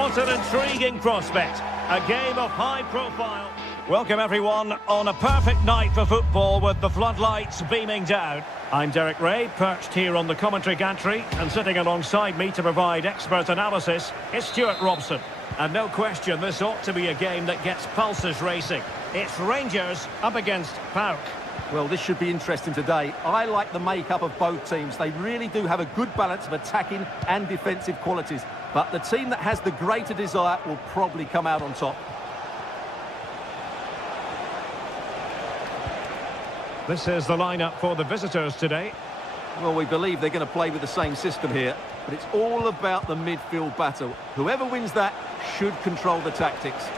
What an intriguing prospect. A game of high profile. Welcome everyone on a perfect night for football with the floodlights beaming down. I'm Derek Ray, perched here on the commentary gantry, and sitting alongside me to provide expert analysis is Stuart Robson. And no question, this ought to be a game that gets pulses racing. It's Rangers up against PAOK. Well, this should be interesting today. I like the makeup of both teams. They really do have a good balance of attacking and defensive qualities. But the team that has the greater desire will probably come out on top. This is the lineup for the visitors today. Well, we believe they're going to play with the same system here. But it's all about the midfield battle. Whoever wins that should control the tactics.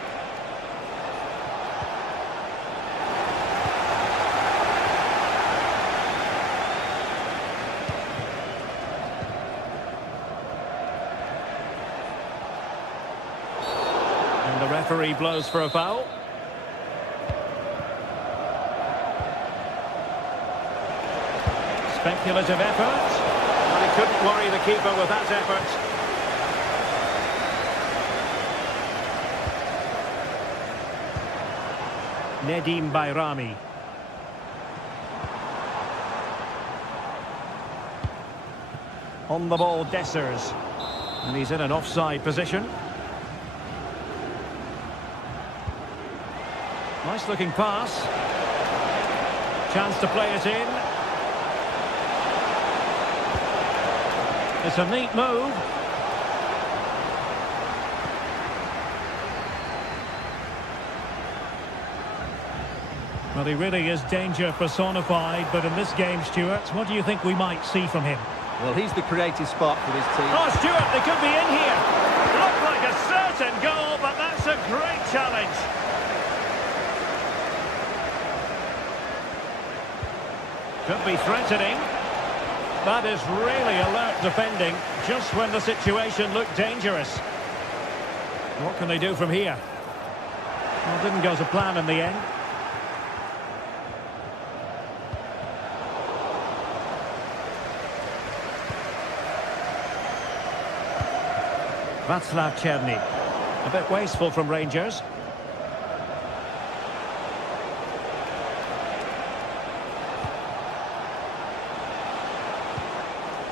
The referee blows for a foul. Speculative effort. And he couldn't worry the keeper with that effort. Nedim Bayrami. On the ball, Dessers. And he's in an offside position. Nice looking pass. Chance to play it in. It's a neat move. Well, he really is danger personified, but in this game, Stuart, what do you think we might see from him? Well, he's the creative spark for this team. Oh, Stuart, they could be in here. Looked like a certain goal, but that's a great challenge. Could be threatening. That is really alert defending, just when the situation looked dangerous. What can they do from here? Well, didn't go to plan in the end. Václav Černý. A bit wasteful from Rangers.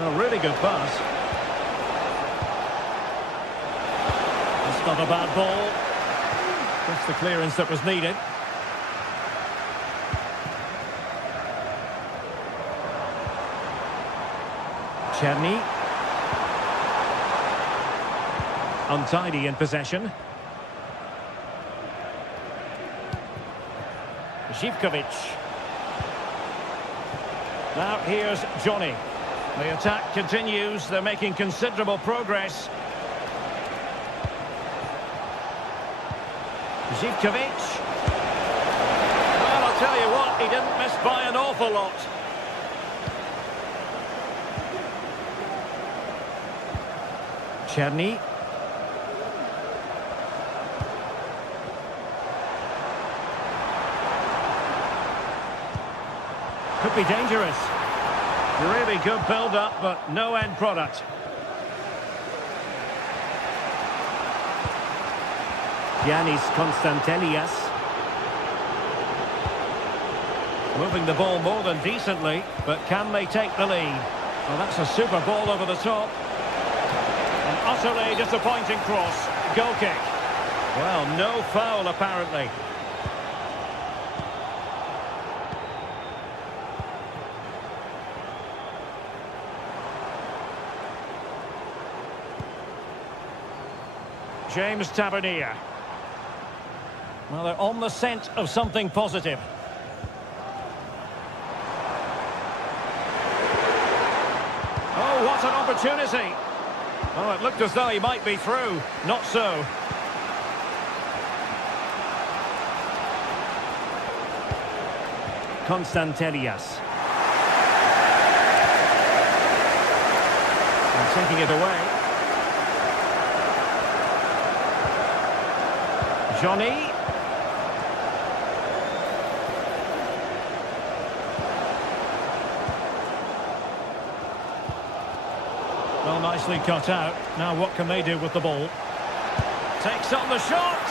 A really good pass. That's not a bad ball. Just the clearance that was needed. Černý. Untidy in possession. Živkovic. Now here's Johnny. The attack continues. They're making considerable progress. Živkovic. Well, I'll tell you what, he didn't miss by an awful lot. Černý. Could be dangerous. Really good build-up, but no end product. Giannis Constantelias. Moving the ball more than decently, but can they take the lead? Well, that's a super ball over the top. An utterly disappointing cross. Goal kick. Well, no foul apparently. James Tavernier. Well, they're on the scent of something positive. Oh, what an opportunity. Oh, it looked as though he might be through. Not so. Constantelias. And taking it away. Johnny. Well, nicely cut out. Now what can they do with the ball? Takes on the shot.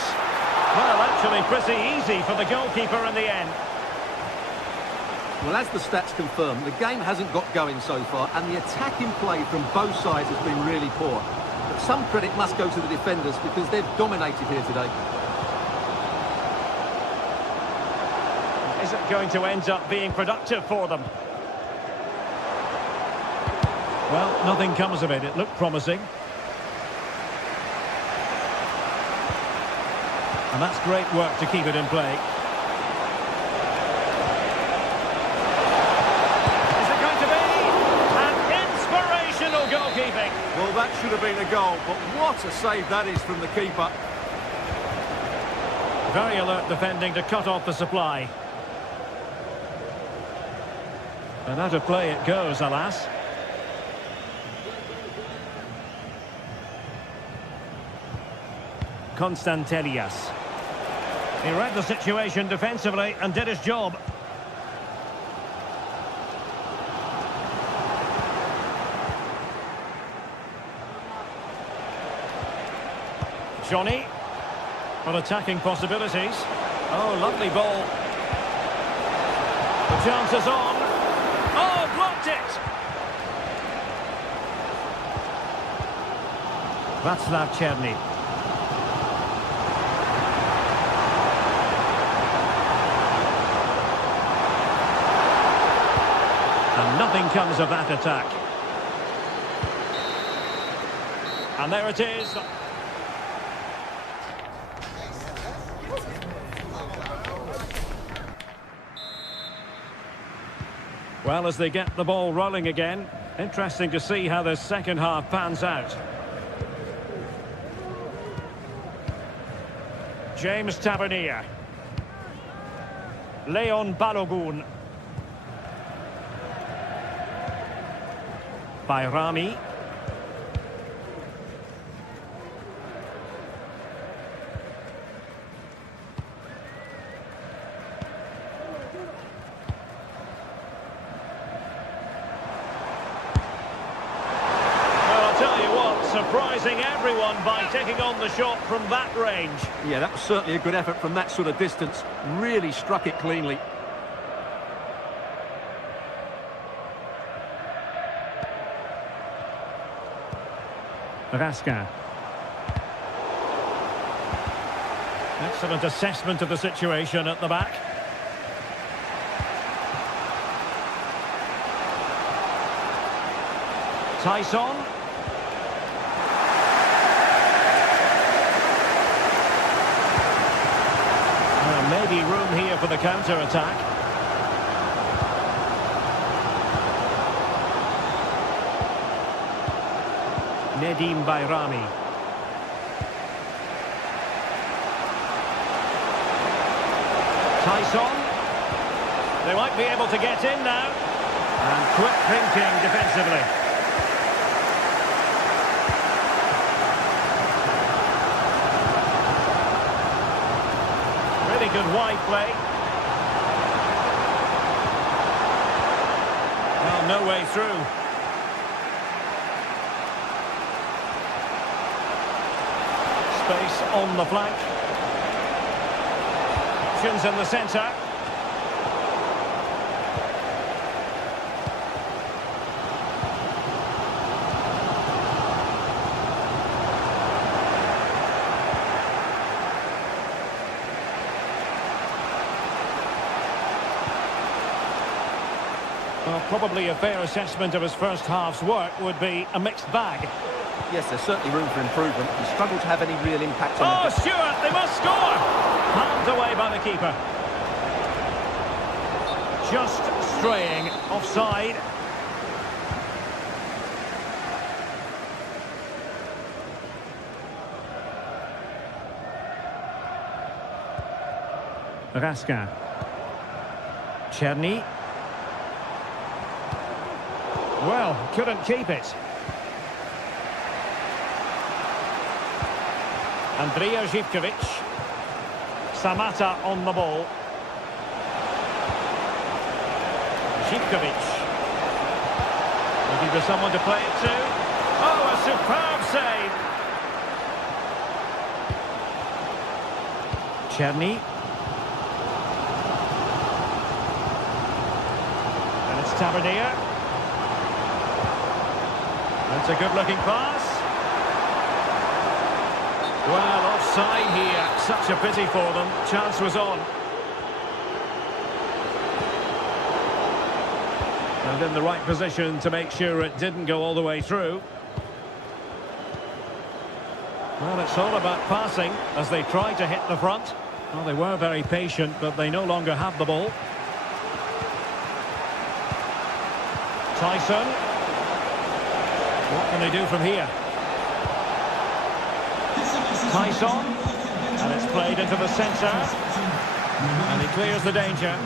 Well, actually pretty easy for the goalkeeper in the end. Well, as the stats confirm, the game hasn't got going so far, and the attacking play from both sides has been really poor. But some credit must go to the defenders because they've dominated here today. Isn't going to end up being productive for them. Well, nothing comes of it. It looked promising. And that's great work to keep it in play. Is it going to be an inspirational goalkeeping? Well, that should have been a goal, but what a save that is from the keeper. Very alert defending to cut off the supply. And out of play it goes, alas. Constantelias. He read the situation defensively and did his job. Johnny. For attacking possibilities. Oh, lovely ball. The chance is on. Oh, blocked it! Václav Černý. And nothing comes of that attack. And there it is. Well, as they get the ball rolling again, interesting to see how the second half pans out. James Tavernier. Leon Balogun. Bayrami. Surprising everyone by taking on the shot from that range. Yeah, that was certainly a good effort from that sort of distance. Really struck it cleanly. Raskin. Excellent assessment of the situation at the back. Tyson. Maybe room here for the counter-attack. Nedim Bayrami. Tyson. They might be able to get in now. And quick thinking defensively. Good wide play. Well, no way through. Space on the flank. Options in the centre. Well, probably a fair assessment of his first half's work would be a mixed bag. Yes, there's certainly room for improvement. He struggled to have any real impact on the... Stewart, they must score! Palmed away by the keeper. Just straying offside. Raskin. Černý. Well, couldn't keep it. Andrija Živković. Samata on the ball. Živković. Looking for someone to play it to. Oh, a superb save. Czerny. And it's Tavernier. That's a good-looking pass. Well, offside here. Such a pity for them. Chance was on. And in the right position to make sure it didn't go all the way through. Well, it's all about passing as they try to hit the front. Well, they were very patient, but they no longer have the ball. Tyson. What can they do from here? Tyson. And it's played into the centre. And he clears the danger.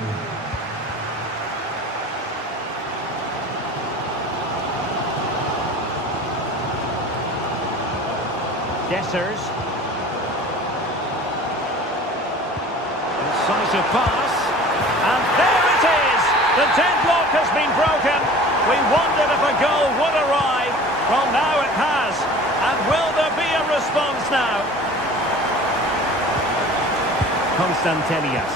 Dessers. Incisive pass. And there it is! The deadlock has been broken. We wondered if a goal would arrive. Well, now it has. And will there be a response now? Constantelias.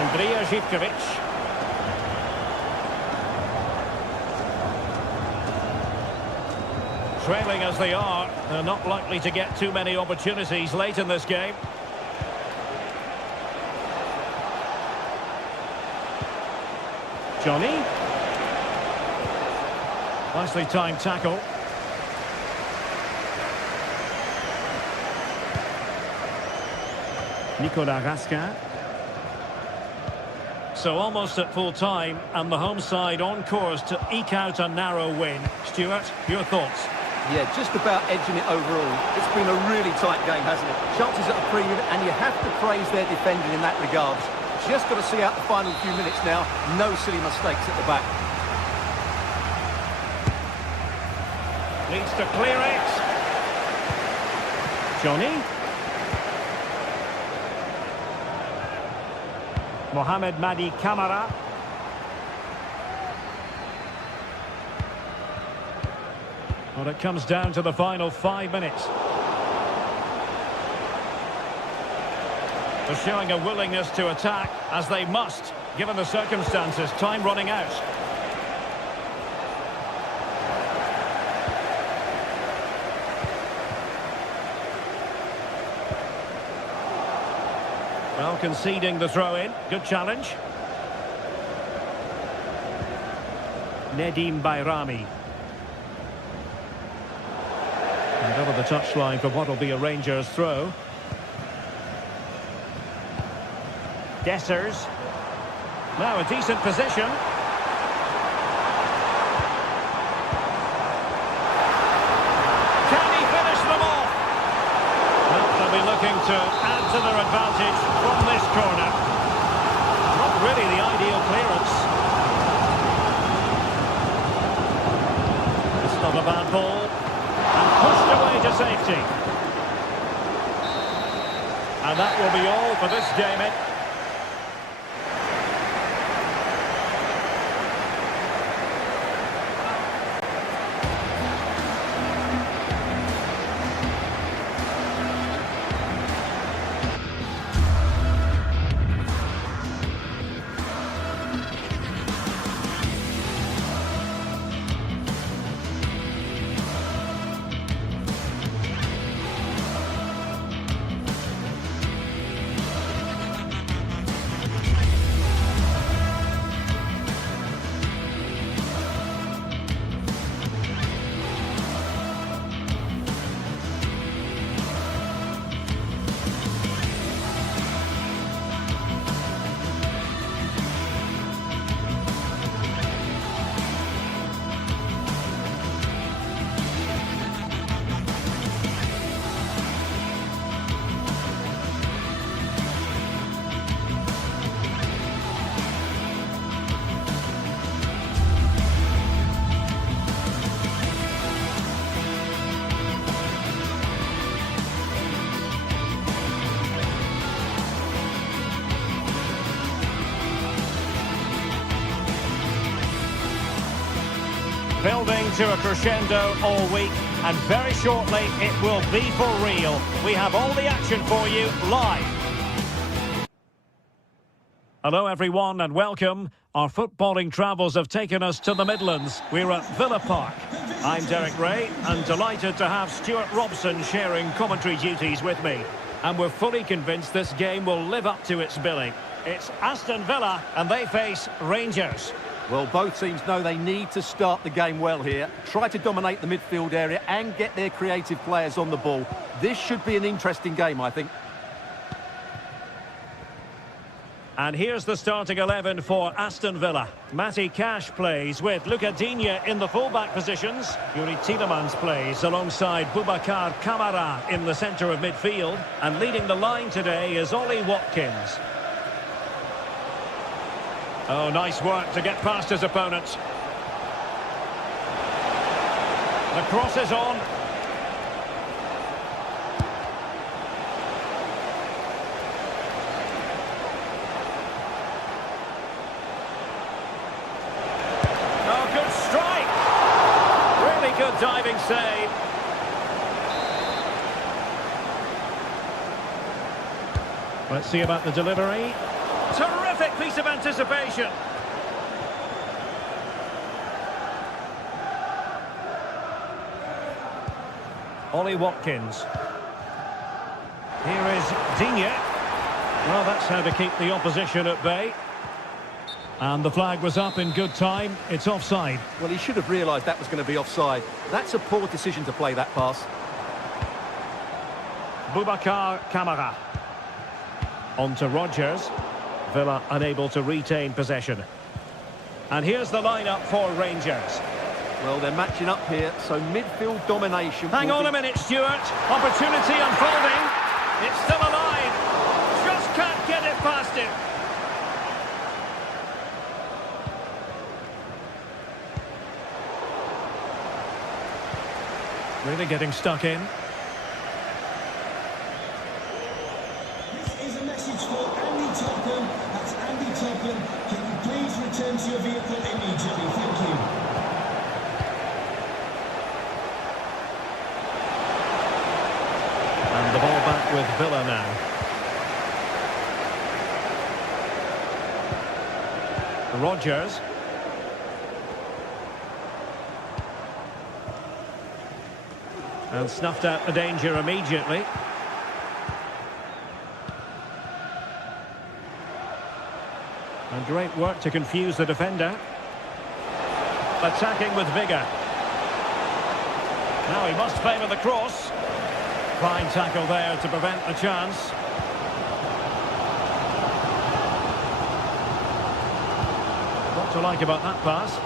Andrija Zivkovic. Trailing as they are, they're not likely to get too many opportunities late in this game. Johnny. Nicely timed tackle. Nicolas Raskin. So almost at full time, and the home side on course to eke out a narrow win. Stuart, your thoughts? Yeah, just about edging it overall. It's been a really tight game, hasn't it? Chances at a premium, and you have to praise their defending in that regard. Just got to see out the final few minutes now. No silly mistakes at the back. Needs to clear it. Johnny. Mohamed Madi Camara. Well, it comes down to the final 5 minutes. They're showing a willingness to attack, as they must, given the circumstances. Time running out. Well, conceding the throw-in. Good challenge. Nedim Bayrami. And over the touchline for what will be a Rangers throw. Dessers. Now a decent position. Can he finish them off? Well, they'll be looking to add to their advantage from this corner. Not really the ideal clearance. It's not a bad ball. And pushed away to safety. And that will be all for this game. building to a crescendo all week, and very shortly it will be for real. We have all the action for you live. Hello everyone and welcome. Our footballing travels have taken us to the Midlands. We're at Villa Park. I'm Derek Ray and delighted to have Stuart Robson sharing commentary duties with me. And we're fully convinced this game will live up to its billing. It's Aston Villa and they face Rangers. Well, both teams know they need to start the game well here. Try to dominate the midfield area and get their creative players on the ball. This should be an interesting game, I think. And here's the starting 11 for Aston Villa. Matty Cash plays with Luca Digne in the fullback positions. Yuri Tielemans plays alongside Boubacar Kamara in the centre of midfield. And leading the line today is Ollie Watkins. Oh, nice work to get past his opponent. The cross is on. Good diving save. Let's see about the delivery. Terrific piece of anticipation. Ollie Watkins. Here is Digne. Well, that's how to keep the opposition at bay. And the flag was up in good time. It's offside. Well, he should have realised that was going to be offside. That's a poor decision to play that pass. Boubacar Kamara. On to Rodgers. Villa unable to retain possession. And here's the lineup for Rangers. Well, they're matching up here, so midfield domination. Hang on a minute, Stuart. Opportunity unfolding. It's still alive. Just can't get it past him. Really getting stuck in. This is a message for Andy Topham. That's Andy Topham. Can you please return to your vehicle immediately? Thank you. And the ball back with Villa now. Rodgers. And snuffed out the danger immediately. And great work to confuse the defender. Attacking with vigour. Now he must favour the cross. Fine tackle there to prevent the chance. What to like about that pass?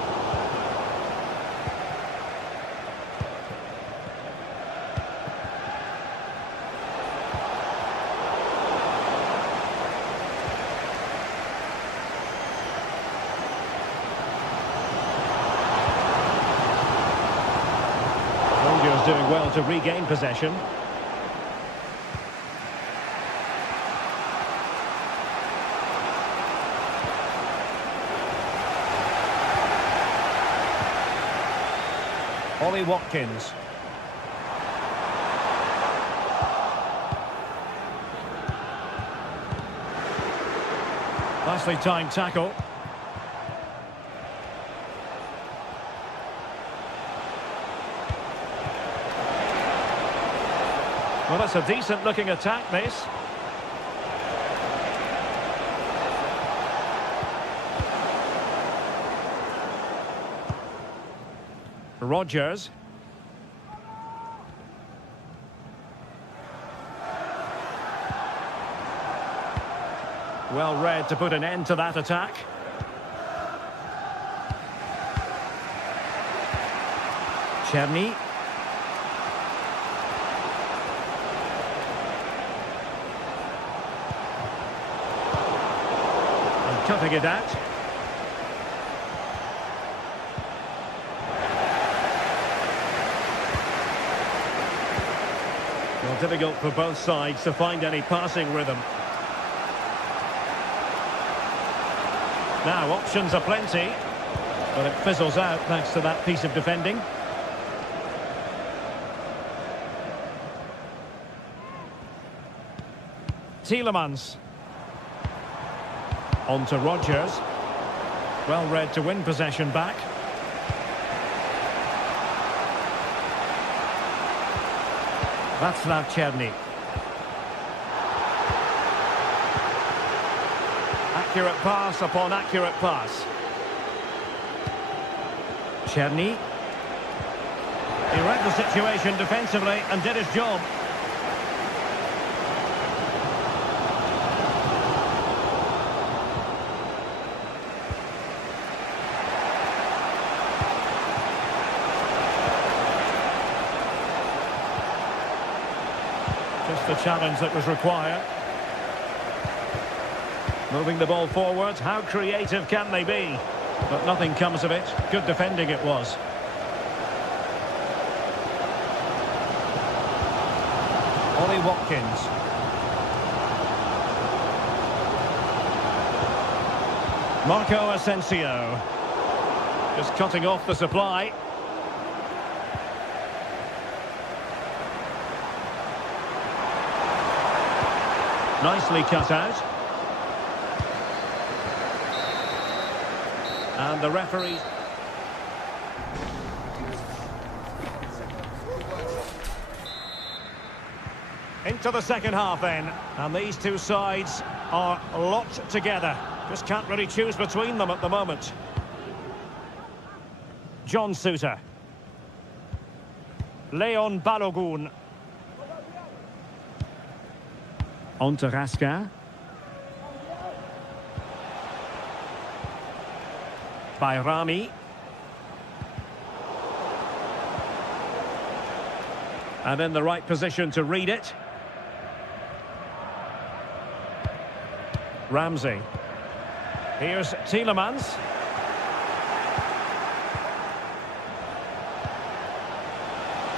Doing well to regain possession. Ollie Watkins. Nicely timed tackle. Well, that's a decent-looking attack, this. Rodgers. Well read to put an end to that attack. Cherny. Cutting it out. Well, difficult for both sides to find any passing rhythm. Now, options are plenty. But it fizzles out thanks to that piece of defending. Tielemans. On to Rodgers. Well read to win possession back. Václav Černý. Accurate pass upon accurate pass. Černý. He read the situation defensively and did his job. Just the challenge that was required. Moving the ball forwards, how creative can they be? But nothing comes of it. Good defending it was. Ollie Watkins. Marco Asensio. Just cutting off the supply. Nicely cut out. And the referee... Into the second half then. And these two sides are locked together. Just can't really choose between them at the moment. John Souttar. Leon Balogun. On to Raskin. Bayrami. And in the right position to read it. Ramsey. Here's Tielemans.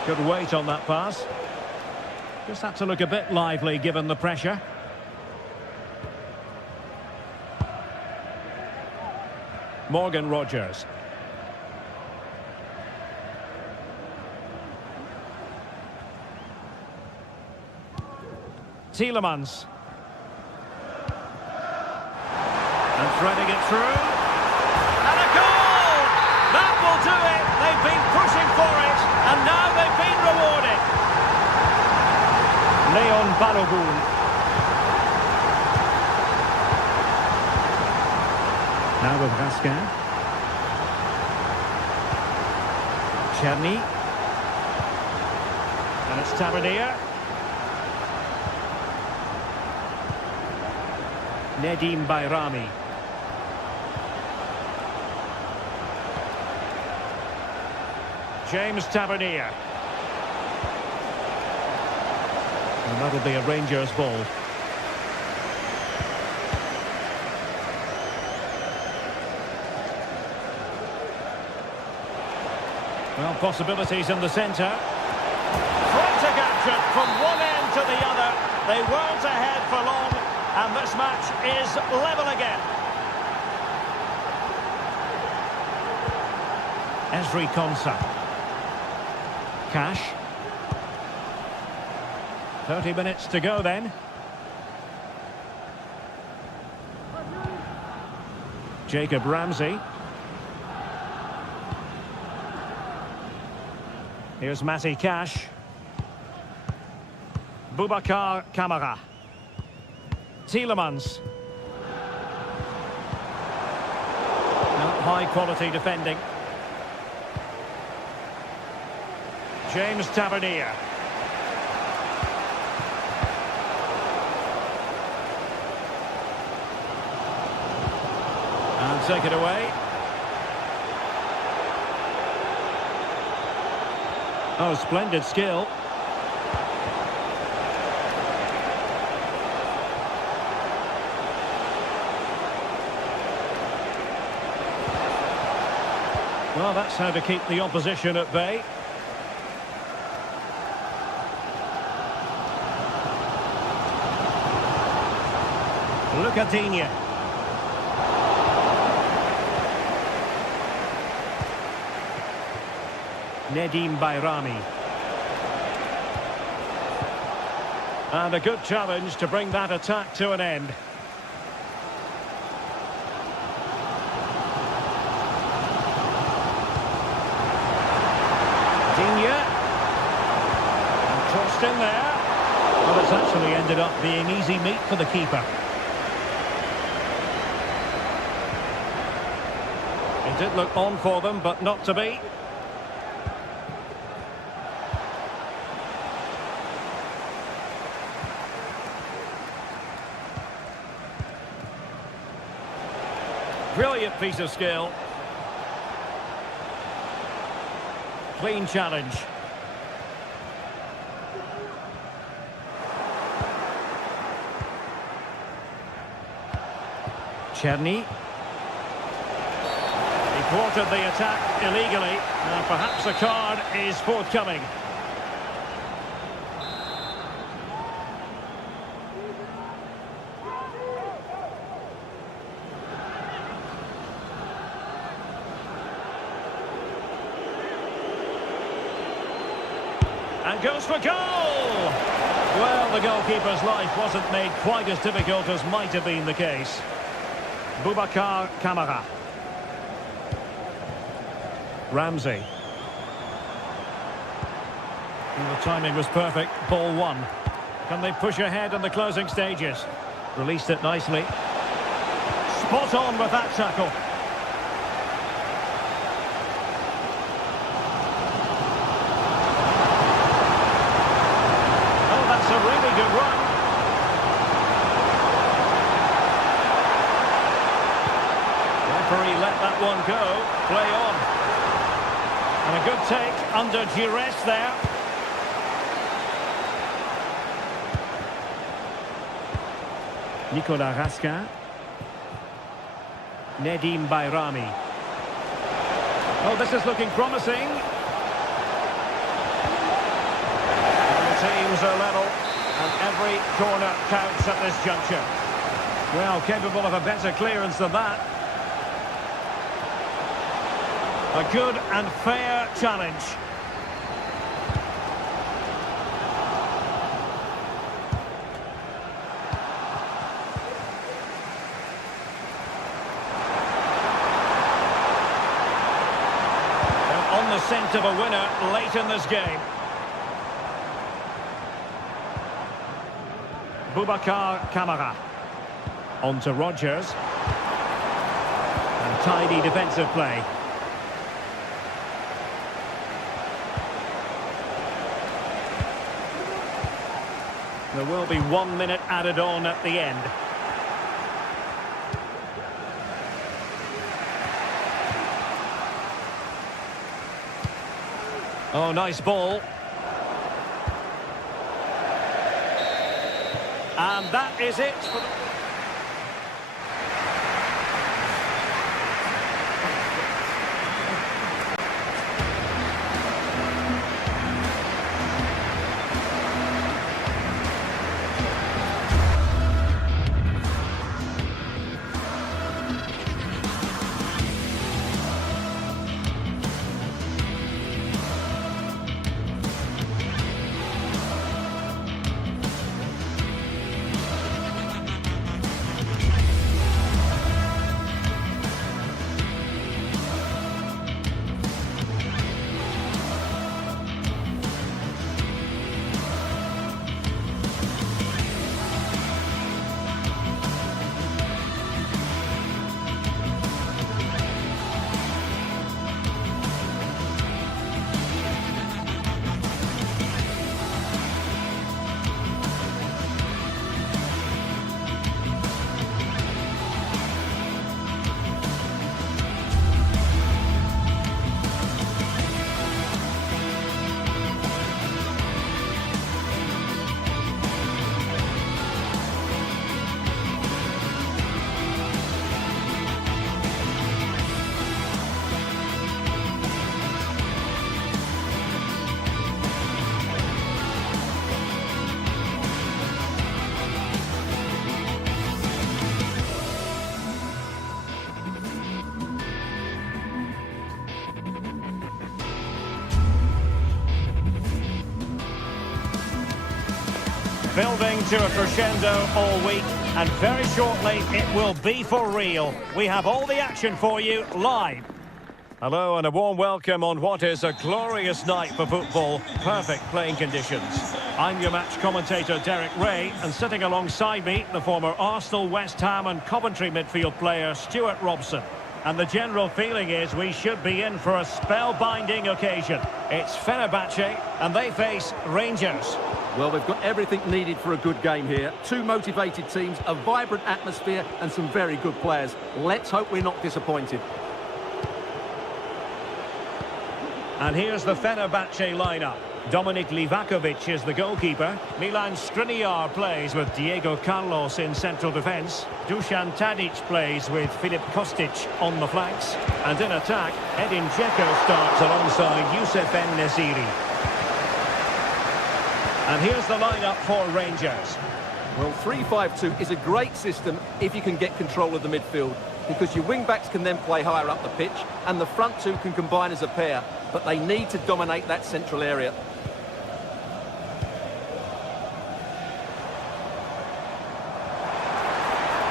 Good weight on that pass. Just had to look a bit lively given the pressure. Morgan Rodgers. Tielemans. And threading it through. And a goal! That will do it! They've been pushing for it, and now they've been rewarded. Leon Balogun. Now with Raskin. Černý. And it's Tavernier. Nedim Bayrami. James Tavernier. And that'll be a Rangers ball. Well, possibilities in the centre. Frantic action from one end to the other. They weren't ahead for long, and this match is level again. Ezri Konsa. Cash. 30 minutes to go then. Jacob Ramsey. Here's Matty Cash. Boubacar Kamara. Tielemans. High quality defending. James Tavernier. And take it away. Oh, splendid skill. Well, that's how to keep the opposition at bay. Lucadinha. Nedim Bayrami. And a good challenge to bring that attack to an end. Digne. And tossed in there. Well, it's actually ended up being easy meat for the keeper. It did look on for them, but not to be. Brilliant piece of skill. Clean challenge. Czerny. He thwarted the attack illegally. And perhaps a card is forthcoming. And goes for goal! Well, the goalkeeper's life wasn't made quite as difficult as might have been the case. Boubacar Kamara. Ramsey. And the timing was perfect. Ball one. Can they push ahead in the closing stages? Released it nicely. Spot on with that tackle. A really good run. Referee let that one go. Play on. And a good take under duress there. Nicolas Raskin. Nedim Bayrami. Oh, this is looking promising. Teams are level, and every corner counts at this juncture. Well, capable of a better clearance than that. A good and fair challenge. And on the scent of a winner late in this game. Boubacar Kamara. On to Rodgers. And tidy defensive play. There will be 1 minute added on at the end. Oh, nice ball. And that is it for the... Building to a crescendo all week, and very shortly it will be for real. We have all the action for you live. Hello and a warm welcome on what is a glorious night for football. Perfect playing conditions. I'm your match commentator Derek Ray, and sitting alongside me, the former Arsenal, West Ham and Coventry midfield player Stuart Robson. And the general feeling is we should be in for a spellbinding occasion. It's Fenerbahce and they face Rangers. Well, we've got everything needed for a good game here. Two motivated teams, a vibrant atmosphere and some very good players. Let's hope we're not disappointed. And here's the Fenerbahce lineup. Dominik Livakovic is the goalkeeper. Milan Skriniar plays with Diego Carlos in central defence. Dusan Tadic plays with Filip Kostic on the flanks. And in attack, Edin Dzeko starts alongside Youssef En-Nesyri. And here's the lineup for Rangers. Well, 3-5-2 is a great system if you can get control of the midfield, because your wing-backs can then play higher up the pitch and the front two can combine as a pair, but they need to dominate that central area.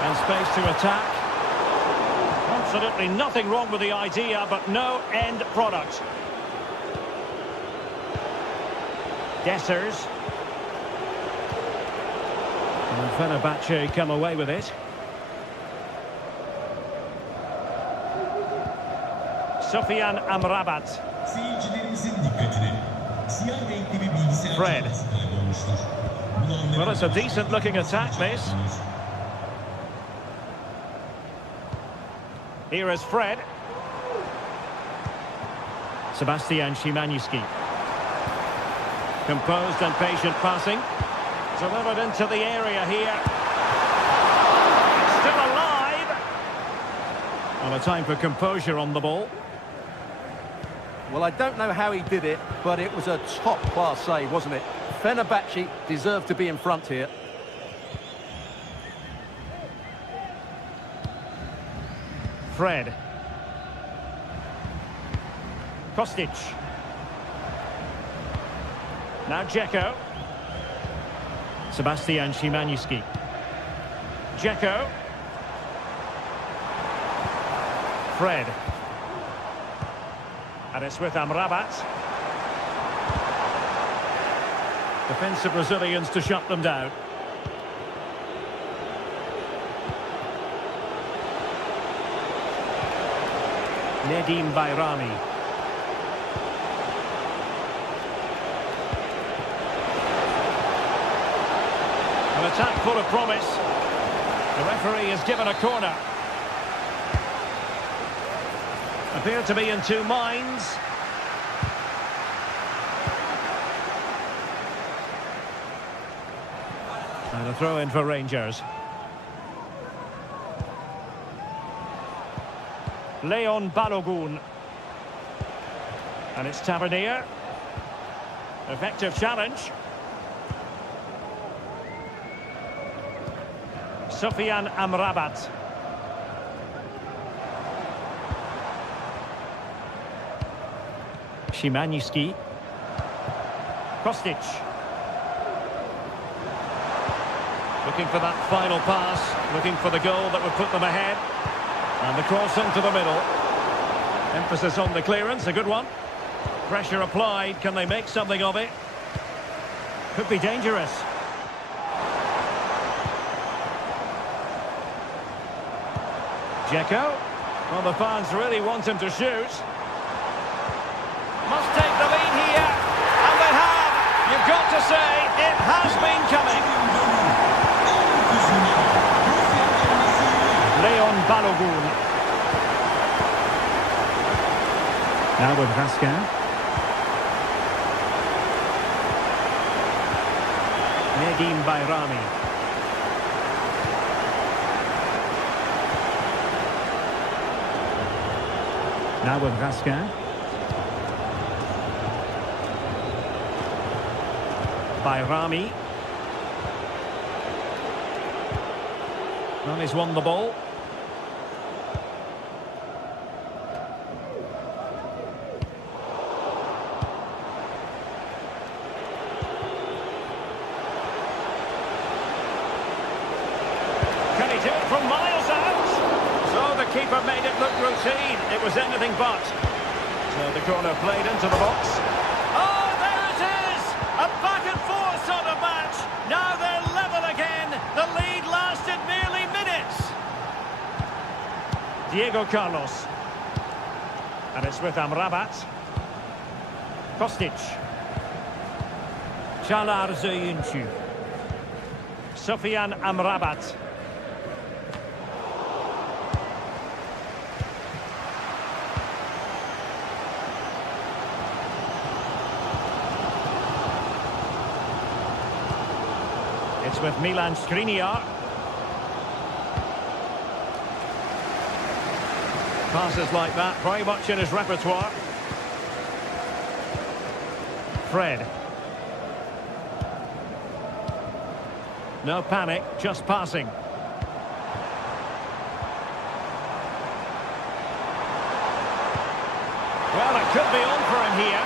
And space to attack. Absolutely nothing wrong with the idea, but no end product. Dessers. And Fenerbahce come away with it. Sofyan Amrabat. Fred. Well, it's a decent looking attack, this. Here is Fred. Sebastian Szymanski. Composed and patient passing. Delivered into the area here. Still alive. Well, a time for composure on the ball. Well, I don't know how he did it, but it was a top-class save, wasn't it? Fenerbahce deserved to be in front here. Fred. Kostic. Now Dzeko. Sebastian Szymanski. Dzeko. Fred. And it's with Amrabat. Defensive Brazilians to shut them down. Nedim Bayrami. An attack full of promise. The referee is given a corner. Appear to be in two minds. And a throw in for Rangers. Leon Balogun. And it's Tavernier. Effective challenge. Sofyan Amrabat. Szymanski. Kostic. Looking for that final pass. Looking for the goal that would put them ahead. And the cross into the middle. Emphasis on the clearance, a good one. Pressure applied, can they make something of it? Could be dangerous. Dzeko. Well, the fans really want him to shoot. Must take the lead here. And they have. You've got to say, it has been coming. Leon Balogun. Now with Raskin. Nedim Bayrami. Now with Raskin. Bayrami. Well, he's won the ball. keeper made it look routine. It was anything but. So the corner played into the box. Oh, there it is! A back and forth sort of match. Now they're level again. The lead lasted merely minutes. Diego Carlos. And it's with Amrabat. Kostic. Çağlar Söyüncü. Sofyan Amrabat. It's with Milan Skriniar. Passes like that, very much in his repertoire. Fred. No panic, just passing. Well, it could be on for him here.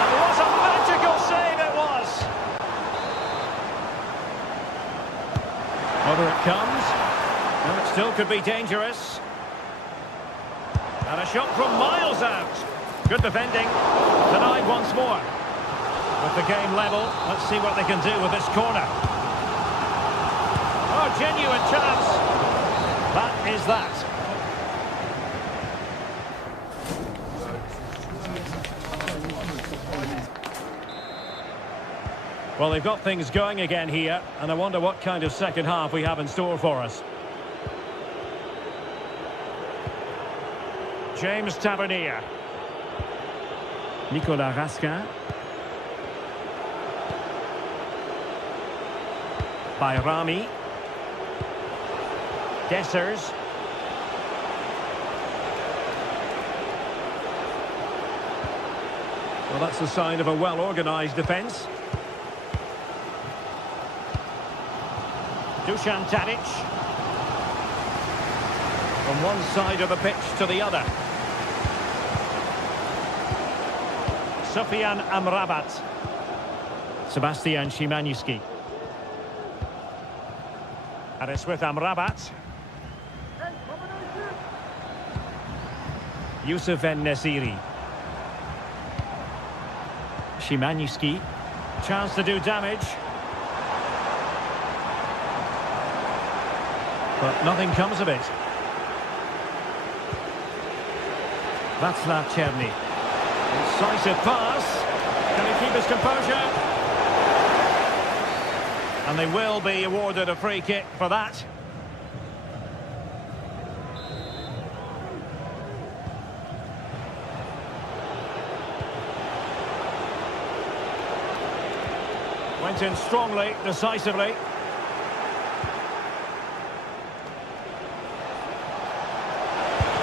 And what a magical save it was! Over it comes. And it still could be dangerous. And a shot from miles out. Good defending. Denied once more. With the game level, let's see what they can do with this corner. Oh, genuine chance. That is that. Well, they've got things going again here, and I wonder what kind of second half we have in store for us. James Tavernier. Nicolas Raskin. Bayrami. Dessers. Well, that's a sign of a well-organised defence. Dusan Tadic. From one side of the pitch to the other. Sofyan Amrabat. Sebastian Szymański. And it's with Amrabat. Youssef En-Nesyri. Szymański. Chance to do damage. But nothing comes of it. Václav Černý. Incisive pass. Can he keep his composure? And they will be awarded a free kick for that. Went in strongly, decisively.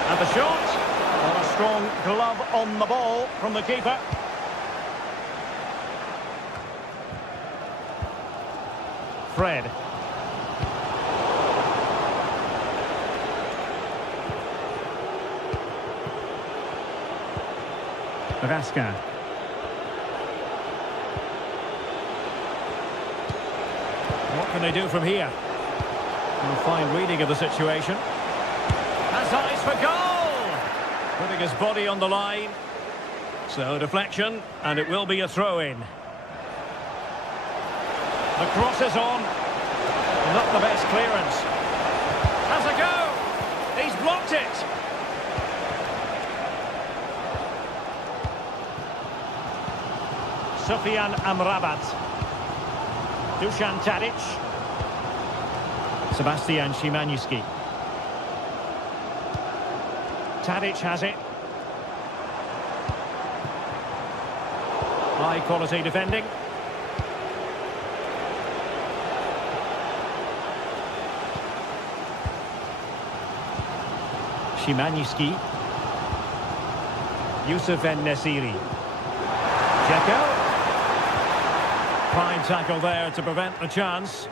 And the shot. Well, a strong glove on the ball from the keeper. Fred. Raskin. What can they do from here? A fine reading of the situation. Has eyes for goal! Putting his body on the line. So deflection, and it will be a throw-in. The cross is on. Not the best clearance. Has a go! He's blocked it! Sofyan Amrabat. Dusan Tadic. Sebastian Szymański. Tadic has it. High quality defending. Szymański. Youssef En-Nesyri. Dzeko. Fine tackle there to prevent the chance.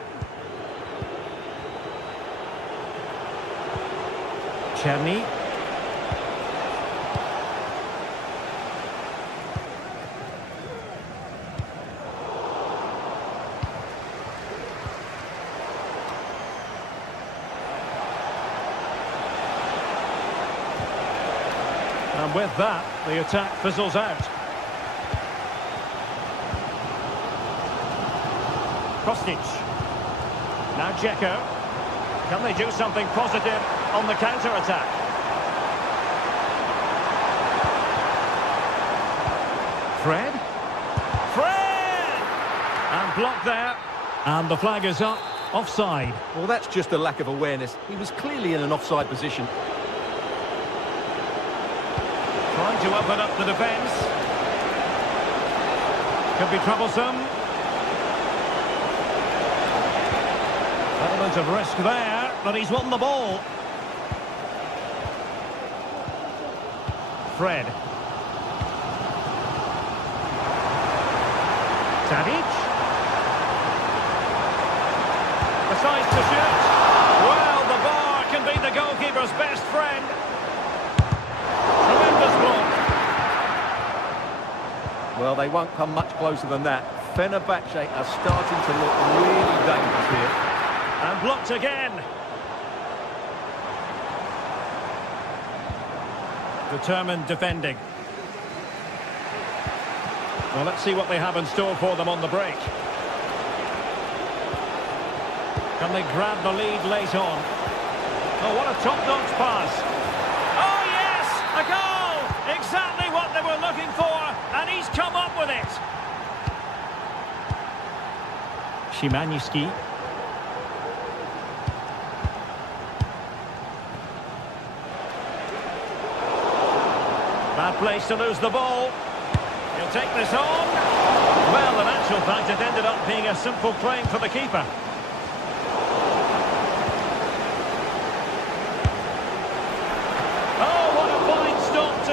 Černý. And with that, the attack fizzles out. Kostic. Now Dzeko. Can they do something positive on the counter-attack? Fred. And blocked there. And the flag is up. Offside. Well, that's just a lack of awareness. He was clearly in an offside position. Trying to open up the defence. Could be troublesome. Element of risk there, but he's won the ball. Fred. Tadic. Decides to shoot. Well, the bar can be the goalkeeper's best friend. Tremendous block. Well, they won't come much closer than that. Fenerbahce are starting to look really dangerous here. And blocked again. Determined defending. Well, let's see what they have in store for them on the break. Can they grab the lead late on? Oh, what a top-notch pass. Oh, yes! A goal! Exactly what they were looking for, and he's come up with it. Szymański. Bad place to lose the ball. He'll take this on. Well, in actual fact, it ended up being a simple claim for the keeper.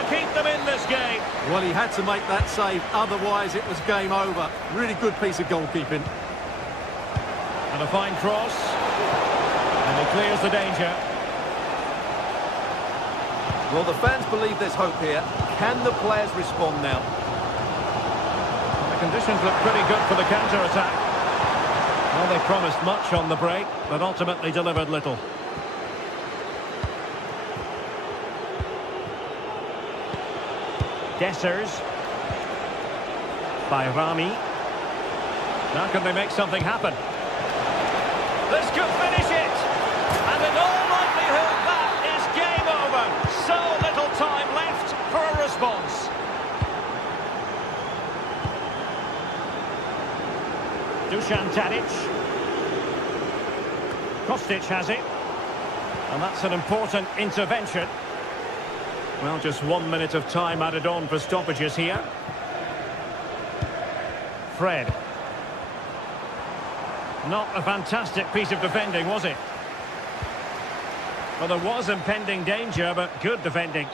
Keep them in this game. Well, he had to make that save, otherwise it was game over. Really good piece of goalkeeping. And a fine cross. And he clears the danger. Well, the fans believe there's hope here. Can the players respond now? The conditions look pretty good for the counter-attack. Well, they promised much on the break, but ultimately delivered little. Dessers. By Rami. Now can they make something happen? This could finish it! And in all likelihood, that is game over. So little time left for a response. Dusan Tadic. Kostic has it. And that's an important intervention. Well, just 1 minute of time added on for stoppages here. Fred. Not a fantastic piece of defending, was it? Well, there was impending danger, but good defending.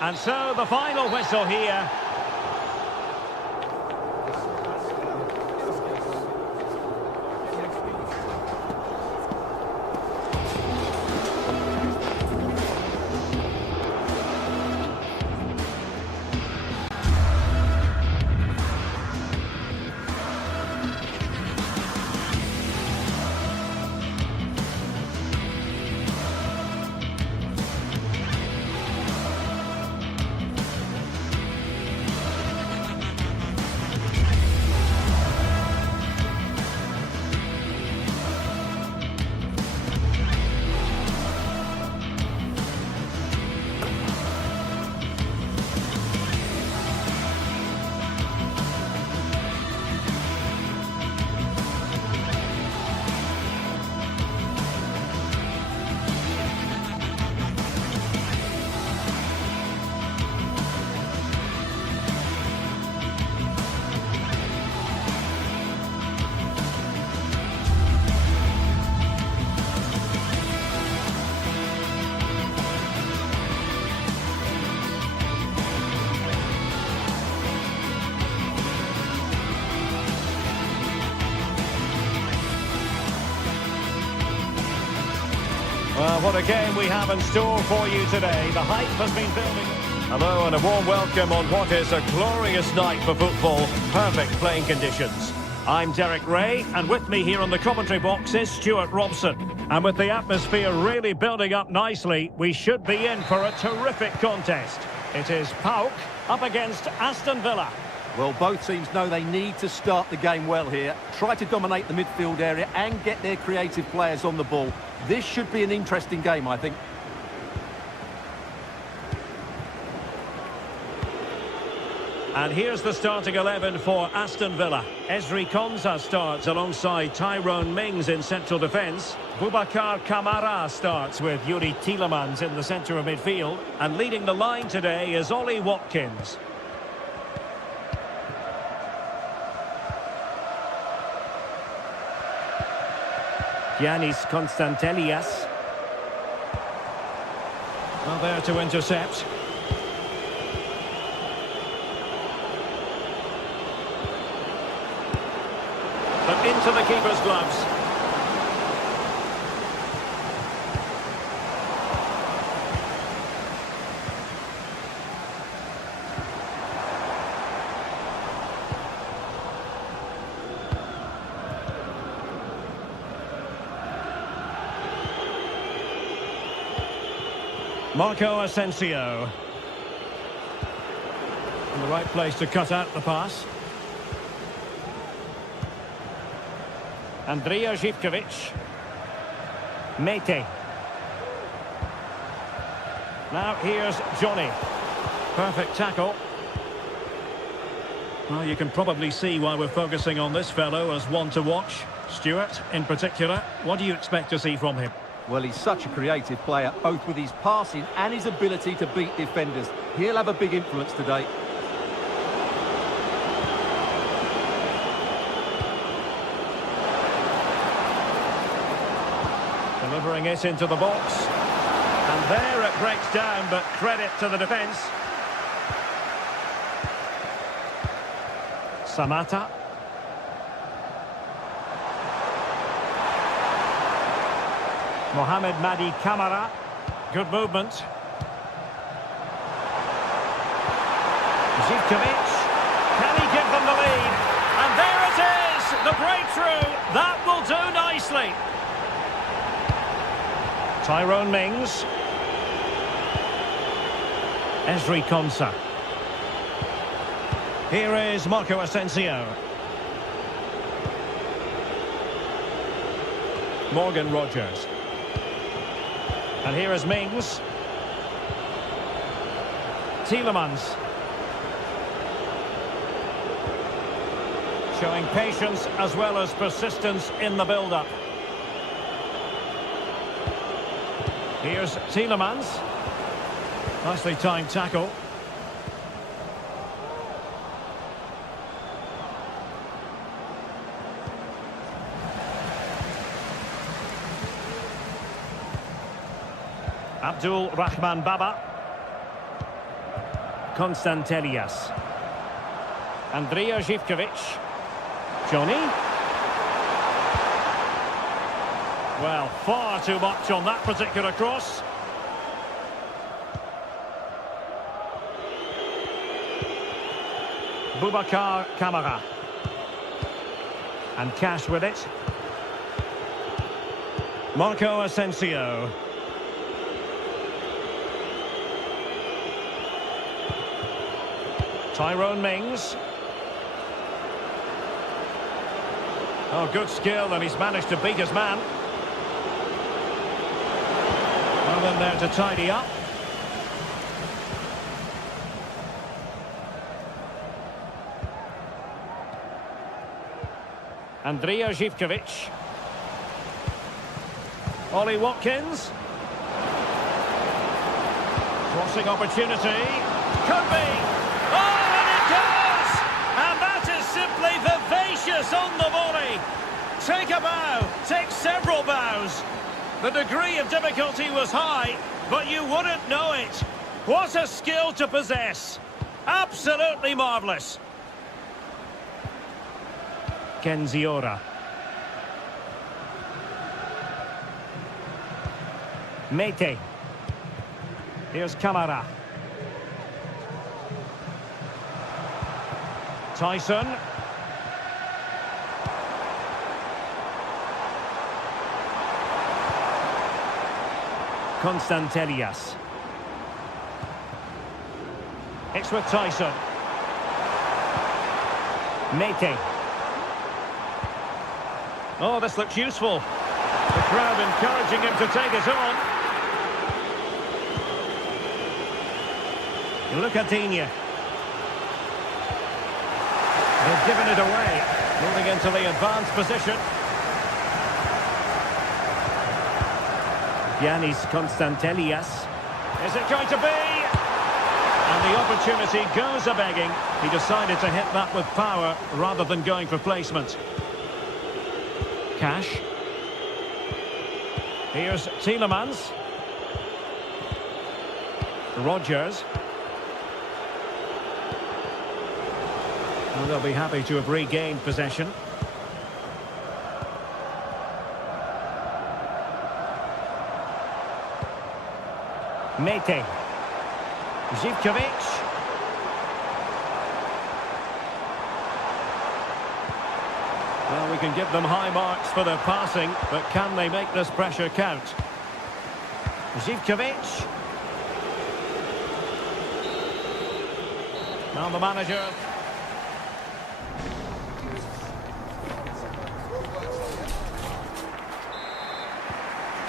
And so the final whistle here. Well, what a game we have in store for you today. The hype has been building. Hello and a warm welcome on what is a glorious night for football. Perfect playing conditions. I'm Derek Ray, and with me here on the commentary box is Stuart Robson. And with the atmosphere really building up nicely, we should be in for a terrific contest. It is Pauk up against Aston Villa. Well, both teams know they need to start the game well here. Try to dominate the midfield area and get their creative players on the ball. This should be an interesting game, I think. And here's the starting 11 for Aston Villa. Ezri Konsa starts alongside Tyrone Mings in central defence. Boubacar Kamara starts with Yuri Tielemans in the centre of midfield. And leading the line today is Ollie Watkins. Giannis Constantelias. Well, there to intercept. But into the keeper's gloves. Marco Asensio. In the right place to cut out the pass. Andrija Živković. Mete. Now here's Johnny. Perfect tackle. Well, you can probably see why we're focusing on this fellow as one to watch. Stuart, in particular, what do you expect to see from him? Well, he's such a creative player, both with his passing and his ability to beat defenders. He'll have a big influence today. Delivering it into the box. And there it breaks down, but credit to the defence. Samata. Mohamed Madi Kamara. Good movement. Živković. Can he give them the lead? And there it is! The breakthrough! That will do nicely. Tyrone Mings. Ezri Konsa. Here is Marco Asensio. Morgan Rogers. And here is Mings. Tielemans. Showing patience as well as persistence in the build-up. Here's Tielemans. Nicely timed tackle. Abdul Rahman Baba. Constantelias. Andrija Živković. Johnny. Well, far too much on that particular cross. Boubacar Kamara. And Cash with it. Marco Asensio. Tyrone Mings. Oh, good skill, and he's managed to beat his man. Well, then there to tidy up. Andrija Živković. Ollie Watkins. Crossing opportunity. Could be. Oh, and it goes! And that is simply vivacious on the volley. Take a bow, take several bows. The degree of difficulty was high, but you wouldn't know it. What a skill to possess. Absolutely marvellous. Kenziora. Mete. Here's Kamara. Tyson. Constantelias. It's with Tyson. Mete. Oh, this looks useful. The crowd encouraging him to take it on. Look at Digne. They've given it away. Moving into the advanced position. Yanis Konstantelias. Is it going to be? And the opportunity goes a-begging. He decided to hit that with power rather than going for placement. Cash. Here's Tielemans. Rodgers. And they'll be happy to have regained possession. Mete. Zivkovic. Well, we can give them high marks for their passing, but can they make this pressure count? Zivkovic. Now the manager.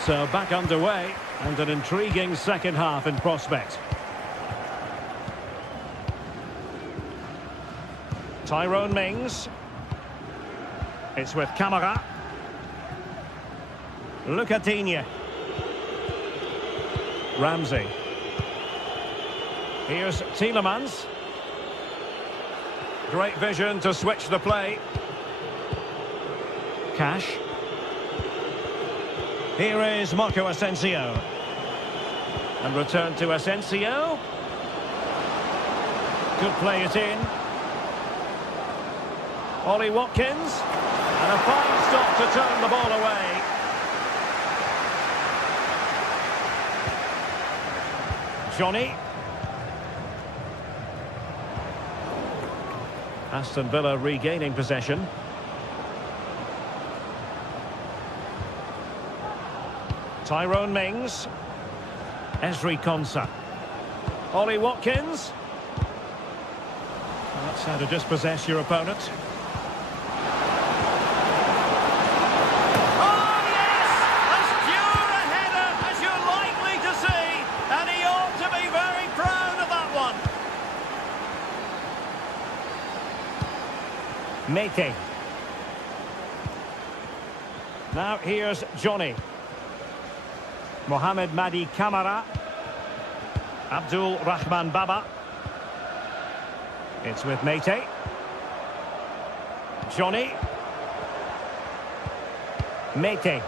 So back underway, and an intriguing second half in prospect. Tyrone Mings. It's with Camara. Look at Digne. Ramsey. Here's Tielemans. Great vision to switch the play. Cash. Here is Marco Asensio. And return to Asensio. Could play it in. Ollie Watkins. And a fine stop to turn the ball away. Johnny. Aston Villa regaining possession. Tyrone Mings. Ezri Konsa. Ollie Watkins. That's how to dispossess your opponent. Oh, yes! As pure a header as you're likely to see. And he ought to be very proud of that one. Mete. Now here's Johnny. Mohamed Madi Camara. Abdul Rahman Baba. It's with Mete. Johnny. Mete.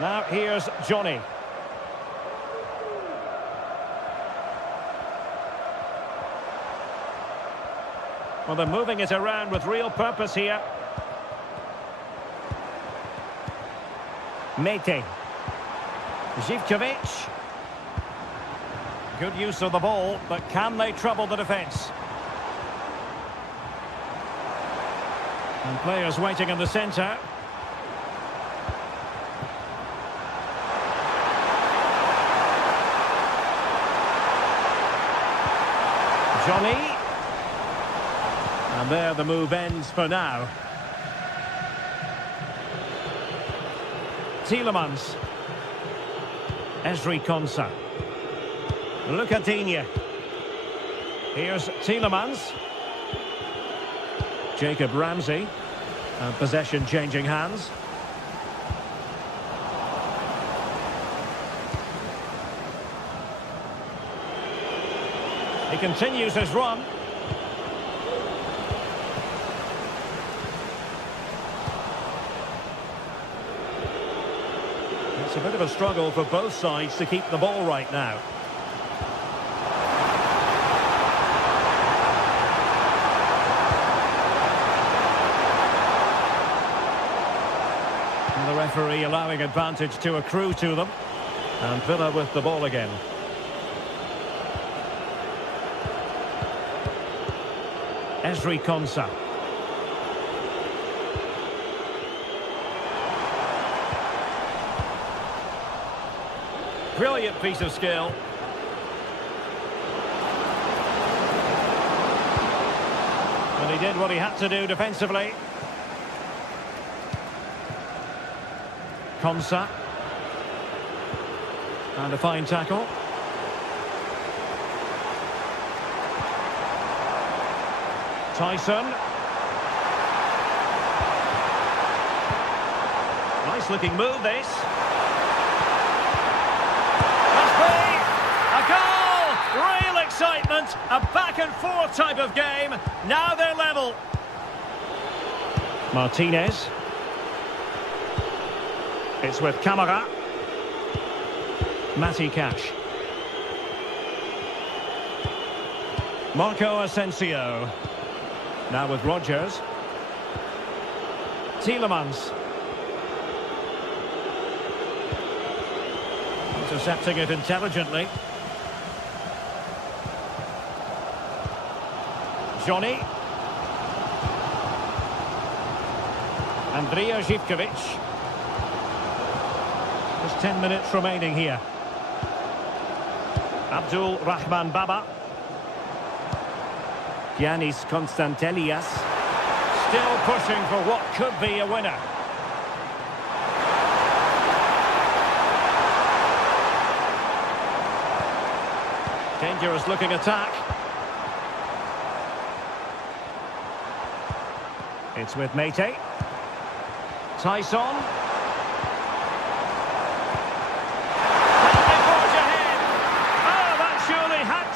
Now here's Johnny. Well, they're moving it around with real purpose here. Mete. Zivkovic. Good use of the ball, but can they trouble the defence? And players waiting in the centre. Johnny. And there the move ends for now. Tielemans. Ezri Konsa. Look at Digne. Here's Tielemans. Jacob Ramsey. And possession changing hands. He continues his run. It's a bit of a struggle for both sides to keep the ball right now. And the referee allowing advantage to accrue to them. And Villa with the ball again. Ezri Konsa. Brilliant piece of skill. But he did what he had to do defensively. Konsa. And a fine tackle. Tyson. Nice looking move, this. Must be a goal! Real excitement. A back and forth type of game. Now they're level. Martinez. It's with Camara. Matty Cash. Marco Asensio. Now with Rodgers. Tielemans. Intercepting it intelligently. Johnny. Andrija Zivkovic. There's 10 minutes remaining here. Abdul Rahman Baba. Giannis Konstantelias. Still pushing for what could be a winner. Dangerous looking attack. It's with Mate. Tyson.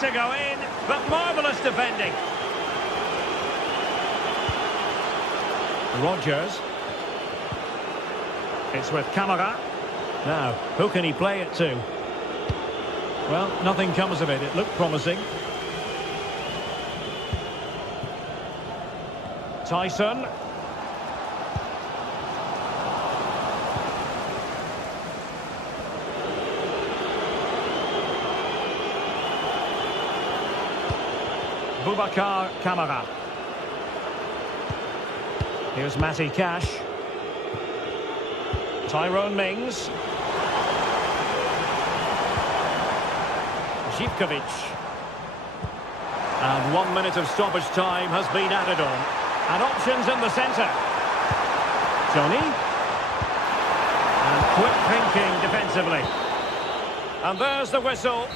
To go in, but marvellous defending. Rodgers. It's with Camara. Now, who can he play it to? Well, nothing comes of it. It looked promising. Tyson. Boubacar Kamara. Here's Matty Cash. Tyrone Mings. Zivkovic. And 1 minute of stoppage time has been added on. And options in the centre. Johnny. And quick thinking defensively. And there's the whistle.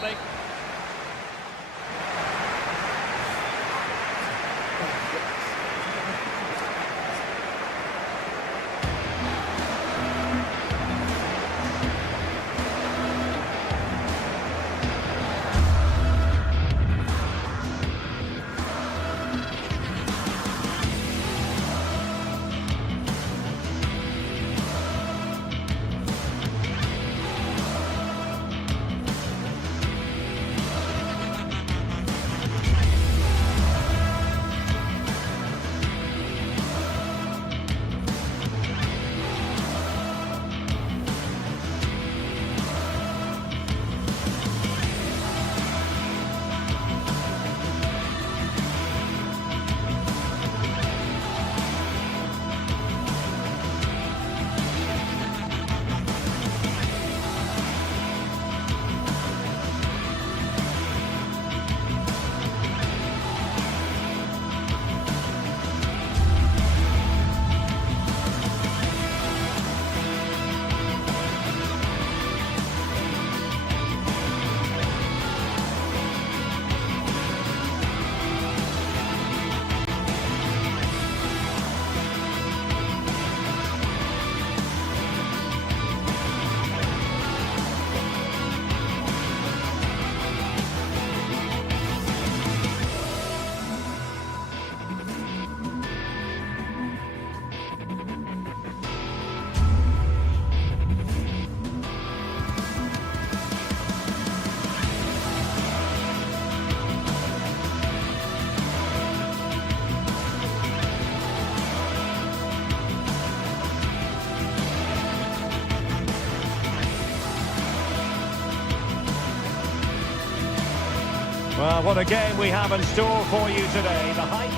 Well, what a game we have in store for you today. The hype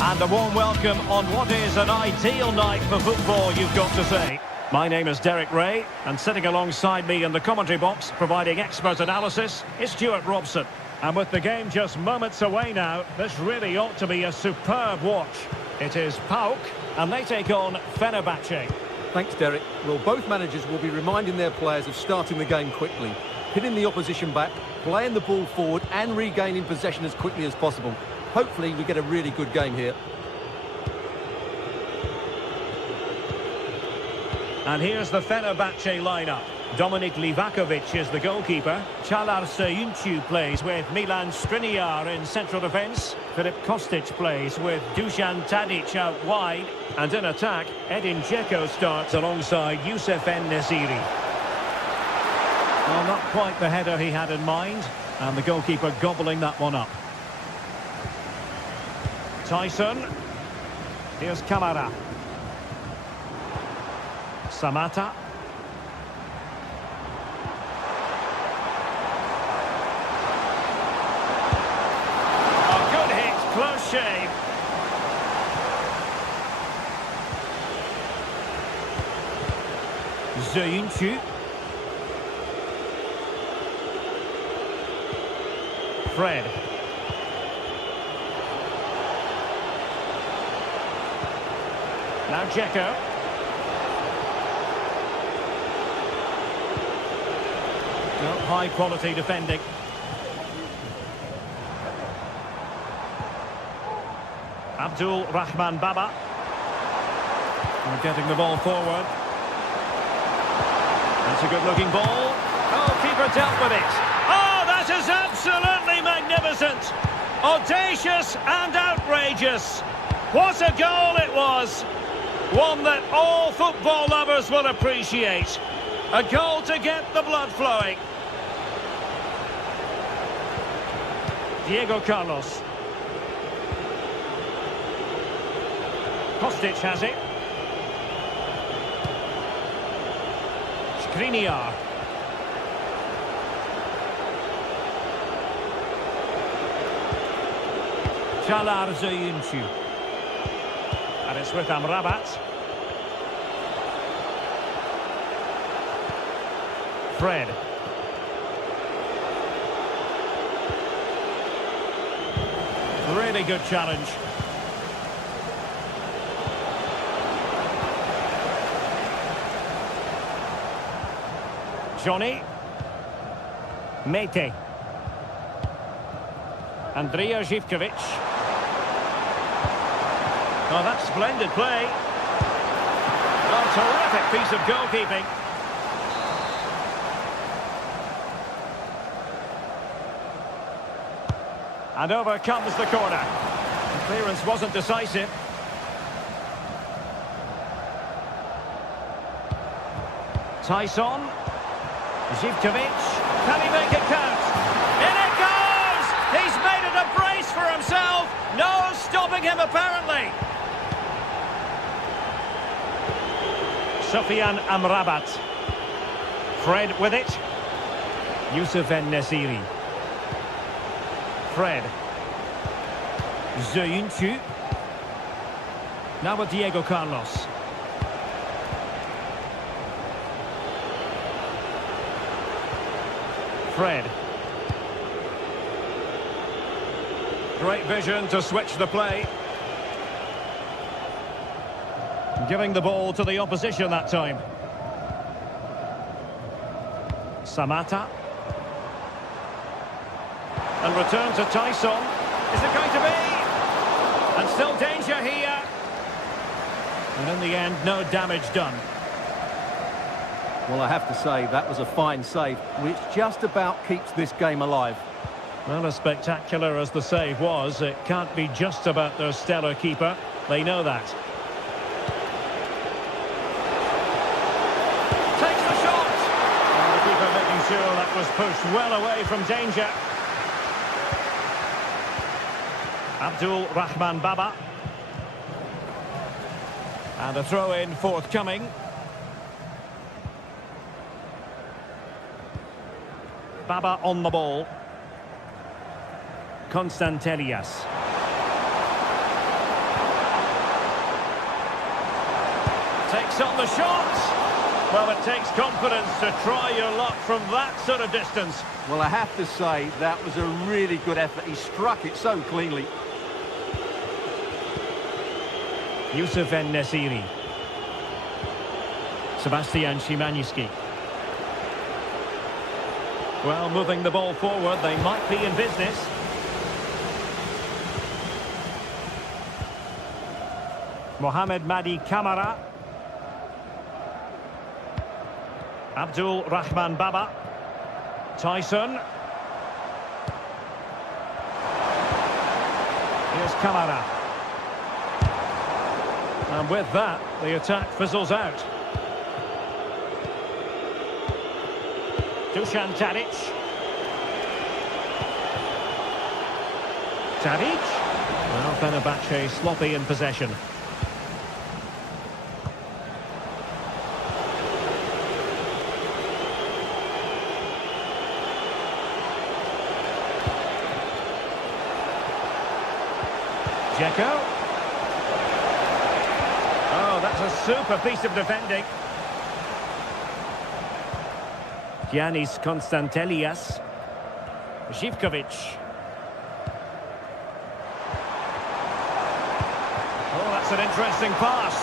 and a warm welcome on what is an ideal night for football, you've got to say. My name is Derek Ray, and sitting alongside me in the commentary box, providing expert analysis, is Stuart Robson. And with the game just moments away now, this really ought to be a superb watch. It is PAOK, and they take on Fenerbahce. Thanks, Derek. Well, both managers will be reminding their players of starting the game quickly, hitting the opposition back, playing the ball forward and regaining possession as quickly as possible. Hopefully we get a really good game here. And here's the Fenerbahce lineup. Dominik Livakovic is the goalkeeper. Çağlar Söyüncü plays with Milan Skriniar in central defence. Filip Kostic plays with Dusan Tadic out wide. And in attack, Edin Dzeko starts alongside Youssef En-Nesyri. Well, not quite the header he had in mind. And the goalkeeper gobbling that one up. Tyson. Here's Kamara. Samata. Close shave. Söyüncü. Fred. Now Dzeko. No, high quality defending. Abdul Rahman Baba. We're getting the ball forward. That's a good-looking ball. Oh, keeper dealt with it. Oh, that is absolutely magnificent. Audacious and outrageous. What a goal it was. One that all football lovers will appreciate. A goal to get the blood flowing. Diego Carlos. Kostic has it. Skriniar. Çağlar Söyüncü. And it's with Amrabat. Fred. Really good challenge. Johnny. Mete. Andrija Živkovic. Oh, that's splendid play. Oh, terrific piece of goalkeeping. And over comes the corner. The clearance wasn't decisive. Tyson. Živkovic. Can he make it count? In it goes! He's made it a brace for himself. No stopping him, apparently. Sofyan Amrabat. Fred with it. Youssef En-Nesyri. Fred. Söyüncü. Now with Diego Carlos. Fred. Great vision to switch the play. Giving the ball to the opposition that time. Samata. And return to Tyson. Is it going to be? And still danger here. And in the end, no damage done. Well, I have to say, that was a fine save, which just about keeps this game alive. Well, as spectacular as the save was, it can't be just about their stellar keeper. They know that. Takes the shot! And the keeper making sure that was pushed well away from danger. Abdul Rahman Baba. And a throw-in forthcoming. Baba on the ball. Konstantelias. Takes on the shot. Well, it takes confidence to try your luck from that sort of distance. Well, I have to say, that was a really good effort. He struck it so cleanly. Youssef En-Nesyri. Sebastian Szymański. Well, moving the ball forward, they might be in business. Mohamed Madi Kamara. Abdul Rahman Baba. Tyson. Here's Kamara. And with that, the attack fizzles out. Dusan Tadic. Tadic. Well, Fenerbahce sloppy in possession. Dzeko. Oh, that's a super piece of defending. Giannis Konstantelias. Živkovic. Oh, that's an interesting pass.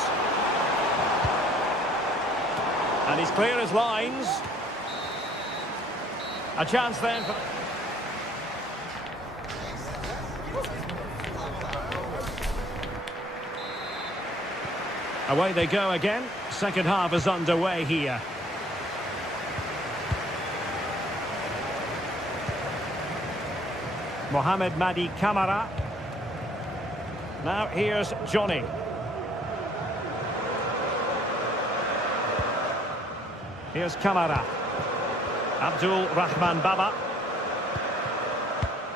And he's clear as lines. A chance then for... Away they go again. Second half is underway here. Mohamed Madi Kamara. Now here's Johnny. Here's Kamara. Abdul Rahman Baba.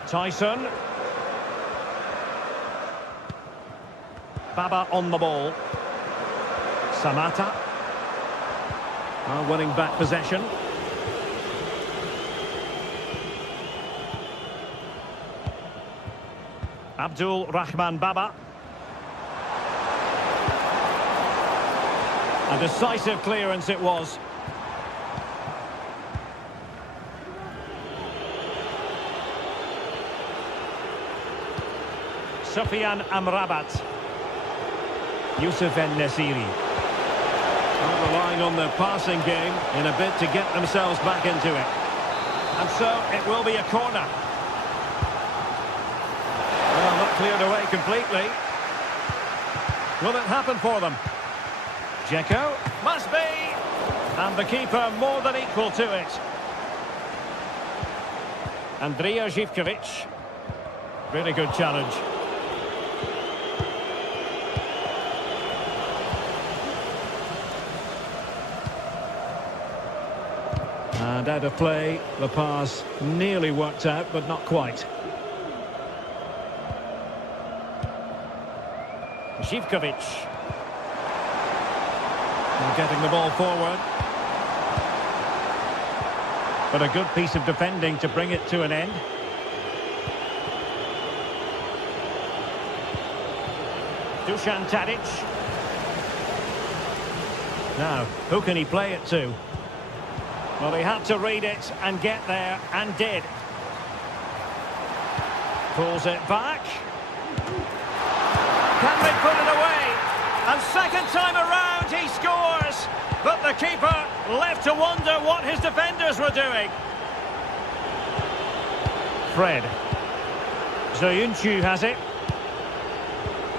Tyson. Baba on the ball. Samata. Winning back possession. Abdul Rahman Baba. A decisive clearance it was. Sufyan Amrabat. Youssef En-Nesyri. Relying on their passing game in a bid to get themselves back into it. And so it will be a corner. Well, not cleared away completely. Will it happen for them? Dzeko, must be! And the keeper more than equal to it. Andrija Živkovic. Really good challenge. And out of play, the pass nearly worked out, but not quite. Živkovic. And getting the ball forward. But a good piece of defending to bring it to an end. Dusan Tadic. Now, who can he play it to? Well, he had to read it and get there, and did. Pulls it back. Can they put it away? And second time around, he scores. But the keeper left to wonder what his defenders were doing. Fred. Zoyuncu has it.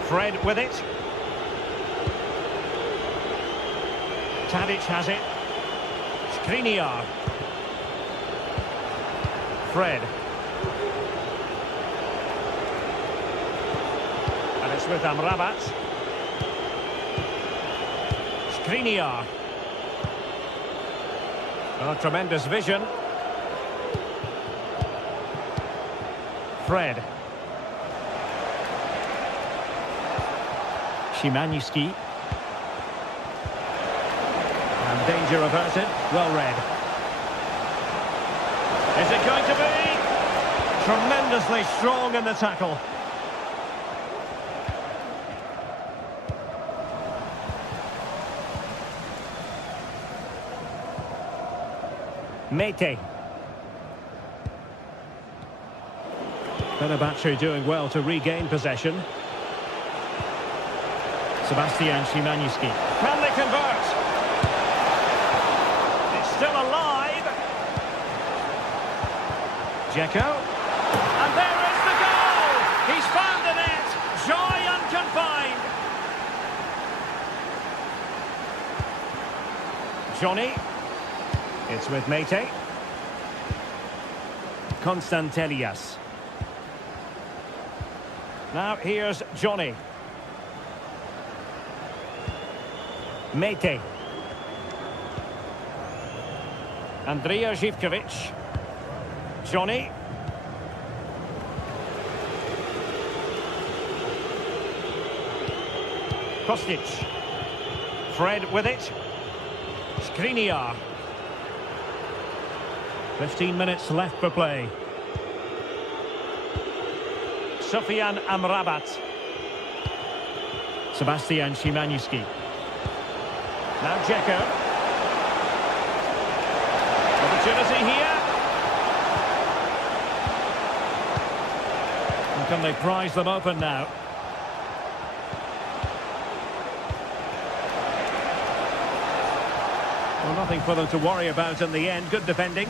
Fred with it. Tadic has it. Skriniar. Fred. And it's with Amrabat. Skriniar. Oh, tremendous vision. Fred. Szymański. And danger averted. Well read. Is it going to be? Tremendously strong in the tackle. Mete. Fenerbahce doing well to regain possession. Sebastian Szymański. Can they convert? It's still alive. Dzeko. And there is the goal! He's found the net. Joy unconfined. Johnny. It's with Mete. Konstantelias. Now here's Johnny. Mete. Andrija Živković. Johnny. Kostic. Fred with it. Skriniar. 15 minutes left for play. Sofyan Amrabat. Sebastian Szymański. Now Dzeko. Opportunity here. And can they prize them open now? Well, nothing for them to worry about in the end. Good defending.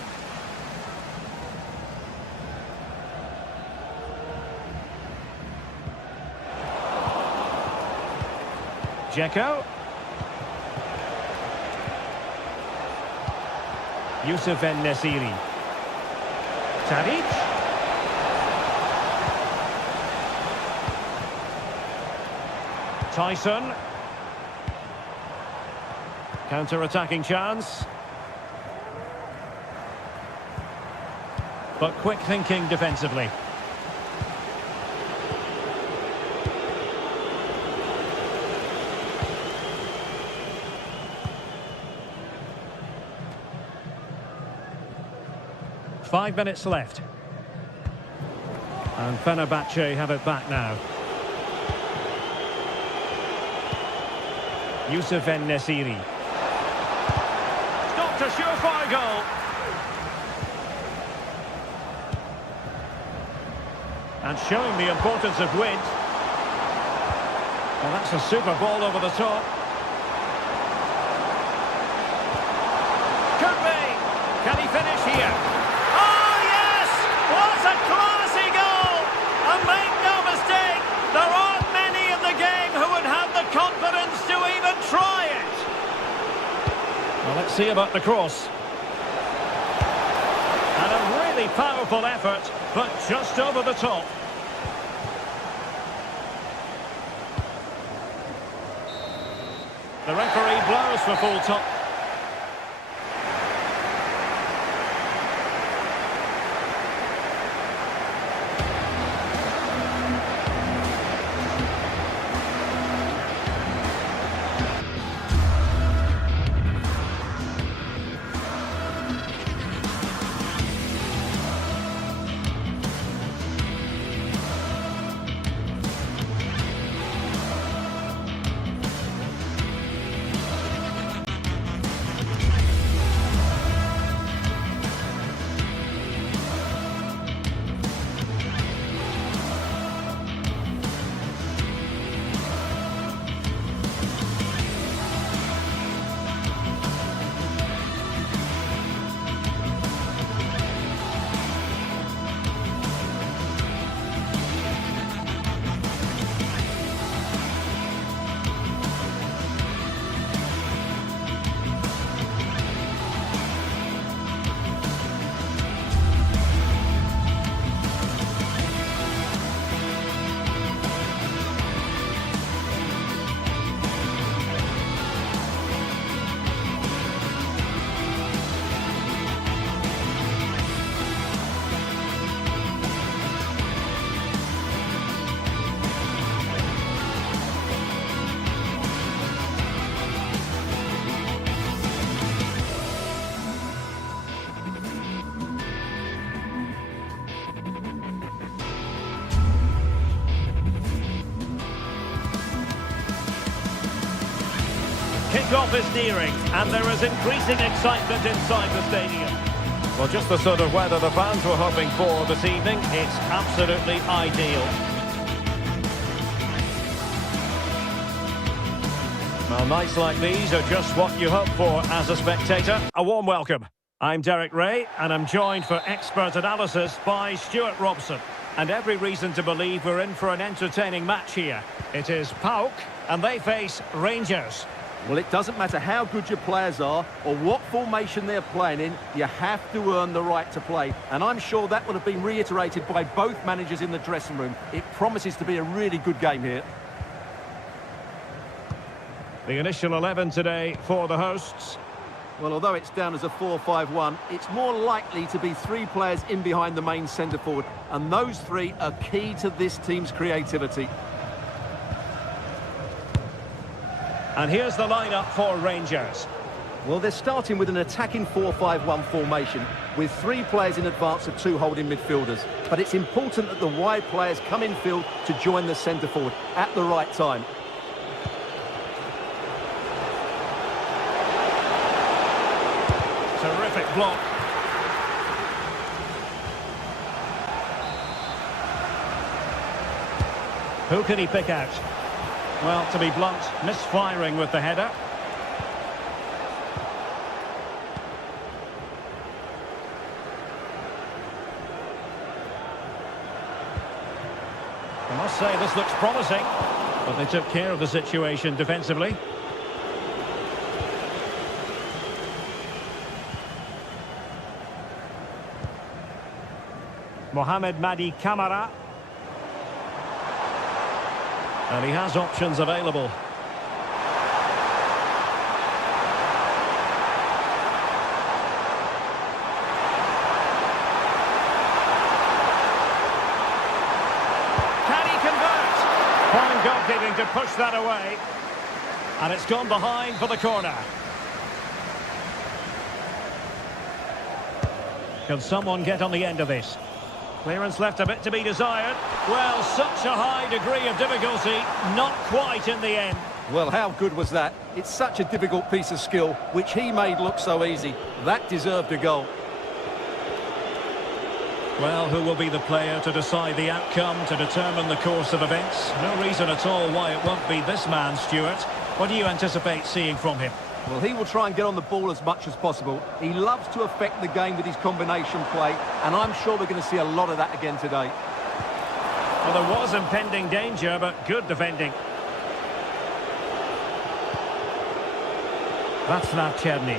Dzeko. Youssef En-Nesyri. Tadic. Tyson. Counter-attacking chance. But quick thinking defensively. Five minutes left. And Fenerbahce have it back now. Youssef En-Nesyri. Stopped a surefire goal. And showing the importance of width. Well, that's a super ball over the top. Could be. Can he finish here? What a classy goal! And make no mistake, there aren't many in the game who would have the confidence to even try it. Well, let's see about the cross. And a really powerful effort, but just over the top. The referee blows for full top. Kick-off is nearing, and there is increasing excitement inside the stadium. Well, just the sort of weather the fans were hoping for this evening. It's absolutely ideal. Well, nights like these are just what you hope for as a spectator. A warm welcome. I'm Derek Ray, and I'm joined for expert analysis by Stuart Robson. And every reason to believe we're in for an entertaining match here. It is PAOK, and they face Rangers. Well, it doesn't matter how good your players are or what formation they're playing in, you have to earn the right to play. And I'm sure that would have been reiterated by both managers in the dressing room. It promises to be a really good game here. The initial 11 today for the hosts. Well, although it's down as a 4-5-1, it's more likely to be three players in behind the main centre-forward. And those three are key to this team's creativity. And here's the lineup for Rangers. Well, they're starting with an attacking 4-5-1 formation, with three players in advance of two holding midfielders. But it's important that the wide players come in field to join the centre-forward at the right time. Terrific block. Who can he pick out? Well, to be blunt, misfiring with the header. I must say this looks promising, but they took care of the situation defensively. Mohamed Madi Camara. And he has options available. Can he convert? Fine goalkeeping to push that away. And it's gone behind for the corner. Can someone get on the end of this? Clearance left a bit to be desired. Well, such a high degree of difficulty, not quite in the end. Well, how good was that? It's such a difficult piece of skill, which he made look so easy. That deserved a goal. Well, who will be the player to decide the outcome, to determine the course of events? No reason at all why it won't be this man, Stuart. What do you anticipate seeing from him? Well, he will try and get on the ball as much as possible. He loves to affect the game with his combination play, and I'm sure we're going to see a lot of that again today. Well, there was impending danger, but good defending. Václav Černý.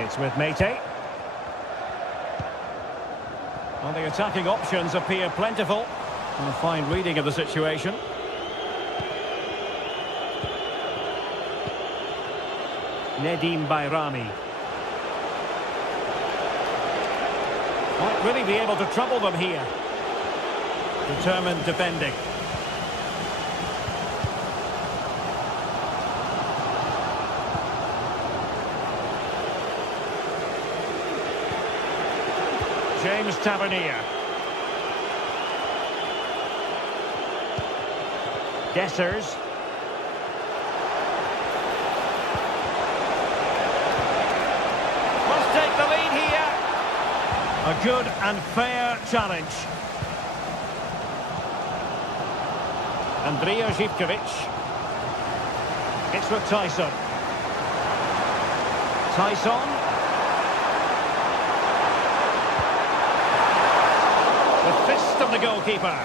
It's with Mate. Well, the attacking options appear plentiful. A fine reading of the situation. Nedim Bayrami. Might really be able to trouble them here. Determined defending. James Tavernier. Dessers. Must take the lead here. A good and fair challenge. Andrija Živković. It's with Tyson. Tyson. The fist of the goalkeeper.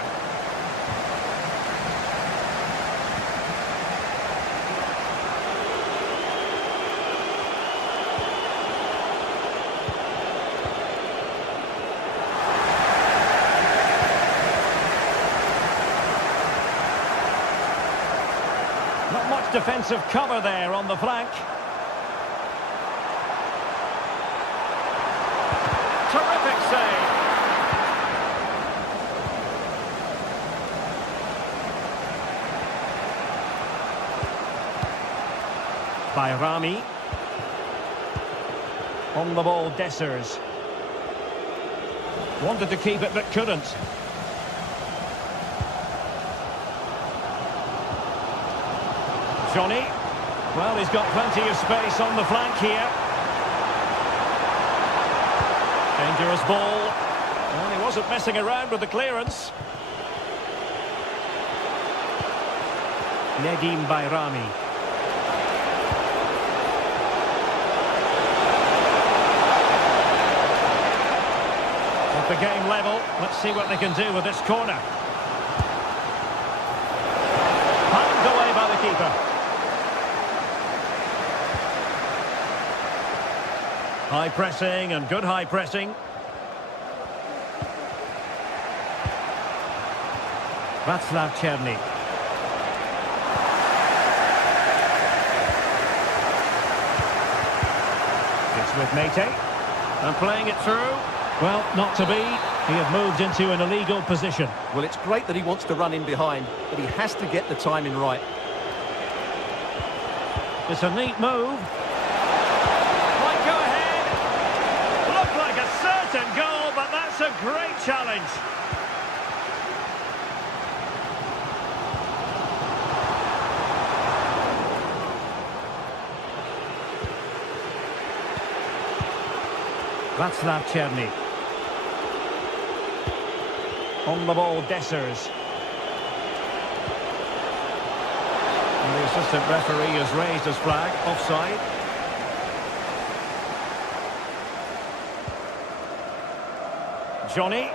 Not much defensive cover there on the flank. Terrific save. Bayrami. On the ball, Dessers. Wanted to keep it but couldn't. Johnny. Well, he's got plenty of space on the flank here. Dangerous ball. Well, he wasn't messing around with the clearance. Nedim Bayrami. At the game level, let's see what they can do with this corner. Panned away by the keeper. High pressing and good high pressing. Václav Černý. It's with Mate. And playing it through. Well, not to be. He had moved into an illegal position. Well, it's great that he wants to run in behind, but he has to get the timing right. It's a neat move. Might go ahead. Looked like a certain goal, but that's a great challenge. Václav Černý. On the ball, Dessers. And the assistant referee has raised his flag, offside. Johnny.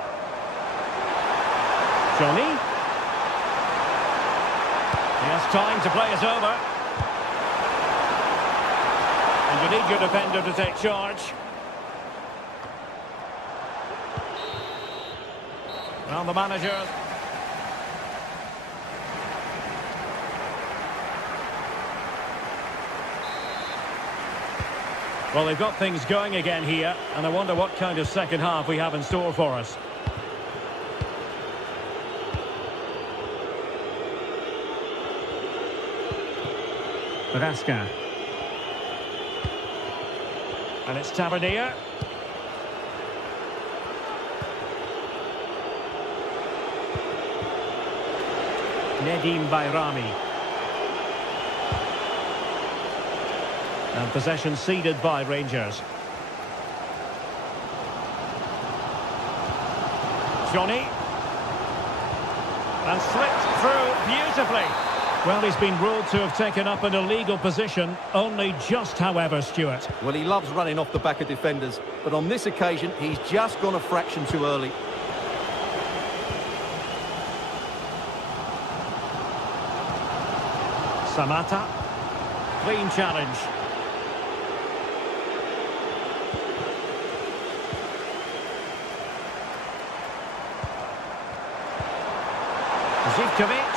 He has time to play it over. And you need your defender to take charge. Well, the manager. Well, they've got things going again here, and I wonder what kind of second half we have in store for us. Raska. And it's Tavernier. Nedim Bayrami. And possession ceded by Rangers. Johnny. And slipped through beautifully. Well, he's been ruled to have taken up an illegal position, only just, however, Stuart. Well, he loves running off the back of defenders, but on this occasion, he's just gone a fraction too early. Samata. Clean challenge. Zivkovic.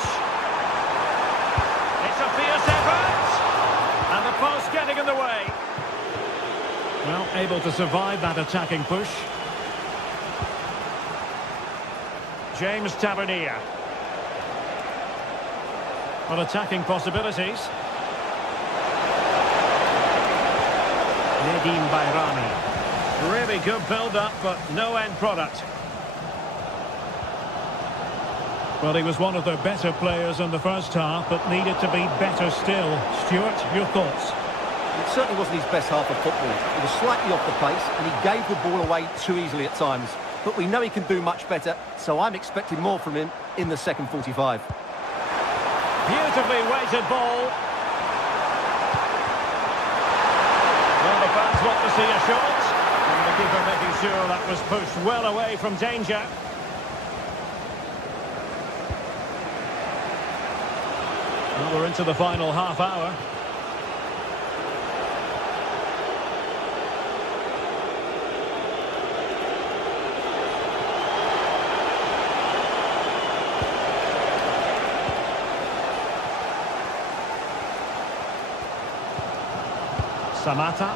It's a fierce effort. And the post getting in the way. Well, able to survive that attacking push. James Tavernier. Well, attacking possibilities. Nedim Bayrami. Really good build-up, but no end product. Well, he was one of their better players in the first half, but needed to be better still. Stuart, your thoughts? It certainly wasn't his best half of football. He was slightly off the pace, and he gave the ball away too easily at times. But we know he can do much better, so I'm expecting more from him in the second 45. Beautifully weighted ball. Well, the fans want to see a shot. And the keeper making sure that was pushed well away from danger. Well, we're into the final half hour. Samata.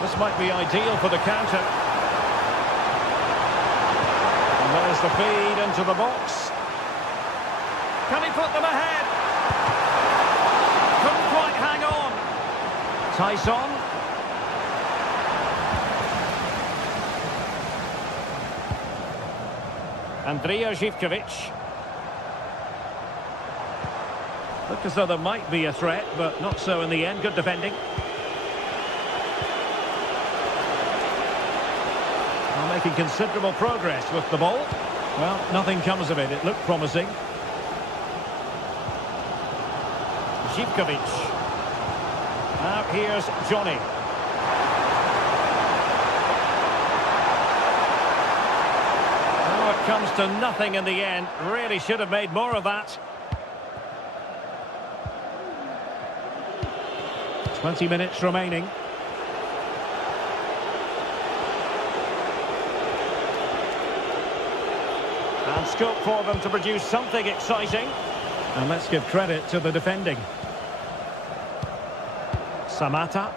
This might be ideal for the counter. And there's the feed into the box. Can he put them ahead? Couldn't quite hang on. Tyson. Andrija Zivkovic. Looked as though there might be a threat, but not so in the end. Good defending. Well, making considerable progress with the ball. Well, nothing comes of it. It looked promising. Zivkovic. Now here's Johnny. Oh, it comes to nothing in the end. Really should have made more of that. 20 minutes remaining. And scope for them to produce something exciting. And let's give credit to the defending. Samata.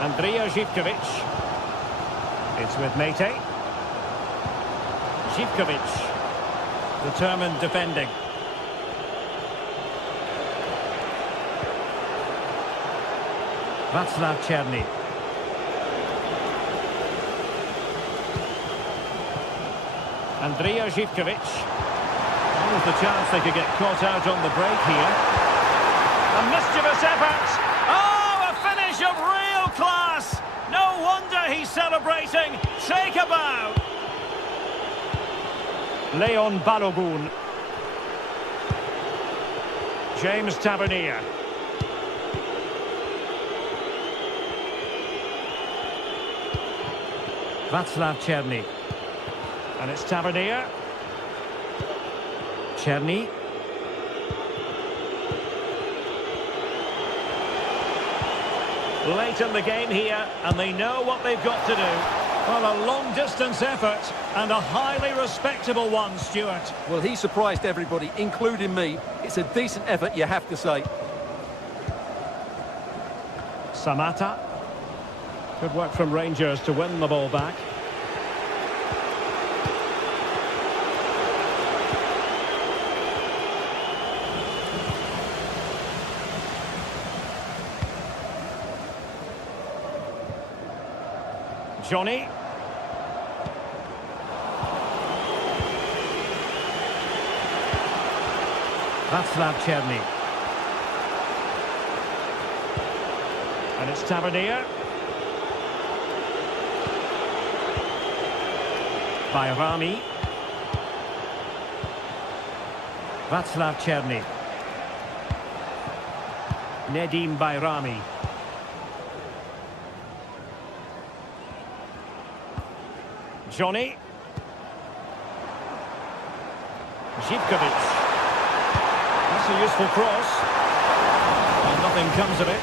Andrea Zivkovic. It's with Mete. Zivkovic. Determined defending. Václav Černý. Andrea Zivkovic. There's the chance they could get caught out on the break here. A mischievous effort. Oh, a finish of real class. No wonder he's celebrating. Take a bow. Leon Balogun. James Tavernier. Václav Černý. And it's Tavernier. Černý. Late in the game here, and they know what they've got to do. Well, a long-distance effort, and a highly respectable one, Stuart. Well, he surprised everybody, including me. It's a decent effort, you have to say. Samata. Good work from Rangers to win the ball back. Johnny. Václav Černý. And it's Tavernier. Bayrami. Václav Černý. Nedim Bayrami. Johnny. Zivkovic. That's a useful cross. And nothing comes of it.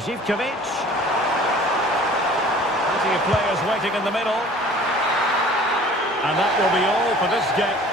Zivkovic. Plenty of players waiting in the middle. And that will be all for this game.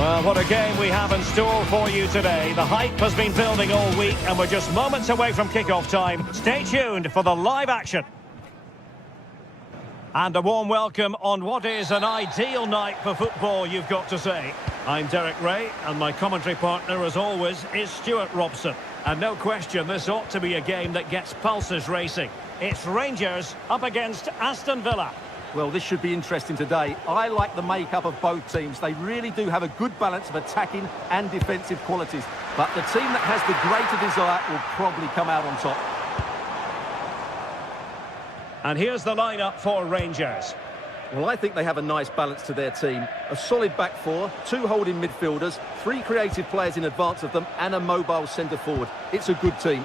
Well, what a game we have in store for you today. The hype has been building all week and we're just moments away from kickoff time. Stay tuned for the live action. And a warm welcome on what is an ideal night for football, you've got to say. I'm Derek Ray, and my commentary partner, as always, is Stuart Robson. And no question, this ought to be a game that gets pulses racing. It's Rangers up against Aston Villa. Well, this should be interesting today. I like the makeup of both teams. They really do have a good balance of attacking and defensive qualities. But the team that has the greater desire will probably come out on top. And here's the lineup for Rangers. Well, I think they have a nice balance to their team. A solid back four, 2 holding midfielders, 3 creative players in advance of them, and a mobile centre forward. It's a good team.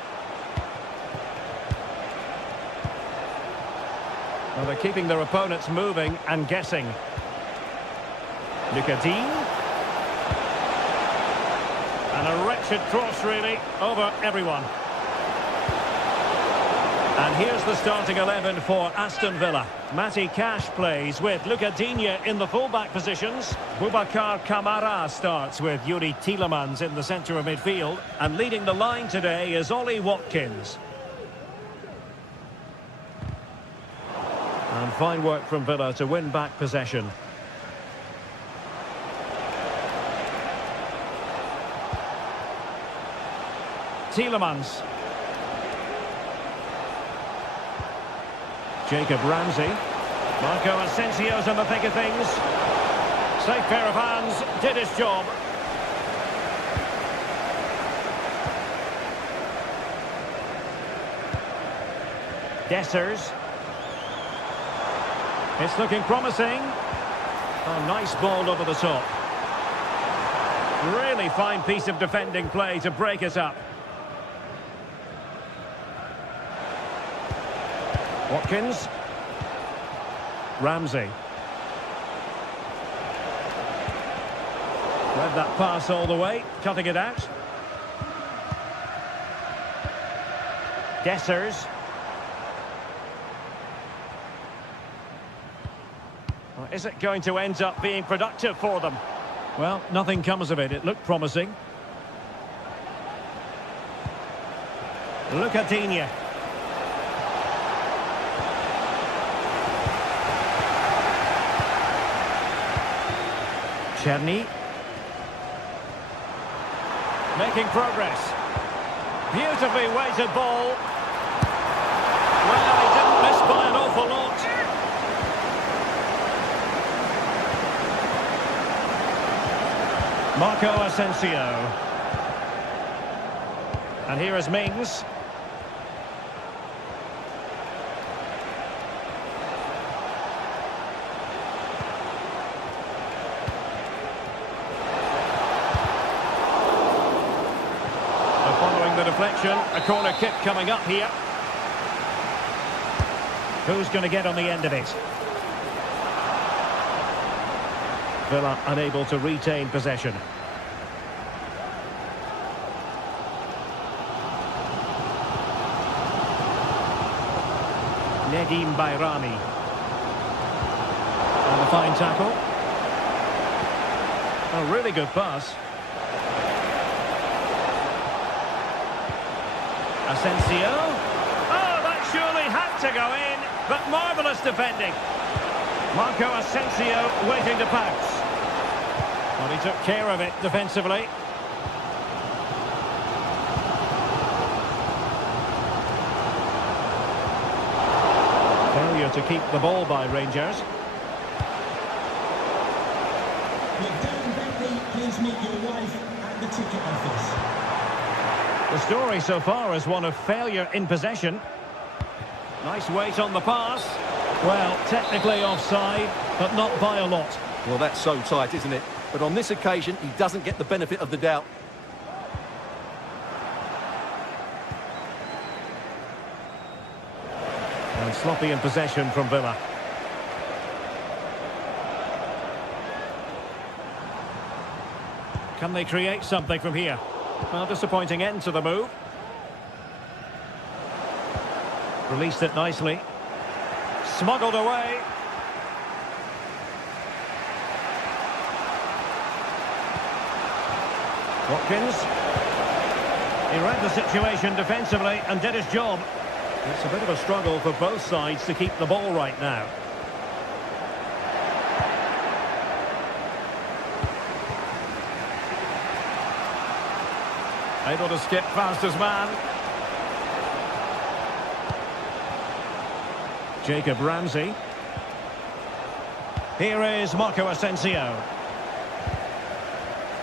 Well, they're keeping their opponents moving and guessing. Lucadine. And a wretched cross, really, over everyone. And here's the starting 11 for Aston Villa. Matty Cash plays with Lucadine in the full-back positions. Boubacar Kamara starts with Yuri Tielemans in the centre of midfield. And leading the line today is Ollie Watkins. And fine work from Villa to win back possession. Tielemans. Jacob Ramsey. Marco Asensio's in the thick of things. Safe pair of hands, did his job. Dessers. It's looking promising. Oh, nice ball over the top. Really fine piece of defending play to break it up. Watkins. Ramsey. Read that pass all the way, cutting it out. Dessers. Well, is it going to end up being productive for them? Well, nothing comes of it. It looked promising. Lucadine. Cherny. Making progress. Beautifully weighted ball. Well, he didn't miss by an awful lot. Marco Asensio. And here is Mings. Following the deflection, a corner kick coming up here. Who's going to get on the end of it? Villa unable to retain possession. Nedim Bayrami. And a fine tackle. A really good pass. Asensio. Oh, that surely had to go in, but marvellous defending. Marco Asensio waiting to pounce. Well, he took care of it defensively. Failure to keep the ball by Rangers. Darren Bentley, please meet your wife at the ticket office. The story so far is one of failure in possession. Nice weight on the pass. Well, technically offside, but not by a lot. Well, that's so tight, isn't it? But on this occasion, he doesn't get the benefit of the doubt. And sloppy in possession from Villa. Can they create something from here? Well, disappointing end to the move. Released it nicely. Smuggled away. Watkins. He read the situation defensively and did his job. It's a bit of a struggle for both sides to keep the ball right now. Able to skip past his man. Jacob Ramsey. Here is Marco Asensio.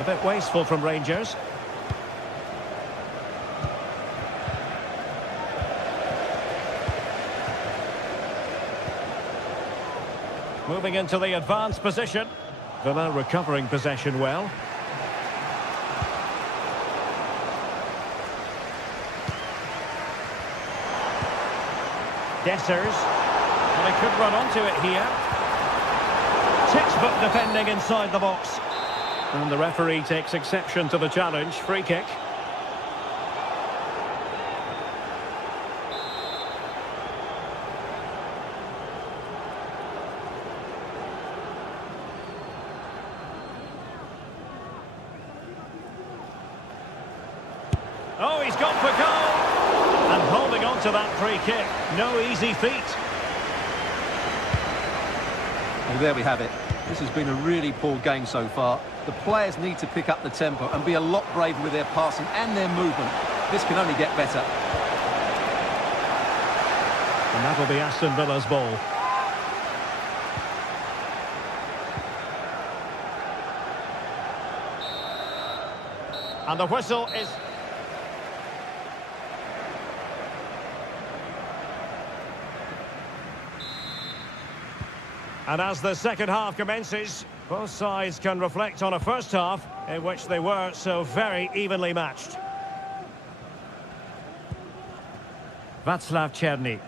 A bit wasteful from Rangers. Moving into the advanced position. Villa recovering possession well. Dessers. And he could run onto it here. Textbook defending inside the box. And the referee takes exception to the challenge. Free kick. Oh, he's gone for goal! And holding on to that free kick. No easy feat. Well, there we have it. This has been a really poor game so far. The players need to pick up the tempo and be a lot braver with their passing and their movement. This can only get better. And that'll be Aston Villa's ball. And the whistle is... And as the second half commences, both sides can reflect on a first half in which they were so very evenly matched. Václav Černý.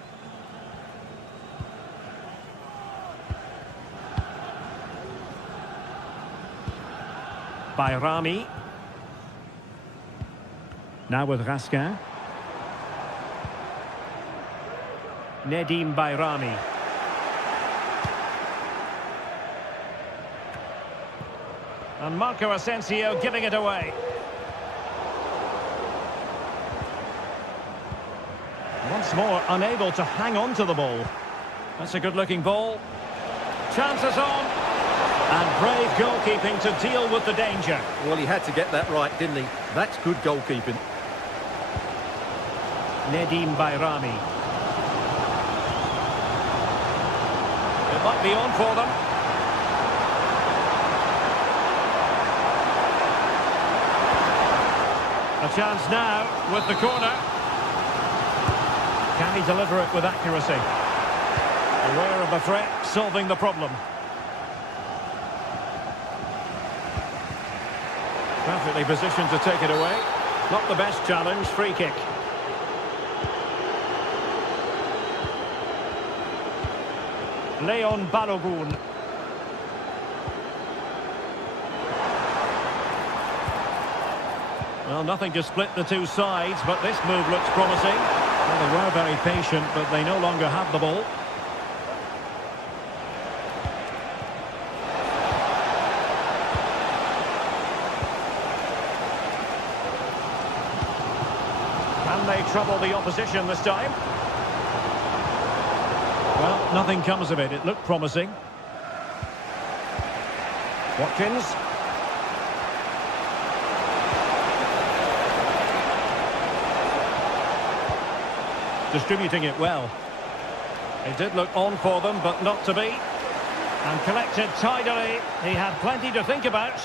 Bayrami. Now with Raskin. Nedim Bayrami. And Marco Asensio giving it away. Once more, unable to hang on to the ball. That's a good-looking ball. Chances on. And brave goalkeeping to deal with the danger. Well, he had to get that right, didn't he? That's good goalkeeping. Nedim Bayrami. It might be on for them. A chance now with the corner. Can he deliver it with accuracy? Aware of the threat, solving the problem. Perfectly positioned to take it away. Not the best challenge, free kick. Leon Balogun. Well, nothing to split the two sides, but this move looks promising. Well, they were very patient, but they no longer have the ball. Can they trouble the opposition this time? Well, nothing comes of it. It looked promising. Watkins. Distributing it well. It did look on for them, but not to be. And collected tidily. He had plenty to think about.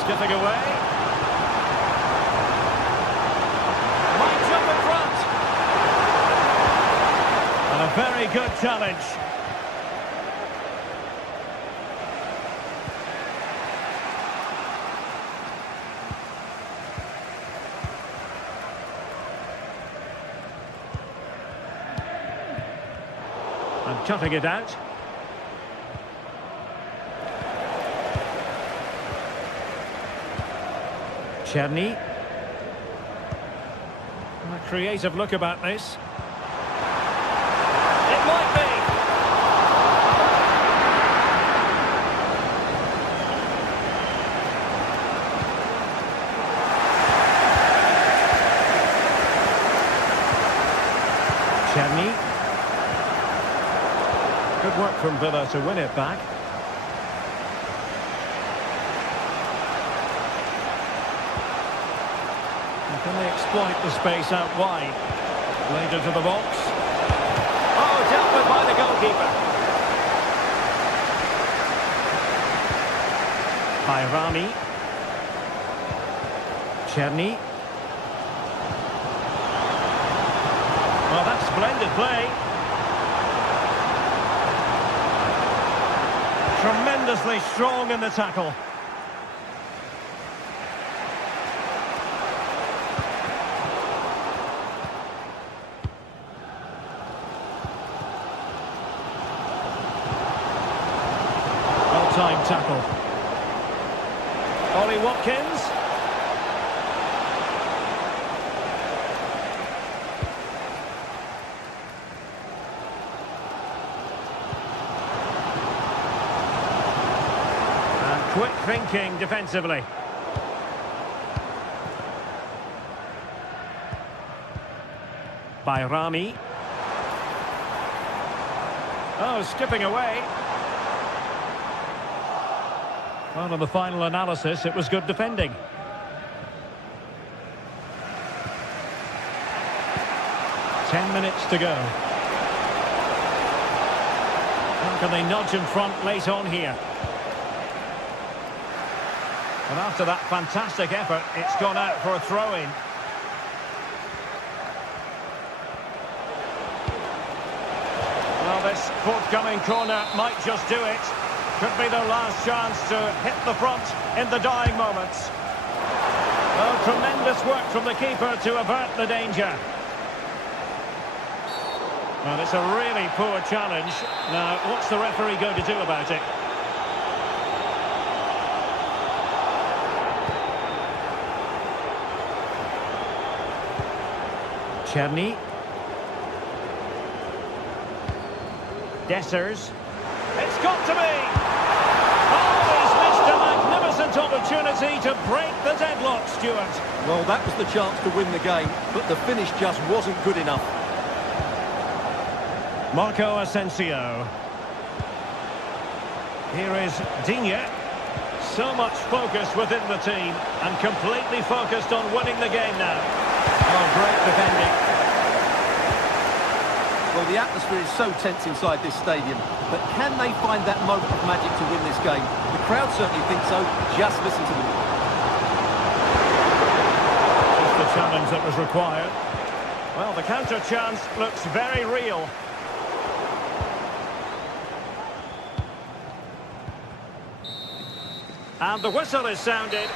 Skipping away. Might jump in front. And a very good challenge. And cutting it out. Černý. A creative look about this. it might be. Cherney. Good work from Villa to win it back. Can they exploit the space out wide? Later to the box. Oh, dealt with by the goalkeeper. Bayrami. Cherney. Well, that's splendid play. Tremendously strong in the tackle. Well-timed tackle. Ollie Watkins. Quick thinking defensively. Bayrami. Oh, skipping away. Well, on the final analysis, it was good defending. Minutes to go. How can they nudge in front late on here? And after that fantastic effort, it's gone out for a throw-in. Well, this forthcoming corner might just do it. Could be their last chance to hit the front in the dying moments. Oh, tremendous work from the keeper to avert the danger. Well, it's a really poor challenge. Now, what's the referee going to do about it? Cherney. Dessers. It's got to be! Oh, he's missed a magnificent opportunity to break the deadlock, Stuart. Well, that was the chance to win the game, but the finish just wasn't good enough. Marco Asensio. Here is Digne. So much focus within the team and completely focused on winning the game now. Oh, great defending. Well, the atmosphere is so tense inside this stadium, but can they find that moment of magic to win this game? The crowd certainly think so. Just listen to them. Just the challenge that was required. Well, the counter chance looks very real. And the whistle is sounded.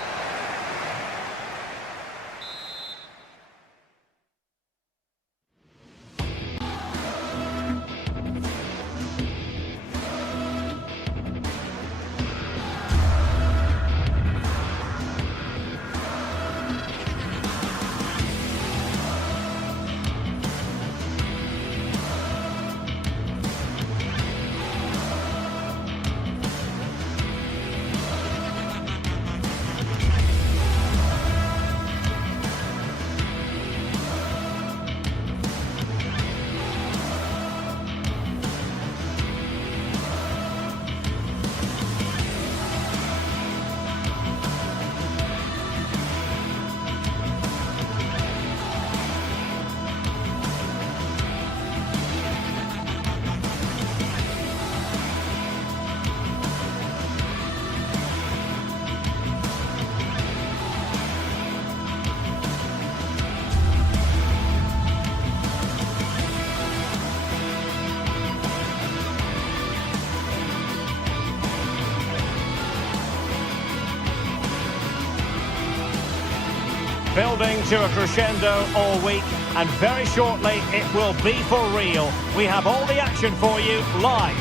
Building to a crescendo all week, and very shortly it will be for real. We have all the action for you live.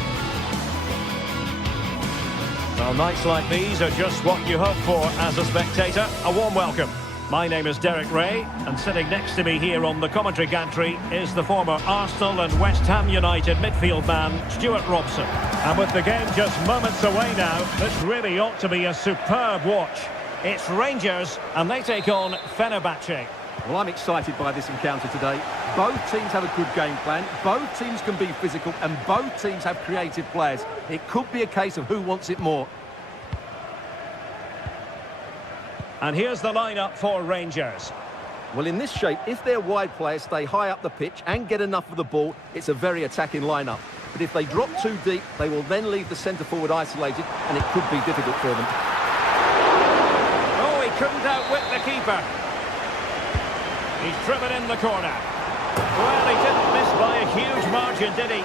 Well, nights like these are just what you hope for as a spectator. A warm welcome. My name is Derek Ray, and sitting next to me here on the commentary gantry is the former Arsenal and West Ham United midfield man, Stuart Robson. And with the game just moments away now, this really ought to be a superb watch. It's Rangers, and they take on Fenerbahce. Well, I'm excited by this encounter today. Both teams have a good game plan, both teams can be physical, and both teams have creative players. It could be a case of who wants it more. And here's the lineup for Rangers. Well, in this shape, if their wide players stay high up the pitch and get enough of the ball, it's a very attacking lineup. But if they drop too deep, they will then leave the centre-forward isolated, and it could be difficult for them. Oh, he couldn't outwit the keeper. He's driven in the corner. Well, he didn't miss by a huge margin, did he?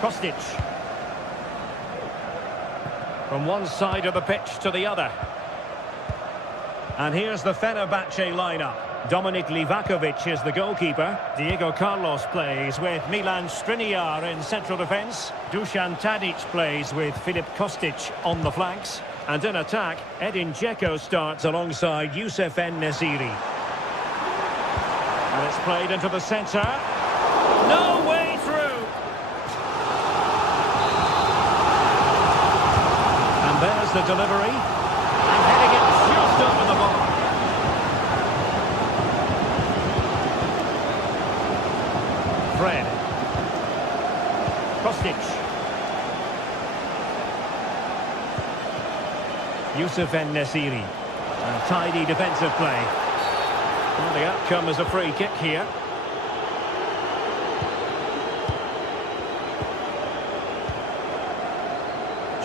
Kostic. From one side of the pitch to the other. And here's the Fenerbahce lineup. Dominik Livakovic is the goalkeeper. Diego Carlos plays with Milan Skriniar in central defence. Dusan Tadic plays with Filip Kostic on the flanks. And in attack, Edin Dzeko starts alongside Youssef En-Nesyri. And it's played into the centre. No way through! And there's the delivery. And heading it just over the bar. Fred. Kostic. Youssef En-Nesyri. And tidy defensive play. Well, the outcome is a free kick here.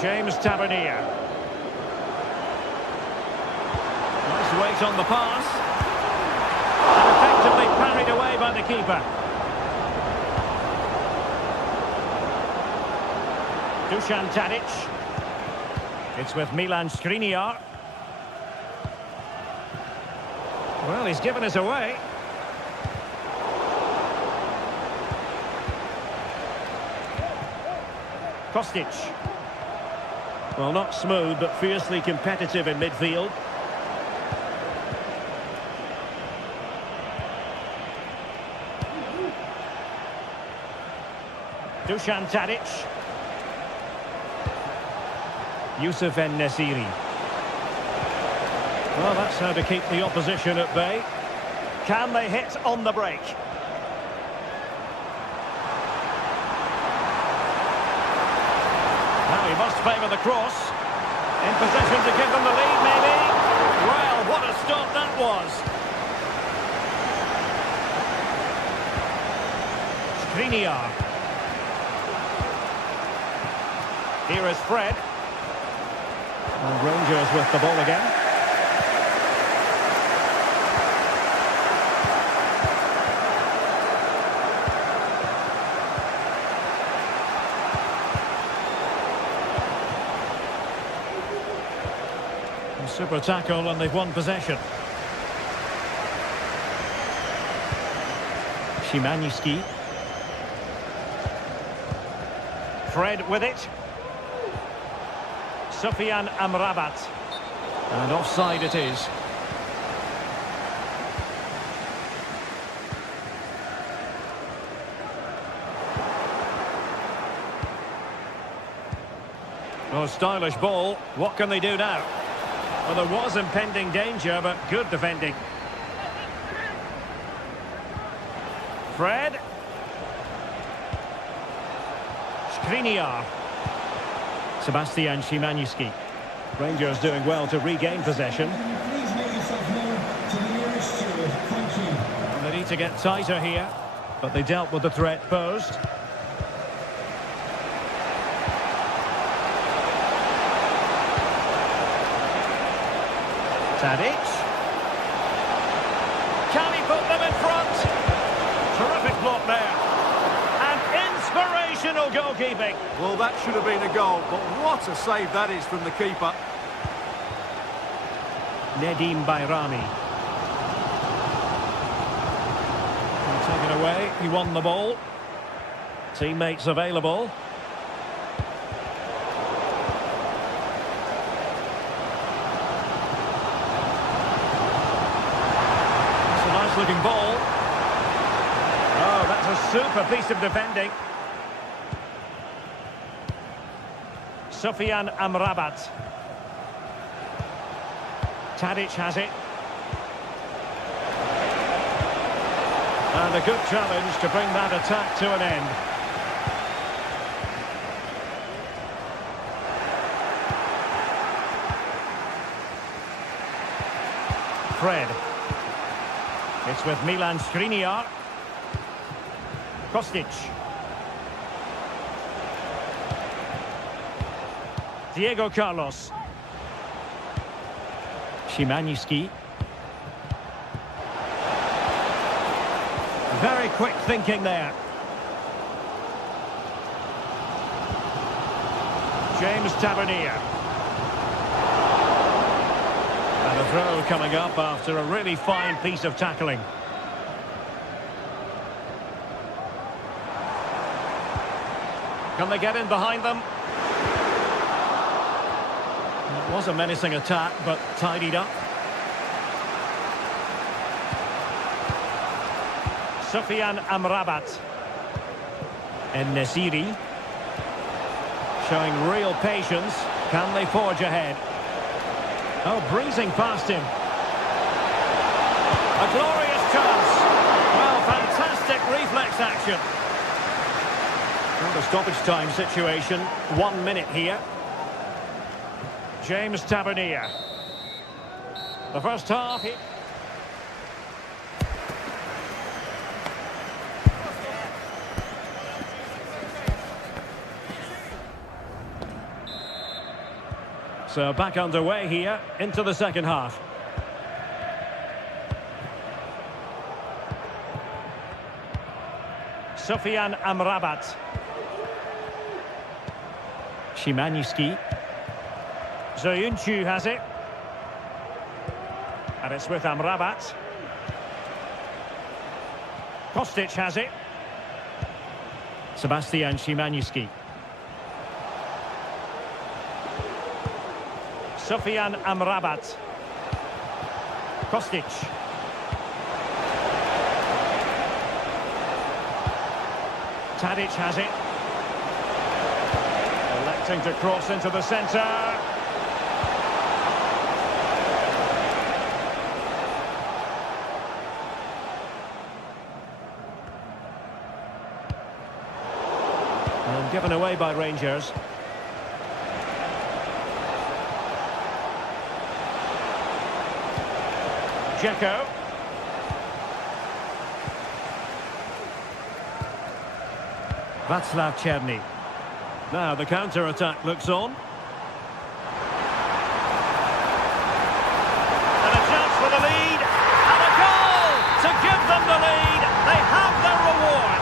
James Tavernier. Nice weight on the pass. And effectively parried away by the keeper. Dusan Tadic. It's with Milan Skriniar. Well, he's given us away. Kostic. Well, not smooth, but fiercely competitive in midfield. Dusan Tadic. Youssef En-Nesyri. Well, that's how to keep the opposition at bay. Can they hit on the break? Now he must favour the cross. In position to give them the lead, maybe. Well, what a stop that was. Skriniar. Here is Fred. And Rangers with the ball again. A super tackle, and they've won possession. Szymański. Fred with it. Sufyan Amrabat. And offside it is. Oh, stylish ball. What can they do now? Well, there was impending danger, but good defending. Fred. Skriniar. Sebastian Szymański. Rangers doing well to regain possession. Please make yourself known to the nearest steward. Thank you. And they need to get tighter here, but they dealt with the threat posed. Tadic. Can he put them in front? Terrific block there. And inspirational goalkeeping. Well, that should have been a goal, but what a save that is from the keeper. Nedim Bayrami. And taken away, he won the ball. Teammates available. looking ball. Oh, that's a super piece of defending. Sufyan Amrabat. Tadic has it. And a good challenge to bring that attack to an end. Fred. It's with Milan Skriniar. Kostic. Diego Carlos. Szymański. Very quick thinking there. James Tavernier. And a throw coming up after a really fine piece of tackling. Can they get in behind them? It was a menacing attack, but tidied up. Sufyan Amrabat. En-Nesyri. Showing real patience. Can they forge ahead? Oh, breezing past him. A glorious chance. Well, fantastic reflex action. Not a stoppage time situation. 1 minute here. James Tavernier. The first half. So back underway here into the second half. Sufyan Amrabat. Szymański. Zoyuncu has it. And it's with Amrabat. Kostic has it. Sebastian Szymański. Sufyan Amrabat. Kostic. Tadic has it. Electing to cross into the centre. And given away by Rangers. Dzeko. Václav Černý. Now the counter-attack looks on. And a chance for the lead. And a goal to give them the lead. They have their reward.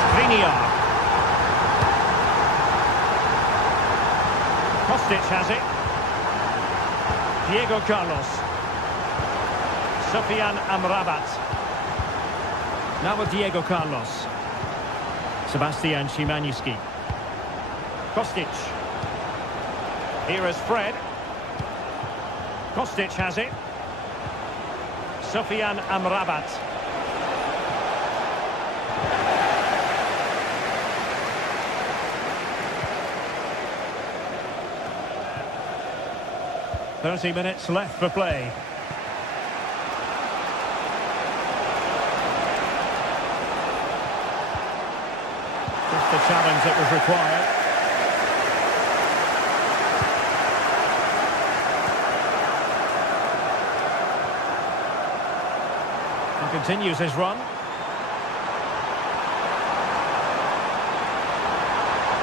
Skriniar. Kostic has it. Diego Carlos. Sufyan Amrabat. Now with Diego Carlos. Sebastian Szymański. Kostic. Here is Fred. Kostic has it. Sufyan Amrabat. "30 minutes left for play. Just the challenge that was required. He continues his run.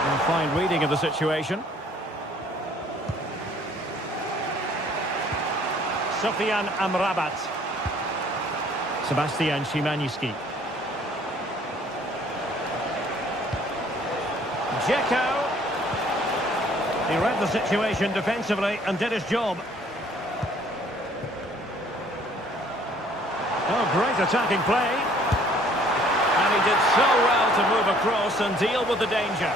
And a fine reading of the situation. Sufyan Amrabat. Sebastian Szymański. Dzeko. He read the situation defensively and did his job. Oh, great attacking play. And he did so well to move across and deal with the danger.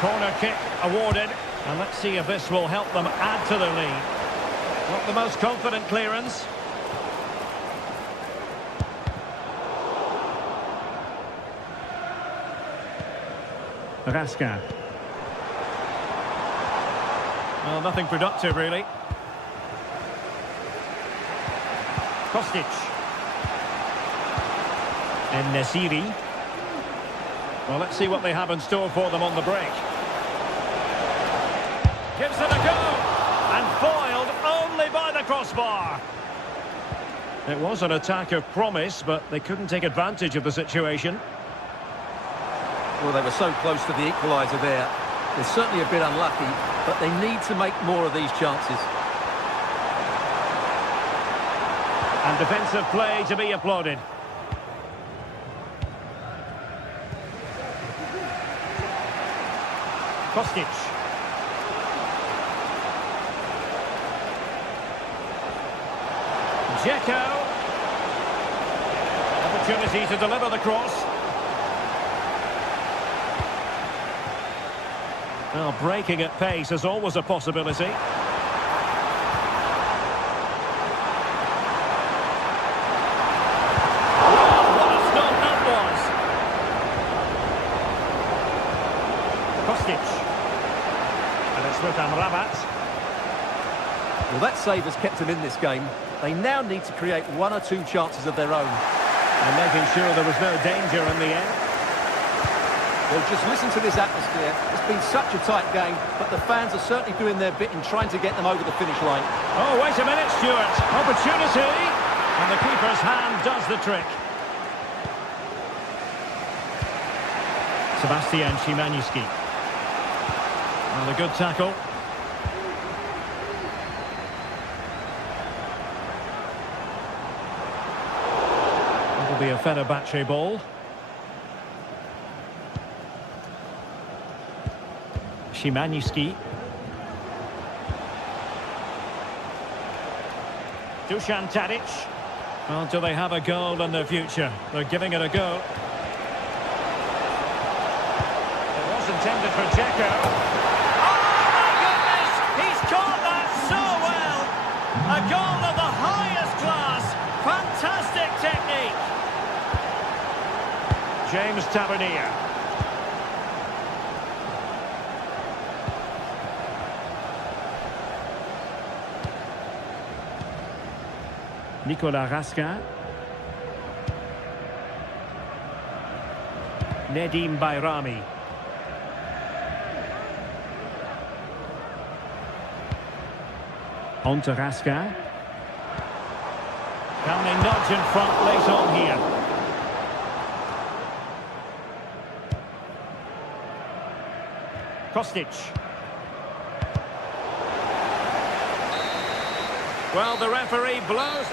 Corner kick awarded. And let's see if this will help them add to their lead. Not the most confident clearance. Rasca. Well, nothing productive, really. Kostic. And Nesiri. Well, let's see what they have in store for them on the break. Gives it a go. And foiled only by the crossbar. It was an attack of promise, but they couldn't take advantage of the situation. Well, they were so close to the equaliser there. They're certainly a bit unlucky, but they need to make more of these chances. And defensive play to be applauded. Kostic. Dzeko. Opportunity to deliver the cross. Well, breaking at pace is always a possibility. What a stop that was! Kostic. And it's with Amrabat. Well, that save has kept them in this game. They now need to create one or two chances of their own. And making sure there was no danger in the end. Well, just listen to this atmosphere. It's been such a tight game, but the fans are certainly doing their bit in trying to get them over the finish line. Oh, wait a minute, Stuart. Opportunity. And the keeper's hand does the trick. Sebastian Szymanski. Well, a good tackle. It'll be a Fenerbahce ball. Szymanski. Dusan Tadic. Well, do they have a goal in the future? They're giving it a go. It was intended for Dzeko. Oh, my goodness! He's caught that so well! A goal of the highest class. Fantastic technique. James Tavernier. Nicolas Rasca. Nedim Bayrami. On to Rasca. Can they nudge in front late on here? Kostic. Well, the referee blows.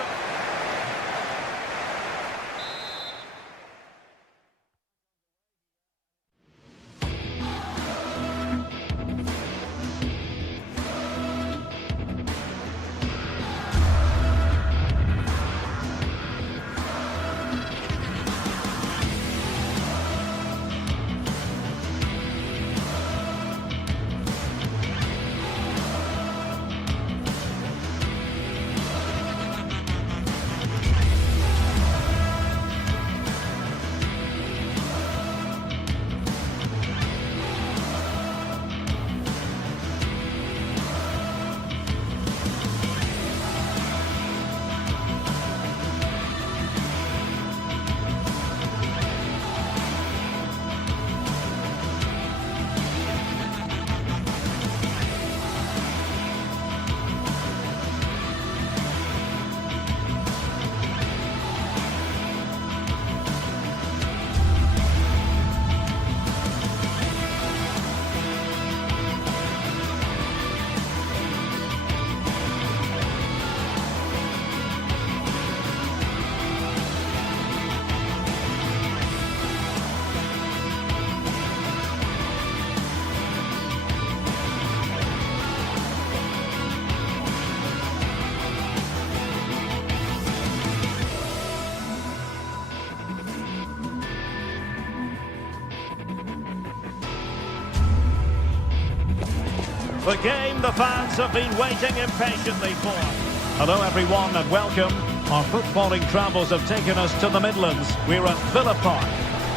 The game the fans have been waiting impatiently for. Hello everyone and welcome. Our footballing travels have taken us to the Midlands. We're at Villa Park.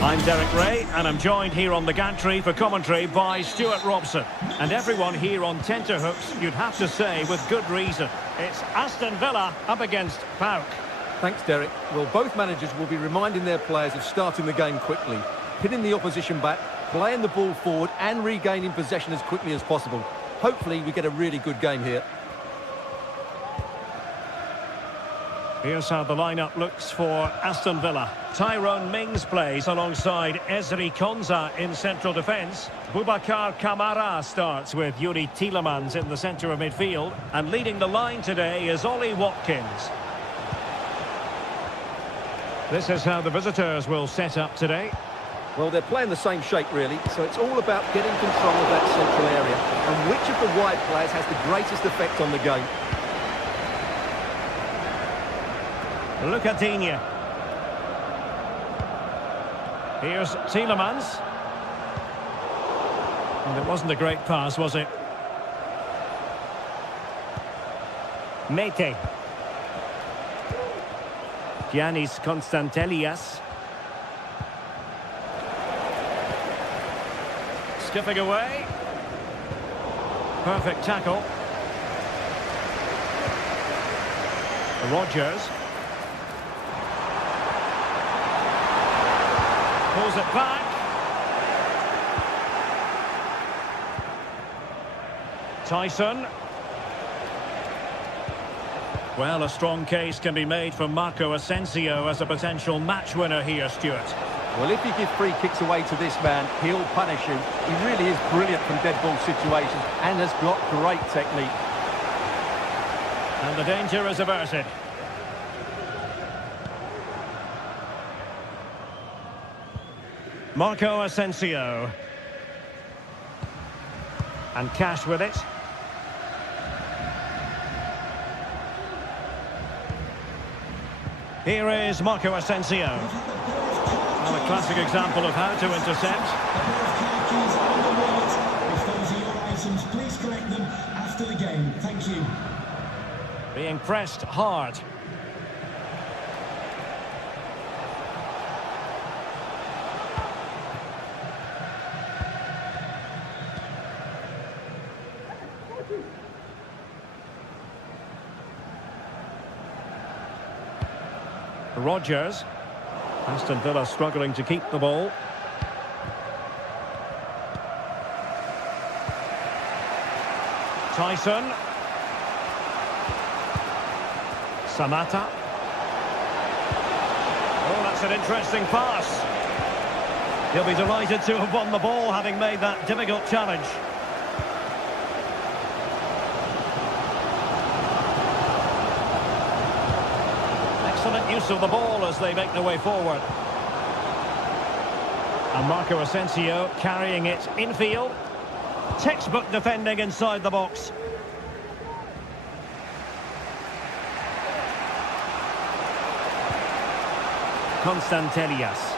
I'm Derek Ray and I'm joined here on the gantry for commentary by Stuart Robson. And everyone here on tenterhooks, you'd have to say with good reason. It's Aston Villa up against PAOK. Thanks, Derek. Well, both managers will be reminding their players of starting the game quickly, hitting the opposition back, playing the ball forward and regaining possession as quickly as possible. Hopefully we get a really good game here. Here's how the lineup looks for Aston Villa. Tyrone Mings plays alongside Ezri Konsa in central defence. Boubacar Kamara starts with Yuri Tielemans in the centre of midfield. And leading the line today is Ollie Watkins. This is how the visitors will set up today. Well, they're playing the same shape, really, so it's all about getting control of that central area and which of the wide players has the greatest effect on the game. Look at Digne. Here's Tielemans. And it wasn't a great pass, was it? Mete. Giannis Constantelias. Skipping away. Perfect tackle. Rodgers. Pulls it back. Tyson. Well, a strong case can be made for Marco Asensio as a potential match winner here, Stuart. Well, if you give free kicks away to this man, he'll punish you. He really is brilliant from dead ball situations and has got great technique. And the danger is averted. Marco Asensio. And Cash with it. Here is Marco Asensio. Well, a classic example of how to intercept. If those are your items, please collect them after the game. Thank you. Being pressed hard. Rodgers. Aston Villa struggling to keep the ball. Tyson. Samata. Oh, that's an interesting pass. He'll be delighted to have won the ball, having made that difficult challenge. Excellent use of the ball as they make their way forward. And Marco Asensio carrying it infield. Textbook defending inside the box. Constantelias.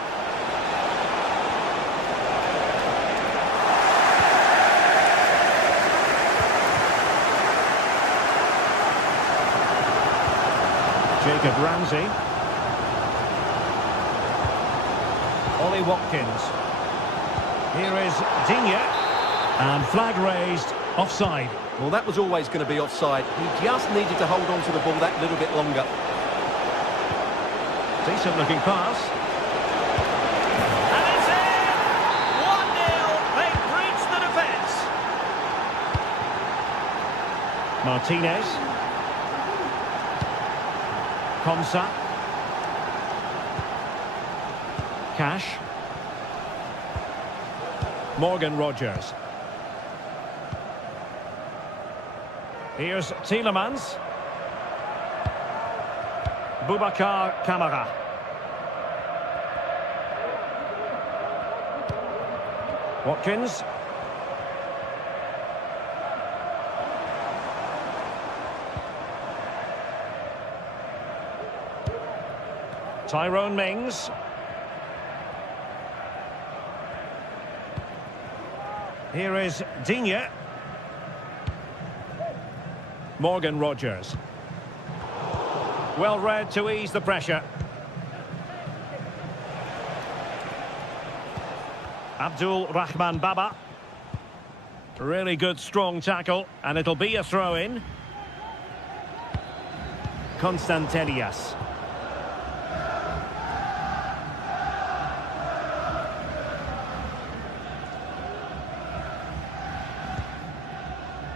Jacob Ramsey. Ollie Watkins. Here is Digne. And flag raised, offside. Well, that was always going to be offside. He just needed to hold on to the ball that little bit longer. Decent looking pass. And it's in! 1-0. They've breached the defence. Martinez. Konsa. Cash. Morgan Rodgers. Here's Tielemans. Boubacar Kamara. Watkins. Tyrone Mings. Here is Digne. Morgan Rogers. Well read to ease the pressure. Abdul Rahman Baba. Really good strong tackle, and it'll be a throw-in. Constantelias.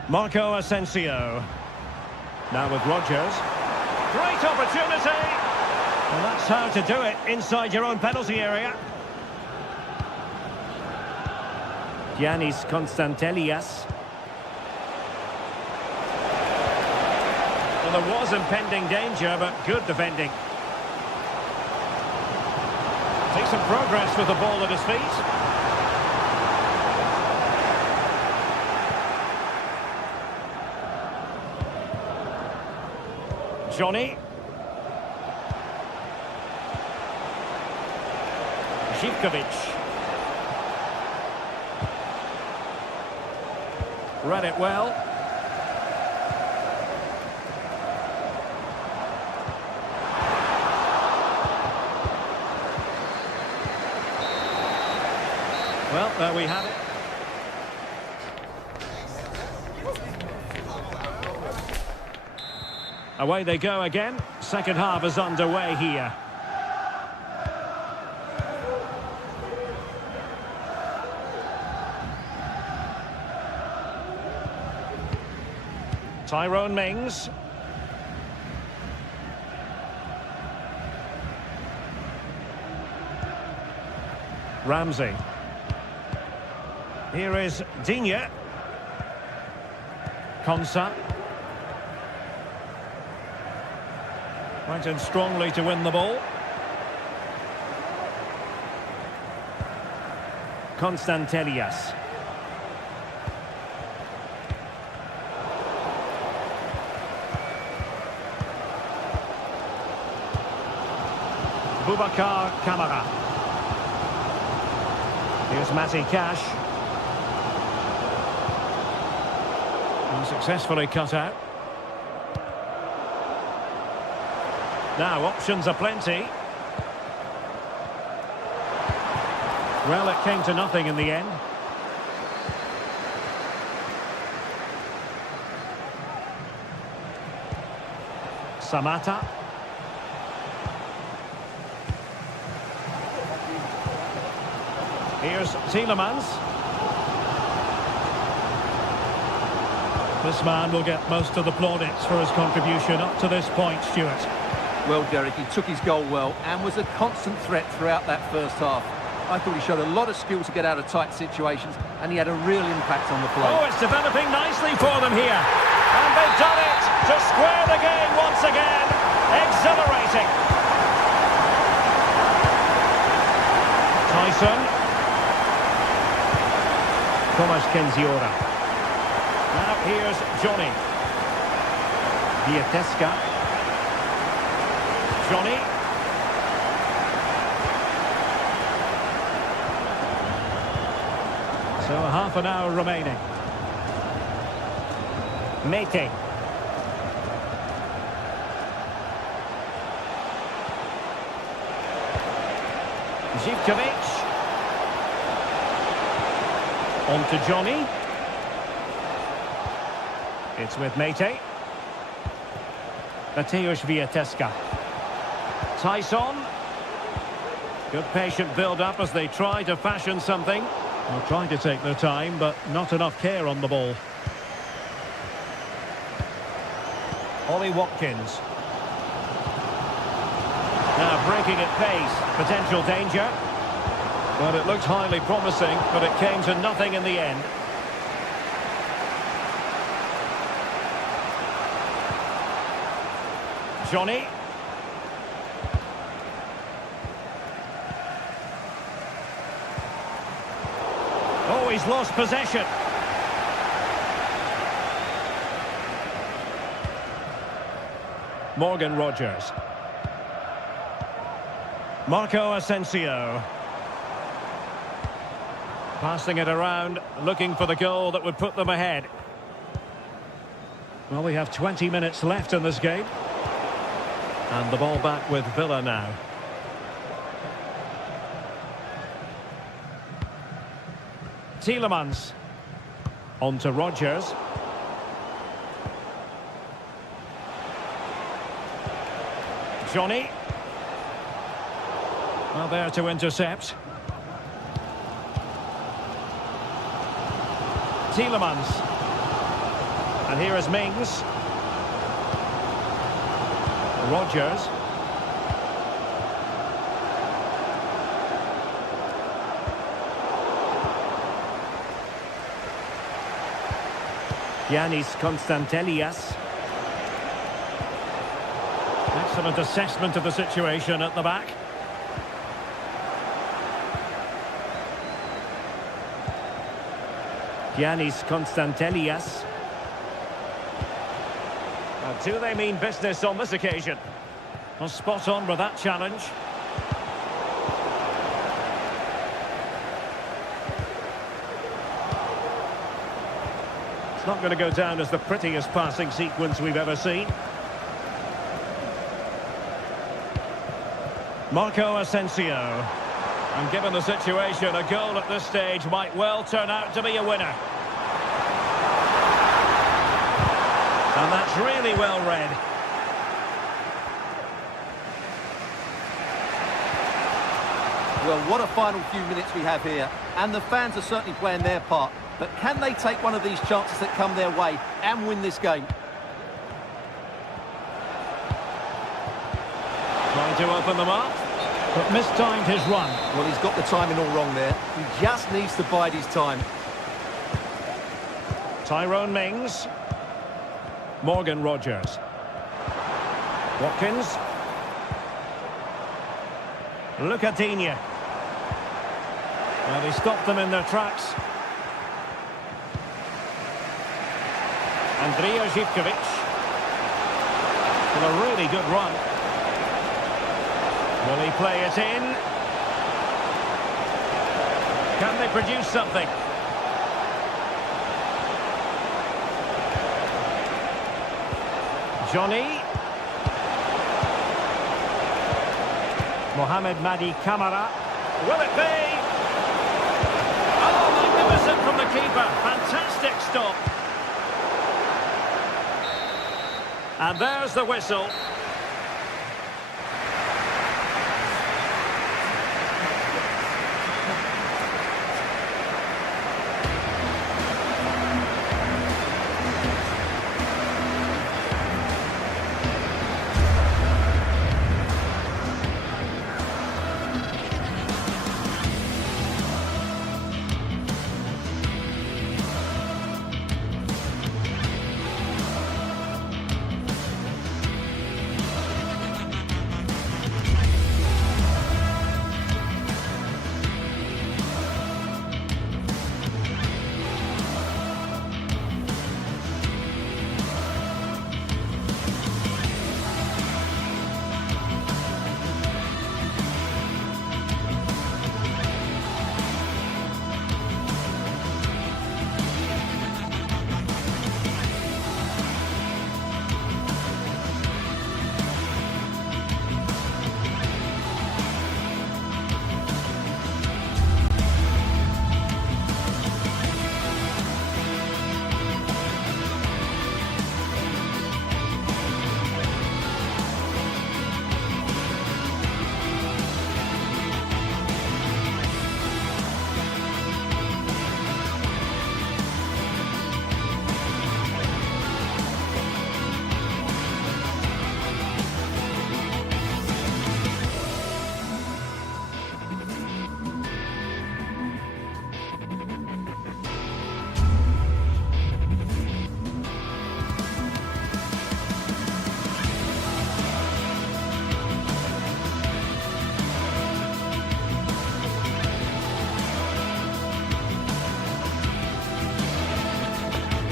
Marco Asensio. Now with Rogers. Great opportunity! And that's how to do it inside your own penalty area. Giannis Constantelias. Well, there was impending danger, but good defending. Takes some progress with the ball at his feet. Johnny. Zivkovic. Read it well. Well, there we have it. Away they go again. Second half is underway here. Tyrone Mings. Ramsey. Here is Digne. Konsa. Went in strongly to win the ball. Constantelias. Boubacar Kamara. Here's Matty Cash. And successfully cut out. Now options are plenty. Well, it came to nothing in the end. Samata. Here's Tielemans. This man will get most of the plaudits for his contribution up to this point, Stuart. Well, Derek, he took his goal well and was a constant threat throughout that first half. I thought he showed a lot of skill to get out of tight situations, and he had a real impact on the play. Oh, it's developing nicely for them here. And they've done it to square the game once again. Exhilarating. Tyson. Thomas Kenziora. Now here's Johnny. Vietesca. Johnny. So half an hour remaining. Mete. Zivkovic. On to Johnny. It's with Mete. Mateusz Vietesca. Tyson. Good patient build-up as they try to fashion something. They're trying to take their time, but not enough care on the ball. Ollie Watkins. Now breaking at pace. Potential danger. Well, it looked highly promising, but it came to nothing in the end. Johnny. Oh, he's lost possession. Morgan Rogers. Marco Asensio. Passing it around, looking for the goal that would put them ahead. Well, we have 20 minutes left in this game. And the ball back with Villa now. Tielemans. On to Rodgers. Johnny. Well, there to intercept. Tielemans. And here is Mings. Rodgers. Yanis Konstantelias. Excellent assessment of the situation at the back. Yanis Konstantelias. Do they mean business on this occasion? Well, spot on with that challenge. It's not going to go down as the prettiest passing sequence we've ever seen. Marco Asensio. And given the situation, a goal at this stage might well turn out to be a winner. And that's really well read. Well, what a final few minutes we have here. And the fans are certainly playing their part. But can they take one of these chances that come their way and win this game? Trying to open them up, but mistimed his run. Well, he's got the timing all wrong there. He just needs to bide his time. Tyrone Mings. Morgan Rodgers. Watkins. Lucadinha. Well, he stopped them in their tracks. Andrija Živković. With a really good run. Will he play it in? Can they produce something? Johnny. Mohamed Madi Camara. Will it be? Oh, magnificent from the keeper. Fantastic stop. And there's the whistle.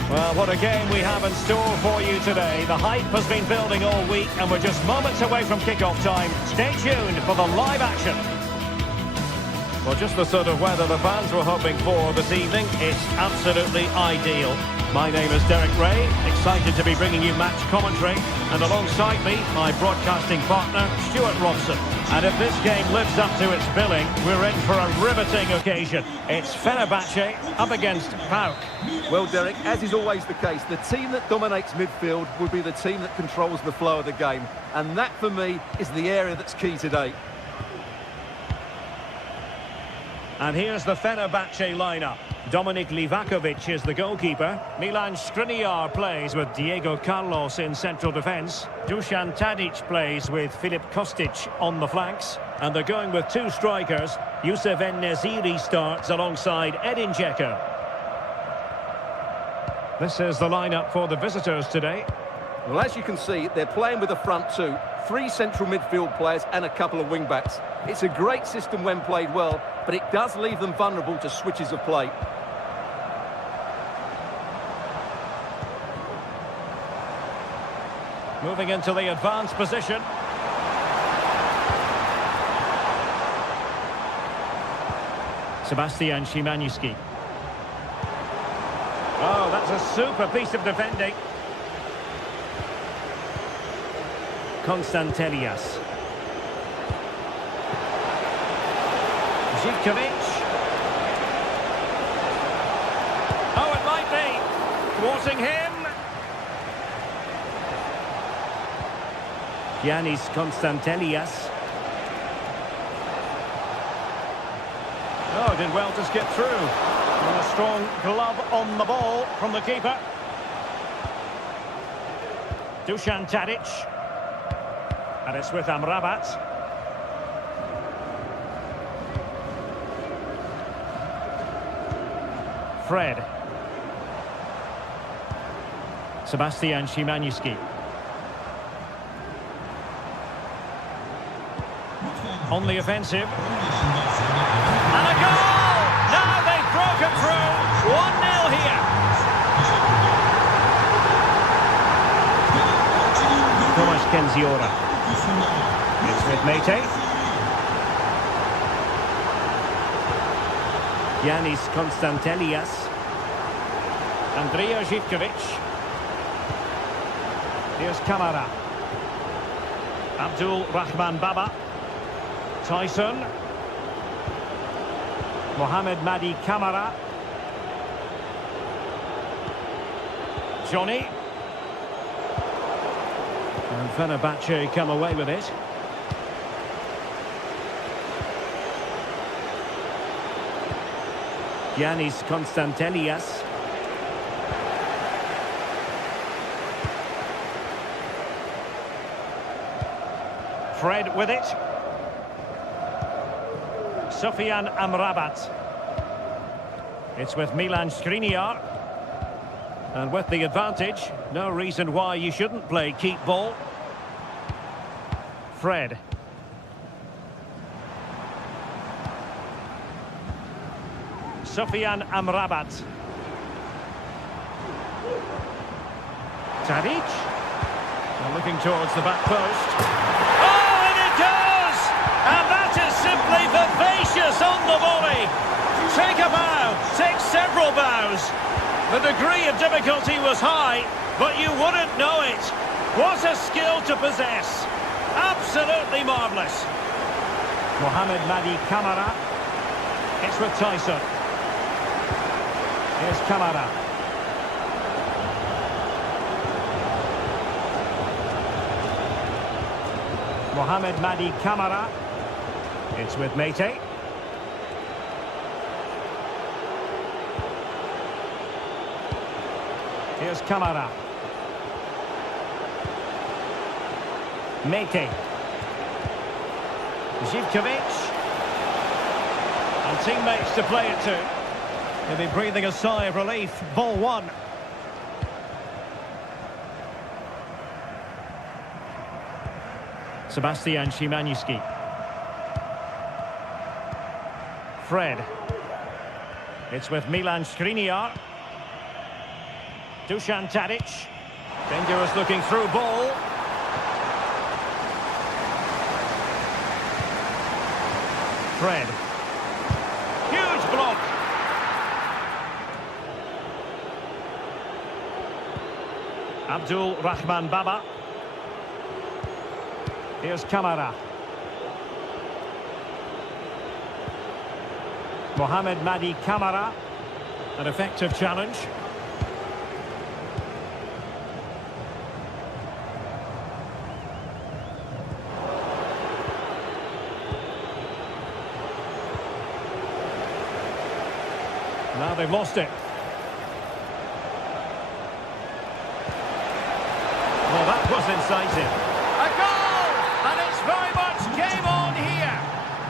Well, what a game we have in store for you today. The hype has been building all week and we're just moments away from kick-off time. Stay tuned for the live action. Well, just the sort of weather the fans were hoping for this evening. It's absolutely ideal. My name is Derek Ray, excited to be bringing you match commentary. And alongside me, my broadcasting partner, Stuart Robson. And if this game lives up to its billing, we're in for a riveting occasion. It's Fenerbahce up against PAOK. Well, Derek, as is always the case, the team that dominates midfield will be the team that controls the flow of the game. And that, for me, is the area that's key today. And here's the Fenerbahce lineup. Dominik Livakovic is the goalkeeper. Milan Skriniar plays with Diego Carlos in central defence. Dusan Tadic plays with Filip Kostic on the flanks. And they're going with two strikers. Youssef En-Nesyri starts alongside Edin Dzeko. This is the lineup for the visitors today. Well, as you can see, they're playing with a front two, 3 central midfield players and a couple of wing-backs. It's a great system when played well, but it does leave them vulnerable to switches of play. Moving into the advanced position. Sebastian Szymański. Oh, that's a super piece of defending. Konstantelias. Živkovic. Oh, it might be. Thwarting him. Giannis Konstantelias. Oh, did well to skip through. And a strong glove on the ball from the keeper. Dusan Tadic. And it's with Amrabat. Fred. Sebastian Szymański. On the offensive. And a goal! Now they've broken through. 1-0 here. Tomasz Kenziora. It's with Mete. Giannis Konstantelias. Andrija Živkovic. Here's Kamara. Abdul Rahman Baba. Tyson. Mohamed Madi Kamara. Johnny. And Fenerbahce come away with it. Giannis Konstantelias. Fred with it. Sofian Amrabat. It's with Milan Skriniar. And with the advantage, no reason why you shouldn't play keep ball. Fred. Sofian Amrabat. Tadic. And looking towards the back post. Oh, and it does! And that is simply vivacious on the volley. Take a bow, take several bows. The degree of difficulty was high, but you wouldn't know it. What a skill to possess. Absolutely marvellous. Mohamed Madi Kamara. It's with Tyson. Here's Kamara. Mohamed Madi Kamara. It's with Mete. Here's Kamara. Mete. Živkovic. And teammates to play it to. He'll be breathing a sigh of relief. Ball one. Sebastian Szymański. Fred. It's with Milan Skriniar. Dusan Tadic. Dangerous looking through ball. Fred. Abdul Rahman Baba. Here's Kamara. Mohamed Madi Kamara. An effective challenge. Now they've lost it. Well, that was incisive. A goal! And it's very much game on here.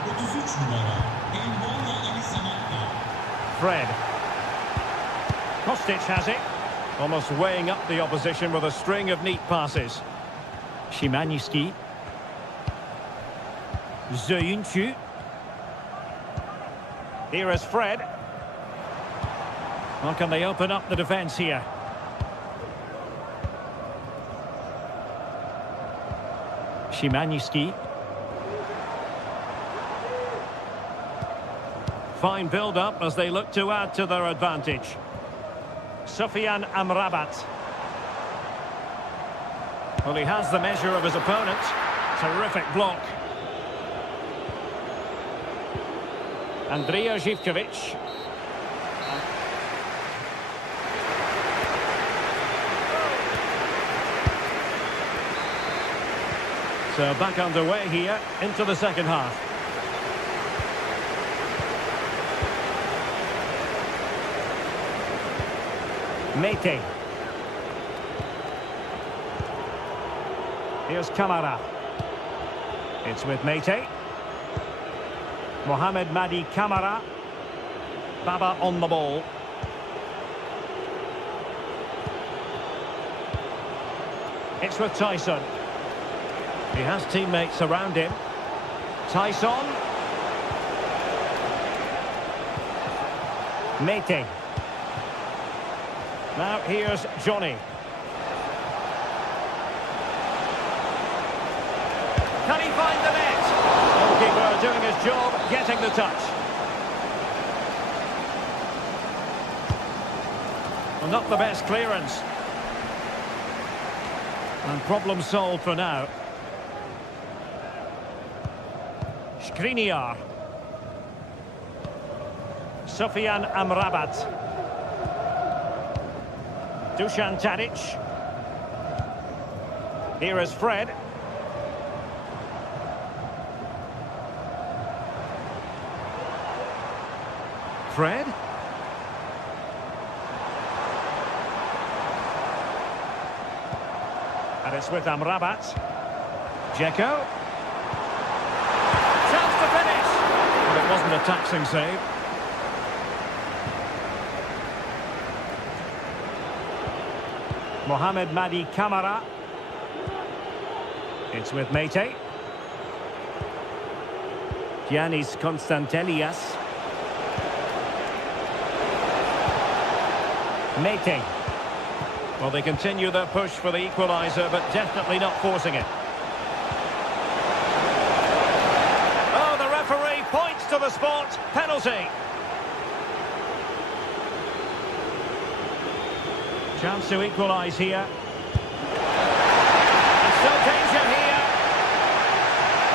33 numara. Eyvallah Ali Samat'la. Fred. Kostic has it. Almost weighing up the opposition with a string of neat passes. Szymański. Zöyüncü. Here is Fred. Well, can they open up the defence here? Szymański. Fine build-up as they look to add to their advantage. Sofyan Amrabat. Well, he has the measure of his opponent. Terrific block. Andrija Živković. So back underway here into the second half. Mete. Here's Kamara. It's with Mete. Mohamed Madi Kamara. Baba on the ball. It's with Tyson. He has teammates around him. Tyson. Mete. Now here's Johnny. Can he find the net? Goalkeeper doing his job, getting the touch. Well, not the best clearance. And problem solved for now. Skriniar. Sofyan Amrabat. Dusan Tadic. Here is Fred. Fred. And it's with Amrabat. Dzeko. Chance to finish. But it wasn't a taxing save. Mohamed Madi Kamara. It's with Mete. Giannis Konstantelias. Mete. Well, they continue their push for the equaliser, but definitely not forcing it. Oh, the referee points to the spot. Penalty. Chance to equalise here. And still danger here.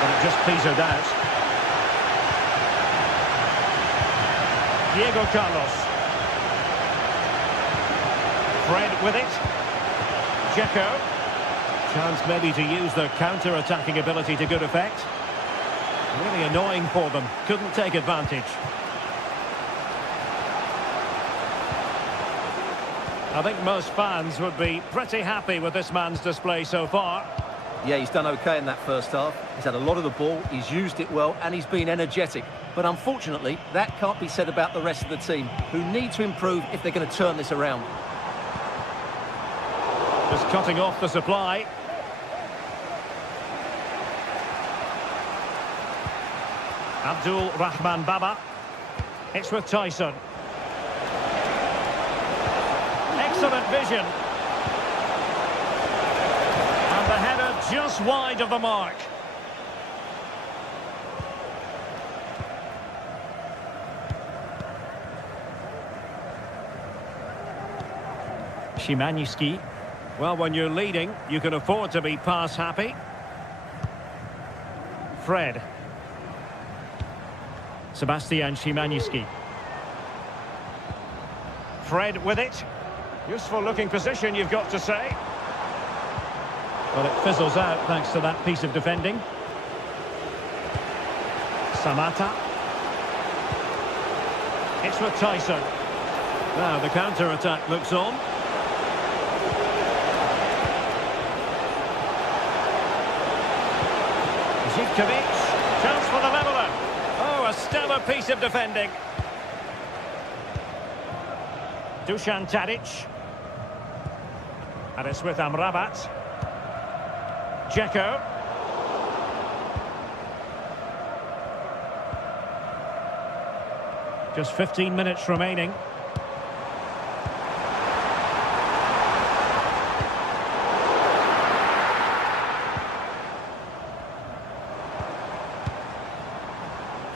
But it just petered out. Diego Carlos. Fred with it. Dzeko. Chance maybe to use their counter-attacking ability to good effect. Really annoying for them. Couldn't take advantage. I think most fans would be pretty happy with this man's display so far. Yeah, he's done okay in that first half. He's had a lot of the ball, he's used it well, and he's been energetic. But unfortunately, that can't be said about the rest of the team, who need to improve if they're going to turn this around. Just cutting off the supply. Abdul Rahman Baba. It's with Tyson. Excellent vision. And the header just wide of the mark. Szymański. Well, when you're leading, you can afford to be pass happy. Fred. Sebastian Szymanski. Fred with it. Useful looking position, you've got to say. Well, it fizzles out thanks to that piece of defending. Samata. It's with Tyson. Now the counter-attack looks on. Zivkovic. Chance for the leveller. Oh, a stellar piece of defending. Dusan Tadic. And it's with Amrabat. Dzeko. Just 15 minutes remaining.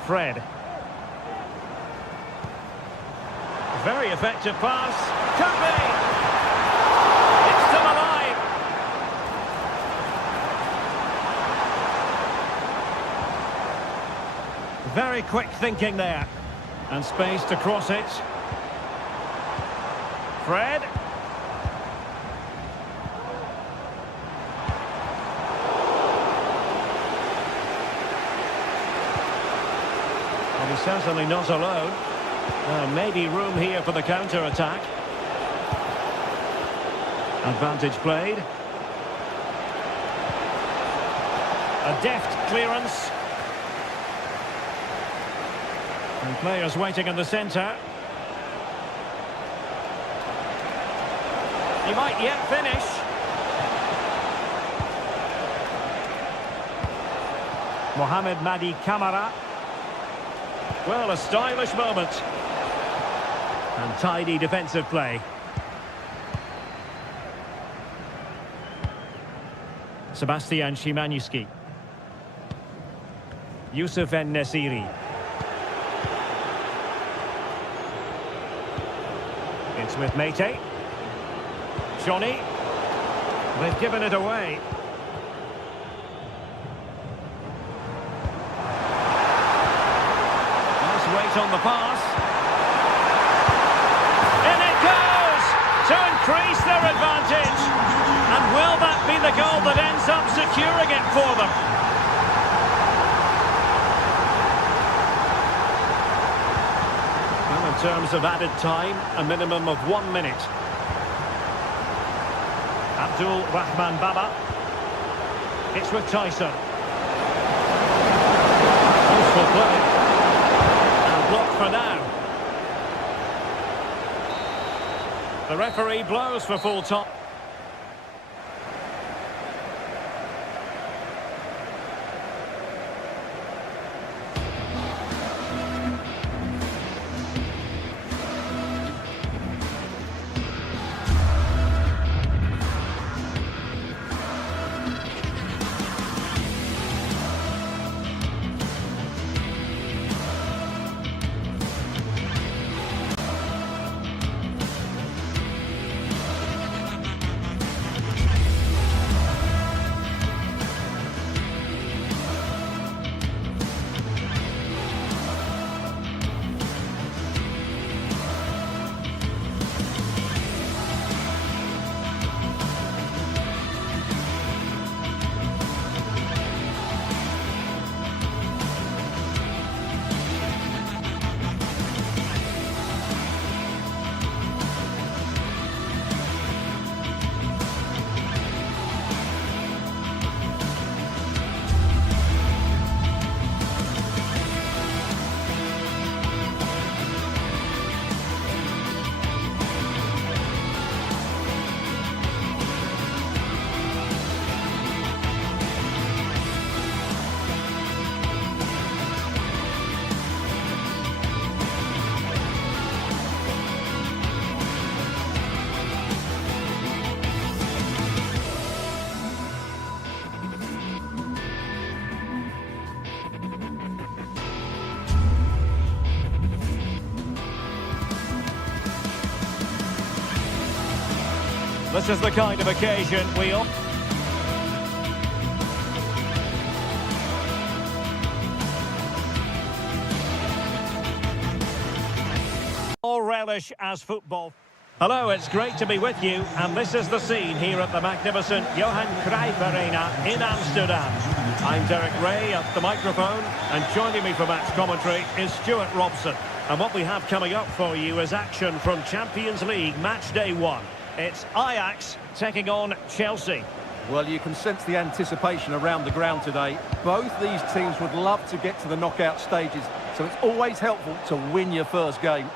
Fred. Very effective pass. Could be! It's still alive. Very quick thinking there. And space to cross it. Fred. Well, he's certainly not alone. Maybe room here for the counter-attack. Advantage played. A deft clearance. And players waiting in the centre. He might yet finish. Mohamed Madi Camara. Well, a stylish moment. And tidy defensive play. Sebastian Szymanski. Youssef En-Nesyri. It's with Mete. Johnny. They've given it away. Nice weight on the pass. In it goes! To increase their advantage. And will that be the goal that ends up securing it for them? Well, in terms of added time, a minimum of 1 minute. Abdul Rahman Baba. It's with Tyson. Useful play. And blocked for now. The referee blows for full time. This is the kind of occasion we all relish as football. Hello, it's great to be with you, and this is the scene here at the magnificent Johan Cruyff Arena in Amsterdam. I'm Derek Ray at the microphone, and joining me for match commentary is Stuart Robson. And what we have coming up for you is action from Champions League match day 1. It's Ajax taking on Chelsea. Well, you can sense the anticipation around the ground today. Both these teams would love to get to the knockout stages, so it's always helpful to win your first game.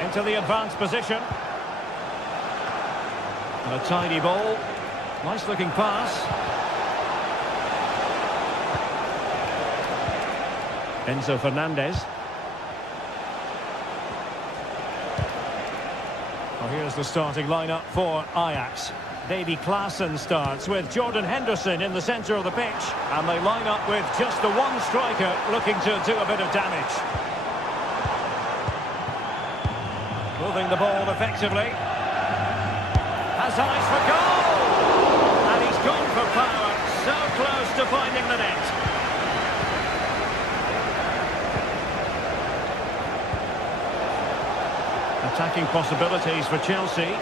Into the advanced position. And a tiny ball. Nice looking pass. Enzo Fernandez. Well, here's the starting lineup for Ajax. Davy Klaassen starts with Jordan Henderson in the centre of the pitch. And they line up with just the one striker looking to do a bit of damage. Moving the ball effectively. Has eyes for goal! And he's gone for power. So close to finding the net. Attacking possibilities for Chelsea.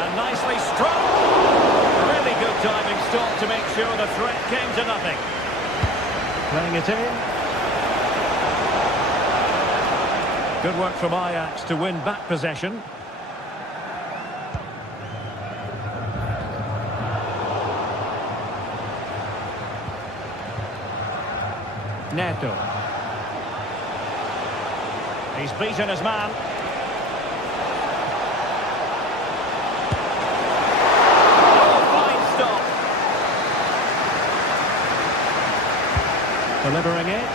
And nicely struck. Really good diving stop to make sure the threat came to nothing. Playing it in. Good work from Ajax to win back possession. Neto. He's beaten his man. Oh, fine stop. Delivering it.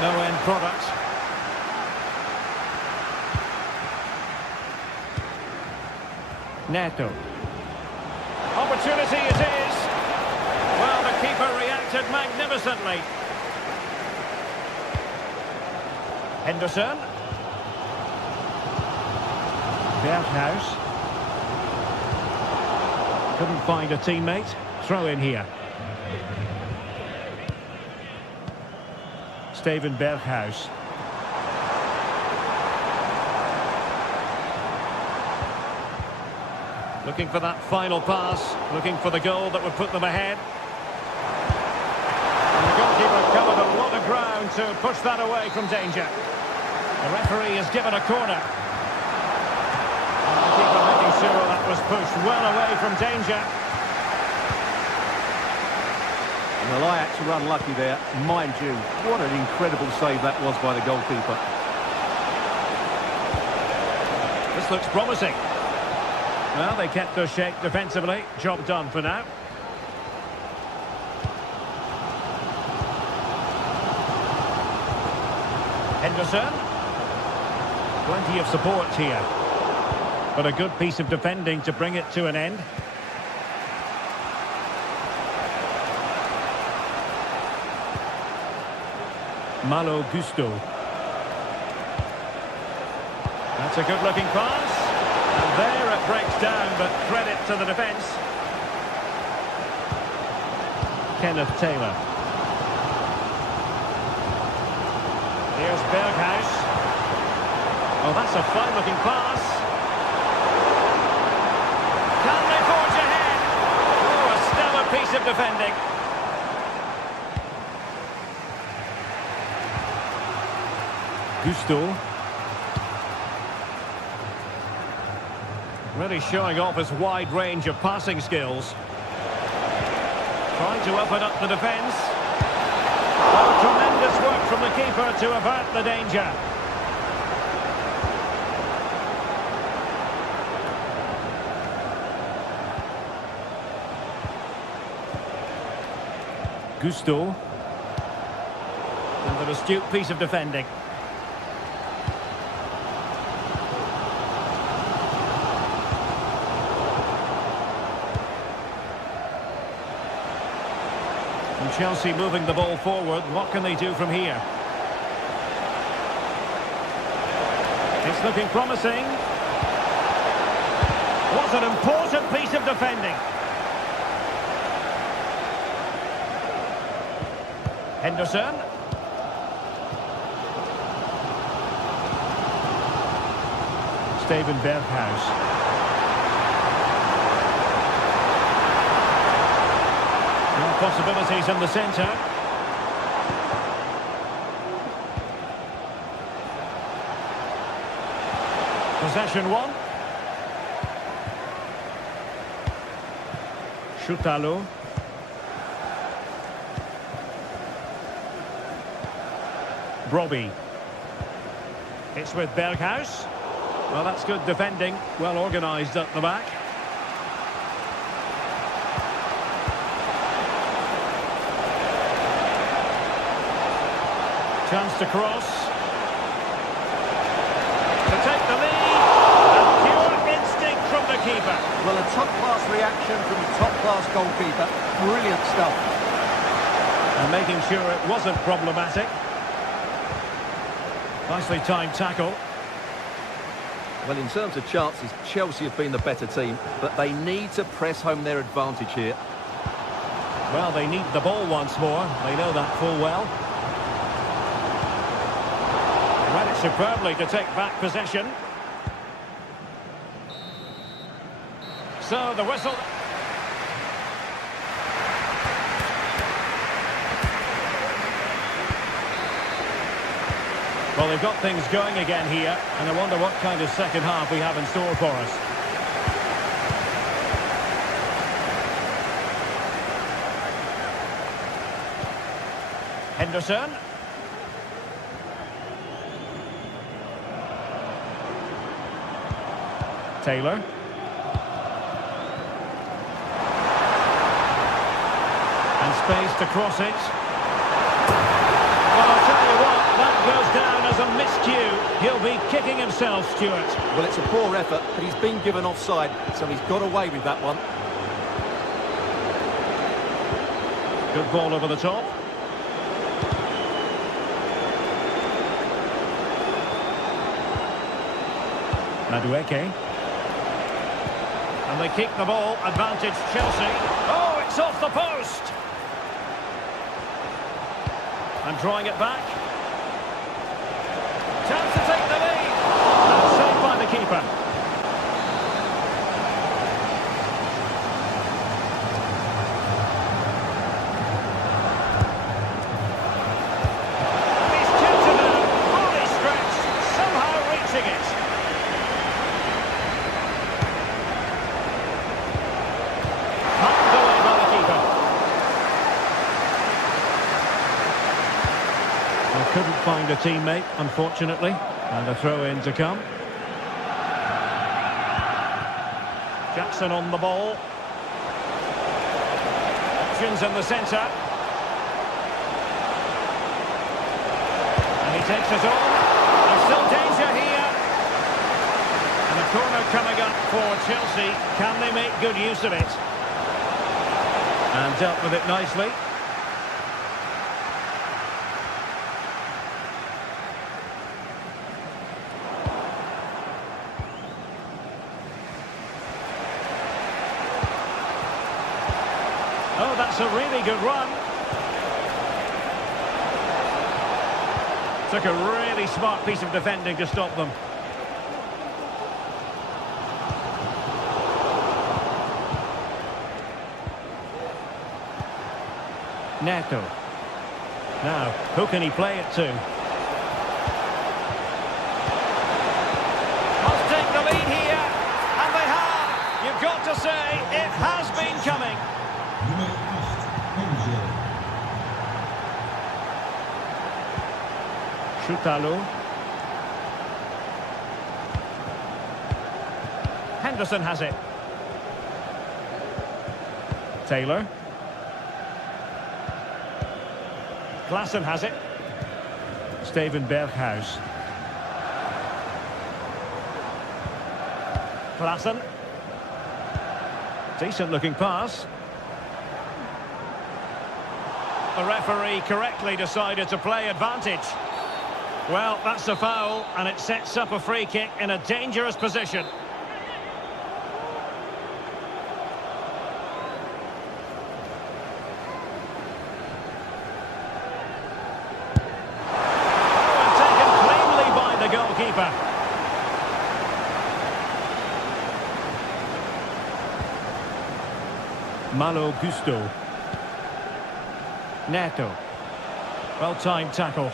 No end product. Neto. Opportunity it is. Well, the keeper reacted magnificently. Henderson. Berghuis. Couldn't find a teammate. Throw in here. Steven Berghuis. Looking for that final pass, looking for the goal that would put them ahead. And the goalkeeper covered a lot of ground to push that away from danger. The referee has given a corner. And the keeper making sure that was pushed well away from danger. Well, Ajax were unlucky there, mind you. What an incredible save that was by the goalkeeper. This looks promising. Well, they kept their shape defensively. Job done for now. Henderson. Plenty of support here. But a good piece of defending to bring it to an end. Malo Gusto. That's a good-looking pass. And there it breaks down, but credit to the defence. Kenneth Taylor. Here's Berghuis. Oh, that's a fine-looking pass. Can they forge ahead? Oh, a stellar piece of defending. Gusto. Really showing off his wide range of passing skills. Trying to open up the defence. Oh, tremendous work from the keeper to avert the danger. Gusto. And an astute piece of defending. And Chelsea moving the ball forward. What can they do from here? It's It's looking promising. What an important piece of defending. Henderson. Steven Berghuis. No possibilities in the centre. Possession one. Shoutalo. Brobbey. It's with Berghuis. Well, that's good defending. Well organised at the back. Chance to cross. To take the lead. And pure instinct from the keeper. Well, a top-class reaction from a top-class goalkeeper. Brilliant stuff. And making sure it wasn't problematic. Nicely timed tackle. Well, in terms of chances, Chelsea have been the better team, but they need to press home their advantage here. Well, they need the ball once more. They know that full well. Read it superbly to take back possession. So, the whistle. Well, they've got things going again here, and I wonder what kind of second half we have in store for us. Henderson. Taylor. And space to cross it. Well, I'll tell you what, that goes down as a miscue. He'll be kicking himself, Stuart. Well, it's a poor effort, but he's been given offside, so he's got away with that one. Good ball over the top. Madueke. And they keep the ball, advantage Chelsea. Oh, it's off the post! And drawing it back. Chance to take the lead. And saved by the keeper. He's tilted out, fully stretched, somehow reaching it. Knocked away by the keeper. Couldn't find a teammate, unfortunately, and a throw-in to come. Jackson on the ball. Options in the centre. And he takes it on. There's still danger here. And a corner coming up for Chelsea. Can they make good use of it? And dealt with it nicely. Oh, that's a really good run. Took a really smart piece of defending to stop them. Neto. Now, who can he play it to? Must take the lead here. And they have. You've got to say, it has been coming. Shoutalo. Henderson has it. Taylor. Klaassen has it. Steven Berghuis. Klaassen. Decent looking pass. The referee correctly decided to play advantage. Well, that's a foul, and it sets up a free kick in a dangerous position. The goalkeeper. Malo Gusto. Neto. Well-timed tackle.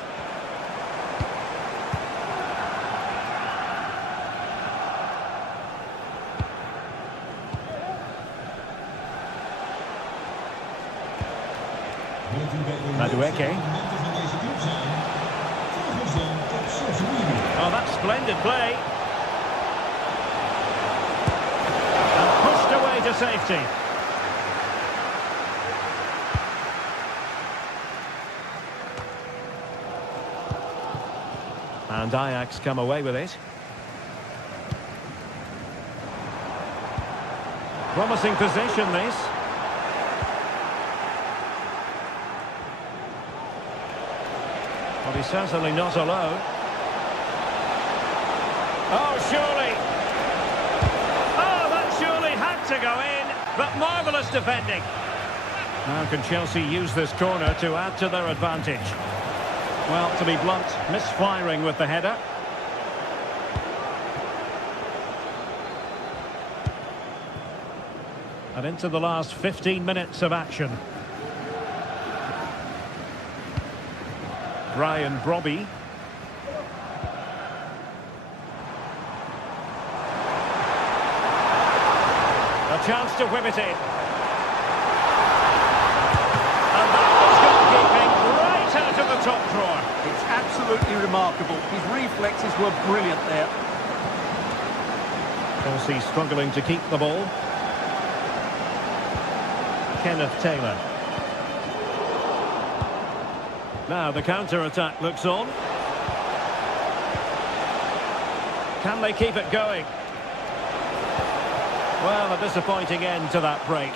Madueke. Oh, that's splendid play. And pushed away to safety. And Ajax come away with it. Promising position, this. Well, he's certainly not alone. Oh, surely. Oh, that surely had to go in. But marvellous defending. Now can Chelsea use this corner to add to their advantage? Well, to be blunt, misfiring with the header. And into the last 15 minutes of action. Brian Brobby. A chance to whip it in. And that was goalkeeping right out of the top drawer. It's absolutely remarkable. His reflexes were brilliant there. Chelsea struggling to keep the ball. Kenneth Taylor. Now the counter-attack looks on. Can they keep it going? Well, a disappointing end to that break.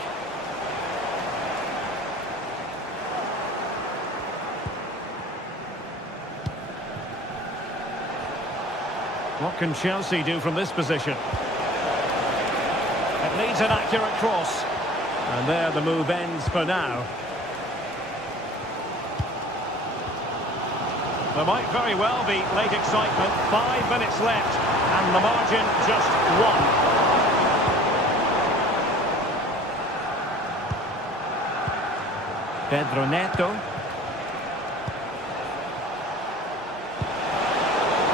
What can Chelsea do from this position? It needs an accurate cross. And there the move ends for now. There might very well be late excitement. 5 minutes left. And the margin just 1. Pedro Neto.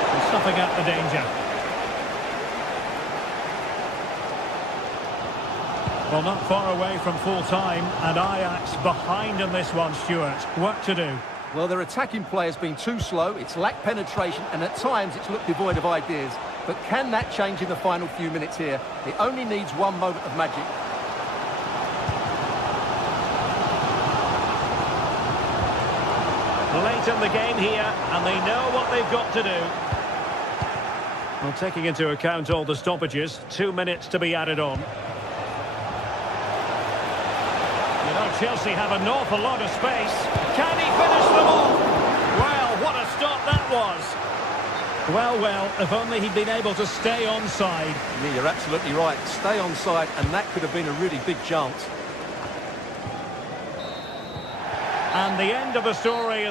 And stuffing out the danger. Well, not far away from full time, and Ajax behind in this one, Stuart. Work to do. Well, their attacking play has been too slow, it's lacked penetration, and at times it's looked devoid of ideas. But can that change in the final few minutes here? It only needs one moment of magic. Late in the game here, and they know what they've got to do. Well, taking into account all the stoppages, 2 minutes to be added on. You know, Chelsea have an awful lot of space. Can he finish them off? Well, what a stop that was. Well, if only he'd been able to stay onside. Yeah, you're absolutely right. Stay onside, and that could have been a really big chance. And the end of the story.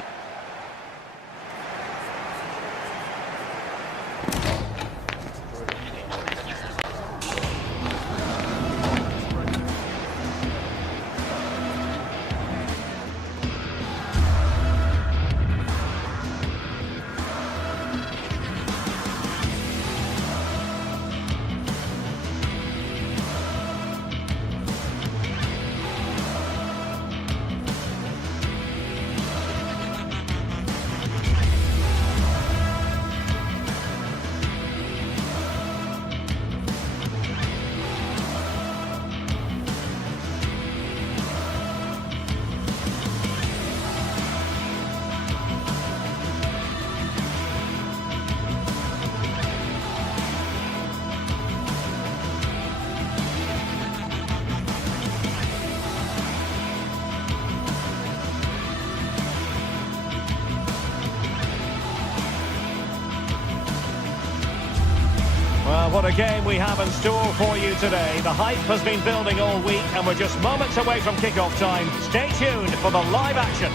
what a game we have in store for you today. The hype has been building all week and we're just moments away from kick-off time. Stay tuned for the live action.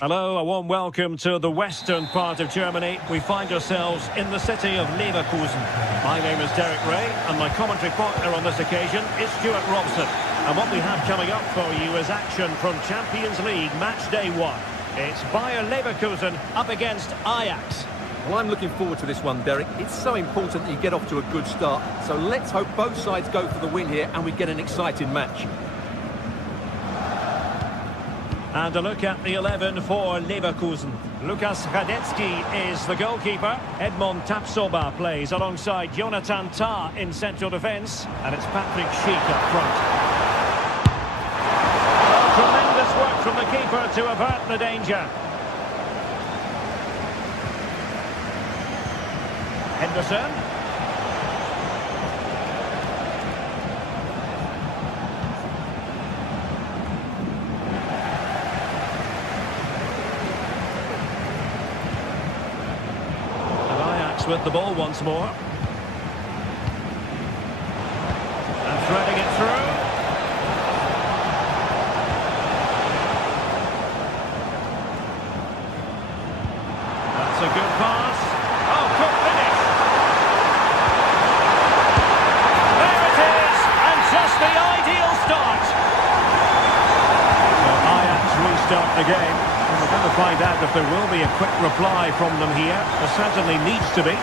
Hello, a warm welcome to the western part of Germany. We find ourselves in the city of Leverkusen. My name is Derek Ray, and my commentary partner on this occasion is Stuart Robson. And what we have coming up for you is action from Champions League match day 1. It's Bayer Leverkusen up against Ajax. Well, I'm looking forward to this one, Derek. It's so important that you get off to a good start. So let's hope both sides go for the win here and we get an exciting match. And a look at the 11 for Leverkusen. Lukas Radetzky is the goalkeeper. Edmond Tapsoba plays alongside Jonathan Tah in central defence. And it's Patrick Schick up front. Tremendous work from the keeper to avert the danger. Henderson. With the ball once more. And threading it through. That's a good pass. Oh, good finish. There it is, and just the ideal start. So Ajax restart the game. And we're going to find out if there will be a quick reply from them here. There certainly needs to be.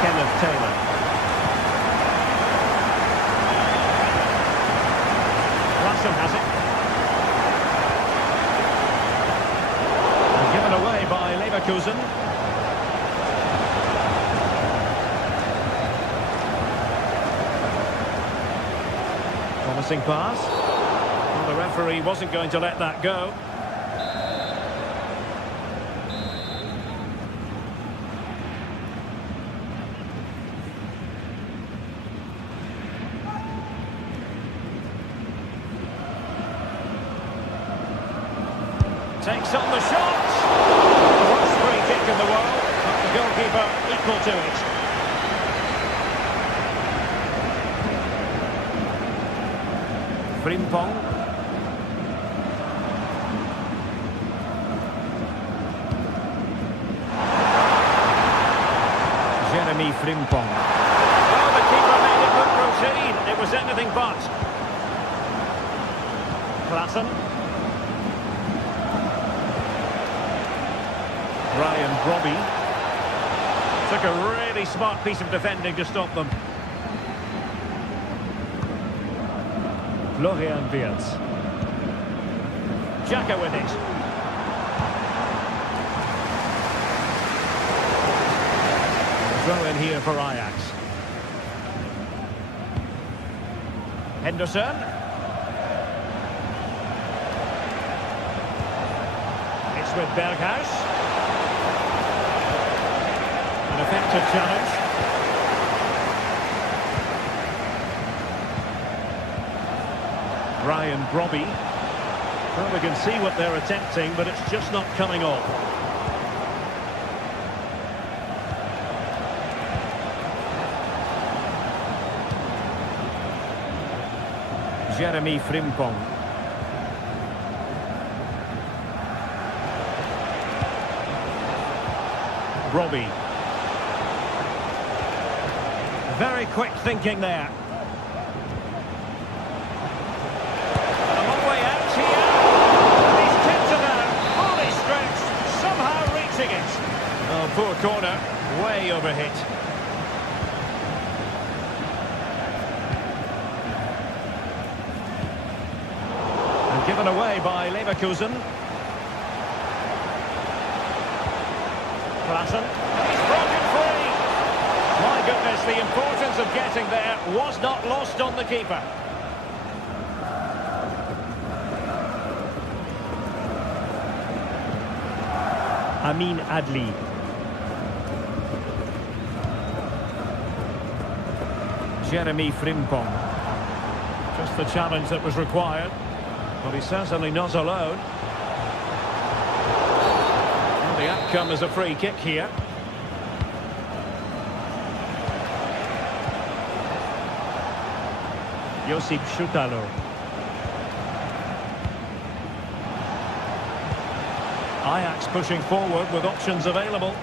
Kenneth Taylor. Russell has it. And given away by Leverkusen. Promising pass. The referee wasn't going to let that go. Takes on the shot. The worst free kick in the world, but the goalkeeper equal to it. Frimpong. Frimpong. Oh, the keeper made it look routine. It was anything but. Klassen. Ryan Brobby. Took a really smart piece of defending to stop them. Florian Wirtz. Xhaka with it. Throw in here for Ajax. Henderson. It's with Berghuis. An effective challenge. Ryan Brobby. Well, we can see what they're attempting, but it's just not coming off. Jeremy Frimpong. Robbie. Very quick thinking there. A long way out here. He's tipped it out. Fully stretched. Somehow reaching it. Oh, poor corner. Way overhit. Given away by Leverkusen. Klassen. He's broken free. My goodness, the importance of getting there was not lost on the keeper. Amin Adli. Jeremy Frimpong. Just the challenge that was required. Well, he's certainly not alone. And the outcome is a free kick here. Josip Šutalo. Ajax pushing forward with options available.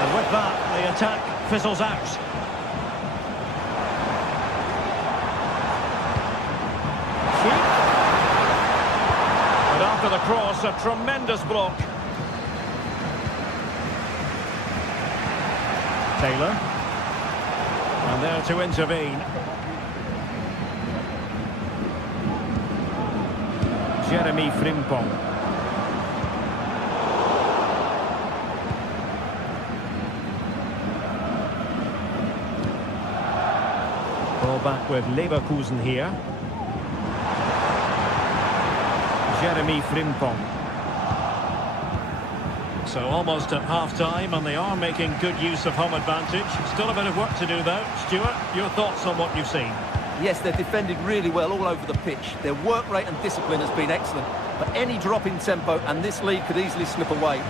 And with that, the attack fizzles out. But after the cross, a tremendous block. Taylor. And there to intervene. Jeremy Frimpong. Ball back with Leverkusen here. Jeremy Frimpong. So almost at half-time, and they are making good use of home advantage. Still a bit of work to do, though. Stuart, your thoughts on what you've seen? Yes, they've defended really well all over the pitch. Their work rate and discipline has been excellent. But any drop in tempo, and this lead could easily slip away.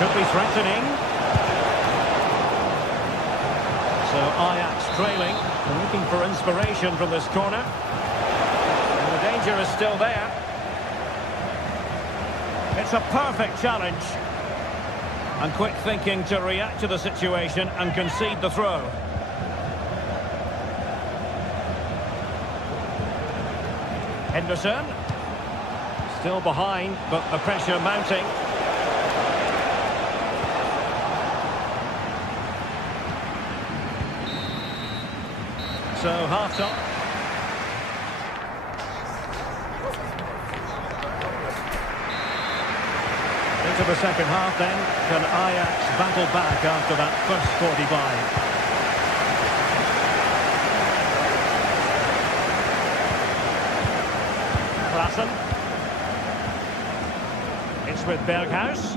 Could be threatening. So Ajax trailing, looking for inspiration from this corner. And the danger is still there. It's a perfect challenge. And quick thinking to react to the situation and concede the throw. Henderson. Still behind, but the pressure mounting. So half-time. Into the second half then. Can Ajax battle back after that first 45? Klassen. It's with Berghuis.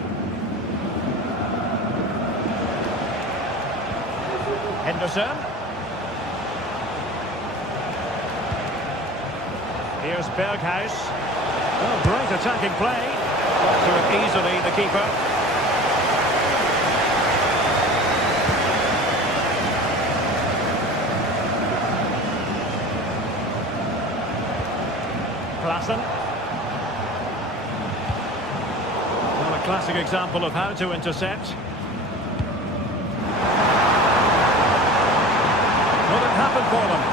Henderson. Here's Berghuis. Oh, great attacking play. To it easily, the keeper. Klassen. Well, a classic example of how to intercept. Will it happen for them?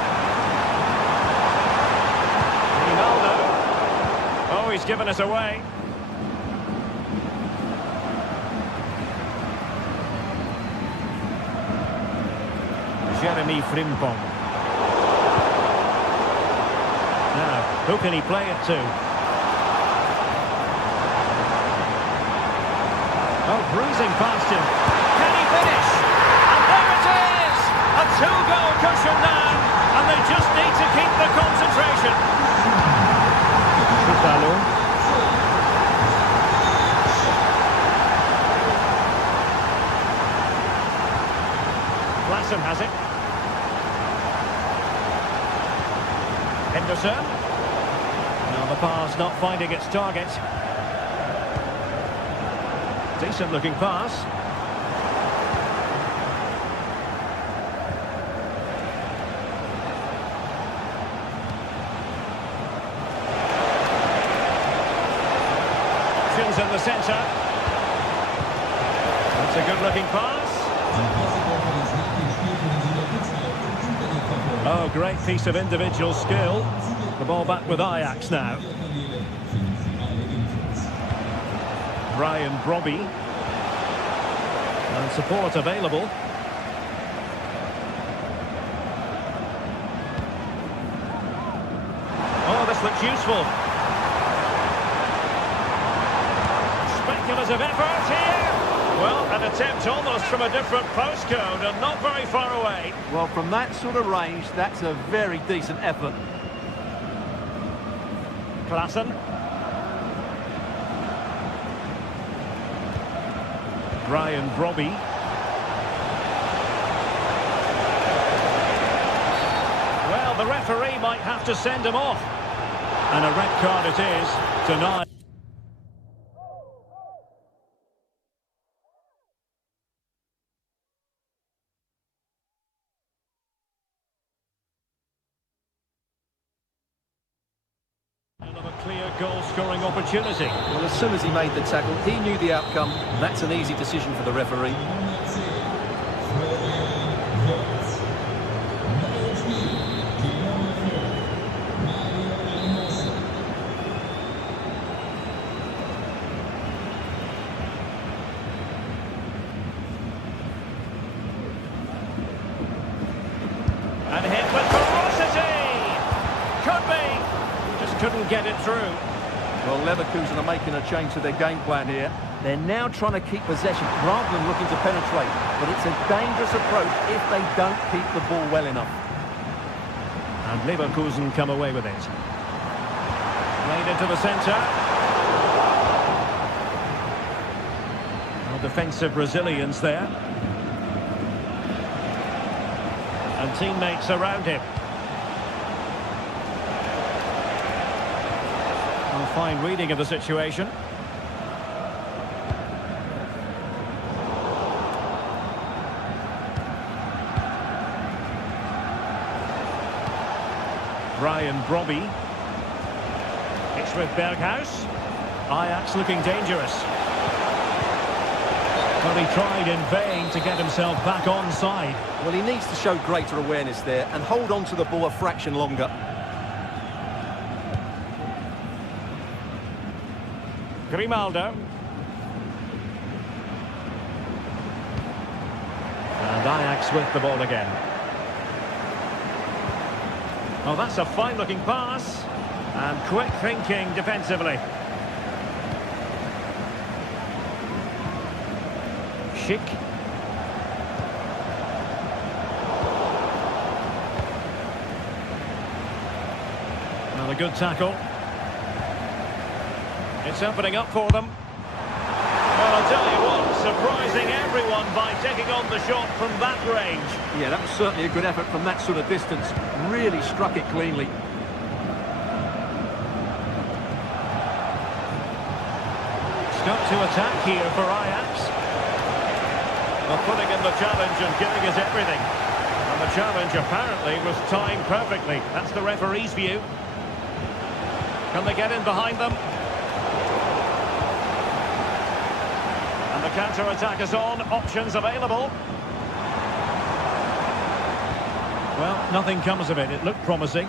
Ronaldo. Oh, he's given us away. Jeremy Frimpong. Now, who can he play it to? Oh, bruising past him. Can he finish? And there it is! A two-goal cushion now, and they just need to keep the concentration. Šutalo. Klassen has it. Henderson. Now the pass not finding its target. Decent looking pass. Options in the centre. That's a good looking pass. Oh, great piece of individual skill. The ball back with Ajax now. Brian Brobby. And support available. Oh, this looks useful. Speculative effort here. Well, an attempt almost from a different postcode and not very far away. Well, from that sort of range, that's a very decent effort. Klassen. Brian Brobby. Well, the referee might have to send him off. And a red card it is, denied. Another clear goal-scoring opportunity. Well, as soon as he made the tackle, he knew the outcome. That's an easy decision for the referee. And hit with ferocity! Could be! Just couldn't get it through. Well, Leverkusen are making a change to their game plan here. They're now trying to keep possession rather than looking to penetrate. But it's a dangerous approach if they don't keep the ball well enough. And Leverkusen come away with it. Played into the centre. Well, defensive resilience there. And teammates around him. Well, fine reading of the situation. Brian Brobby. It's with Berghuis. Ajax looking dangerous. But he tried in vain to get himself back onside. Well, he needs to show greater awareness there and hold on to the ball a fraction longer. Grimaldo. And Ajax with the ball again. Oh, that's a fine-looking pass. And quick thinking defensively. Schick. Another good tackle. It's opening up for them. Well, I'll tell you what, surprising everyone by taking on the shot from that range. Yeah, that was certainly a good effort from that sort of distance. Really struck it cleanly. Stuck to attack here for Ajax. Well, putting in the challenge and giving us everything. And the challenge apparently was timed perfectly. That's the referee's view. Can they get in behind them? And the counter-attack is on. Options available. Well, nothing comes of it. It looked promising.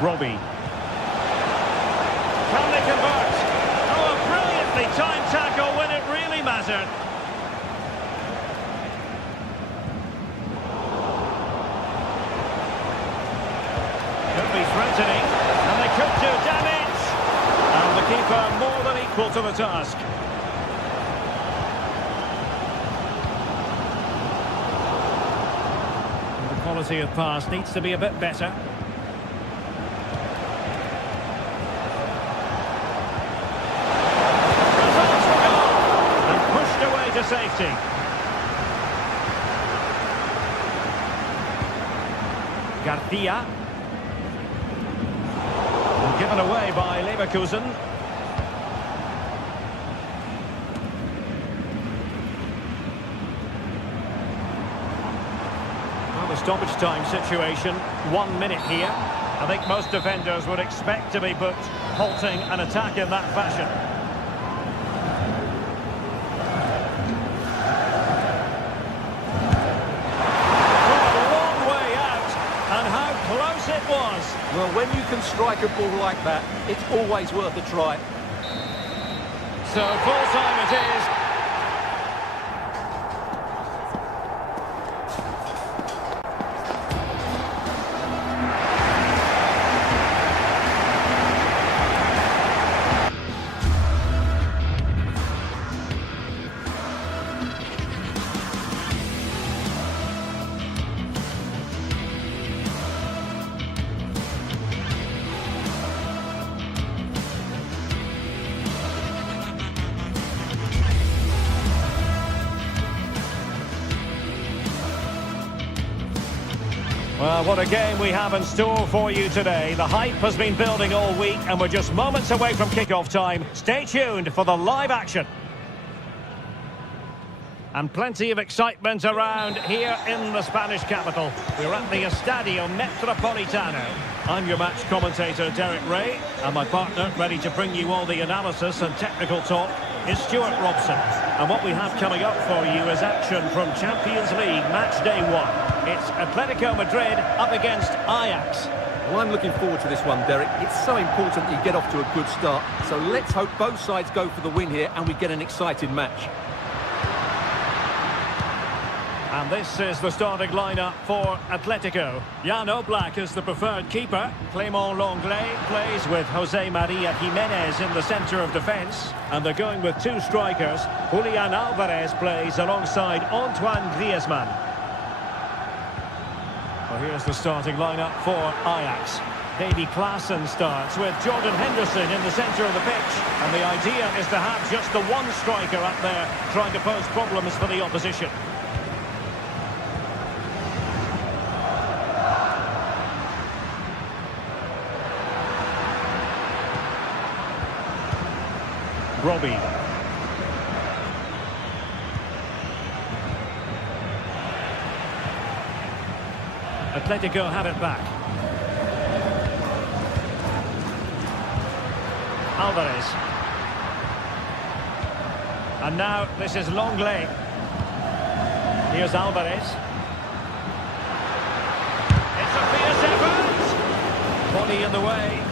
Brobby. Can they convert? Oh, a brilliantly timed tackle when it really mattered. Could be threatening, and they could do damage. And the keeper more than equal to the task. And the quality of pass needs to be a bit better. To safety. Garcia. And given away by Leverkusen. Well, the stoppage time situation, 1 minute here. I think most defenders would expect to be booked, halting an attack in that fashion. It was. Well, when you can strike a ball like that, it's always worth a try. So full time it is. Well, what a game we have in store for you today. The hype has been building all week and we're just moments away from kickoff time. Stay tuned for the live action. And plenty of excitement around here in the Spanish capital. We're at the Estadio Metropolitano. I'm your match commentator, Derek Ray, and my partner, ready to bring you all the analysis and technical talk, is Stuart Robson. And what we have coming up for you is action from Champions League match day 1. It's Atletico Madrid up against Ajax. Well, I'm looking forward to this one, Derek. It's so important that you get off to a good start. So let's hope both sides go for the win here and we get an exciting match. And this is the starting lineup for Atletico. Jan Oblak is the preferred keeper. Clément Lenglet plays with Jose Maria Jimenez in the centre of defence. And they're going with two strikers. Julian Alvarez plays alongside Antoine Griezmann. Well, here's the starting lineup for Ajax. Davy Klaassen starts with Jordan Henderson in the centre of the pitch. And the idea is to have just the one striker up there trying to pose problems for the opposition. Robbie. Atletico have it back. Alvarez. And now this is Lenglet. Here's Alvarez. It's a fierce effort. Body in the way.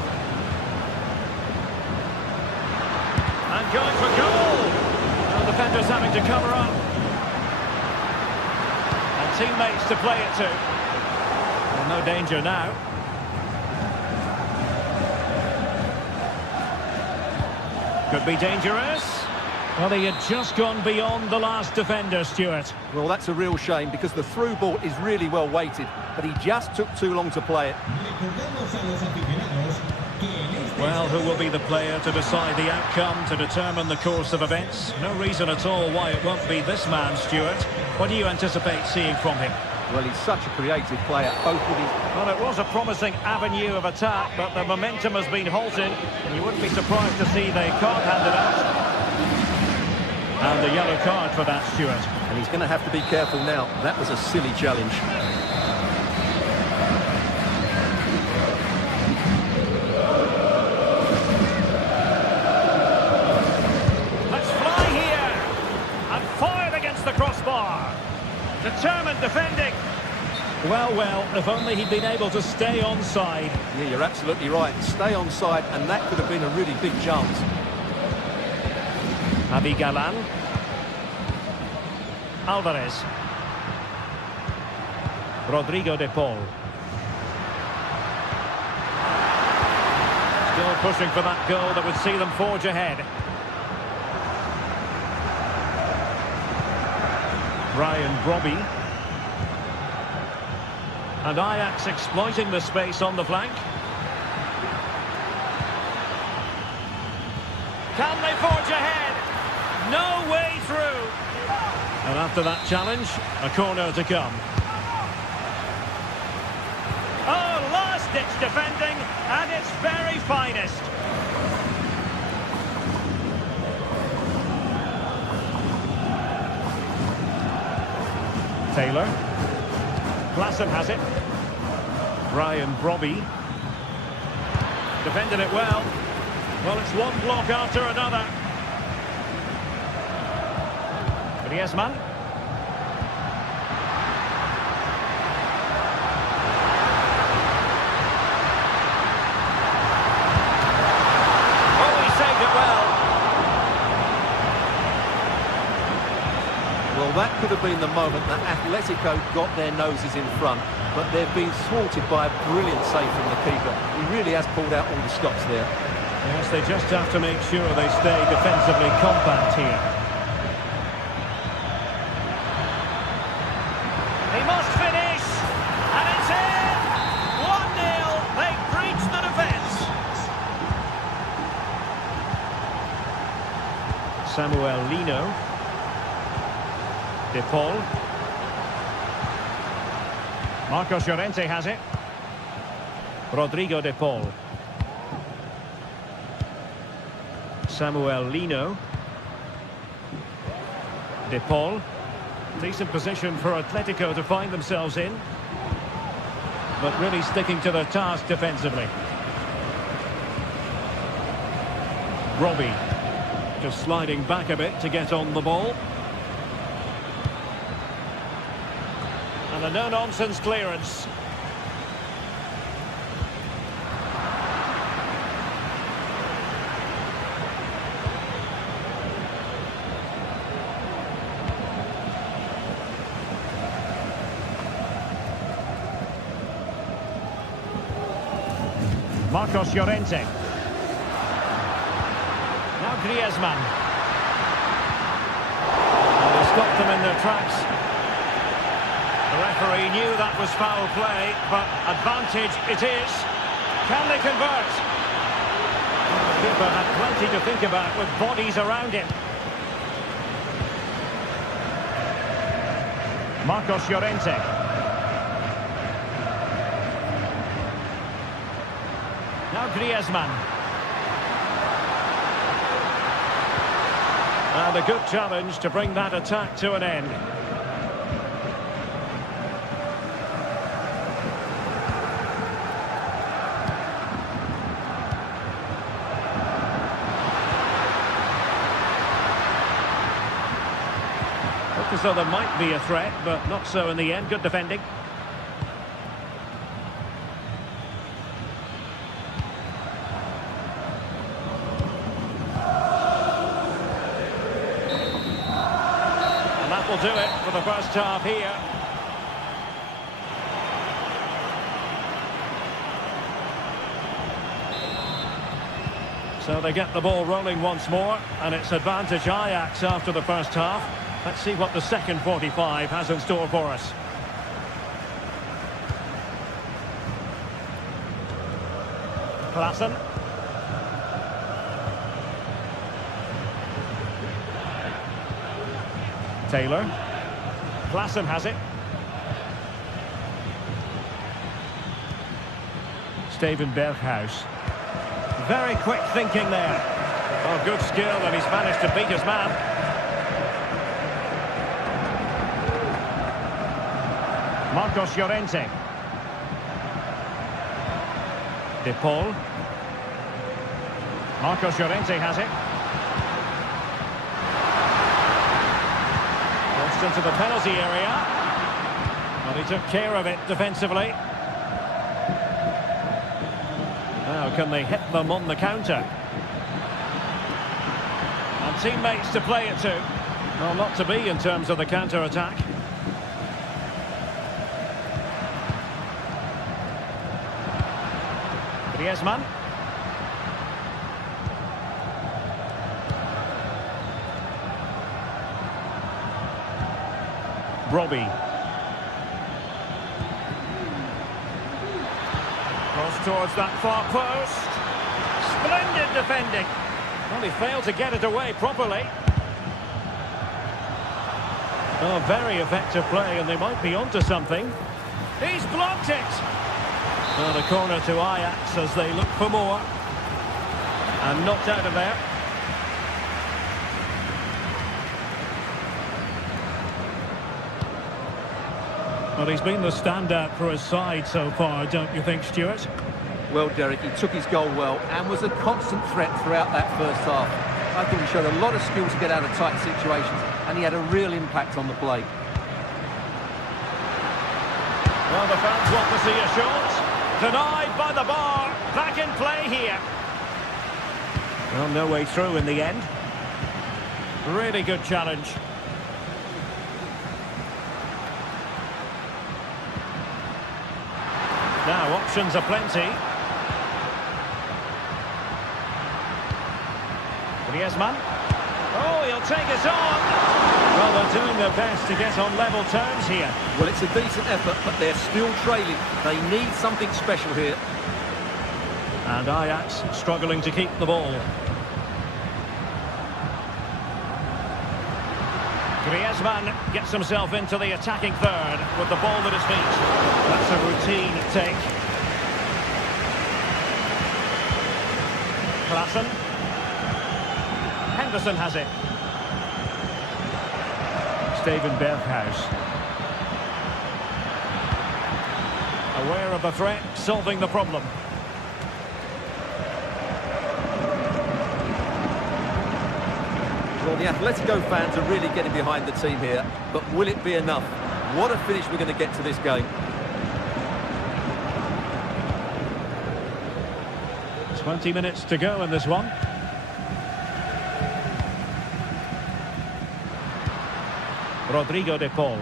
And going for goal. And defenders having to cover up. And teammates to play it to. Well, no danger now. Could be dangerous. Well, he had just gone beyond the last defender, Stuart. Well, that's a real shame because the through ball is really well weighted, but he just took too long to play it. Well, who will be the player to decide the outcome, to determine the course of events? No reason at all why it won't be this man, Stuart. What do you anticipate seeing from him? Well, he's such a creative player, both with his... Well, it was a promising avenue of attack, but the momentum has been halted, and you wouldn't be surprised to see the card handed out. And the yellow card for that, Stuart. And he's going to have to be careful now. That was a silly challenge. Determined defending. Well, if only he'd been able to stay onside. Yeah, you're absolutely right. Stay onside, and that could have been a really big chance. Javi Galan. Alvarez. Rodrigo de Paul. Still pushing for that goal that would see them forge ahead. Ryan Robbie. And Ajax exploiting the space on the flank. Can they forge ahead? No way through. And after that challenge, a corner to come. Oh, last-ditch defending at its very finest. Taylor. Klaassen has it. Ryan Robbie. Defended it well. Well, it's one block after another. Griezmann. Oh, he saved it well. Well, that could have been the moment that Atletico got their noses in front, but they've been thwarted by a brilliant save from the keeper. He really has pulled out all the stops there. Yes, they just have to make sure they stay defensively compact here. He must finish, and it's in! 1-0, they've breached the defence. Samuel Lino. De Paul. Marcos Llorente has it. Rodrigo de Paul. Samuel Lino. De Paul. Decent position for Atletico to find themselves in. But really sticking to their task defensively. Robbie. Just sliding back a bit to get on the ball. And a no-nonsense clearance. Marcos Llorente. Now Griezmann. And they stopped them in their tracks. The referee knew that was foul play, but advantage it is. Can they convert? The keeper had plenty to think about with bodies around him. Marcos Llorente. Now Griezmann. And a good challenge to bring that attack to an end. Looked as though there might be a threat, but not so in the end. Good defending. Will do it for the first half here. So they get the ball rolling once more, and it's advantage Ajax after the first half. Let's see what the second 45 has in store for us. Klaassen. Taylor. Klaassen has it. Steven Berghuis. Very quick thinking there. Oh, good skill, and he's managed to beat his man. Marcos Llorente. De Paul. Marcos Llorente has it. Into the penalty area. Well, he took care of it defensively. Now can they hit them on the counter? And teammates to play it to. Well, not to be in terms of the counter-attack. Griezmann. Robbie. Cross towards that far post. Splendid defending. Well, he failed to get it away properly. Oh, very effective play, and they might be onto something. He's blocked it. Well, the corner to Ajax as they look for more. And knocked out of there. Well, he's been the standout for his side so far, don't you think, Stuart? Well, Derek, he took his goal well and was a constant threat throughout that first half. I thought he showed a lot of skill to get out of tight situations, and he had a real impact on the play. Well, the fans want to see a shot. Denied by the bar. Back in play here. Well, no way through in the end. Really good challenge. Now, options are plenty. Griezmann. Oh, he'll take it on. Well, they're doing their best to get on level terms here. Well, it's a decent effort, but they're still trailing. They need something special here. And Ajax struggling to keep the ball. Griezmann gets himself into the attacking third with the ball at his feet. That's a routine take. Klassen. Henderson has it. Steven Berghuis. Aware of the threat, solving the problem. Well, the Atletico fans are really getting behind the team here, but will it be enough? What a finish we're going to get to this game. 20 minutes to go in this one. Rodrigo de Paul.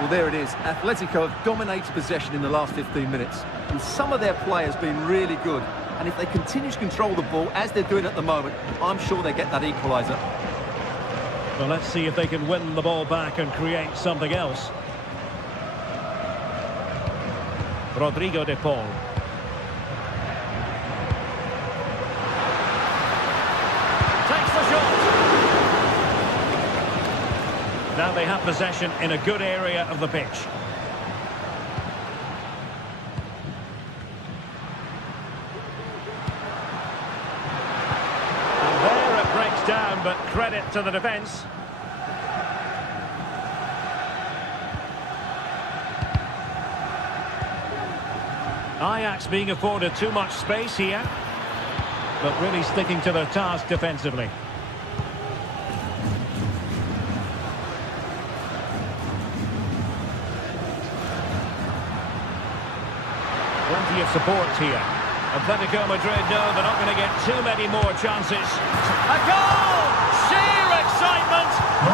Well, there it is. Atletico have dominated possession in the last 15 minutes, and some of their players have been really good. And if they continue to control the ball, as they're doing at the moment, I'm sure they get that equaliser. Well, let's see if they can win the ball back and create something else. Rodrigo de Paul. Takes the shot. Now they have possession in a good area of the pitch. Down, but credit to the defence. Ajax being afforded too much space here, but really sticking to their task defensively. Plenty of support here. Atletico Madrid know they're not going to get too many more chances. A goal! Sheer excitement!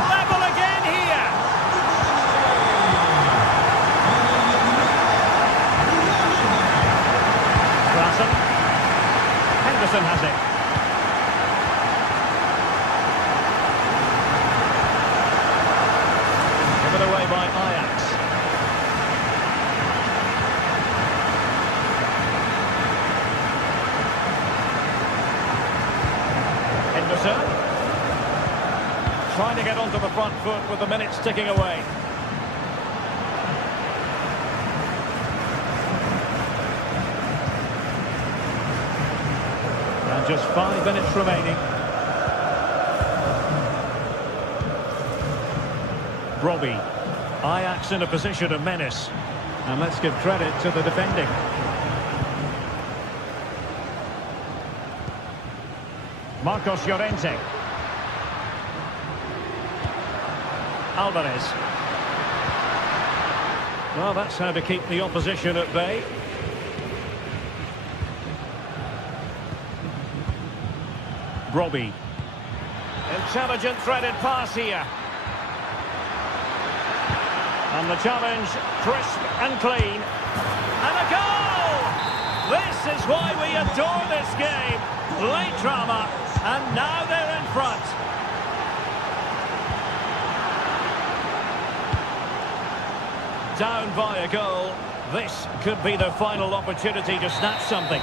Level again here! Klassen. Henderson has it. Given away by Ajax. Trying to get onto the front foot with the minutes ticking away. And just 5 minutes remaining. Robbie. Ajax in a position of menace. And let's give credit to the defending. Marcos Llorente. Alvarez. Well, that's how to keep the opposition at bay. Robbie. Intelligent threaded pass here. And the challenge, crisp and clean. And a goal! This is why we adore this game. Late drama, and now they're in front. Down by a goal. This could be their final opportunity to snatch something.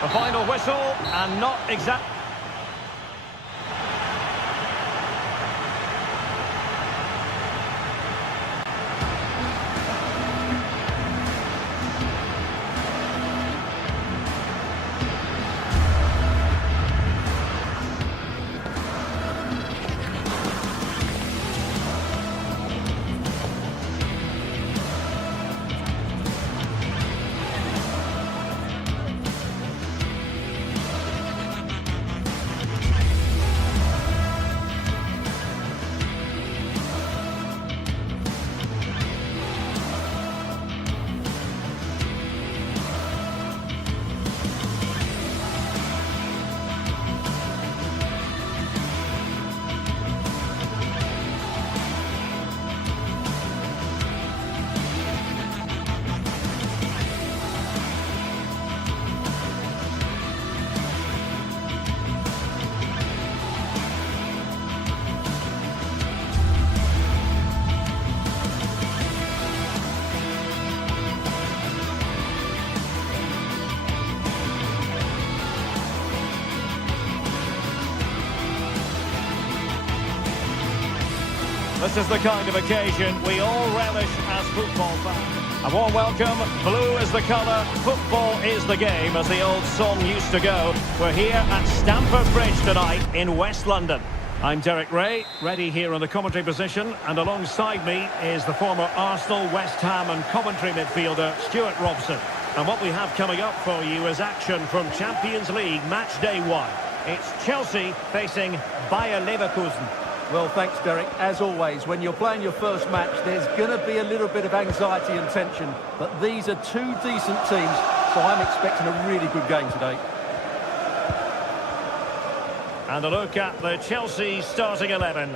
The final whistle, and not exactly. this is the kind of occasion we all relish as football fans. A warm welcome. Blue is the colour, football is the game, as the old song used to go. We're here at Stamford Bridge tonight in West London. I'm Derek Ray, ready here on the commentary position, and alongside me is the former Arsenal, West Ham and Coventry midfielder Stuart Robson. And what we have coming up for you is action from Champions League match day 1. It's Chelsea facing Bayer Leverkusen. Well, thanks, Derek. As always, when you're playing your first match, there's going to be a little bit of anxiety and tension. But these are two decent teams, so I'm expecting a really good game today. And a look at the Chelsea starting 11.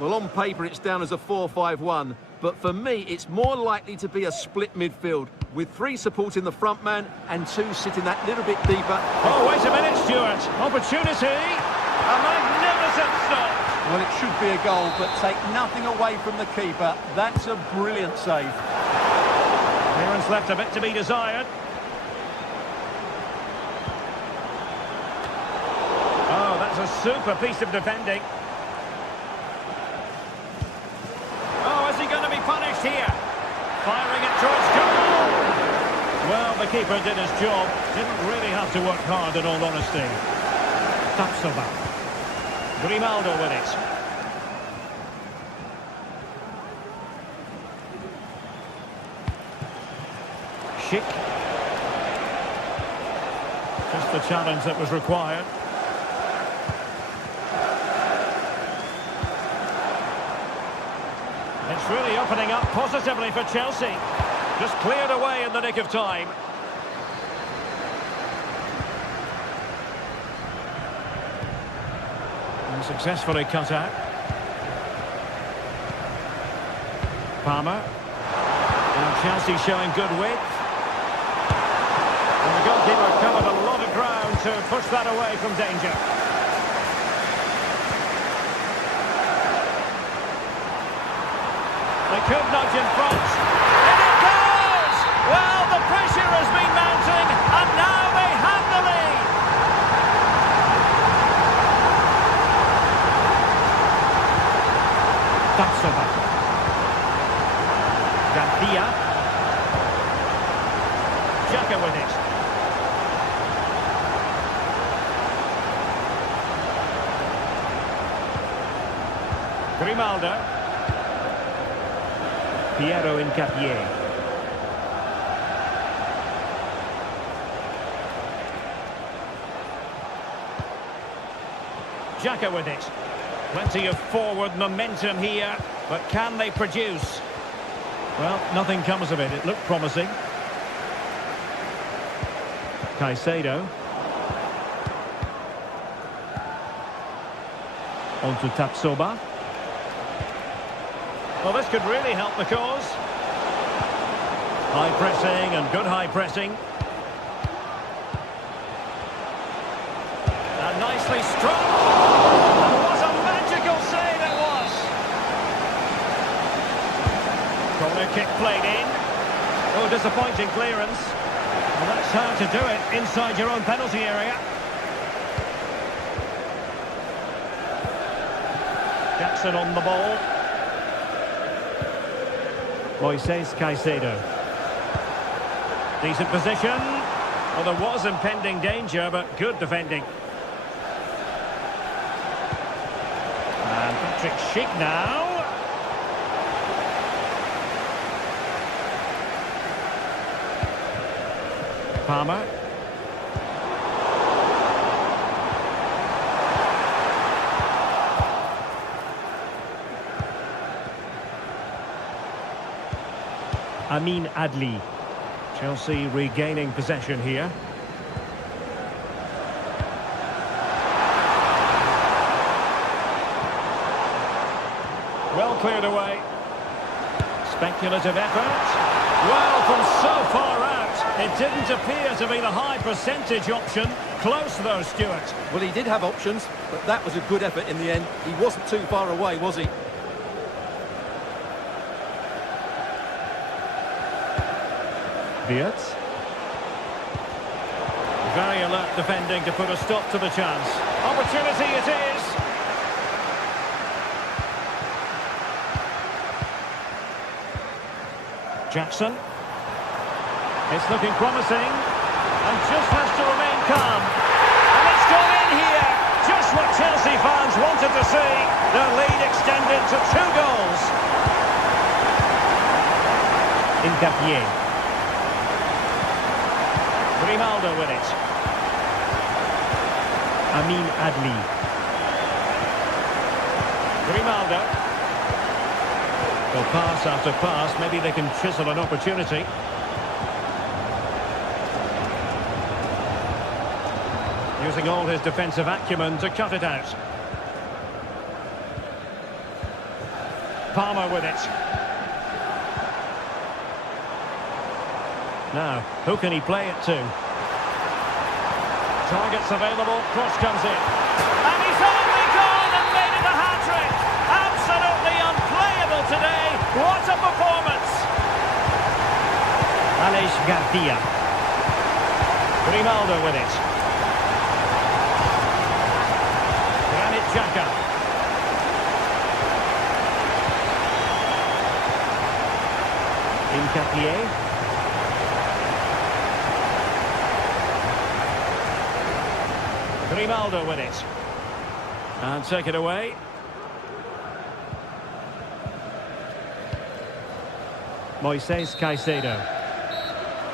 Well, on paper, it's down as a 4-5-1. But for me, it's more likely to be a split midfield, with 3 supporting the front man and 2 sitting that little bit deeper. Oh, wait a minute, Stuart. Opportunity. A magnificent stop. Well, it should be a goal, but take nothing away from the keeper. That's a brilliant save. Clearance left a bit to be desired. Oh, that's a super piece of defending. Oh, is he going to be punished here? Firing it towards goal! Well, the keeper did his job. Didn't really have to work hard, in all honesty. Tapsoba. Grimaldo with it. Schick. Just the challenge that was required. It's really opening up positively for Chelsea. Just cleared away in the nick of time. And successfully cut out. Palmer. And Chelsea showing good width. And the goalkeeper covered a lot of ground to push that away from danger. They could nudge in front. And it goes! Well, the pressure has been mounting, and now they have the lead. Tapsoba. Garcia. Xhaka with it. Grimaldo. Piero Incapié. Xhaka with it. Plenty of forward momentum here, but can they produce? Well, nothing comes of it. It looked promising. Caicedo. On to Tapsoba. Well, this could really help the cause. High pressing and good high pressing. And nicely struck. And what a magical save it was. Corner kick played in. Oh, disappointing clearance. Well, that's how to do it inside your own penalty area. Jackson on the ball. Moises Caicedo. Decent position. Well, there was impending danger, but good defending. And Patrick Schick now. Palmer. Amin Adli. Chelsea regaining possession here. Well cleared away. Speculative effort. Well, from so far out, it didn't appear to be the high percentage option. Close though, Stuart. Well, he did have options, but that was a good effort in the end. He wasn't too far away, was he? Beats. Very alert defending to put a stop to the chance. Opportunity it is. Jackson. It's looking promising. And just has to remain calm. And it's gone in here. Just what Chelsea fans wanted to see. Their lead extended to 2 goals. Incapié. Grimaldo with it. Amin Adli. Grimaldo. Well, pass after pass. Maybe they can chisel an opportunity. Using all his defensive acumen to cut it out. Palmer with it. Now, who can he play it to? Targets available, cross comes in. And he's only gone and made it a hat-trick! Absolutely unplayable today! What a performance! Aleix Garcia. Grimaldo with it. Xhaka. Incapié. Grimaldo with it. And take it away. Moises Caicedo.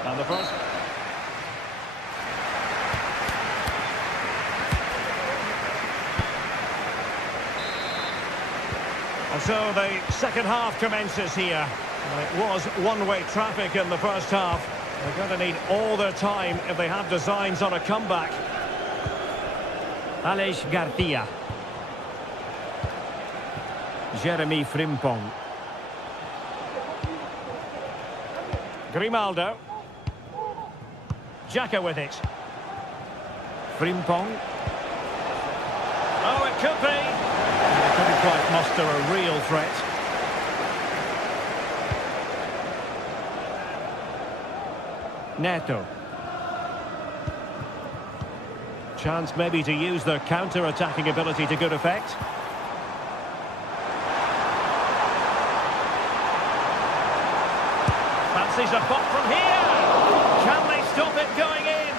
And the first. And so the second half commences here. It was one-way traffic in the first half. They're going to need all their time if they have designs on a comeback. Aleix Garcia. Jeremy Frimpong. Grimaldo. Xhaka with it. Frimpong. Oh, it could be. They couldn't quite muster a real threat. Neto. Chance maybe to use their counter-attacking ability to good effect. Fancies a pop from here. Can they stop it going in?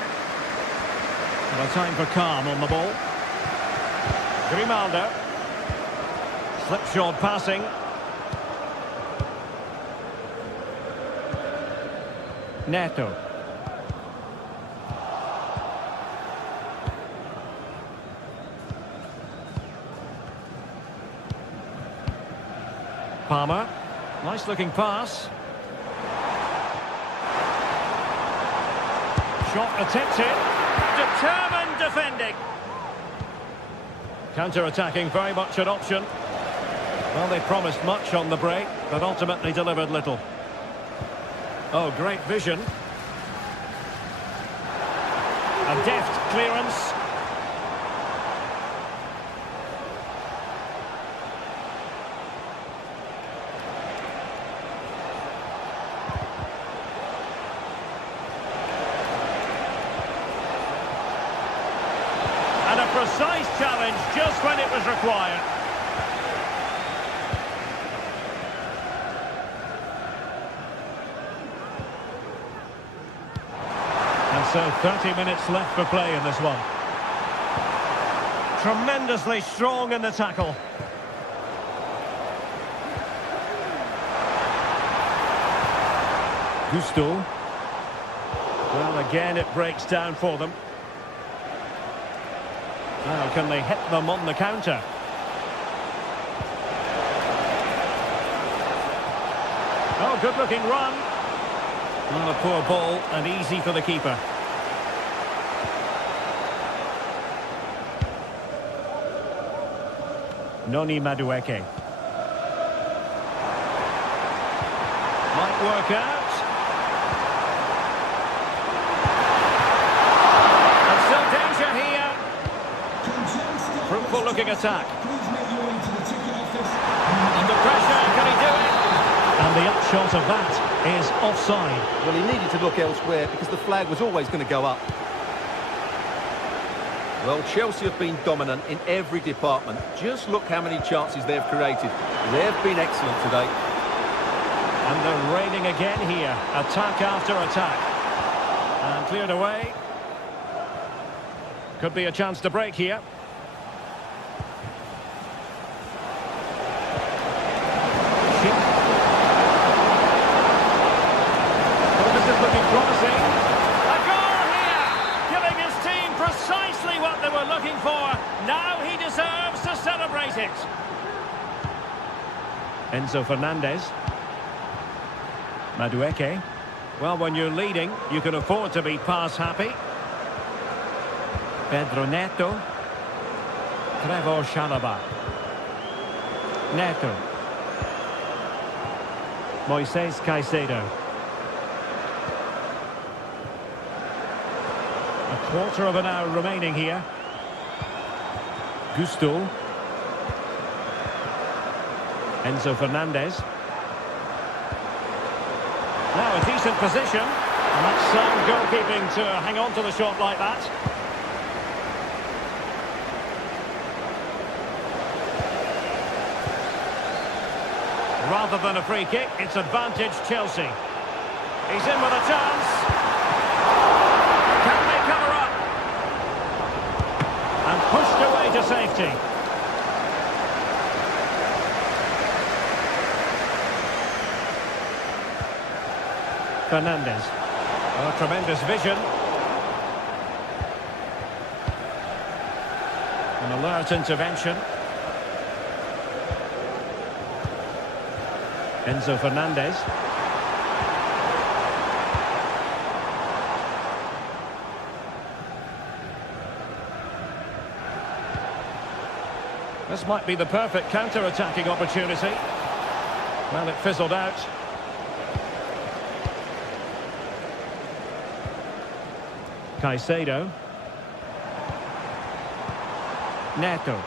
Well, time for calm on the ball. Grimaldo. Slipshod passing. Neto. Palmer. Nice looking pass. Shot attempted. Determined defending. Counter-attacking, very much an option. Well, they promised much on the break, but ultimately delivered little. Oh, great vision. A deft clearance. And a precise challenge just when it was required. So 30 minutes left for play in this one. Tremendously strong in the tackle. Gusto. Well, again it breaks down for them. Now can they hit them on the counter? Oh, good looking run. Well, a poor ball and easy for the keeper. Noni Madueke. Might work out. And still danger here. Fruitful looking attack. Under pressure, can he do it? And the upshot of that is offside. Well, he needed to look elsewhere because the flag was always going to go up. Well, Chelsea have been dominant in every department. Just look how many chances they've created. They've been excellent today. And they're raining again here. Attack after attack. And cleared away. Could be a chance to break here. Oh, this is looking promising. A goal here! Giving his team precisely what they were looking for. Now he deserves to celebrate it. Enzo Fernandez. Madueke. Well, when you're leading, you can afford to be pass happy. Pedro Neto. Trevor Chalobah. Neto. Moises Caicedo. A quarter of an hour remaining here. Gusto. Enzo Fernandez. Now a decent position. And that's sound goalkeeping to hang on to the shot like that. Rather than a free kick, it's advantage Chelsea. He's in with a chance. Can they cover up? And pushed away to safety. Fernandez. Oh, tremendous vision. An alert intervention. Enzo Fernandez. This might be the perfect counter-attacking opportunity. Well, it fizzled out. Caicedo. Neto.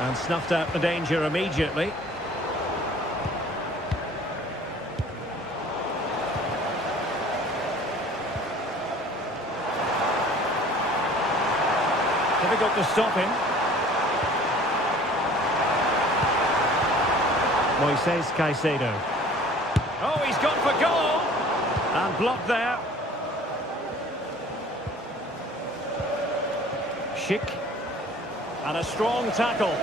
And snuffed out the danger immediately. Difficult to stop him. Moises Caicedo. Oh, he's gone for goal! And blocked there. Schick. And a strong tackle.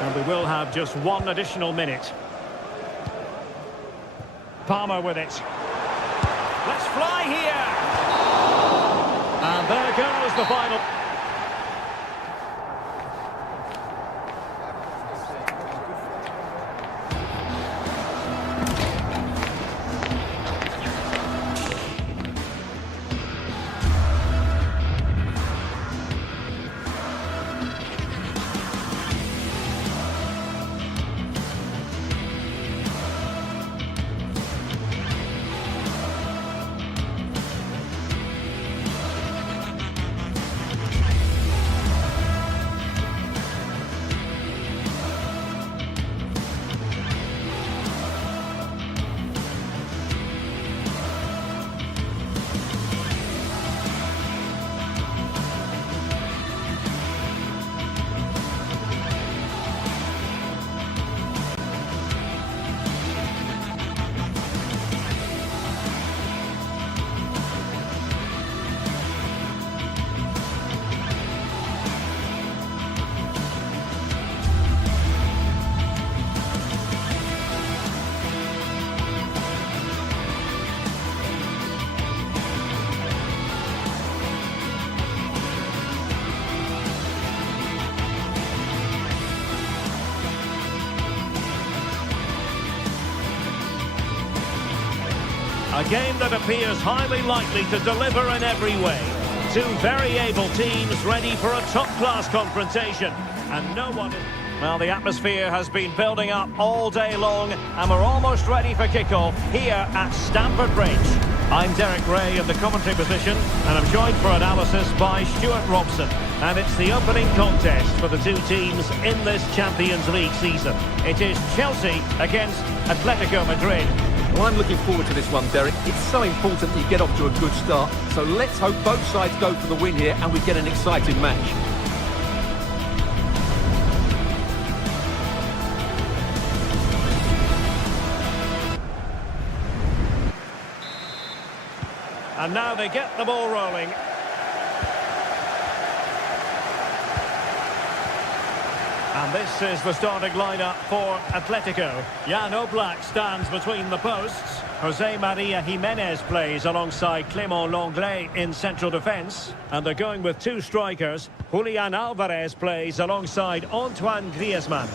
And we will have just one additional minute. Palmer with it. Let's fly here! And there goes the final. A game that appears highly likely to deliver in every way. Two very able teams ready for a top-class confrontation. And no one... Well, the atmosphere has been building up all day long, and we're almost ready for kickoff here at Stamford Bridge. I'm Derek Ray in the commentary position, and I'm joined for analysis by Stuart Robson. And it's the opening contest for the two teams in this Champions League season. It is Chelsea against Atletico Madrid. Well, I'm looking forward to this one, Derek. It's so important that you get off to a good start. So let's hope both sides go for the win here and we get an exciting match. And now they get the ball rolling. And this is the starting lineup for Atletico. Jan Oblak stands between the posts. Jose Maria Jimenez plays alongside Clément Lenglet in central defence. And they're going with two strikers. Julian Alvarez plays alongside Antoine Griezmann.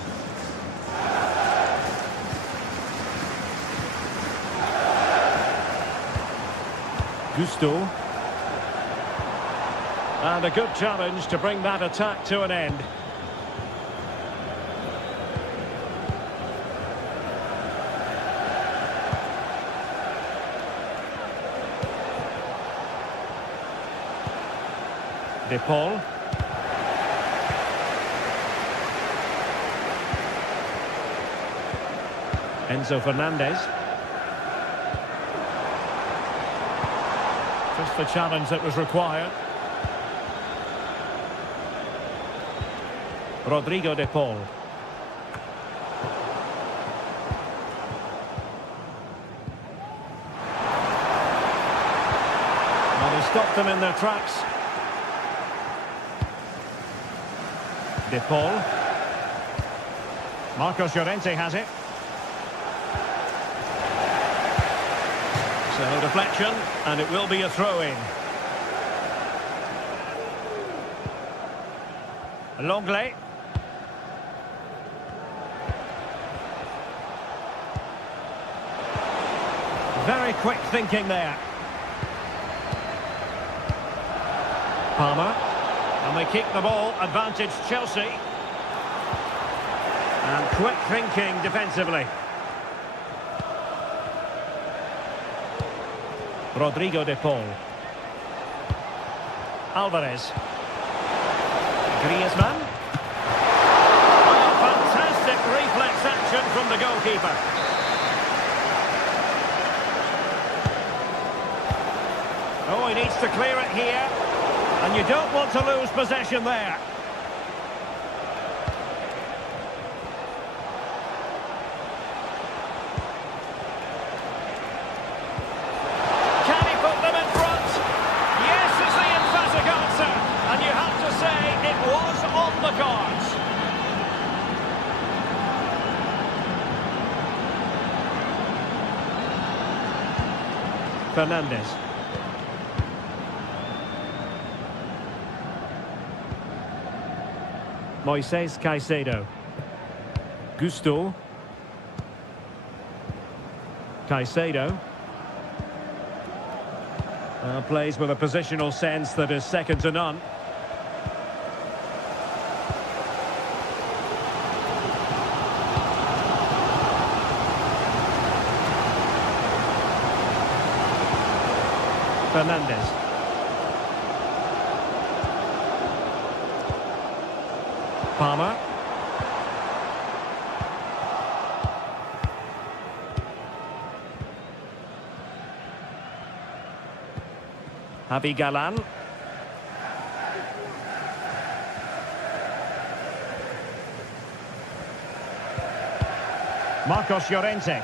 Gusto. And a good challenge to bring that attack to an end. De Paul. Enzo Fernandez. Just the challenge that was required. Rodrigo De Paul. Well, he stopped them in their tracks. De Paul. Marcos Llorente has it. So deflection, and it will be a throw-in. Lenglet. Very quick thinking there. Palmer. And they keep the ball, advantage Chelsea. And quick thinking defensively. Rodrigo De Paul. Alvarez. Griezmann. Oh, fantastic reflex action from the goalkeeper. Oh, he needs to clear it here. And you don't want to lose possession there. Can he put them in front? Yes is the emphatic answer. And you have to say it was on the cards. Fernandez. Moises Caicedo. Gusto. Caicedo. Plays with a positional sense that is second to none. Fernandez. Palmer. Javi Galan. Marcos Llorente.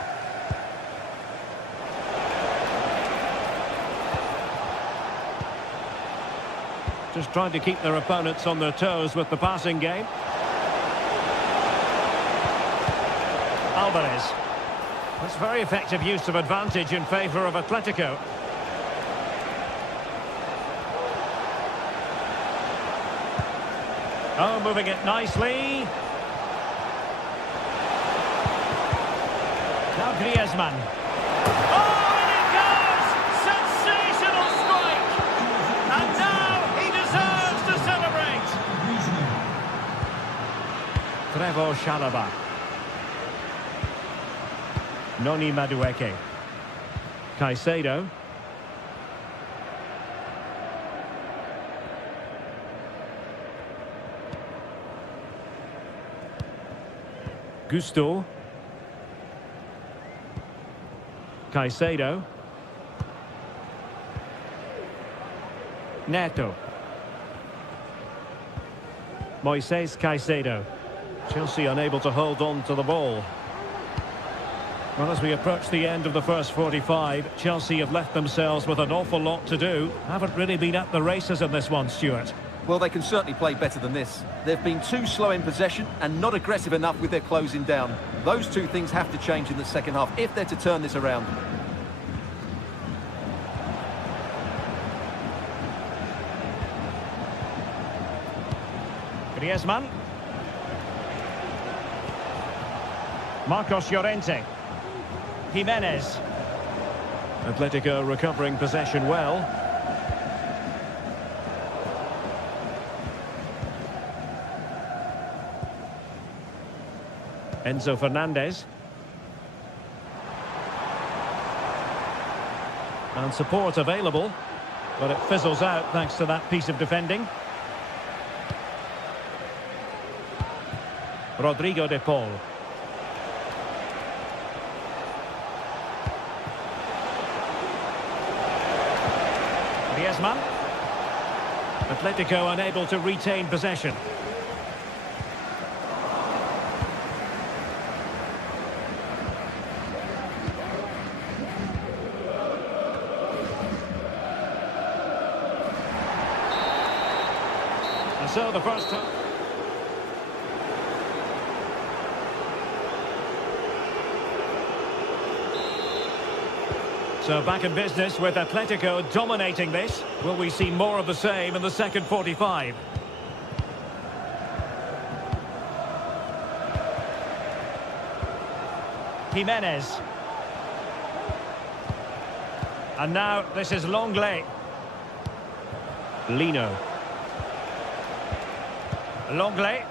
Just trying to keep their opponents on their toes with the passing game. Alvarez. That's very effective use of advantage in favour of Atletico. Oh, moving it nicely. Now Griezmann. Oh, and it goes! Sensational strike! And now he deserves to celebrate! Trevoh Chalobah. Noni Madueke. Caicedo. Gusto. Caicedo. Neto. Moises Caicedo. Chelsea unable to hold on to the ball. Well, as we approach the end of the first 45, Chelsea have left themselves with an awful lot to do. Haven't really been at the races in this one, Stuart. Well, they can certainly play better than this. They've been too slow in possession and not aggressive enough with their closing down. Those two things have to change in the second half if they're to turn this around. Griezmann. Marcos Llorente. Jimenez. Atletico recovering possession well. Enzo Fernandez. And support available, but it fizzles out thanks to that piece of defending. Rodrigo de Paul. Griezmann. Atletico unable to retain possession. And so the first time. So back in business with Atletico dominating this. Will we see more of the same in the second 45? Jimenez. And now this is Longley. Lino. Longley.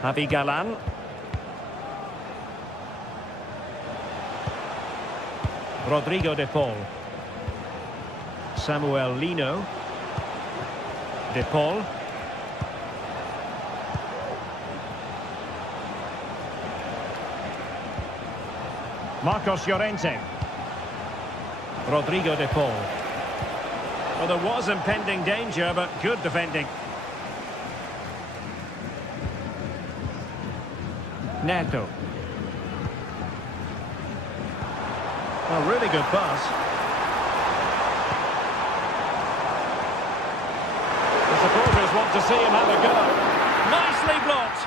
Javi Galán. Rodrigo de Paul. Samuel Lino. De Paul. Marcos Llorente. Rodrigo de Paul. Well, there was impending danger, but good defending. Neto. A really good pass. The supporters want to see him have a go. Nicely blocked.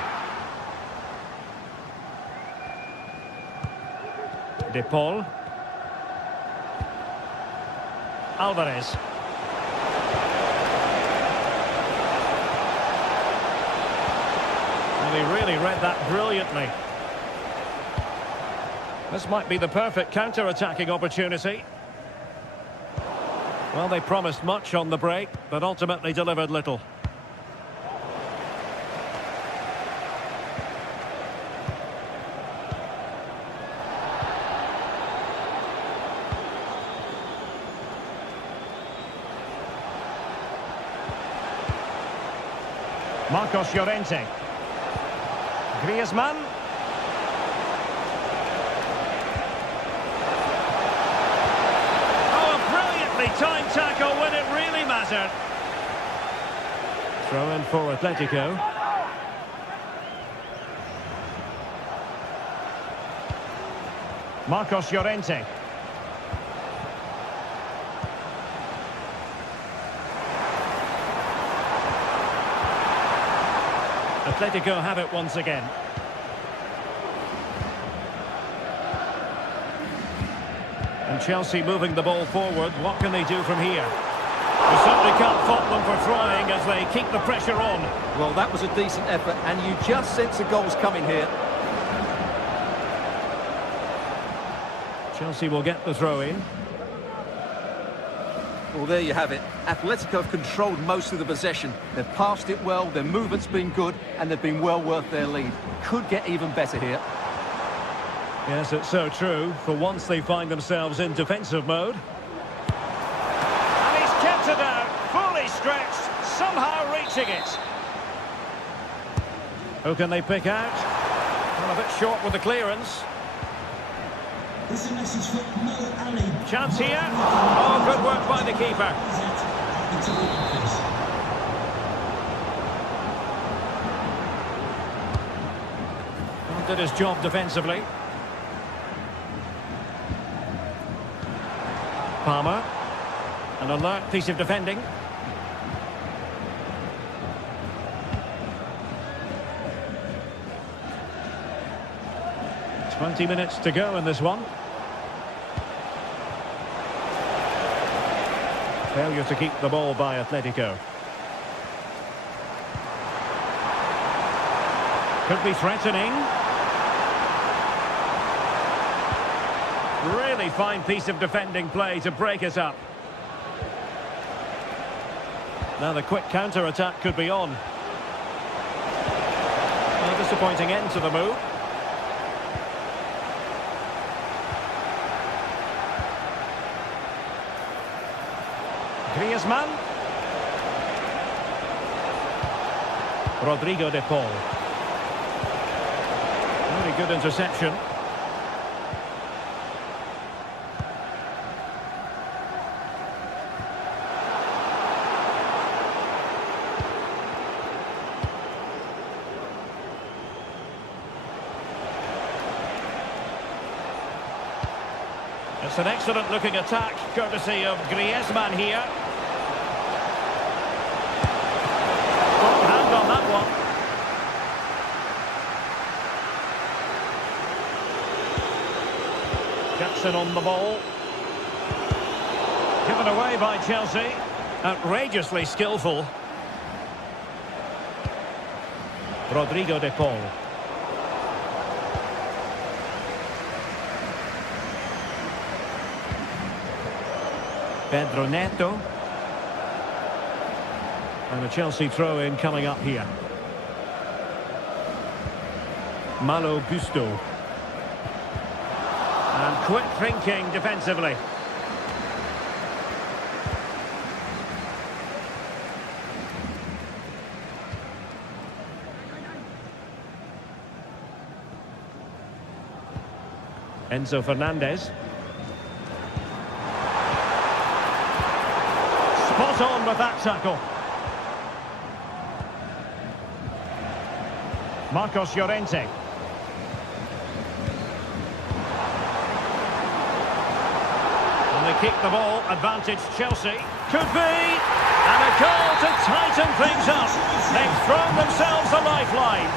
De Paul. Alvarez. Well, he really read that brilliantly. This might be the perfect counter-attacking opportunity. Well, they promised much on the break, but ultimately delivered little. Marcos Llorente. Griezmann. Time tackle when it really mattered. Throw in for Atletico. Marcos Llorente. Atletico have it once again. And Chelsea moving the ball forward. What can they do from here? You certainly can't fault them for trying as they keep the pressure on. Well, that was a decent effort, and you just sense the goals coming here. Chelsea will get the throw in. Well, there you have it. Atletico have controlled most of the possession. They've passed it well, their movement's been good, and they've been well worth their lead. Could get even better here. Yes, it's so true. For once they find themselves in defensive mode. And he's kept it out, fully stretched, somehow reaching it. Who can they pick out? Well, a bit short with the clearance. This is a message for Mo Ali. Chance here. Oh, good work by the keeper. Well, did his job defensively. Palmer. An alert piece of defending. "20 minutes to go in this one. Failure to keep the ball by Atletico. Could be threatening. Really fine piece of defending play to break us up. Now the quick counter-attack could be on. A disappointing end to the move. Griezmann. Rodrigo de Paul. Very good interception. It's an excellent looking attack, courtesy of Griezmann here. Got hand on that one. Jackson on the ball. Given away by Chelsea. Outrageously skillful. Rodrigo de Paul. Pedro Neto. And a Chelsea throw-in coming up here. Malo Gusto. And quick thinking defensively. Enzo Fernandez. Spot on with that tackle. Marcos Llorente. And they kick the ball, advantage Chelsea. Could be! And a goal to tighten things up. They've thrown themselves a lifeline.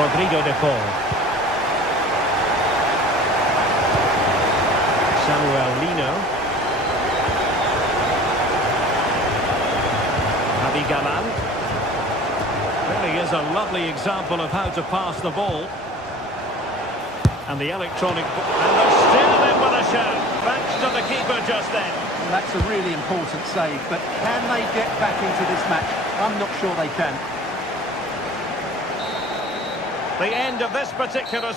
Rodrigo de Paul. Samuel Lino. Javi Galán. Really is a lovely example of how to pass the ball. And the electronic... And they're still in with a shout. Thanks to the keeper just then. Well, that's a really important save, but can they get back into this match? I'm not sure they can. The end of this particular...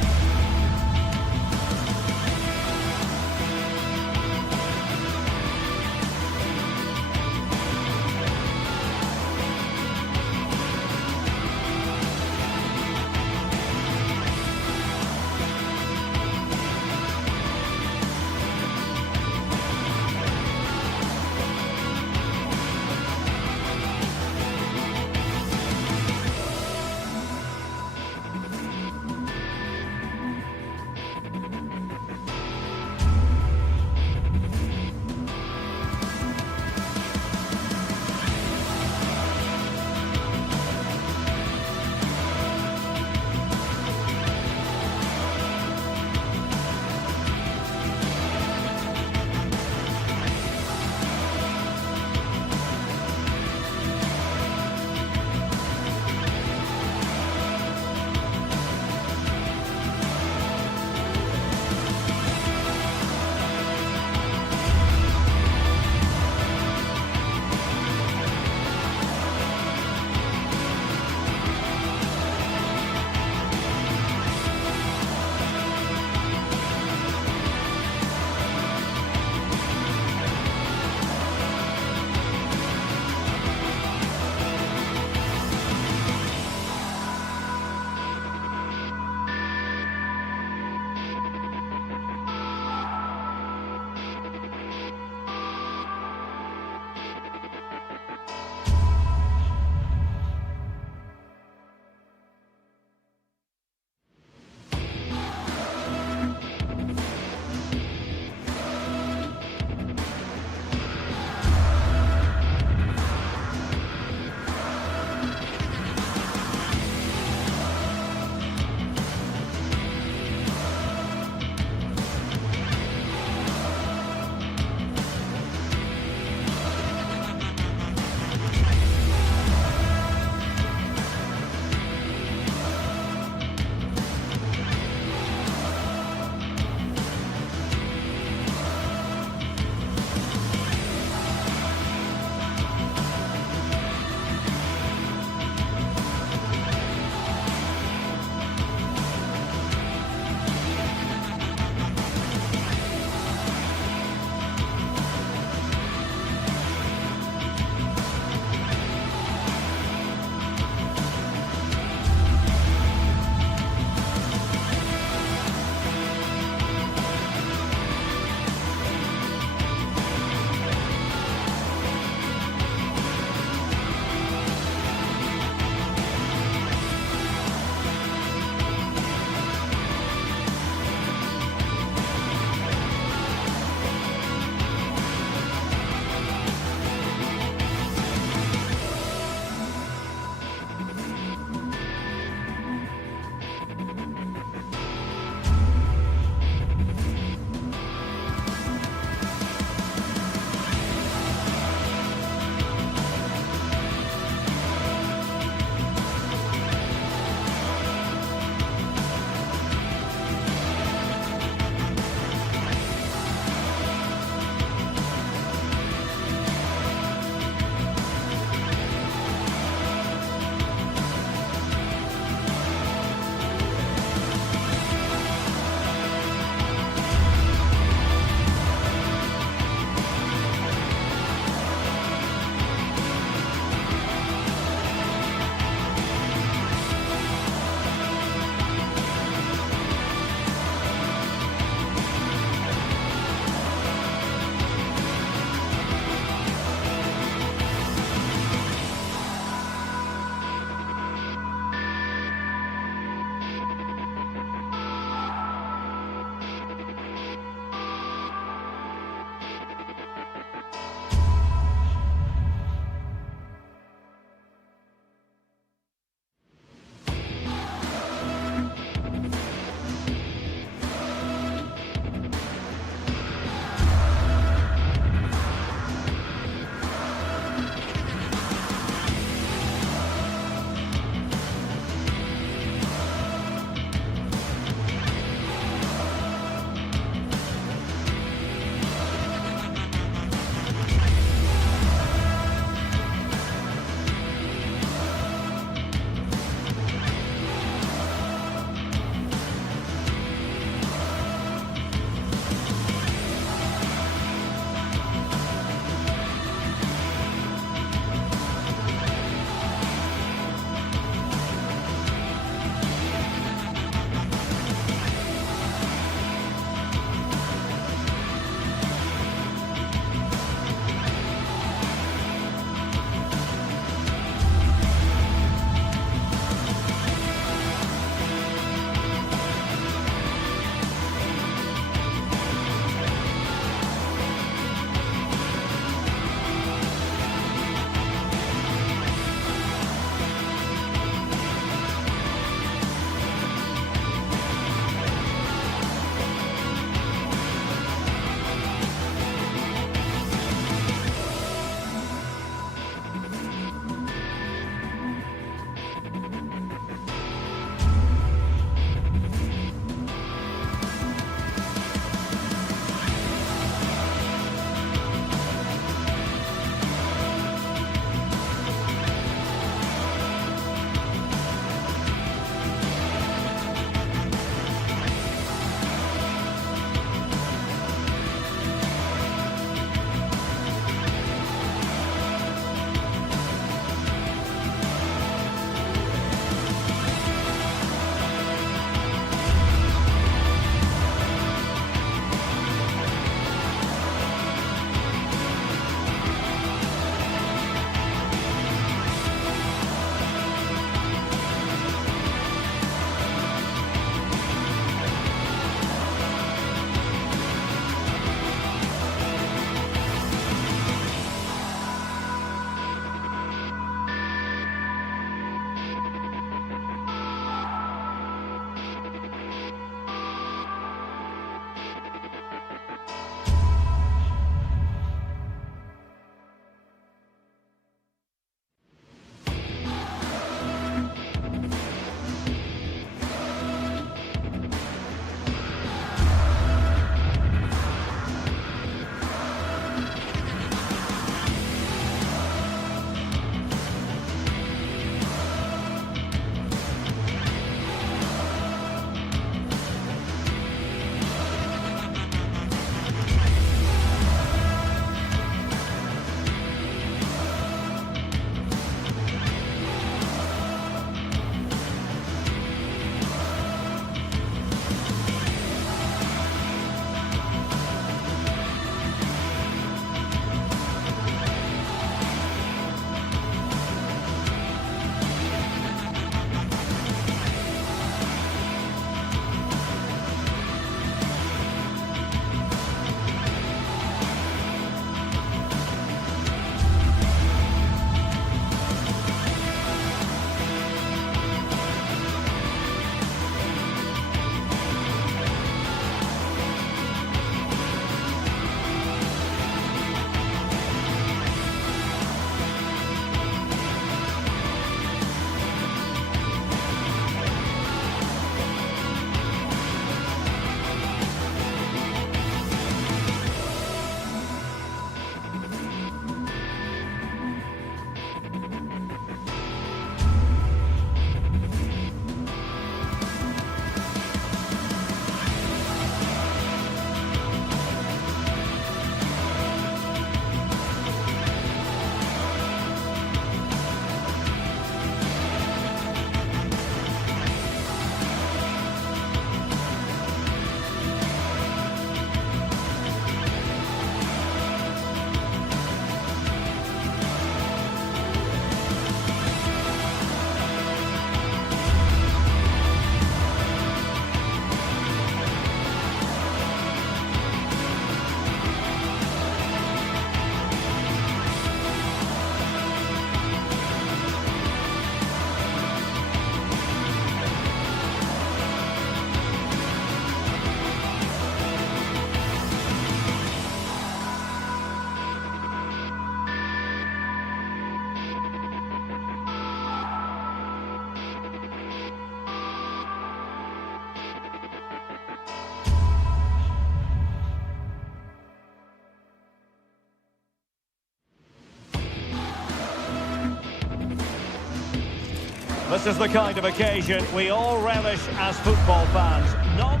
This is the kind of occasion we all relish as football fans. Not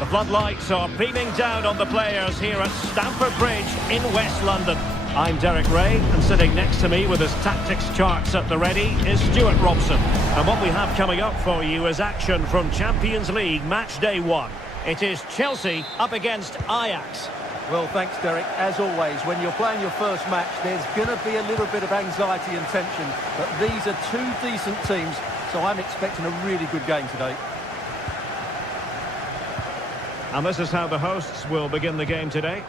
the floodlights are beaming down on the players here at Stamford Bridge in West London. I'm Derek Ray, and sitting next to me with his tactics charts at the ready is Stuart Robson. And what we have coming up for you is action from Champions League match day 1. It is Chelsea up against Ajax. Well, thanks, Derek. As always, when you're playing your first match, there's going to be a little bit of anxiety and tension. But these are two decent teams, so I'm expecting a really good game today. And this is how the hosts will begin the game today.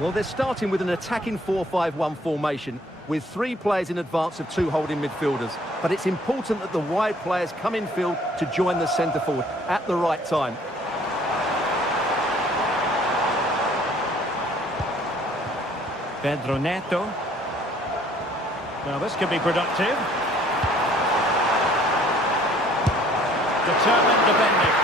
Well, they're starting with an attacking 4-5-1 formation with 3 players in advance of 2 holding midfielders. But it's important that the wide players come in field to join the centre forward at the right time. Pedro Neto. Well, this could be productive. Determined defending.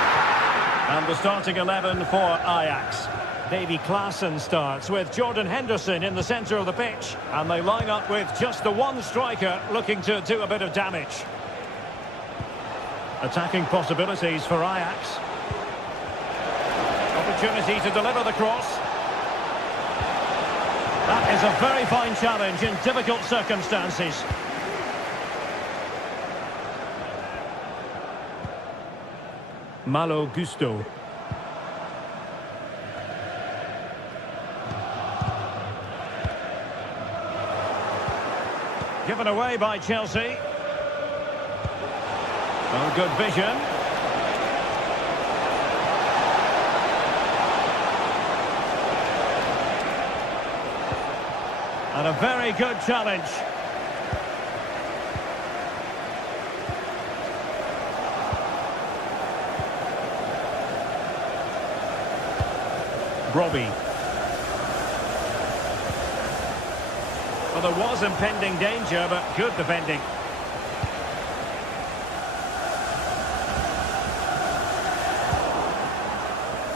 And the starting 11 for Ajax. Davy Klaassen starts with Jordan Henderson in the centre of the pitch. And they line up with just the one striker looking to do a bit of damage. Attacking possibilities for Ajax. Opportunity to deliver the cross. That is a very fine challenge in difficult circumstances. Malo Gusto. Given away by Chelsea. Oh, good vision. And a very good challenge. Robbie. Well, there was impending danger, but good defending.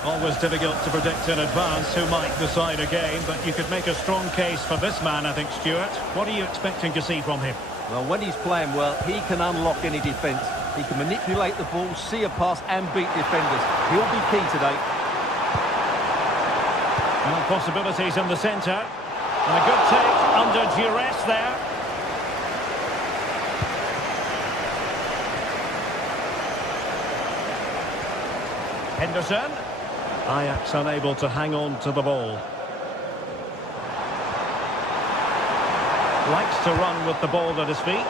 Always difficult to predict in advance who might decide a game, but you could make a strong case for this man, I think, Stuart. What are you expecting to see from him? Well, when he's playing well, he can unlock any defence. He can manipulate the ball, see a pass and beat defenders. He'll be key today. Well, possibilities in the centre. And a good take under duress there. Henderson. Ajax unable to hang on to the ball. Likes to run with the ball at his feet,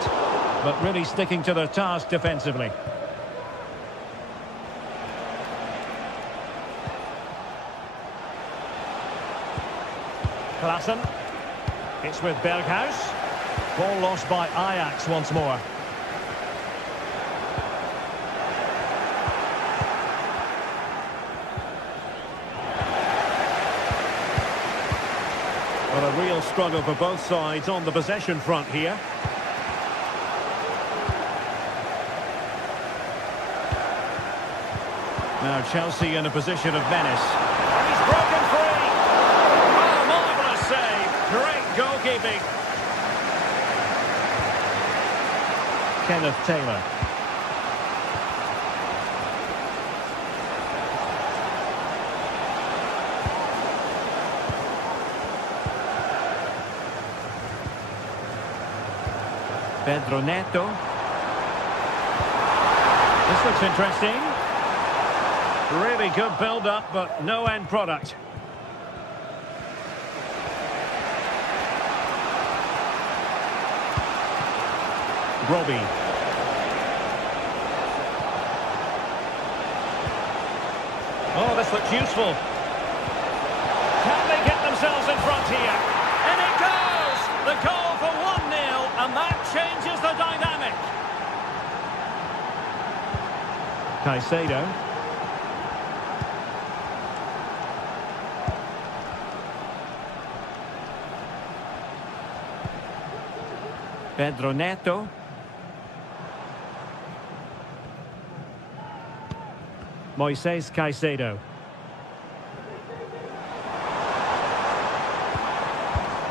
but really sticking to their task defensively. Klaassen. It's with Berghuis. Ball lost by Ajax once more. Well, a real struggle for both sides on the possession front here. Now Chelsea in a position of menace. And he's broken free! Well, marvellous save. Great goalkeeping. Kenneth Taylor. Pedro Neto. This looks interesting. Really good build-up, but no end product. Robbie. Oh, this looks useful. Can they get themselves in front here? And it goes! The goal for 1-0, and that changes the dynamic. Caicedo. Pedro Neto. Moises Caicedo.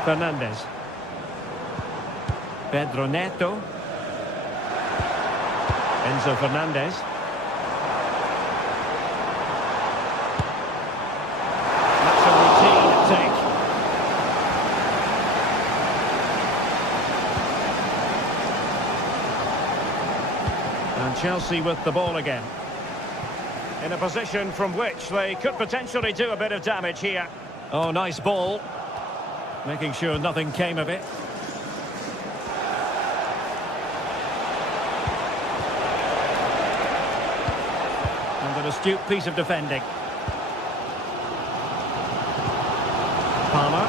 Fernandes. Enzo Fernandez. That's a routine take. And Chelsea with the ball again. In a position from which they could potentially do a bit of damage here. Oh, nice ball. Making sure nothing came of it. And an astute piece of defending. Palmer.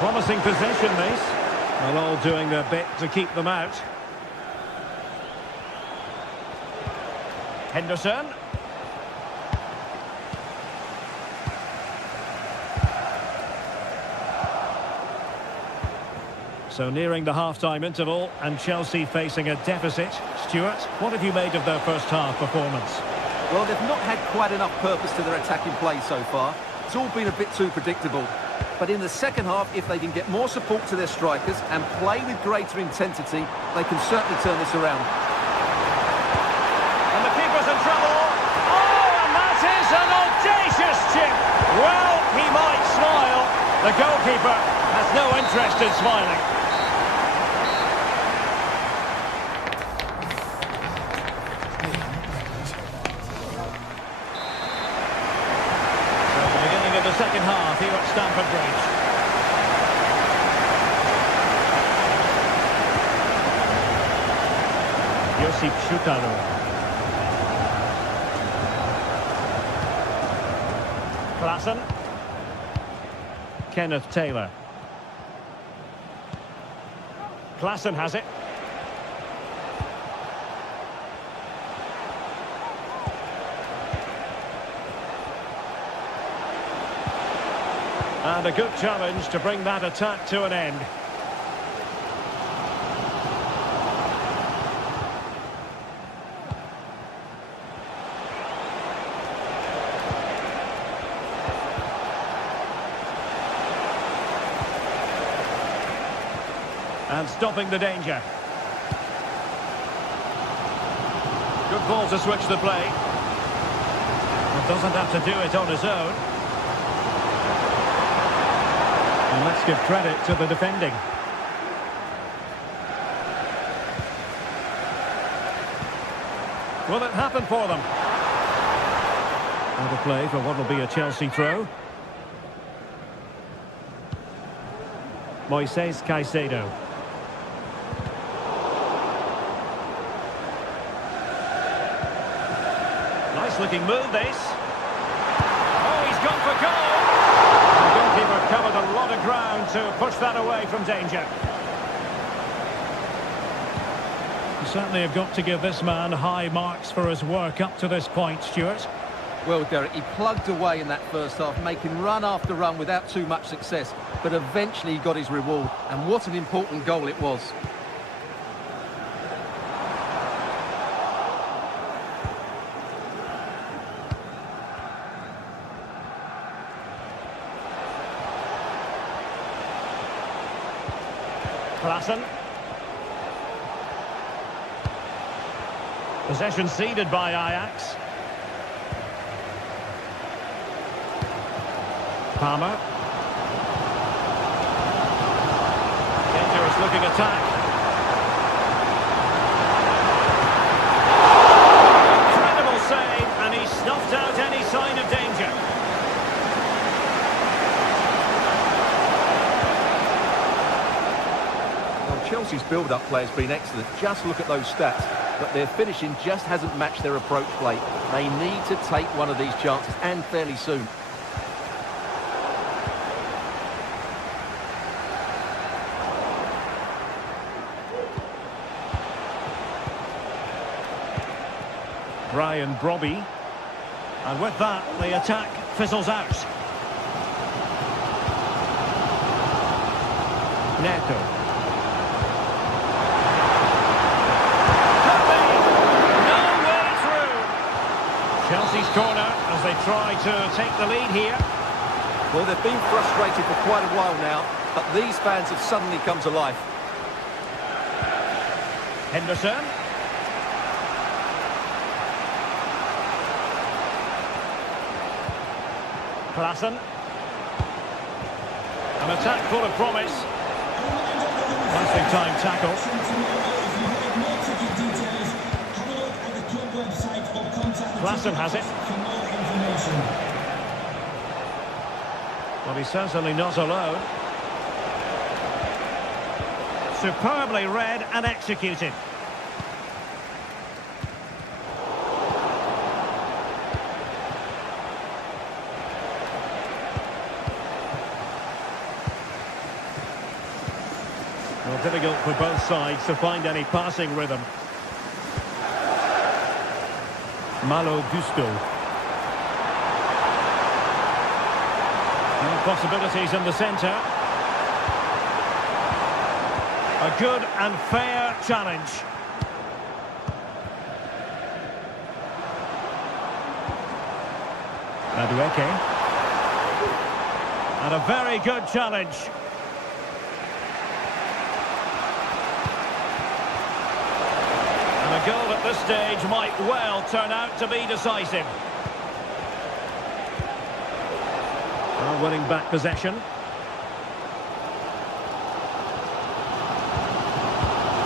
Promising possession, this. Well, all doing their bit to keep them out. Henderson. So nearing the half-time interval and Chelsea facing a deficit. Stuart, what have you made of their first half performance? Well, they've not had quite enough purpose to their attacking play so far. It's all been a bit too predictable. But in the second half, if they can get more support to their strikers and play with greater intensity, they can certainly turn this around. And the keeper's in trouble. Oh, and that is an audacious chip. Well, he might smile. The goalkeeper has no interest in smiling. The second half here at Stamford Bridge. Josip Šutalo. Klaassen. Kenneth Taylor. Klaassen has it. And a good challenge to bring that attack to an end. And stopping the danger. Good ball to switch the play. But doesn't have to do it on his own. And let's give credit to the defending. Will it happen for them? Out of play for what will be a Chelsea throw. Moises Caicedo. Nice looking move, this. Oh, he's gone for goal. The goalkeeper covered a lot of ground to push that away from danger. You certainly have got to give this man high marks for his work up to this point, Stuart. Well, Derek, he plugged away in that first half, making run after run without too much success. But eventually he got his reward, and what an important goal it was. Klaassen. Possession ceded by Ajax. Palmer. Dangerous looking attack. Incredible save, and he snuffed out any sign of danger. Well, Chelsea's build-up play has been excellent. Just look at those stats. But their finishing just hasn't matched their approach play. They need to take one of these chances, and fairly soon. Brian Brobby. And with that, the attack fizzles out. Neto. Chelsea's corner as they try to take the lead here. Well, they've been frustrated for quite a while now. but these fans have suddenly come to life. Henderson. Klassen. An attack full of promise. Nicely timed tackle. Klassen has it. Well, he's certainly not alone. Superbly read and executed. Well, difficult for both sides to find any passing rhythm. Malo Gusto. No possibilities in the centre. A good and fair challenge. Madueke. And a very good challenge. And a goal at this stage might well turn out to be decisive. Well, winning back possession.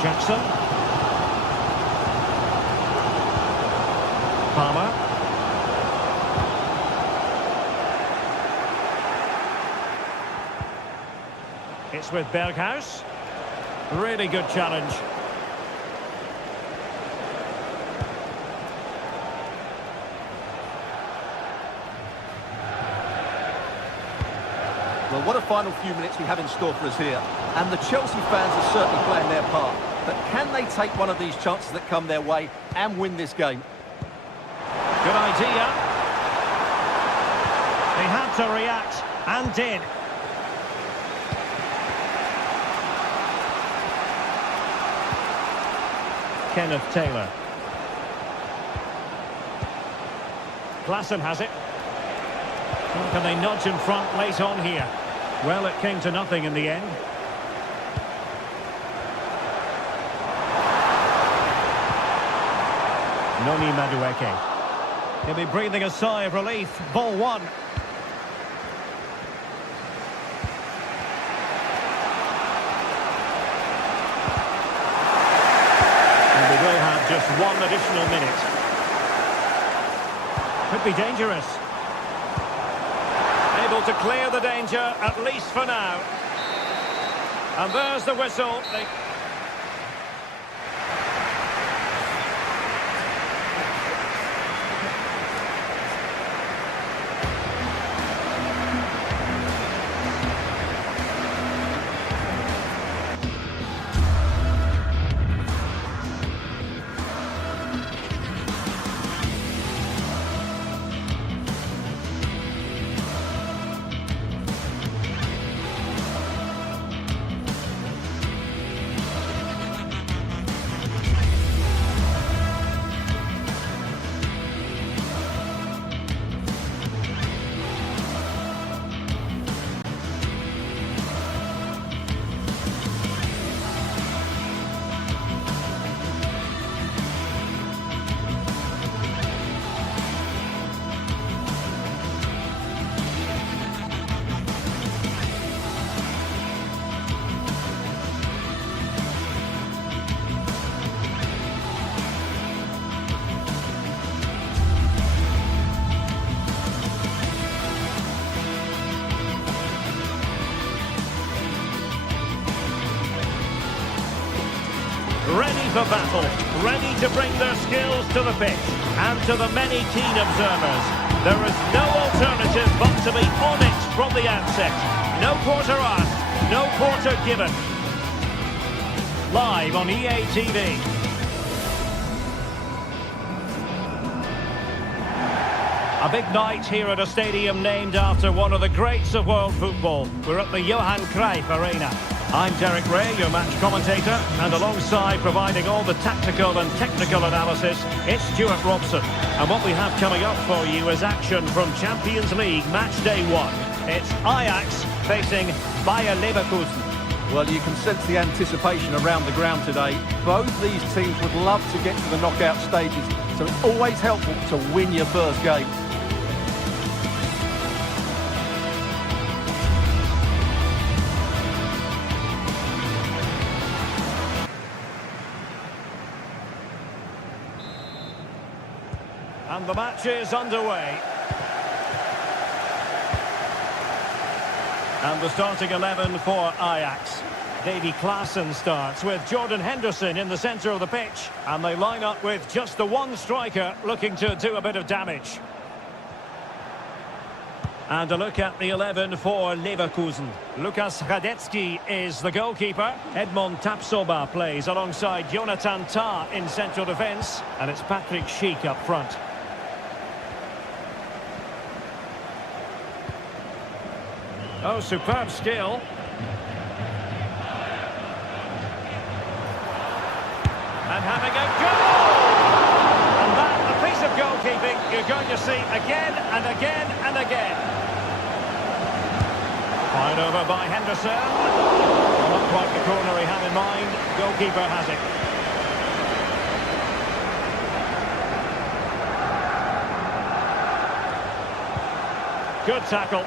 Jackson. Palmer. It's with Berghuis. Really good challenge. Well, what a final few minutes we have in store for us here. And the Chelsea fans are certainly playing their part. But can they take one of these chances that come their way and win this game? Good idea. He had to react and did. Kenneth Taylor. Klassen has it. Well, can they nudge in front late on here? Well, it came to nothing in the end. Noni Madueke. He'll be breathing a sigh of relief. Ball one. And we will have just one additional minute. Could be dangerous. Able to clear the danger, at least for now. And there's the whistle. Ready for battle, ready to bring their skills to the pitch. And to the many keen observers, there is no alternative but to be on it from the outset. No quarter asked, no quarter given. Live on EA TV. A big night here at a stadium named after one of the greats of world football. We're at the Johan Cruyff Arena. I'm Derek Ray, your match commentator, and alongside providing all the tactical and technical analysis, it's Stuart Robson. And what we have coming up for you is action from Champions League Match Day 1. It's Ajax facing Bayer Leverkusen. Well, you can sense the anticipation around the ground today. Both these teams would love to get to the knockout stages, so it's always helpful to win your first game. And the match is underway. And the starting 11 for Ajax. Davy Klaassen starts with Jordan Henderson in the centre of the pitch. And they line up with just the one striker looking to do a bit of damage. And a look at the 11 for Leverkusen. Lukas Hradecky is the goalkeeper. Edmond Tapsoba plays alongside Jonathan Tah in central defence. And it's Patrick Schick up front. Oh, superb skill. And having a goal! And that, a piece of goalkeeping you're going to see again and again and again. Fired over by Henderson. Well, not quite the corner he had in mind. Goalkeeper has it. Good tackle.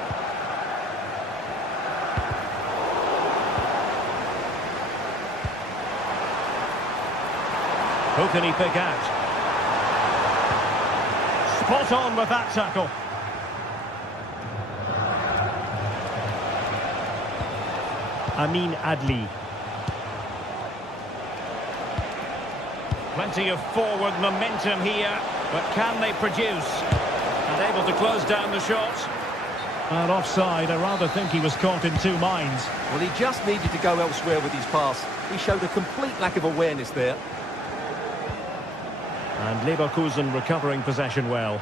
Who can he pick out? Spot on with that tackle. Amin Adli. Plenty of forward momentum here, but can they produce? And able to close down the shot. And offside, I rather think he was caught in two minds. Well, he just needed to go elsewhere with his pass. He showed a complete lack of awareness there. And Leverkusen recovering possession well.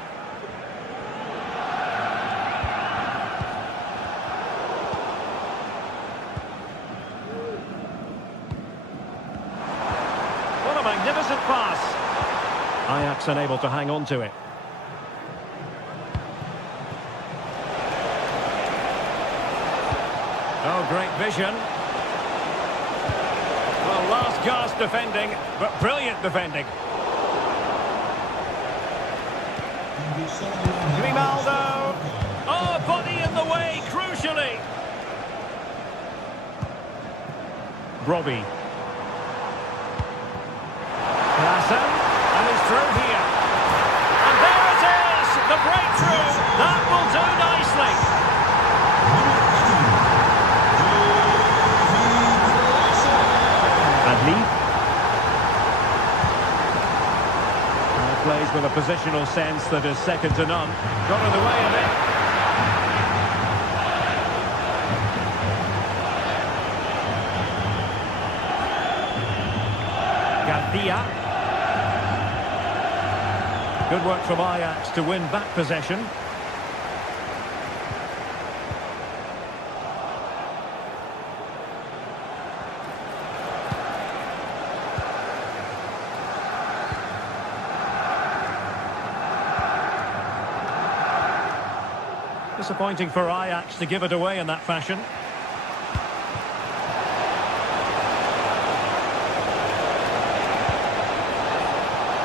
What a magnificent pass. Ajax unable to hang on to it. Oh, great vision. Well, last gasp defending, but brilliant defending. Grimaldo. Oh, body in the way, crucially. Robbie. Klaassen, and he's through here. And there it is, the breakthrough. That will do nicely. Adli. Plays with a positional sense that is second to none. Got in the way of it. Garcia. Good work from Ajax to win back possession. Disappointing for Ajax to give it away in that fashion.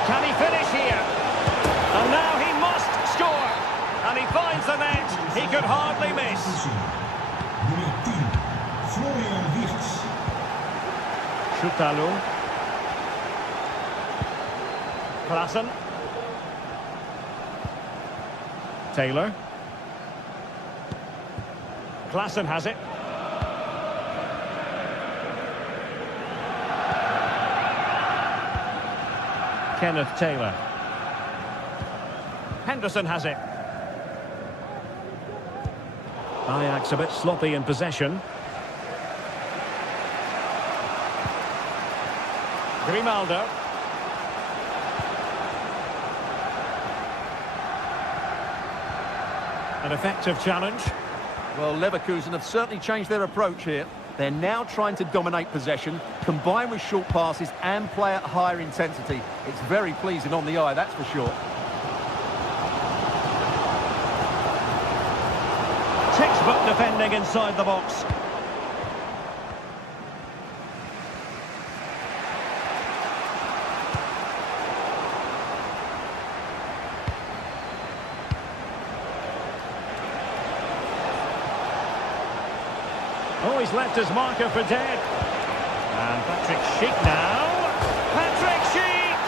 Can he finish here? And now he must score. And he finds the net. He could hardly miss. Schutalo. Klaassen. Taylor. Klaassen has it. Kenneth Taylor. Henderson has it. Ajax a bit sloppy in possession. Grimaldo. An effective challenge. Well, Leverkusen have certainly changed their approach here. They're now trying to dominate possession, combine with short passes and play at higher intensity. It's very pleasing on the eye, that's for sure. Textbook defending inside the box. Oh, he's left his marker for dead. And Patrick Schick now. Patrick Schick!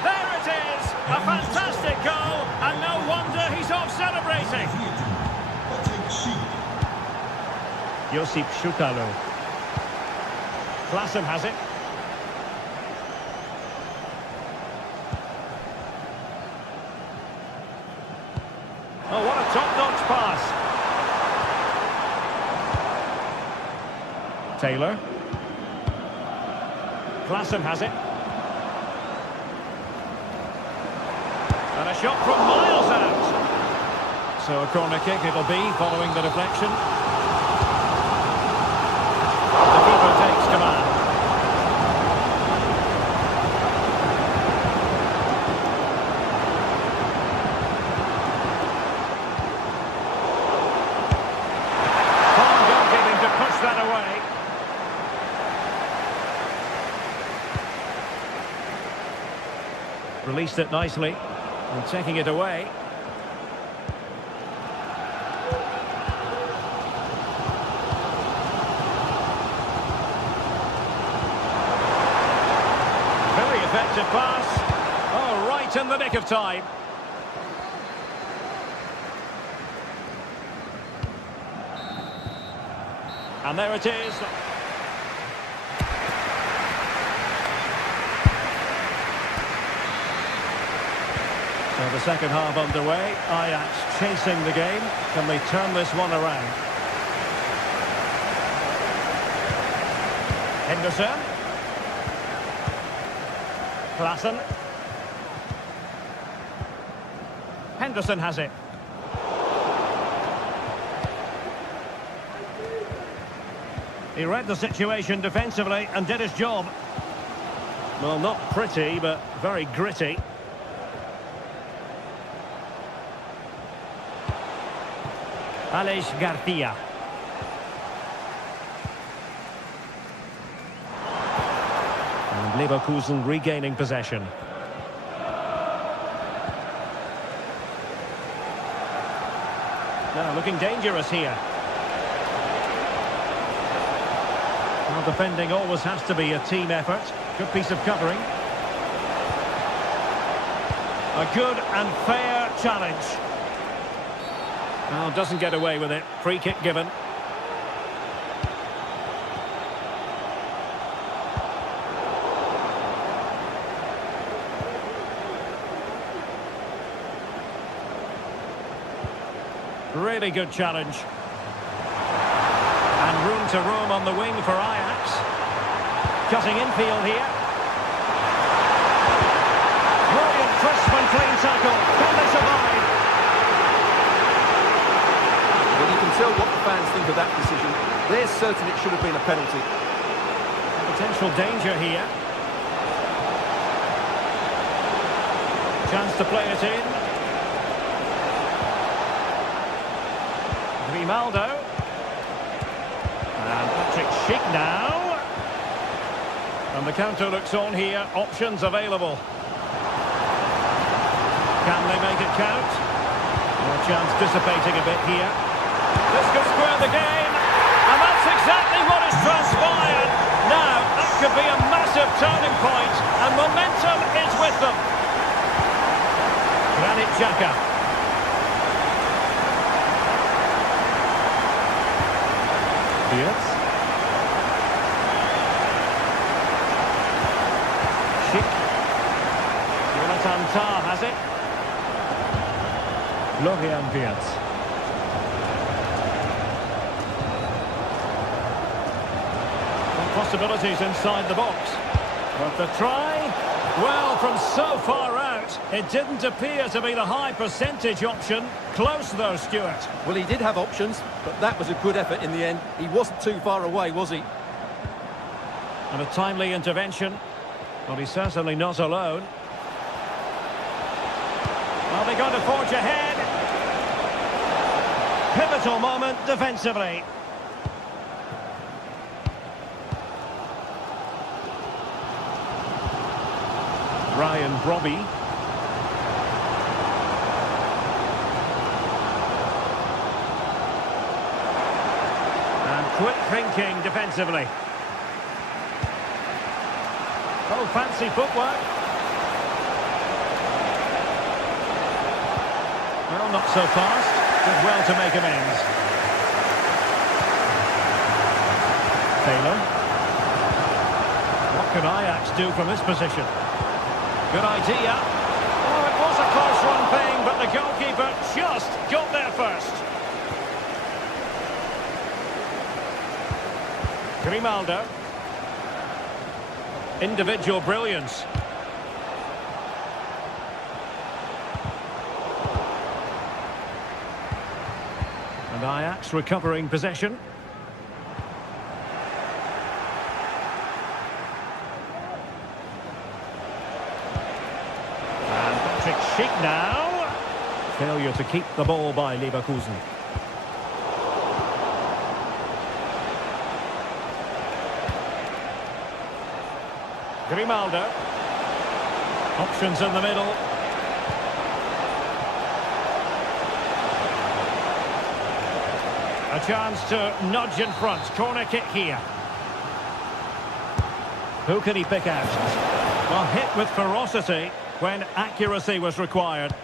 There it is! A fantastic goal, and no wonder he's off celebrating. Josip Szukalo. Klassen has it. Oh, what a top-notch pass. Taylor. Klassen has it. And a shot from miles out. So a corner kick it'll be following the deflection. The keeper takes command. Fine goalkeeping to push that away. Released it nicely and taking it away. Very effective pass. Oh, right in the nick of time. And there it is. So the second half underway. Ajax chasing the game. Can they turn this one around? Henderson. Klassen. Henderson has it. He read the situation defensively and did his job. Well, not pretty, but very gritty. Aleix Garcia. And Leverkusen regaining possession. Now looking dangerous here. Well, defending always has to be a team effort. Good piece of covering. A good and fair challenge. Well, doesn't get away with it. Free kick given. Really good challenge. And room to roam on the wing for Ajax. Cutting infield here. Brilliant, crisp and clean tackle. Can they survive? Well, you can tell what the fans think of that decision. They're certain it should have been a penalty. Potential danger here. Chance to play it in. Grimaldo. And Patrick Schick now. And the counter looks on here. Options available. Can they make it count? No chance dissipating a bit here. This could square the game. And that's exactly what has transpired. Now, that could be a massive turning point. And momentum is with them. Granit Xhaka. Yes. Schick. Jonathan Tah has it. Florian Wirtz. Possibilities inside the box. But the try, well, from so far out, it didn't appear to be the high percentage option. Close though, Stuart. Well, he did have options, but that was a good effort in the end. He wasn't too far away, was he? And a timely intervention. Well, he's certainly not alone. Are they going to forge ahead? Pivotal moment defensively. Ryan Robbie. And quick thinking defensively. Oh, fancy footwork. Well, not so fast. Did well to make amends. Taylor. What can Ajax do from this position? Good idea. Oh, it was a close one thing, but the goalkeeper just got there first. Grimaldo. Individual brilliance. And Ajax recovering possession. And Patrick Schick now. Failure to keep the ball by Leverkusen. Grimaldo. Options in the middle. A chance to nudge in front. Corner kick here. Who can he pick out? Well, hit with ferocity when accuracy was required.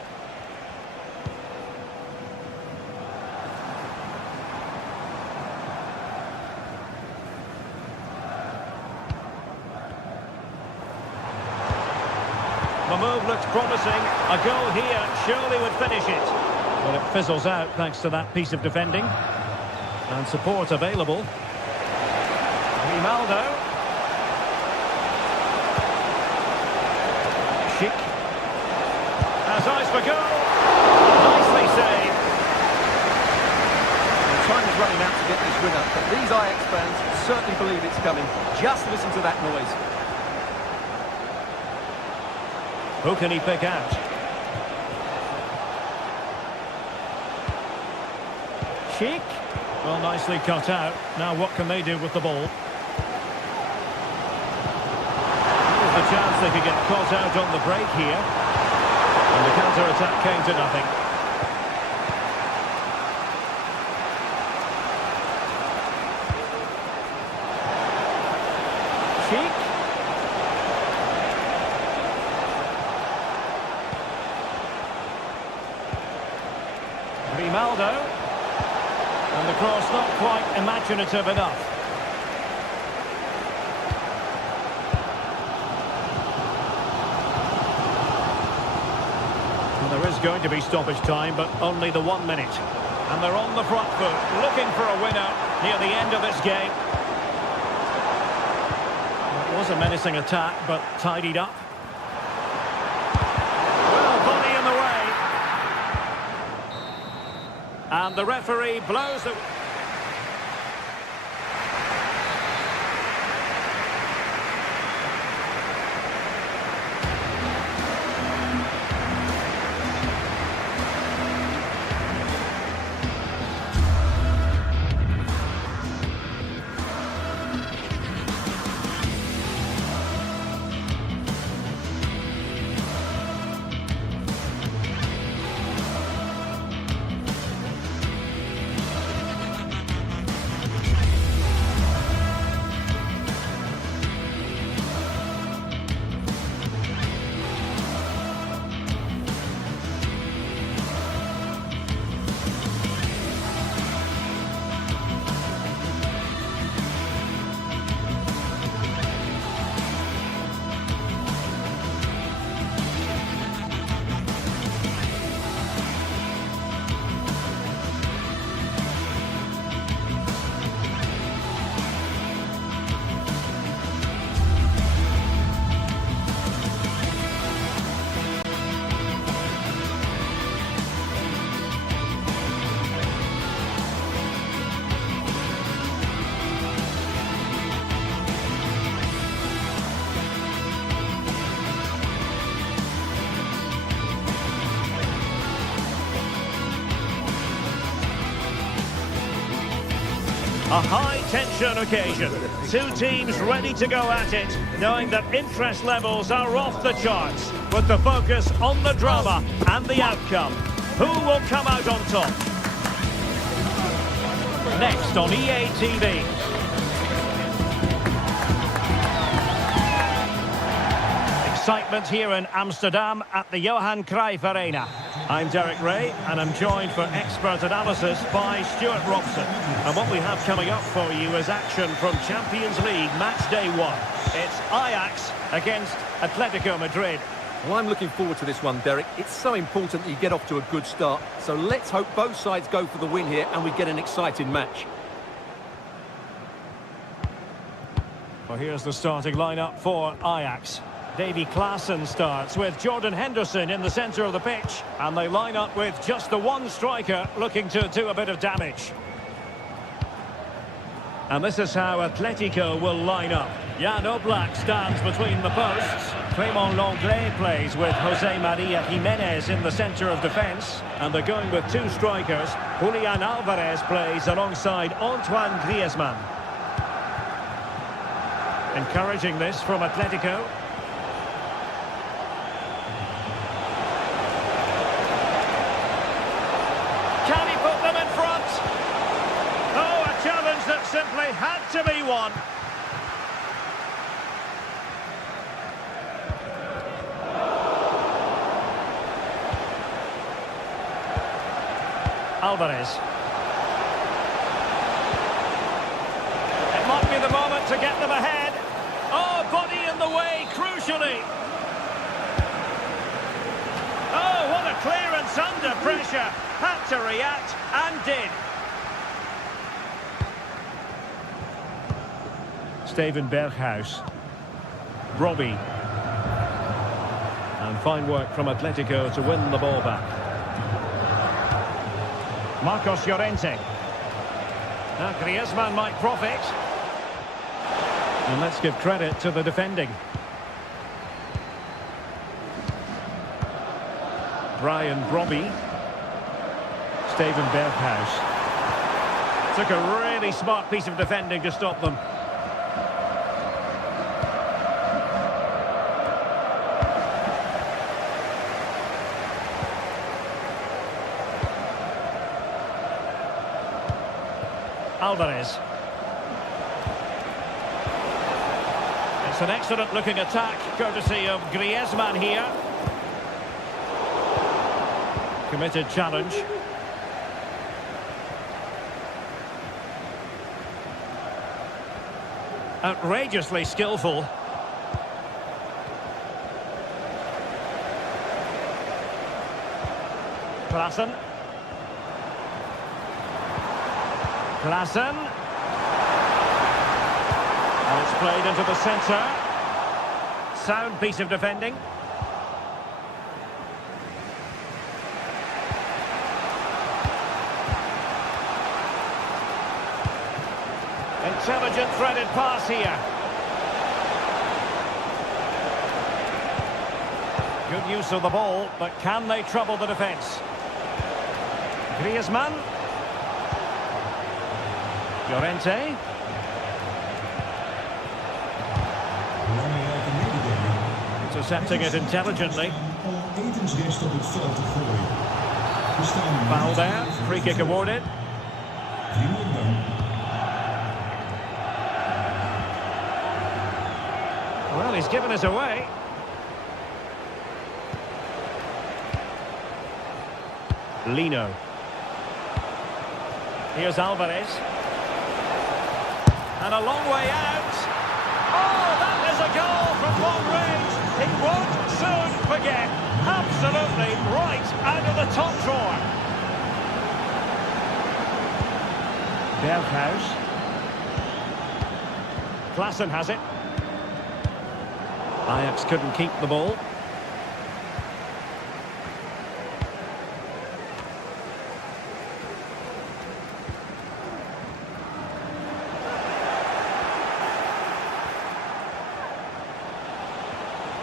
The move looks promising. A goal here surely would finish it. But it fizzles out thanks to that piece of defending. And support available. Grimaldo. Schick. Has eyes for goal. Nicely saved. Time is running out to get this winner, but these Ajax fans certainly believe it's coming. Just listen to that noise. Who can he pick out? Schick. Well, nicely cut out. Now what can they do with the ball? Here's the chance they could get caught out on the break here. And the counter-attack came to nothing. Schick. Grimaldo. And the cross not quite imaginative enough. Well, there is going to be stoppage time, but only the 1 minute. And they're on the front foot, looking for a winner near the end of this game. It was a menacing attack, but tidied up. Well, body in the way. And the referee blows the... A high-tension occasion. Two teams ready to go at it, knowing that interest levels are off the charts, with the focus on the drama and the outcome. Who will come out on top? Next on EA TV. Excitement here in Amsterdam at the Johan Cruyff Arena. I'm Derek Ray, and I'm joined for expert analysis by Stuart Robson. And what we have coming up for you is action from Champions League match day 1. It's Ajax against Atletico Madrid. Well, I'm looking forward to this one, Derek. It's so important that you get off to a good start. So let's hope both sides go for the win here and we get an exciting match. Well, here's the starting lineup for Ajax. Davy Klaassen starts with Jordan Henderson in the centre of the pitch. And they line up with just the one striker looking to do a bit of damage. And this is how Atletico will line up. Jan Oblak stands between the posts. Clément Lenglet plays with José María Jiménez in the centre of defence. And they're going with two strikers. Julián Álvarez plays alongside Antoine Griezmann. Encouraging this from Atletico. Can he put them in front? Oh, a challenge that simply had to be won. Álvarez. It might be the moment to get them ahead. Oh, body in the way, crucially. Oh, what a clearance under pressure. Had to react, and did. Steven Berghuis. Robbie. And fine work from Atletico to win the ball back. Marcos Llorente. Now Griezmann might profit. And let's give credit to the defending. Brian Brobby. Steven Berghuis. Took a really smart piece of defending to stop them. Álvarez. It's an excellent looking attack, courtesy of Griezmann here. Committed challenge. Outrageously skillful. Klaassen. Klaassen. And it's played into the centre. Sound piece of defending. Intelligent threaded pass here. Good use of the ball, but can they trouble the defence? Griezmann. Llorente. Intercepting it intelligently. Foul there. Free kick awarded. Well, he's given us away. Lino. Here's Álvarez. And a long way out. Oh, that is a goal from long range. He won't soon forget. Absolutely right out of the top drawer. Berghuis. Klaassen has it. Ajax couldn't keep the ball.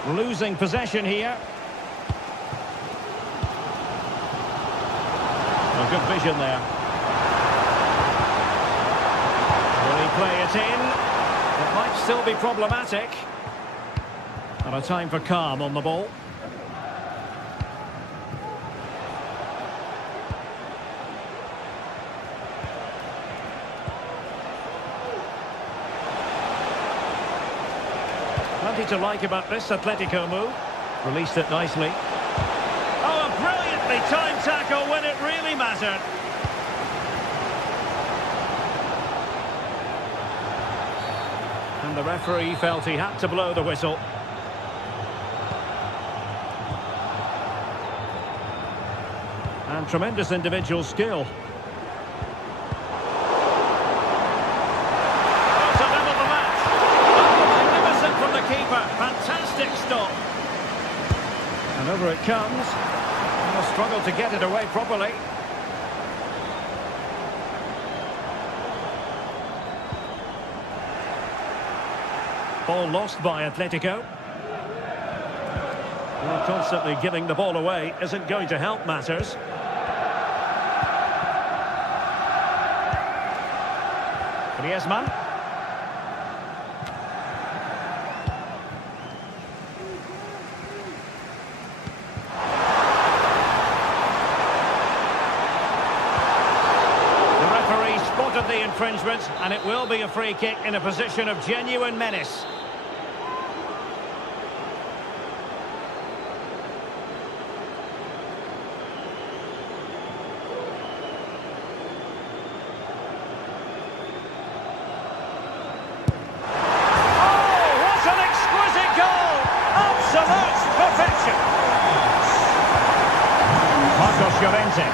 Losing possession here. Oh, good vision there. play it in. It might still be problematic. And a time for calm on the ball. Plenty to like about this Atletico move. Released it nicely. Oh, a brilliantly timed tackle when it really mattered. And the referee felt he had to blow the whistle. And tremendous individual skill. Fantastic stop. And over it comes. He'll struggle to get it away properly. Ball lost by Atletico. Well, constantly giving the ball away isn't going to help matters. Griezmann. Spotted the infringement, and it will be a free kick in a position of genuine menace. Oh, what an exquisite goal! Absolute perfection! Marcos Llorente.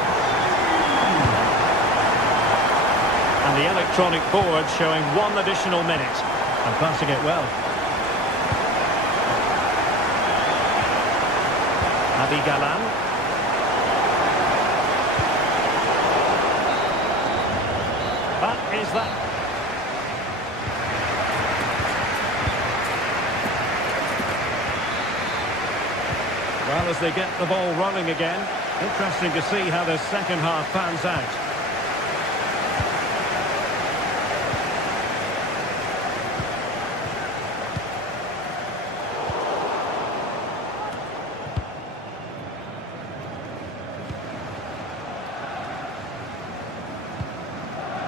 And the electronic board showing 1 additional minute. And passing it well. Javi Galán. That is that. Well, as they get the ball running again, interesting to see how the second half pans out.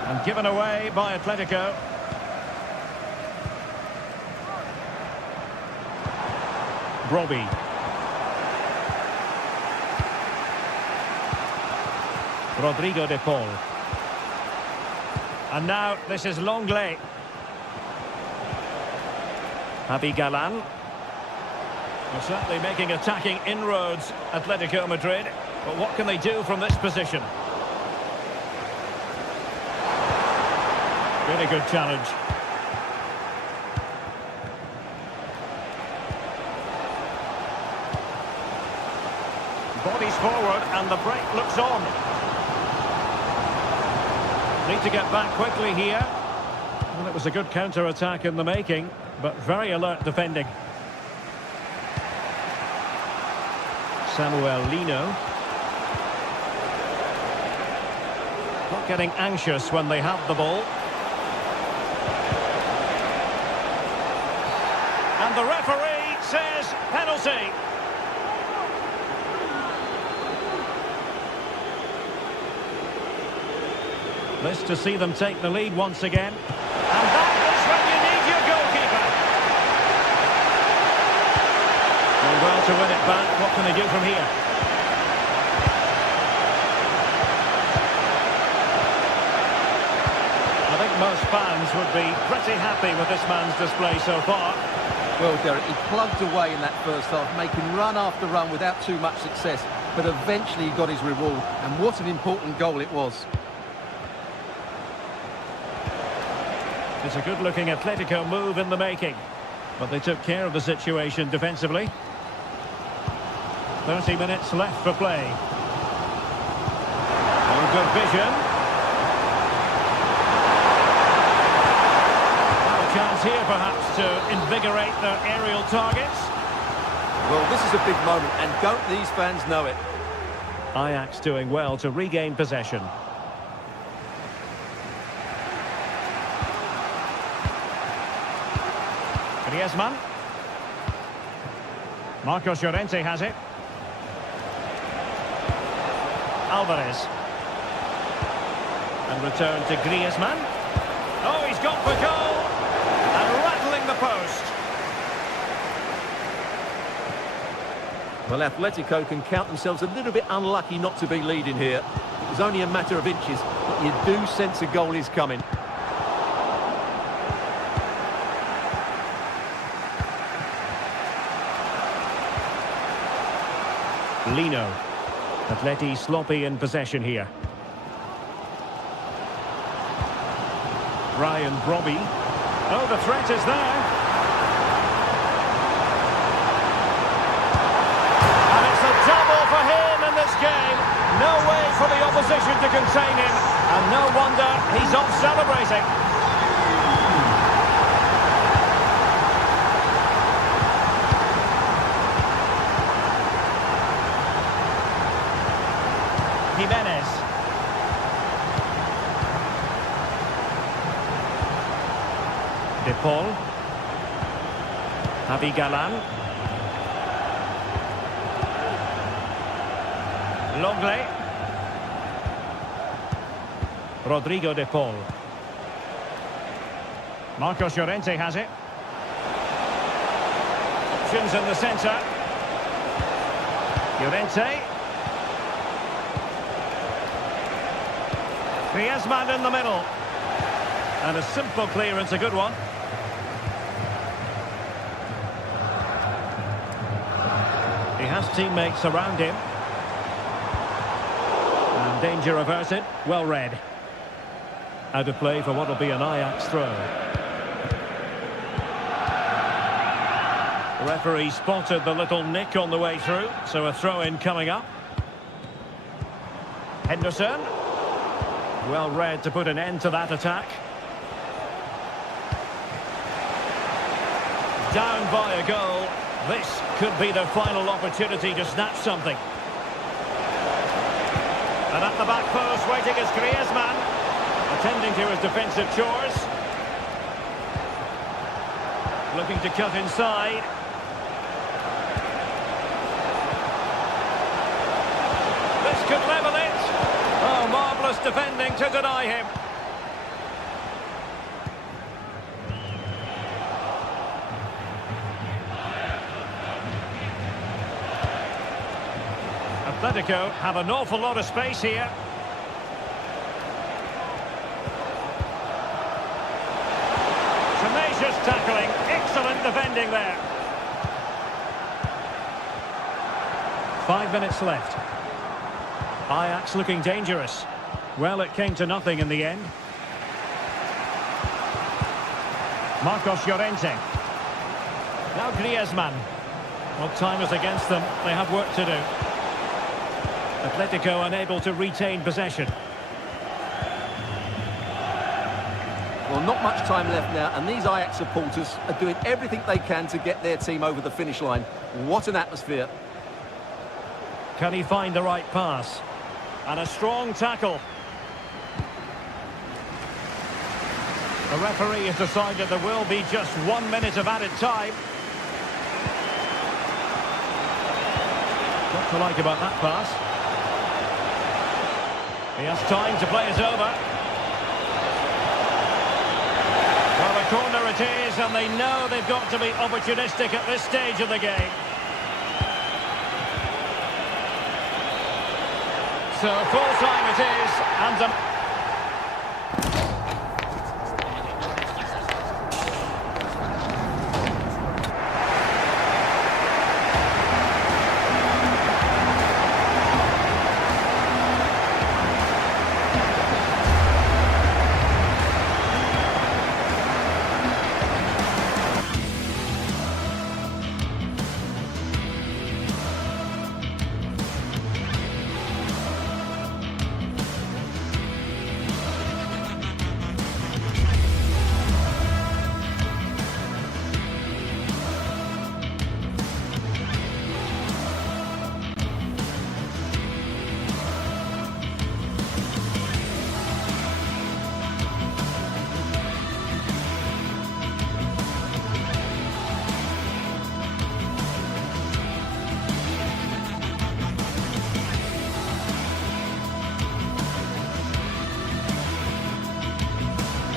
And given away by Atletico. Robbie. Rodrigo de Paul. And now this is Longley. Javi Galán. They're certainly making attacking inroads, Atletico Madrid. But what can they do from this position? Really good challenge. Bodies forward and the break looks on. Need to get back quickly here. Well, it was a good counter-attack in the making, but very alert defending. Samuel Lino. Not getting anxious when they have the ball. And the referee says penalty. This to see them take the lead once again. And that is when you need your goalkeeper. Well, to win it back, what can they do from here? I think most fans would be pretty happy with this man's display so far. Well, Derek, he plugged away in that first half, making run after run without too much success. But eventually he got his reward, and what an important goal it was. It's a good-looking Atletico move in the making. But they took care of the situation defensively. 30 minutes left for play. Oh, good vision. Chance here perhaps to invigorate their aerial targets. Well, this is a big moment, and don't these fans know it? Ajax doing well to regain possession. Griezmann. Marcos Llorente has it. Alvarez. And return to Griezmann. Oh, he's gone for goal. And rattling the post. Well, Atletico can count themselves a little bit unlucky not to be leading here. It was only a matter of inches, but you do sense a goal is coming. Lino. Atleti sloppy in possession here. Ryan Brobby. Oh, the threat is there. And it's a double for him in this game. No way for the opposition to contain him. And no wonder he's off celebrating. Jimenez. De Paul. Javi Galan. Longley. Rodrigo De Paul. Marcos Llorente has it. Options in the centre. Llorente. Griezmann in the middle. And a simple clearance, a good one. He has teammates around him. And danger averted, well read. Out of play for what will be an Ajax throw. The referee spotted the little nick on the way through, so a throw-in coming up. Henderson. Well read to put an end to that attack. Down by a goal. This could be their final opportunity to snatch something. And at the back post, waiting is Griezmann, attending to his defensive chores. Looking to cut inside. This could level it. Oh, marvellous defending to deny him. Atletico have an awful lot of space here. Tenacious tackling, excellent defending there. 5 minutes left. Ajax looking dangerous. Well, it came to nothing in the end. Marcos Llorente. Now Griezmann. Well, time is against them. They have work to do. Atletico unable to retain possession. Well, not much time left now, and these Ajax supporters are doing everything they can to get their team over the finish line. What an atmosphere. Can he find the right pass? And a strong tackle. The referee has decided there will be just 1 minute of added time. What to like about that pass? He has time to play it over. Well, a corner it is, and they know they've got to be opportunistic at this stage of the game. So full time it is, and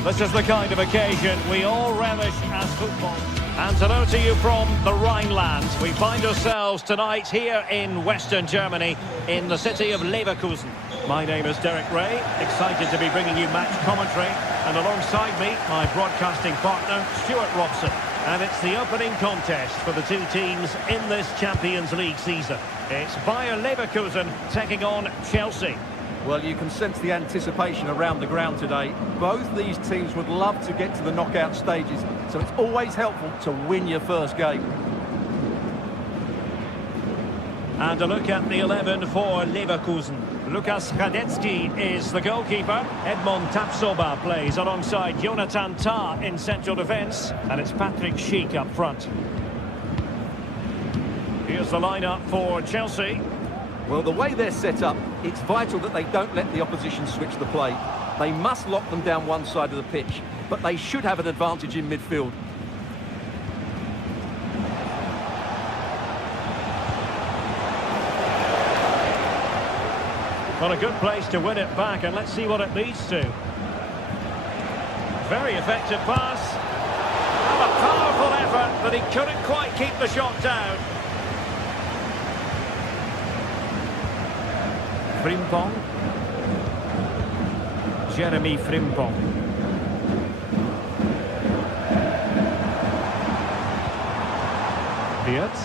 This is the kind of occasion we all relish as football. And hello to you from the Rhineland. We find ourselves tonight here in Western Germany, in the city of Leverkusen. My name is Derek Ray, excited to be bringing you match commentary. And alongside me, my broadcasting partner, Stuart Robson. And it's the opening contest for the two teams in this Champions League season. It's Bayer Leverkusen taking on Chelsea. Well, you can sense the anticipation around the ground today. Both these teams would love to get to the knockout stages, so it's always helpful to win your first game. And a look at the 11 for Leverkusen. Lukas Radetzky is the goalkeeper. Edmond Tapsoba plays alongside Jonathan Tah in central defence. And it's Patrick Schick up front. Here's the lineup for Chelsea. Well, the way they're set up, it's vital that they don't let the opposition switch the play. They must lock them down one side of the pitch, but they should have an advantage in midfield. Well, a good place to win it back, and let's see what it leads to. Very effective pass. And a powerful effort, but he couldn't quite keep the shot down. Frimpong. Jeremy Frimpong. Beard.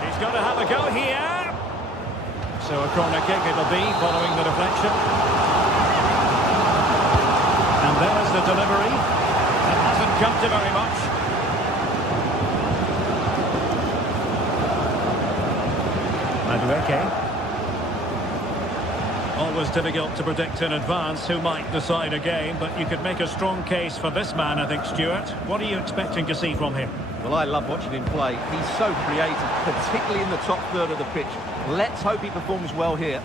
He's going to have a go here. So a corner kick it'll be following the deflection. And there's the delivery. It hasn't come to very much. Madueke. Always difficult to predict in advance who might decide a game, but you could make a strong case for this man, I think, Stuart. What are you expecting to see from him? Well, I love watching him play. He's so creative, particularly in the top third of the pitch. Let's hope he performs well here.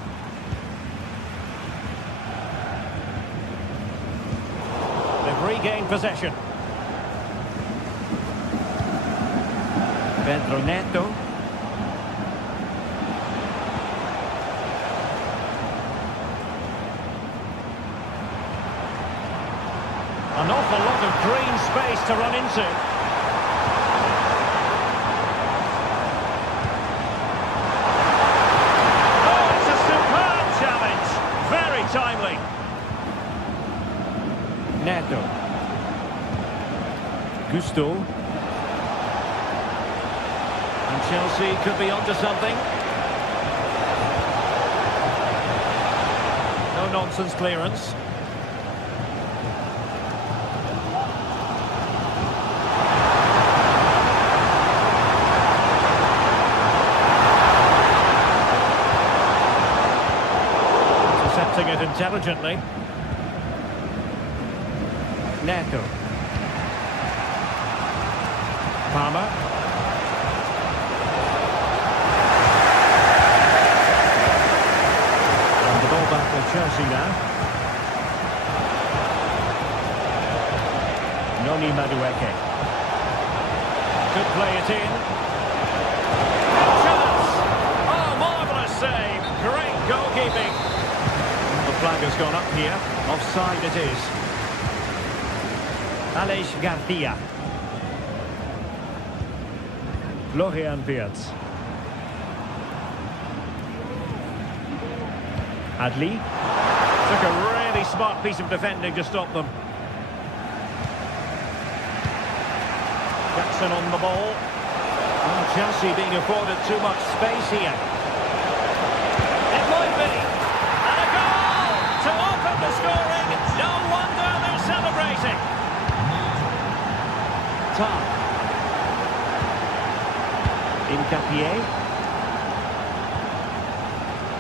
They've regained possession. Pedro Neto. An awful lot of green space to run into. Oh, it's a superb challenge. Very timely. Neto. Gusto. And Chelsea could be onto something. No nonsense clearance. It intelligently. Neto. Palmer. And the ball back with Chelsea now. Noni Madueke. Could play it in. Chance! Oh, marvellous save. Great goalkeeping. The flag has gone up here. Offside it is. Aleix Garcia. Florian Wirtz. Adli. Took a really smart piece of defending to stop them. Jackson on the ball. And Chelsea being afforded too much space here. It might be. To open the scoring, no wonder they're celebrating. Tah. Incapié.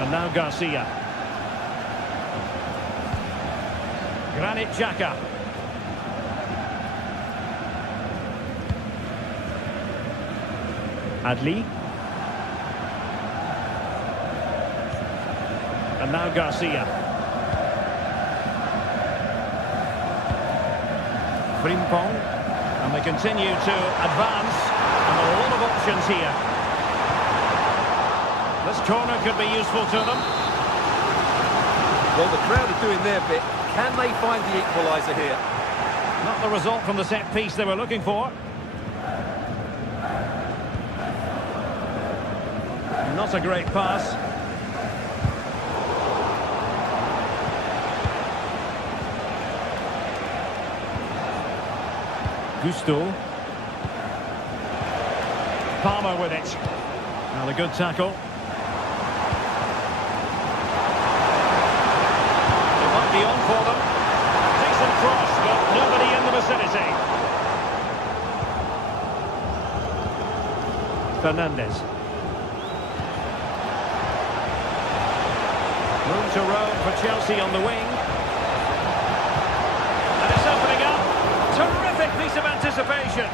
And now Garcia. Granit Xhaka. Adli. And now Garcia. Frimpong, and they continue to advance, and there are a lot of options here. This corner could be useful to them. Well, the crowd are doing their bit. Can they find the equaliser here? Not the result from the set piece they were looking for. Not a great pass. Gusto. Palmer with it. Well, a good tackle. It might be on for them. Decent cross, but nobody in the vicinity. Fernandes. Room to roam for Chelsea on the wing. And it's opening up. Terrific piece of anticipation.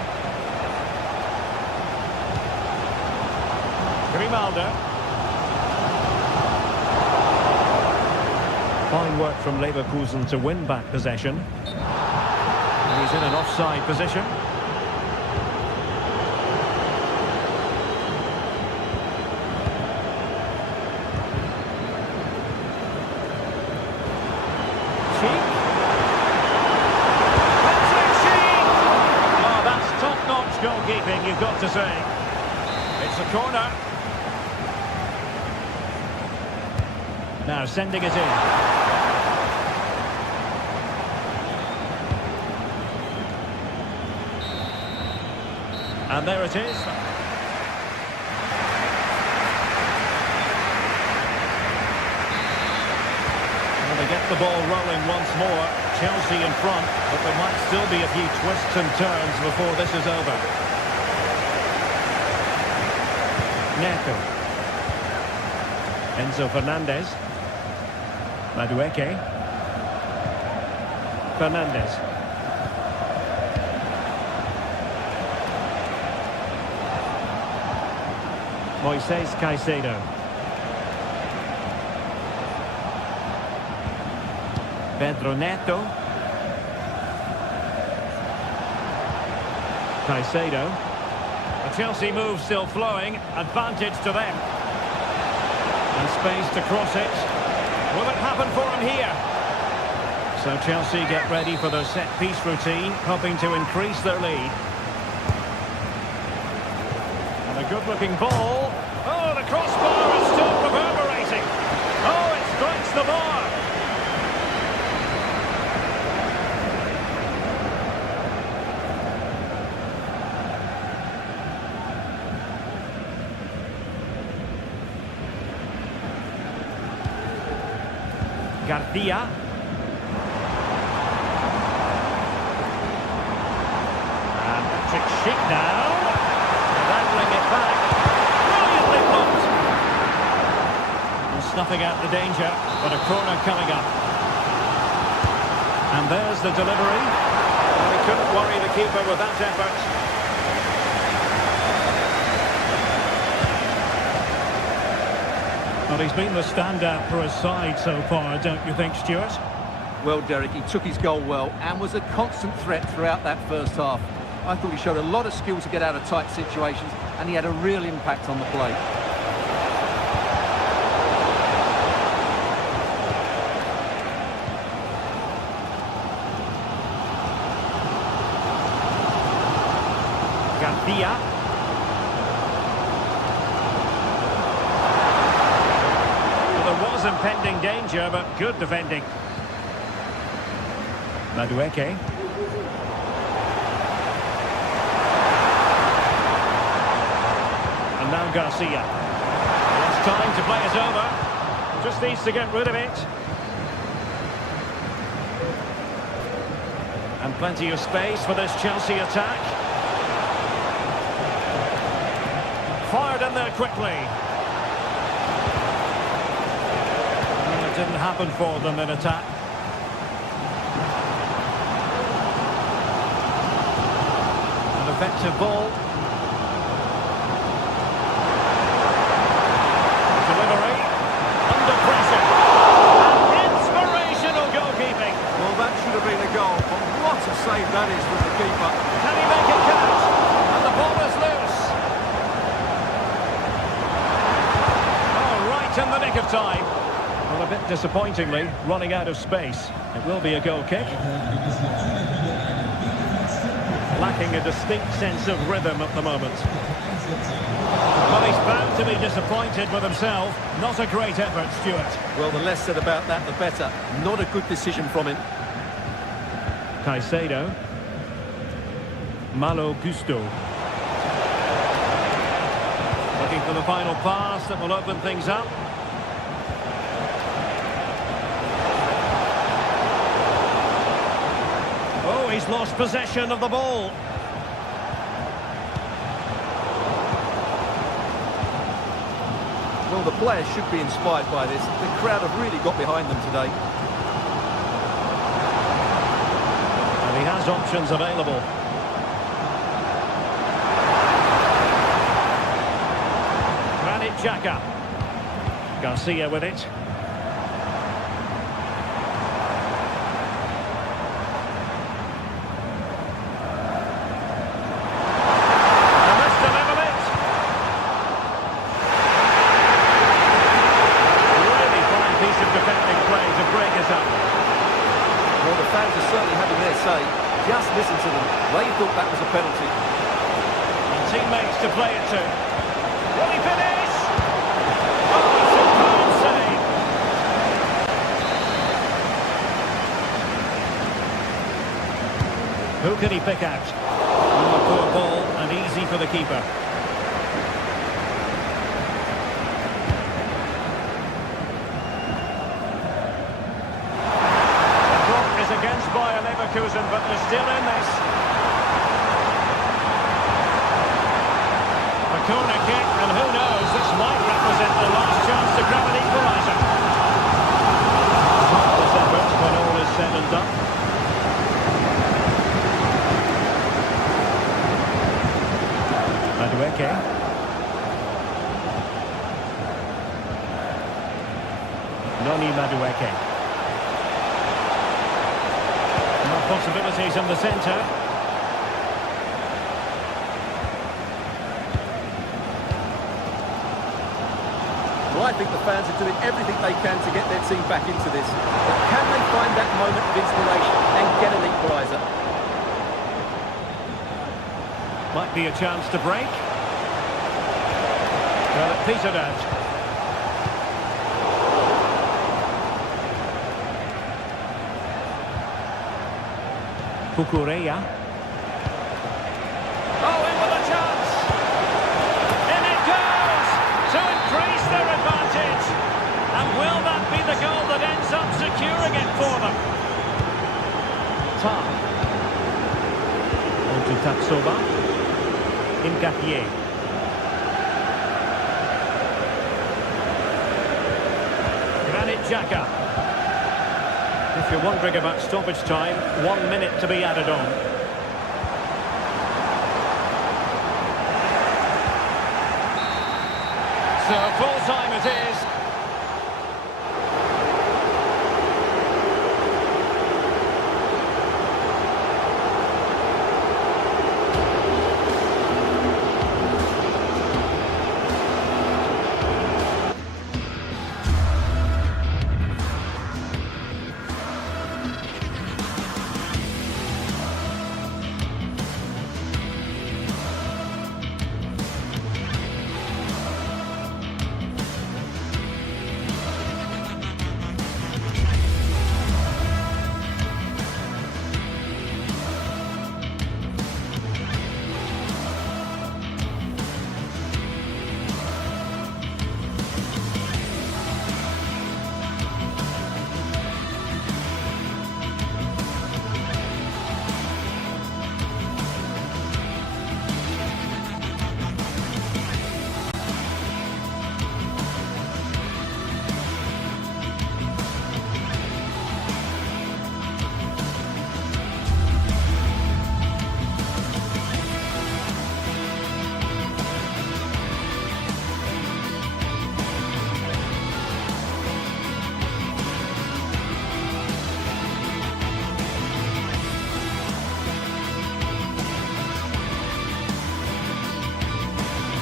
Grimaldo. Fine work from Leverkusen to win back possession. And he's in an offside position. Oh, that's top-notch goalkeeping, you've got to say. It's a corner. Now sending it in. And there it is. Well, they get the ball rolling once more. Chelsea in front, but there might still be a few twists and turns before this is over. Neto. Enzo Fernandez. Madueke. Fernandes. Moises Caicedo. Pedro Neto. Caicedo. The Chelsea move still flowing. Advantage to them. And space to cross it. Will it happen for him here? So Chelsea get ready for their set-piece routine, hoping to increase their lead. And a good-looking ball. Oh, the crossbar is still reverberating. Oh, it strikes the bar. Garcia. And Patrick Schick now. Rattling it back. Brilliantly blocked. And snuffing out the danger, but a corner coming up. And there's the delivery. Well, he couldn't worry the keeper with that effort. Well, he's been the standout for his side so far, don't you think, Stuart? Well, Derek, he took his goal well and was a constant threat throughout that first half. I thought he showed a lot of skill to get out of tight situations, and he had a real impact on the play. Garcia. Impending danger, but good defending. Madueke. And now Garcia. It's time to play it over. Just needs to get rid of it. And plenty of space for this Chelsea attack. Fired in there quickly. Didn't happen for them in attack. An effective ball. Delivery. Under pressure. And inspirational goalkeeping. Well, that should have been a goal, but what a save that is from the keeper. Can he make it count? And the ball is loose. Oh, right in the nick of time. Well, a bit disappointingly, running out of space. It will be a goal kick. Lacking a distinct sense of rhythm at the moment. Well, he's bound to be disappointed with himself. Not a great effort, Stuart. Well, the less said about that, the better. Not a good decision from him. Caicedo. Malo Gusto. Looking for the final pass that will open things up. Oh, he's lost possession of the ball. Well, the players should be inspired by this. The crowd have really got behind them today. And he has options available. Xhaka. Garcia with it. And that's to level it. Really fine piece of defending play to break us up. Well, the fans are certainly having their say. Just listen to them. They thought that was a penalty. And teammates to play it to. Will he finish? Who can he pick out? Oh, a poor ball and easy for the keeper. The clock is against Bayer Leverkusen, but they're still in this. A corner kick, and who knows, this might represent the last chance to grab an equaliser. Hopeless effort when all is said and done. Madueke. Noni Madueke. More possibilities in the centre. Well, I think the fans are doing everything they can to get their team back into this. But can they find that moment of inspiration and get an equaliser? Might be a chance to break. Well, it petered out. Cucurella. Oh, in with a chance! In it goes! To increase their advantage! And will that be the goal that ends up securing it for them? Ta. On to Tatsoba. Incapié. Granit Xhaka. If you're wondering about stoppage time, 1 minute to be added on. So full time it is.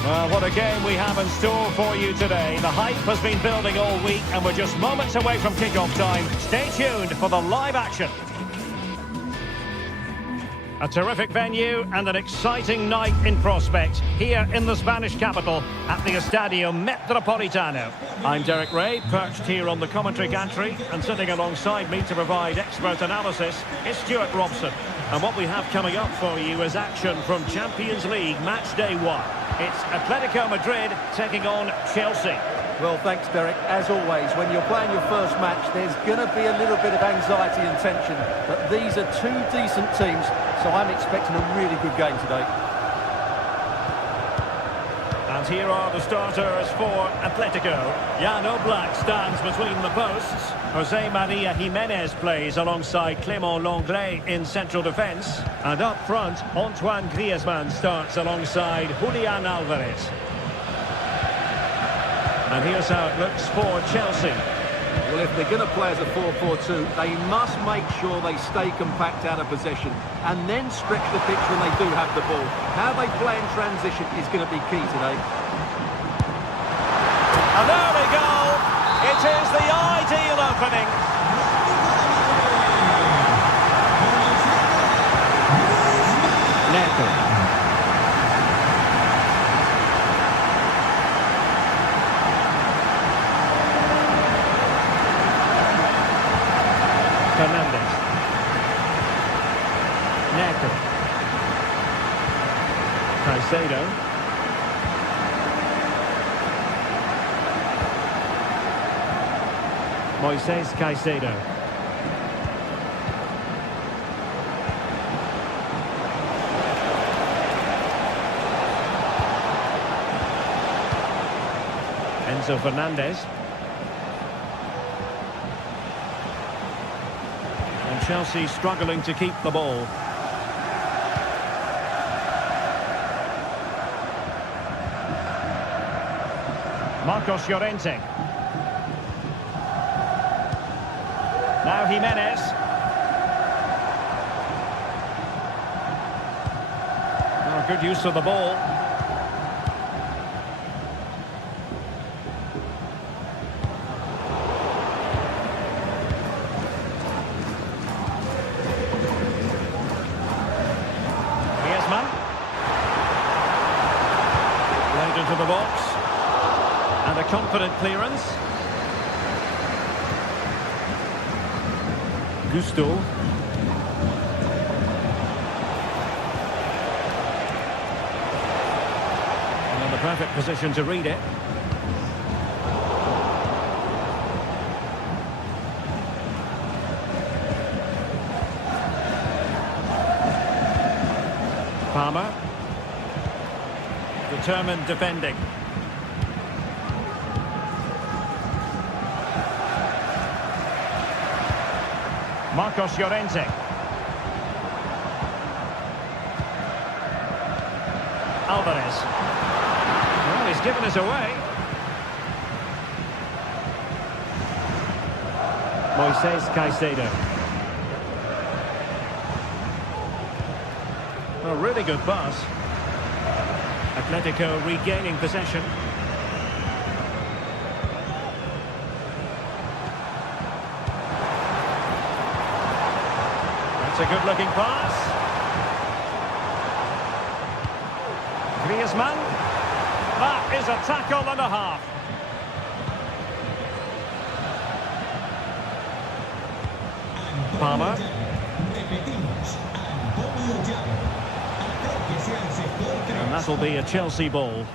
Well, what a game we have in store for you today. The hype has been building all week and we're just moments away from kick-off time. Stay tuned for the live action. A terrific venue and an exciting night in prospect here in the Spanish capital at the Estadio Metropolitano. I'm Derek Ray, perched here on the commentary gantry, and sitting alongside me to provide expert analysis is Stuart Robson. And what we have coming up for you is action from Champions League match day 1. It's Atletico Madrid taking on Chelsea. Well, thanks, Derek. As always, when you're playing your first match, there's going to be a little bit of anxiety and tension. But these are two decent teams, so I'm expecting a really good game today. And here are the starters for Atletico. Jan Oblak stands between the posts. Jose Maria Jimenez plays alongside Clément Lenglet in central defence. And up front, Antoine Griezmann starts alongside Julian Alvarez. And here's how it looks for Chelsea. Well, if they're going to play as a 4-4-2, they must make sure they stay compact out of possession and then stretch the pitch when they do have the ball. How they play in transition is going to be key today. And there we go. It is the ideal opening. Neto. Fernandez. Neto. Caicedo. Moises Caicedo. Enzo Fernandez. Chelsea struggling to keep the ball. Marcos Llorente. Now Jimenez. Oh, good use of the ball. Into the box, and a confident clearance. Gusto. And in the perfect position to read it. Palmer. Determined defending. Marcos Llorente. Alvarez. Well, he's given us away. Moises Caicedo. A really good pass. Atletico regaining possession. That's a good-looking pass. Griezmann. That is a tackle and a half. Palmer. And that'll be a Chelsea ball.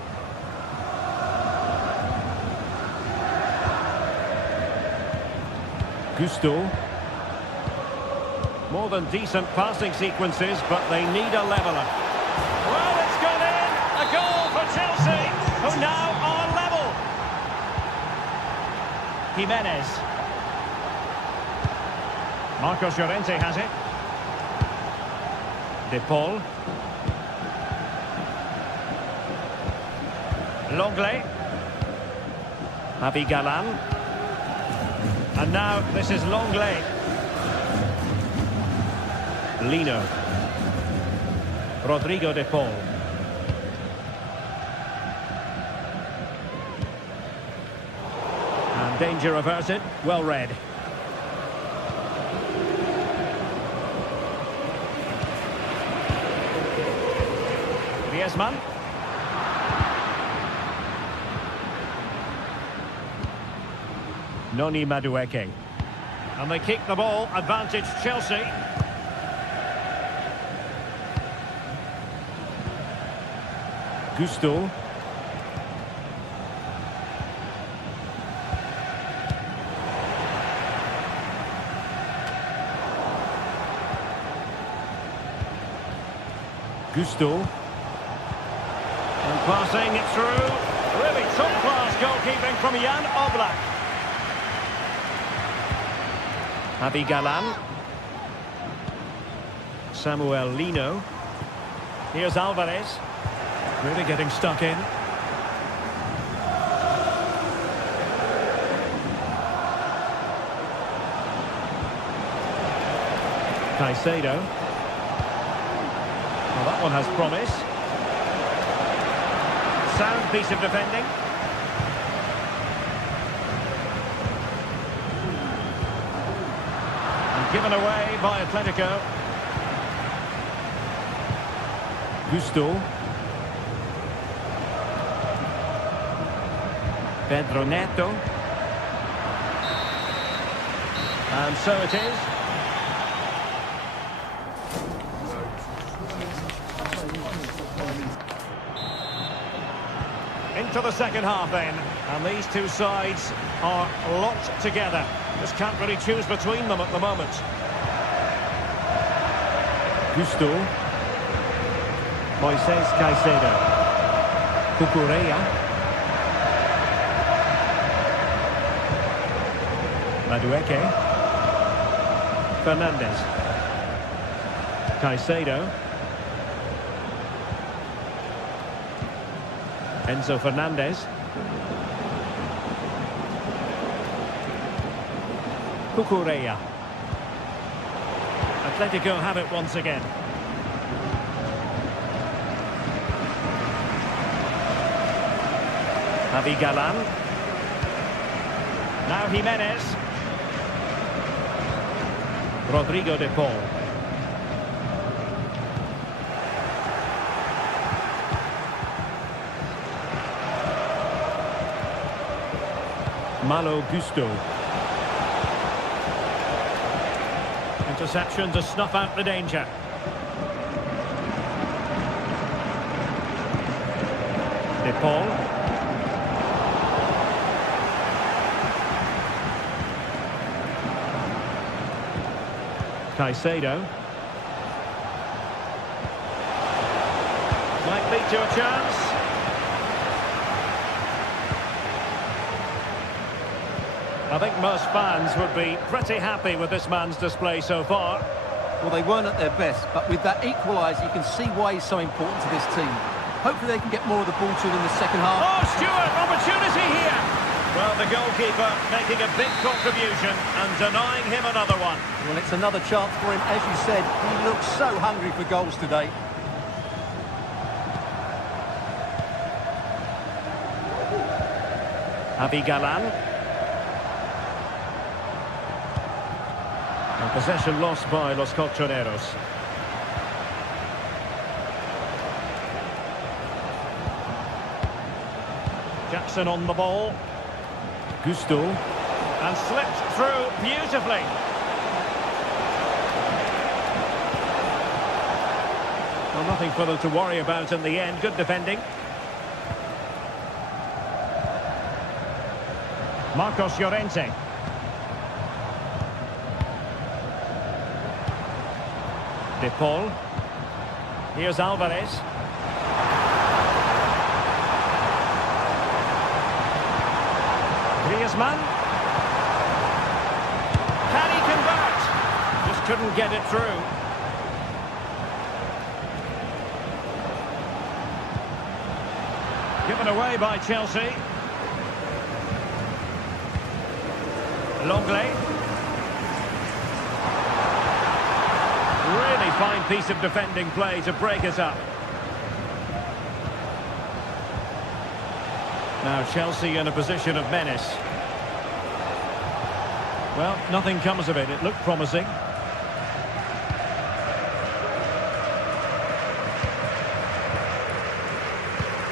Gusto. More than decent passing sequences, but they need a leveller. Well, it's gone in! A goal for Chelsea, who now are level. Jimenez. Marcos Llorente has it. De Paul. Lenglet. Javi Galan. And now this is Lenglet. Lino. Rodrigo De Paul. And danger averted. Well read. Griezmann. Noni Madueke. And they kick the ball, advantage Chelsea. Gusto. Gusto. And passing it through. Really top-class goalkeeping from Jan Oblak. Javi Galan. Samuel Lino. Here's Alvarez. Really getting stuck in. Caicedo. Well, that one has promise. Sound piece of defending. And given away by Atletico. Gusto. Pedro Neto. And so it is. Into the second half then, and these two sides are locked together. Just can't really choose between them at the moment. Gusto. Moises Caicedo. Cucurella. Madueke. Fernandez. Caicedo. Enzo Fernandez. Cucurella. Atletico have it once again. Javi Galan. Now Jimenez. Rodrigo de Paul. Malo Gusto. Interception to snuff out the danger. De Paul. Caicedo. Might lead to a chance. I think most fans would be pretty happy with this man's display so far. Well, they weren't at their best, but with that equaliser, you can see why he's so important to this team. Hopefully they can get more of the ball to them in the second half. Oh, Stewart, opportunity here! Well, the goalkeeper making a big contribution and denying him another one. Well, it's another chance for him. As you said, he looks so hungry for goals today. Javi Galan. And possession lost by Los Colchoneros. Jackson on the ball. Gusto. And slipped through beautifully. Well, nothing further to worry about in the end. Good defending. Marcos Llorente. De Paul. Here's Alvarez. Griezmann. Can he convert? Just couldn't get it through. Given away by Chelsea. Longley. Really fine piece of defending play to break us up. Now Chelsea in a position of menace. Well, nothing comes of it. It looked promising.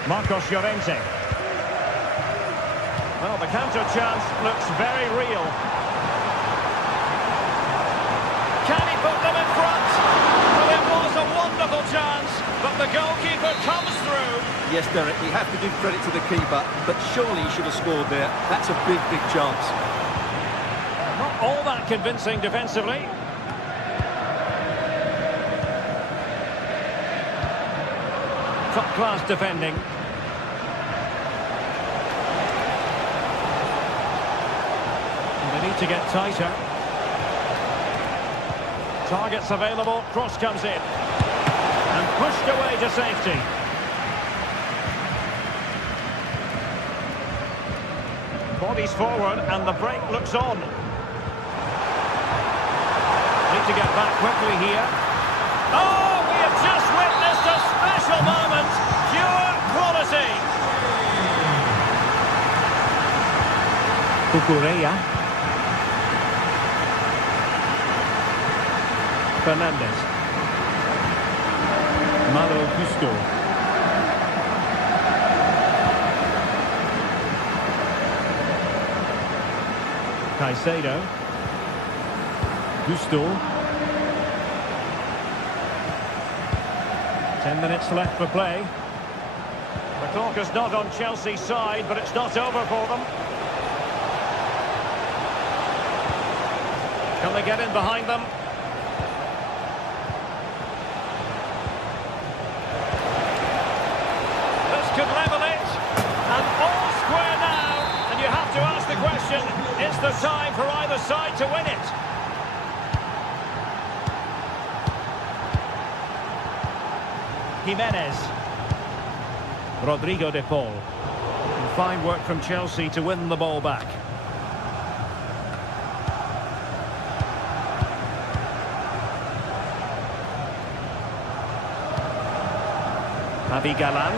Marcos Llorente. Well, the counter chance looks very real. Can he put them in front? Well, it was a wonderful chance, but the goalkeeper comes through. Yes, Derek, we have to give credit to the keeper, but surely he should have scored there. That's a big, big chance. Not all that convincing defensively. Top-class defending. And they need to get tighter. Targets available, cross comes in. And pushed away to safety. Bodies forward and the break looks on. Need to get back quickly here. Oh, we have just witnessed a special moment. Pure quality. Cucurella. Fernandez. Malo Gusto. Caicedo. Gusto. 10 minutes left for play. The clock is not on Chelsea's side, but it's not over for them. Can they get in behind them? This could level it. And all square now. And you have to ask the question, is there time for either side to win it? Jimenez. Rodrigo de Paul. And fine work from Chelsea to win the ball back. Javi Galan.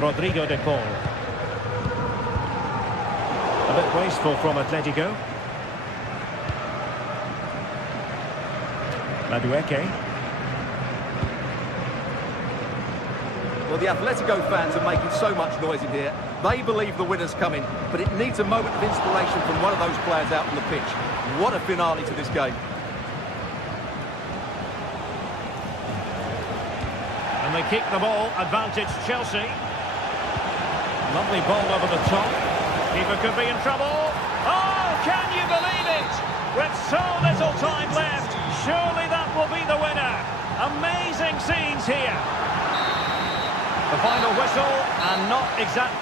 Rodrigo de Paul. A bit wasteful from Atletico. Madueke. Well, the Atletico fans are making so much noise in here. They believe the winner's coming, but it needs a moment of inspiration from one of those players out on the pitch. What a finale to this game. And they kick the ball, advantage Chelsea. Lovely ball over the top. Keeper could be in trouble. Oh, can you believe it? With so little time left, surely that will be the winner. Amazing scenes here. The final whistle, and not exact.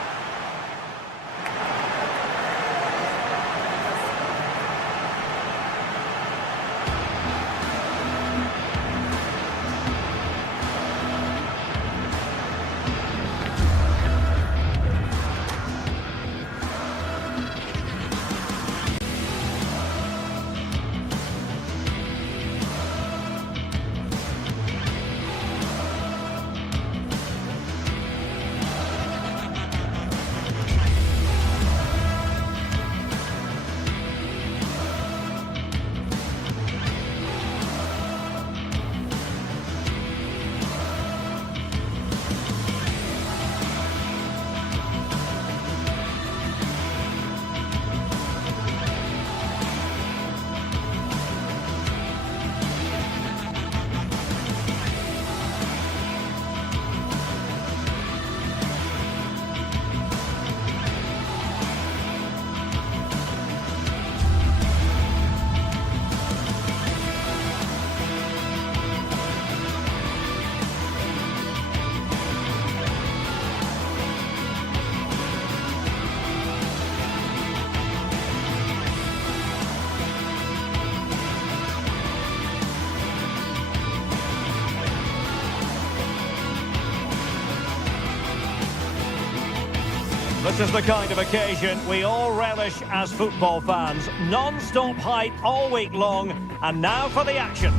This is the kind of occasion we all relish as football fans. Non-stop hype all week long, and now for the action.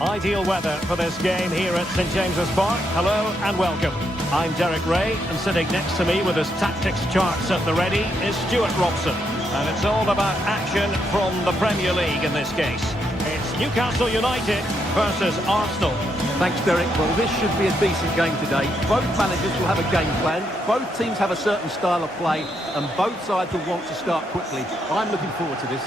Ideal weather for this game here at St James's Park. Hello and welcome. I'm Derek Ray, and sitting next to me with his tactics charts at the ready is Stuart Robson. And it's all about action from the Premier League in this case. It's Newcastle United versus Arsenal. Thanks, Derek. Well, this should be a decent game today. Both managers will have a game plan. Both teams have a certain style of play, and both sides will want to start quickly. I'm looking forward to this.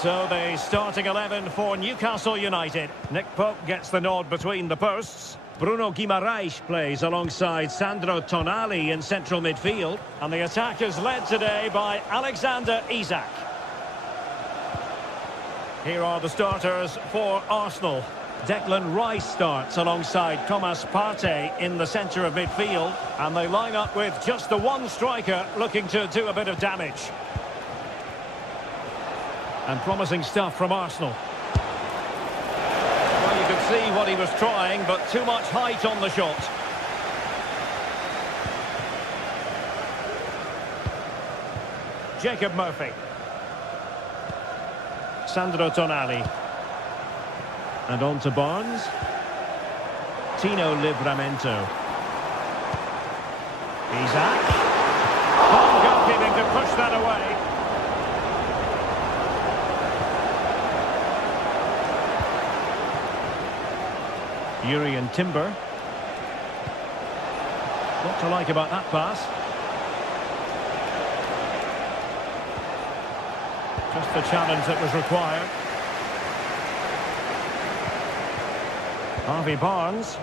So the starting 11 for Newcastle United. Nick Pope gets the nod between the posts. Bruno Guimaraes plays alongside Sandro Tonali in central midfield. And the attack is led today by Alexander Isak. Here are the starters for Arsenal. Declan Rice starts alongside Thomas Partey in the centre of midfield. And they line up with just the one striker looking to do a bit of damage. And promising stuff from Arsenal. Well, you could see what he was trying, but too much height on the shot. Jacob Murphy. Sandro Tonali. And on to Barnes. Tino Livramento. Isak. Home goalkeeping to push that away. Urian Timber. What to like about that pass? Just the challenge that was required. Harvey Barnes.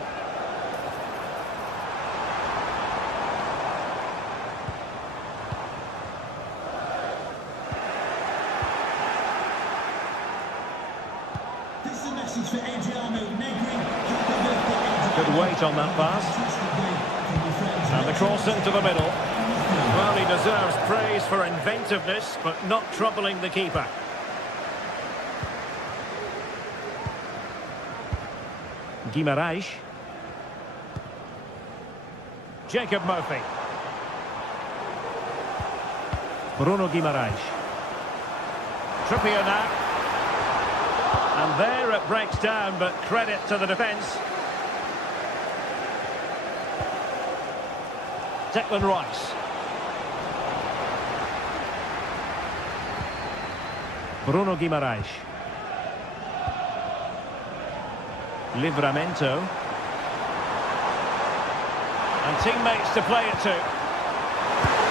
This is a message for Adriano Negri. Good weight on that pass. And the cross into the middle. Well, he deserves praise for inventiveness, but not troubling the keeper. Guimaraes. Jacob Murphy. Bruno Guimaraes. Trippier now. And there it breaks down, but credit to the defence. Declan Rice. Bruno Guimaraes. Livramento. And teammates to play it to.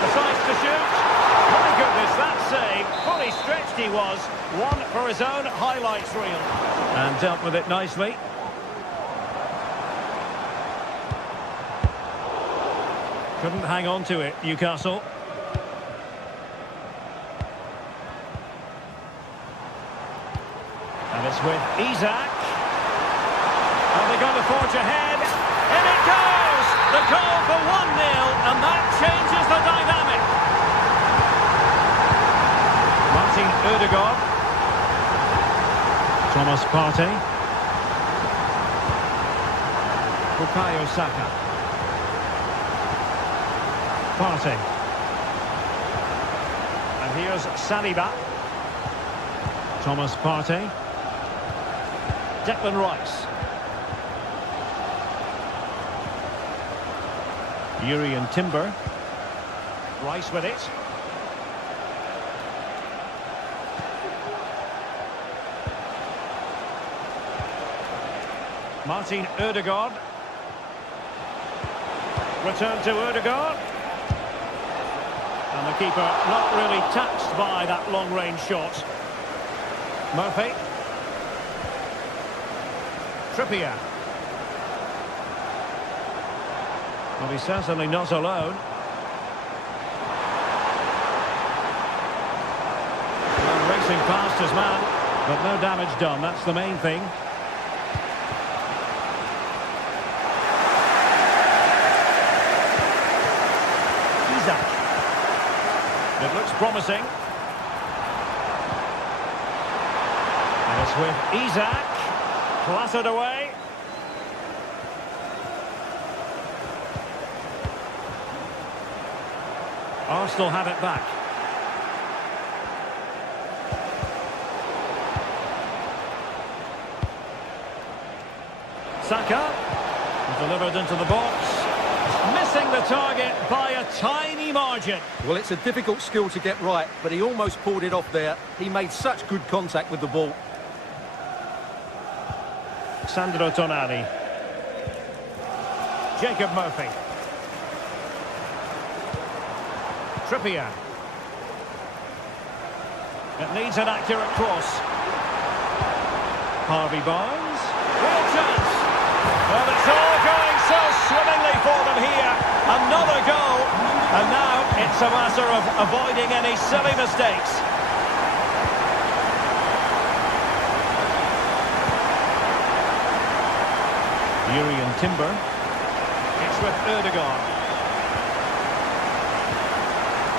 Decides to shoot. My goodness, that save. Fully stretched he was. One for his own highlights reel. And dealt with it nicely. Couldn't hang on to it, Newcastle. And it's with Isak. And they're going to forge ahead. In it goes! The goal for 1-0, and that changes the dynamic. Martin Ødegaard. Thomas Partey. Bukayo Saka. Partey. And here's Saliba. Thomas Partey. Declan Rice. Urian Timber. Rice with it. Martin Ødegaard. Return to Ødegaard. And the keeper not really touched by that long-range shot. Murphy. Trippier. Well, he's certainly not alone. Well, racing past his man, but no damage done. That's the main thing. Isak. It looks promising. And it's with Isak. Clattered away. Arsenal have it back. Saka. Delivered into the box. Missing the target by a tiny margin. Well, it's a difficult skill to get right, but he almost pulled it off there. He made such good contact with the ball. Sandro Tonali. Jacob Murphy. Trippier. It needs an accurate cross. Harvey Barnes. Real chance. Well, it's all going so swimmingly for them here. Another goal. And now it's a matter of avoiding any silly mistakes. Urian Timber. It's with Ødegaard.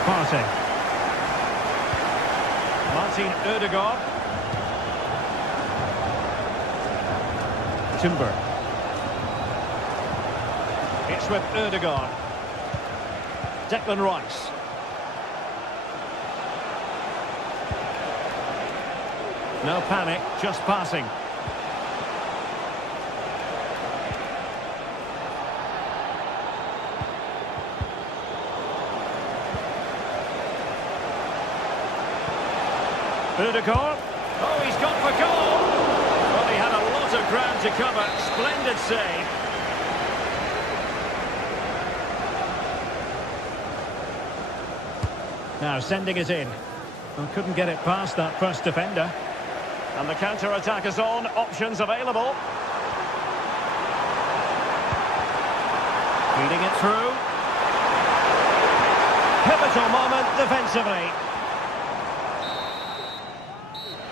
Partey. Martin Ødegaard. Timber. It's with Ødegaard. Declan Rice. No panic, just passing. Ødegaard. Oh, he's gone for goal. Well, he had a lot of ground to cover. Splendid save. Now sending it in. Well, couldn't get it past that first defender. And the counter-attack is on. Options available. Feeding it through. Pivotal moment defensively.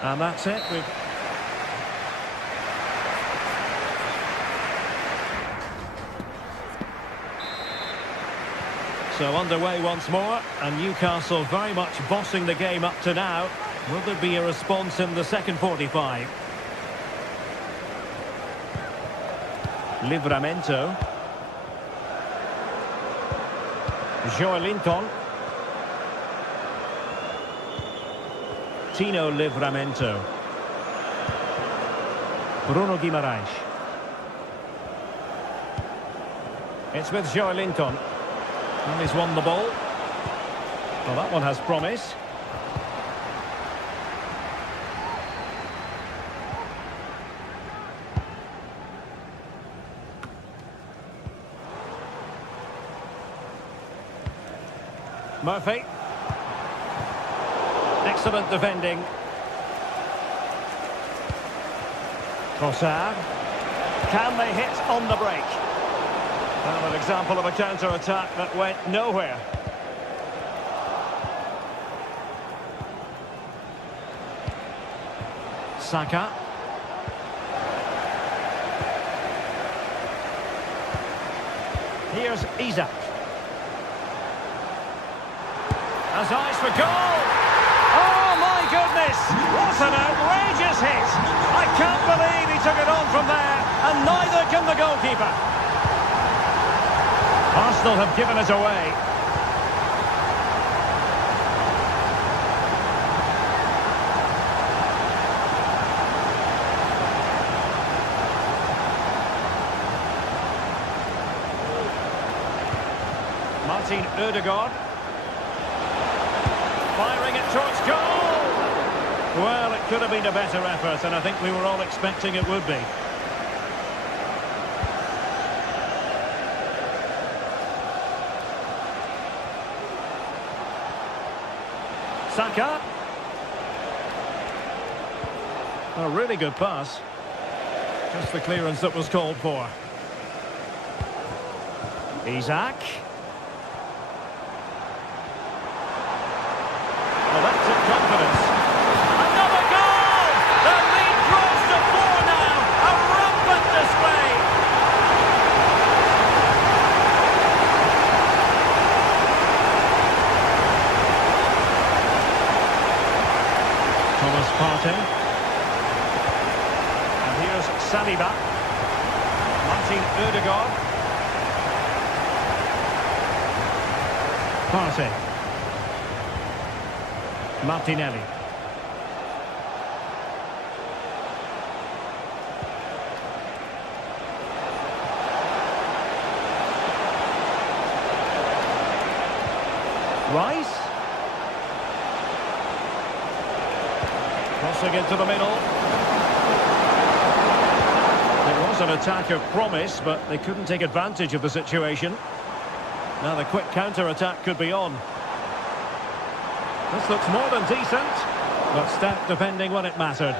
And that's it. So underway once more, and Newcastle very much bossing the game up to now. Will there be a response in the second 45? Livramento. Joelinton. Tino Livramento. Bruno Guimaraes. It's with Joelinton. And he's won the ball. Well, that one has promise. Murphy. Excellent defending. Trossard. Can they hit on the break? Well, an example of a counter-attack that went nowhere. Saka. Here's Isak. Has eyes for goal. Oh, my goodness! What an outrageous hit! I can't believe he took it on from there, and neither can the goalkeeper. Arsenal have given it away. Martin Ødegaard. Firing it towards goal! Well, it could have been a better effort, and I think we were all expecting it would be. Saka. A really good pass. Just the clearance that was called for. Isak. Well, that took confidence. Another goal! The lead grows to 4 now. A rampant display. Thomas Partey. And here's Saliba. Martin Ødegaard. Partey. Martinelli. Rice. Crossing into the middle. was an attack of promise, but they couldn't take advantage of the situation. Now the quick counter-attack could be on. This looks more than decent, but stout defending when it mattered.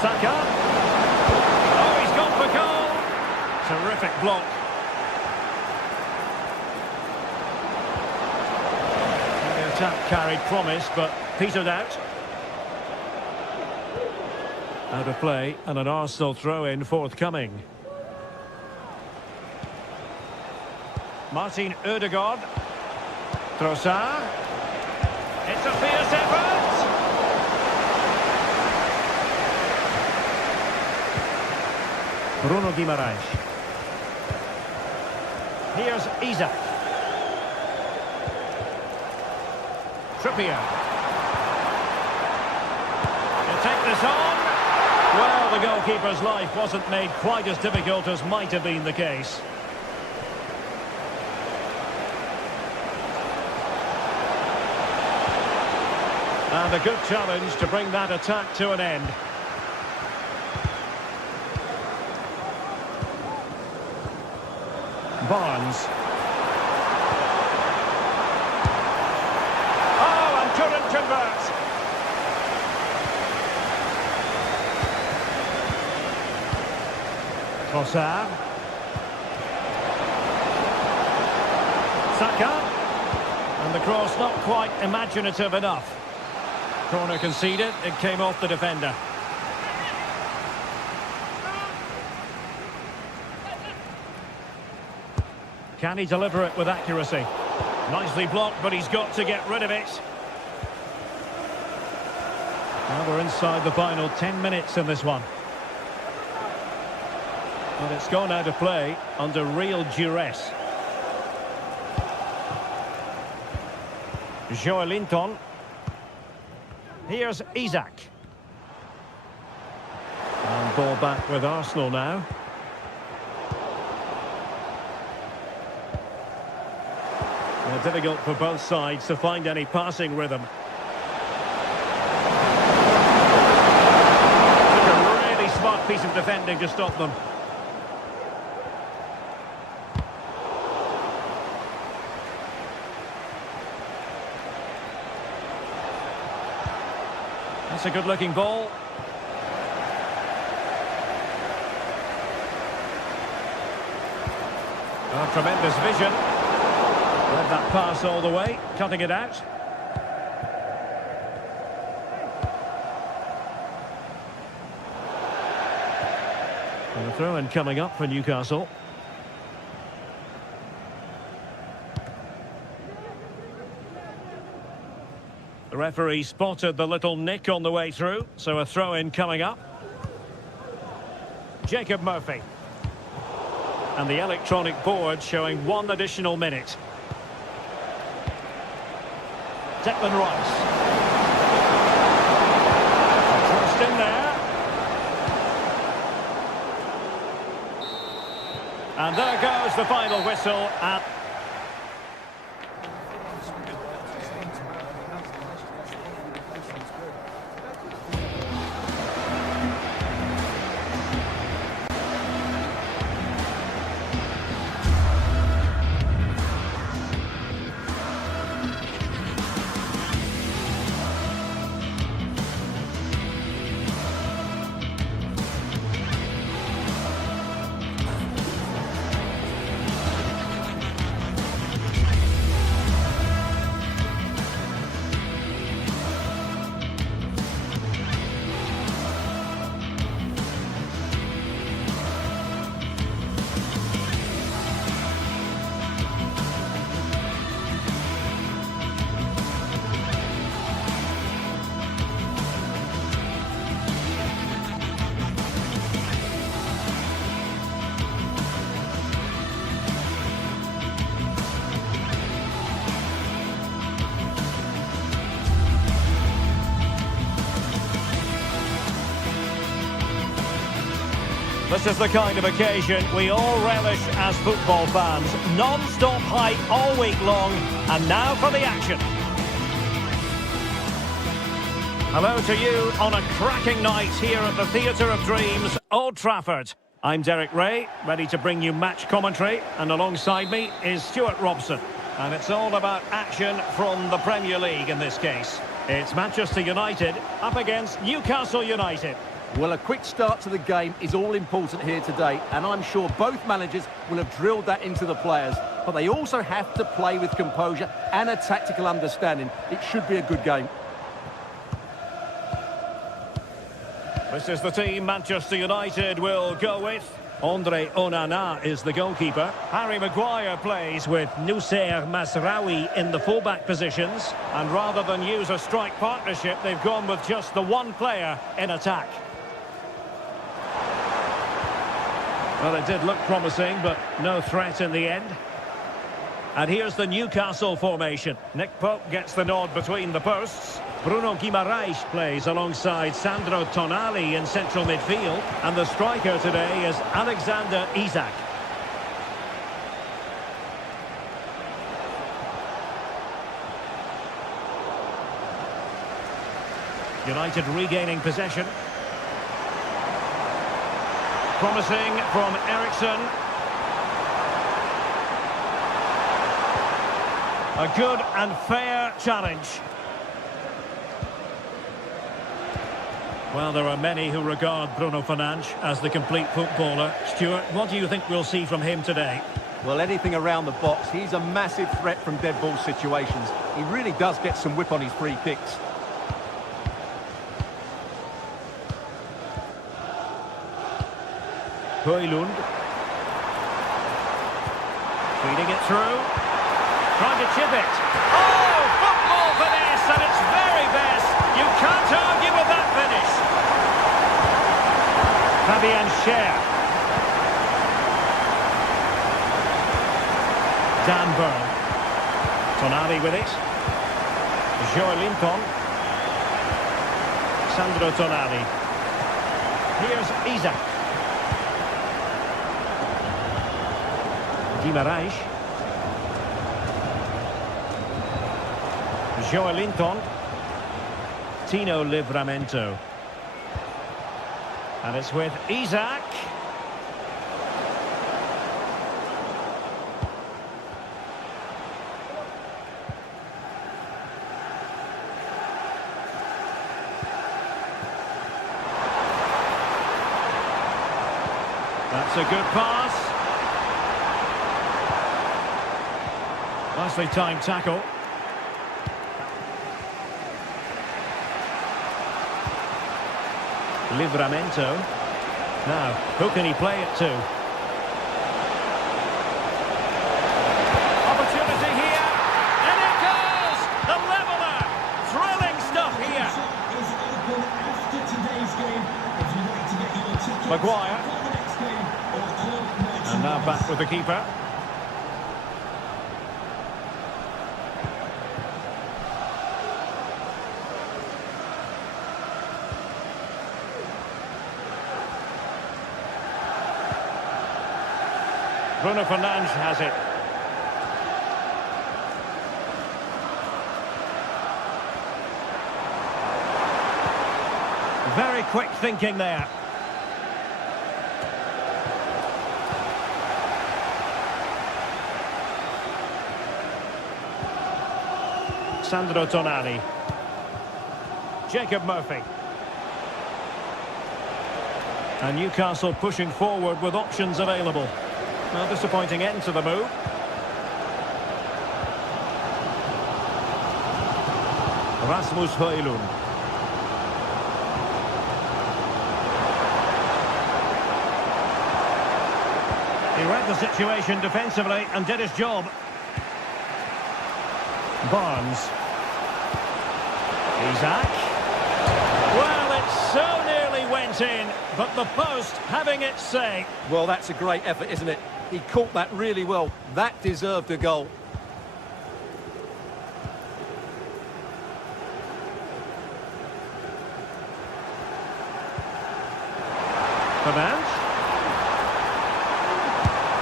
Saka. Oh, he's gone for goal. Terrific block. The attack carried promise, but petered out. Out of play, and an Arsenal throw-in forthcoming. Martin Ødegaard. Trossard. It's a fierce effort! Bruno Guimaraes. Here's Isak. Trippier. He'll take this on. Well, the goalkeeper's life wasn't made quite as difficult as might have been the case. And a good challenge to bring that attack to an end. Barnes. Oh, and couldn't convert. Trossard. Saka. And the cross not quite imaginative enough. Corner conceded, it came off the defender. Can he deliver it with accuracy? Nicely blocked, but he's got to get rid of it. Now we're inside the final 10 minutes in this one. But it's gone out of play under real duress. Joelinton. Here's Isak. And ball back with Arsenal now. Well, difficult for both sides to find any passing rhythm. Took a really smart piece of defending to stop them. That's a good-looking ball. Oh, tremendous vision. Led that pass all the way, cutting it out. And a throw-in coming up for Newcastle. The referee spotted the little nick on the way through, so a throw-in coming up. Jacob Murphy. And the electronic board showing 1 additional minute. Declan Rice. Crossed in there. And there goes the final whistle at... This is the kind of occasion we all relish as football fans. Non-stop hype all week long, and now for the action. Hello to you on a cracking night here at the Theatre of Dreams, Old Trafford. I'm Derek Ray, ready to bring you match commentary, and alongside me is Stuart Robson. And it's all about action from the Premier League in this case. It's Manchester United up against Newcastle United. Well, a quick start to the game is all important here today, and I'm sure both managers will have drilled that into the players. But they also have to play with composure and a tactical understanding. It should be a good game. This is the team Manchester United will go with. Andre Onana is the goalkeeper. Harry Maguire plays with Noussair Mazraoui in the fullback positions. And rather than use a strike partnership, they've gone with just the one player in attack. Well, it did look promising, but no threat in the end. And here's the Newcastle formation. Nick Pope gets the nod between the posts. Bruno Guimaraes plays alongside Sandro Tonali in central midfield. And the striker today is Alexander Isak. United regaining possession. Promising from Eriksson. A good and fair challenge. Well, there are many who regard Bruno Fernandes as the complete footballer. Stuart, what do you think we'll see from him today? Well, anything around the box. He's a massive threat from dead ball situations. He really does get some whip on his free kicks. Højlund. Feeding it through. Trying to chip it. Oh, football finesse at its very best. You can't argue with that finish. Fabian Schär. Dan Burn. Tonali with it. Joelinton. Sandro Tonali. Here's Isak. Guimaraes. Joelinton. Tino Livramento. And it's with Isak. That's a good pass. Nicely timed tackle. Livramento. Now, who can he play it to? Opportunity here. And it goes! The leveller! Thrilling stuff here. Is open after today's game. If you'd like to get your ticket Maguire. for the next game or club merchandise. And now back with the keeper. Bruno Fernandes has it. Very quick thinking there. Sandro Tonali. Jacob Murphy. And Newcastle pushing forward with options available. Well, disappointing end to the move. Rasmus Højlund. He read the situation defensively and did his job. Barnes. Isak. Well, it so nearly went in, but the post having its say. Well, that's a great effort, isn't it? He caught that really well. That deserved a goal. Fernandes.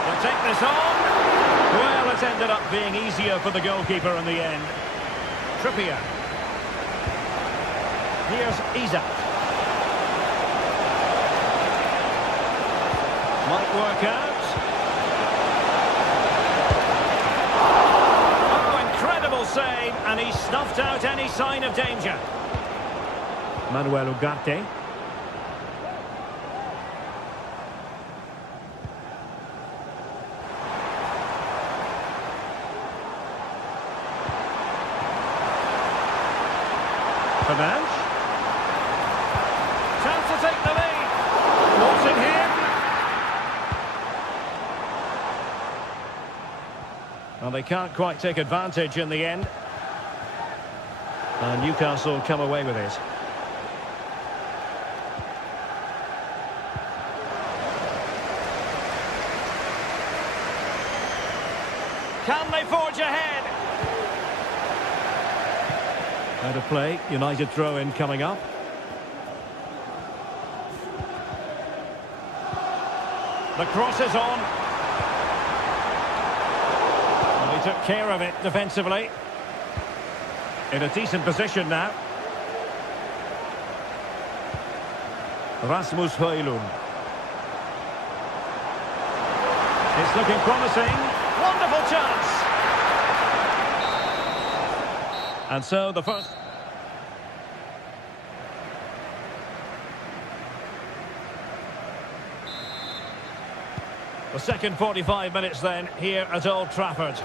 They'll take this on. Well, it's ended up being easier for the goalkeeper in the end. Trippier. Here's Isak. Might work out. Oh, incredible save, and he snuffed out any sign of danger. Manuel Ugarte. Fernandes. Chance to take the lead. Watching here. Well, they can't quite take advantage in the end. And Newcastle come away with it. Can they forge ahead? Out of play, United throw-in coming up. The cross is on. Well, he took care of it defensively. In a decent position now. Rasmus Højlund. It's looking promising. Wonderful chance. And so the first... The second 45 minutes then, here at Old Trafford.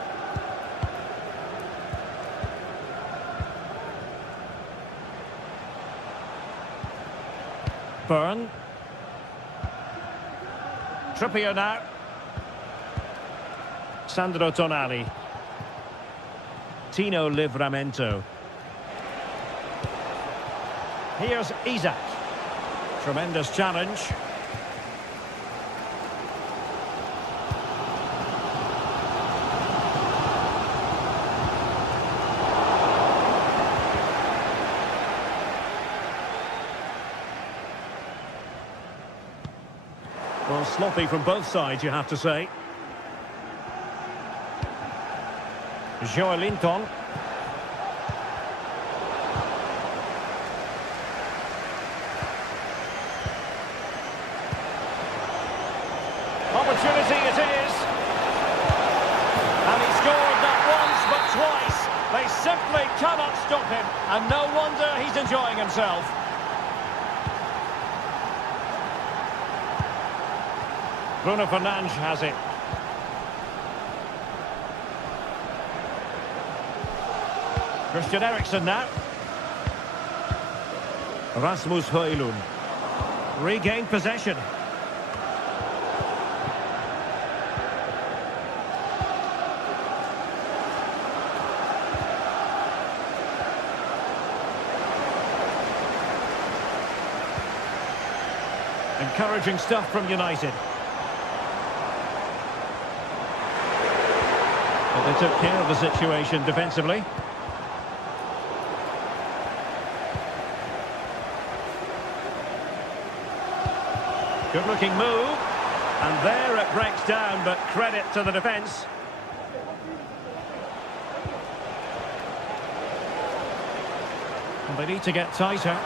Byrne. Trippier now. Sandro Tonali. Tino Livramento. Here's Isak. Tremendous challenge. Well, sloppy from both sides, you have to say. Joelinton. Opportunity it is. And he scored not once but twice. They simply cannot stop him. And no wonder he's enjoying himself. Bruno Fernandes has it. Christian Eriksen now. Rasmus Højlund. Regained possession. Encouraging stuff from United. But they took care of the situation defensively. Good-looking move. And there it breaks down, but credit to the defence. And they need to get tighter.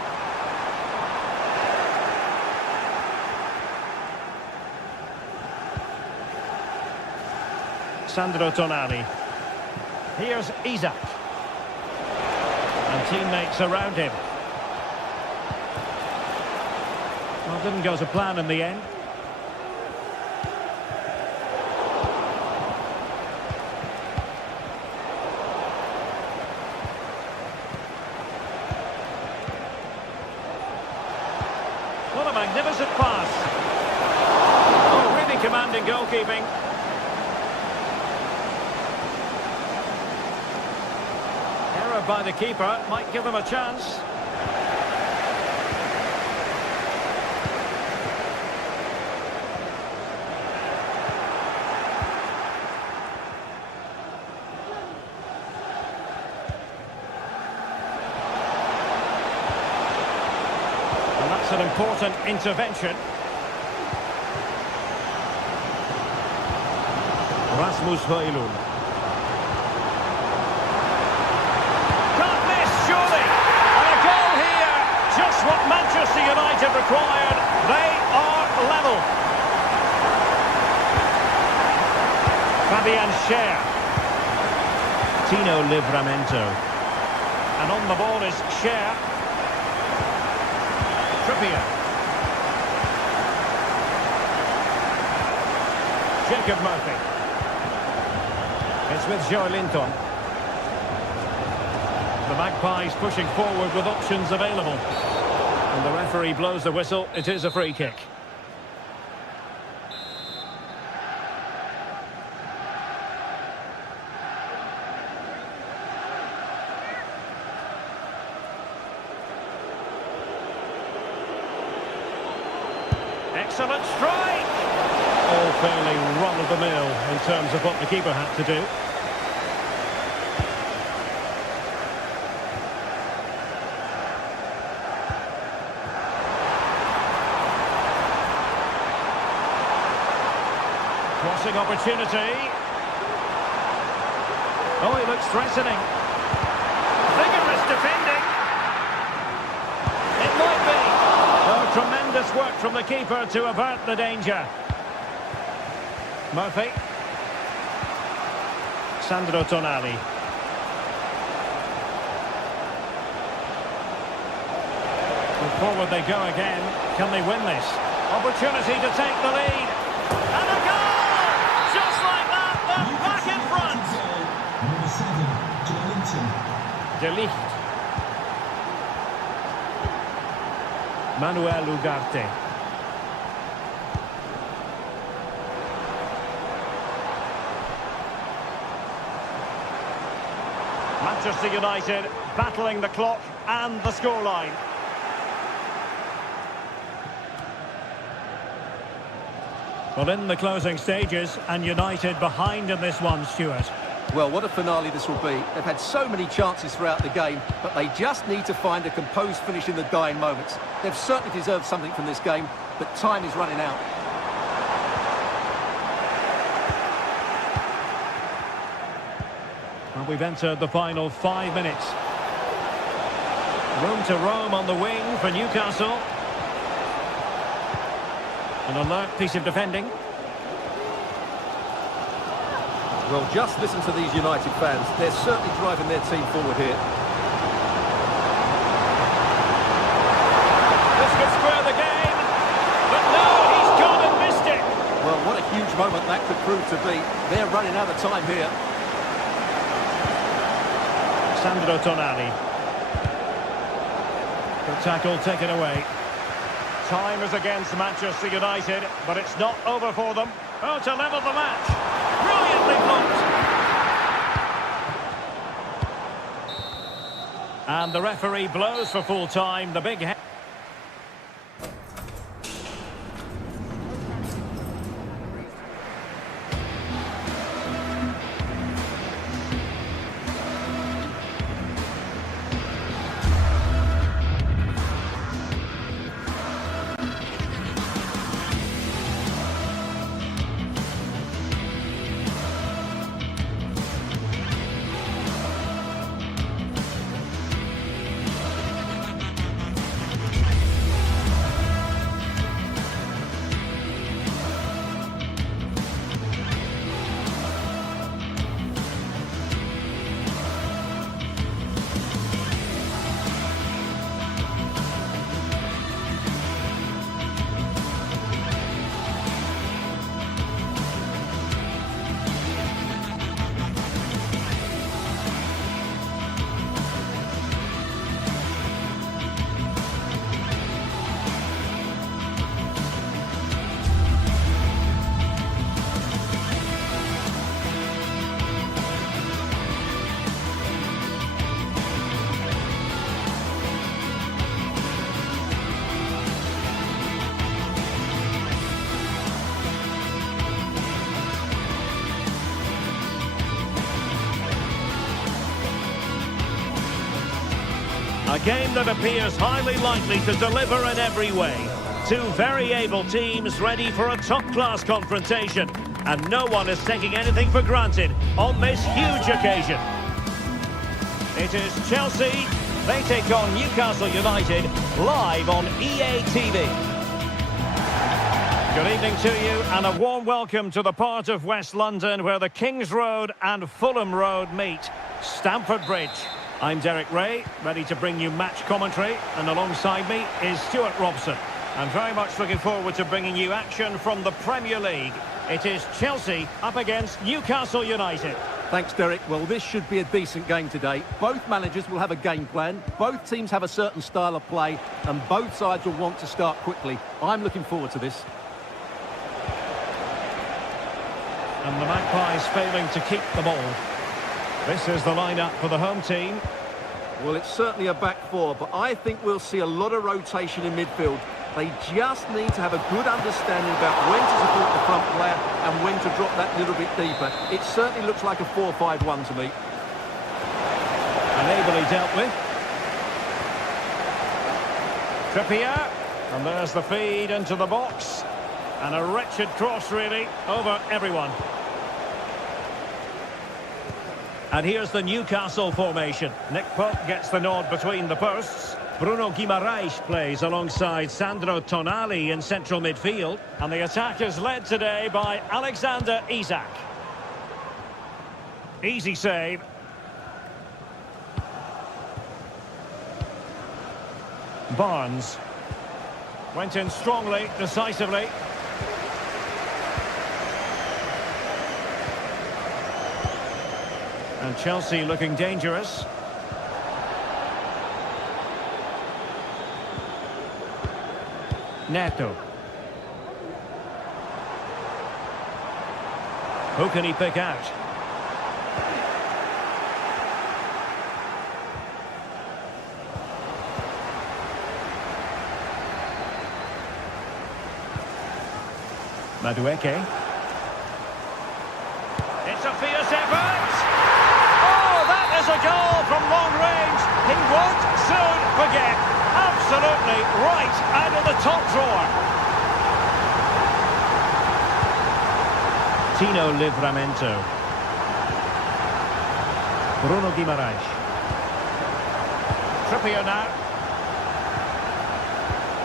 Sandro Tonali. Here's Isak. And teammates around him. Well, didn't go to plan in the end. What a magnificent pass. Oh, really commanding goalkeeping. Error by the keeper might give them a chance. An important intervention. Rasmus Højlund. Can't miss, surely. And a goal here. Cher. Tino Livramento. And on the ball is Cher. Trippier. Jacob Murphy. It's with Joe Linton. The Magpies pushing forward with options available. And the referee blows the whistle. It is a free kick. Excellent strike! All fairly run-of-the-mill in terms of what the keeper had to do. Crossing opportunity. Oh, he looks threatening. Vigorous defending. It might be. Oh, tremendous work from the keeper to avert the danger. Murphy. Sandro Tonali. And forward they go again. Can they win this? Opportunity to take the lead. And a goal! Just like that, they're back in front. Number 7, Joelinton. De Ligt. Manuel Ugarte. Manchester United battling the clock and the scoreline. Well, in the closing stages, and United behind in this one, Stuart. Well, what a finale this will be. They've had so many chances throughout the game, but they just need to find a composed finish in the dying moments. They've certainly deserved something from this game, but time is running out. Well, we've entered the final 5 minutes. Room to roam on the wing for Newcastle. An alert piece of defending. Well, just listen to these United fans. They're certainly driving their team forward here. This could square the game. But no, he's gone and missed it. Well, what a huge moment that could prove to be. They're running out of time here. Sandro Tonali. The tackle taken away. Time is against Manchester United, but it's not over for them. Oh, to level the match. Brilliantly blocked. And the referee blows for full time. The big... A game that appears highly likely to deliver in every way. Two very able teams ready for a top-class confrontation. And no one is taking anything for granted on this huge occasion. It is Chelsea. They take on Newcastle United live on EA TV. Good evening to you and a warm welcome to the part of West London where the Kings Road and Fulham Road meet, Stamford Bridge. I'm Derek Ray, ready to bring you match commentary, and alongside me is Stuart Robson. I'm very much looking forward to bringing you action from the Premier League. It is Chelsea up against Newcastle United. Thanks, Derek. Well, this should be a decent game today. Both managers will have a game plan, both teams have a certain style of play, and both sides will want to start quickly. I'm looking forward to this. And the Magpies failing to keep the ball. This is the lineup for the home team. Well, it's certainly a back four, but I think we'll see a lot of rotation in midfield. They just need to have a good understanding about when to support the front player and when to drop that little bit deeper. It certainly looks like a 4-5-1 to me. And ably dealt with. Trippier. And there's the feed into the box. And a wretched cross, really, over everyone. And here's the Newcastle formation. Nick Pope gets the nod between the posts. Bruno Guimaraes plays alongside Sandro Tonali in central midfield. And the attack is led today by Alexander Isak. Easy save. Barnes. Went in strongly, decisively. And Chelsea looking dangerous. Neto. Who can he pick out? Madueke. It's a fierce effort! There's a goal from long range. He won't soon forget. Absolutely right out of the top drawer. Tino Livramento. Bruno Guimaraes. Trippier now.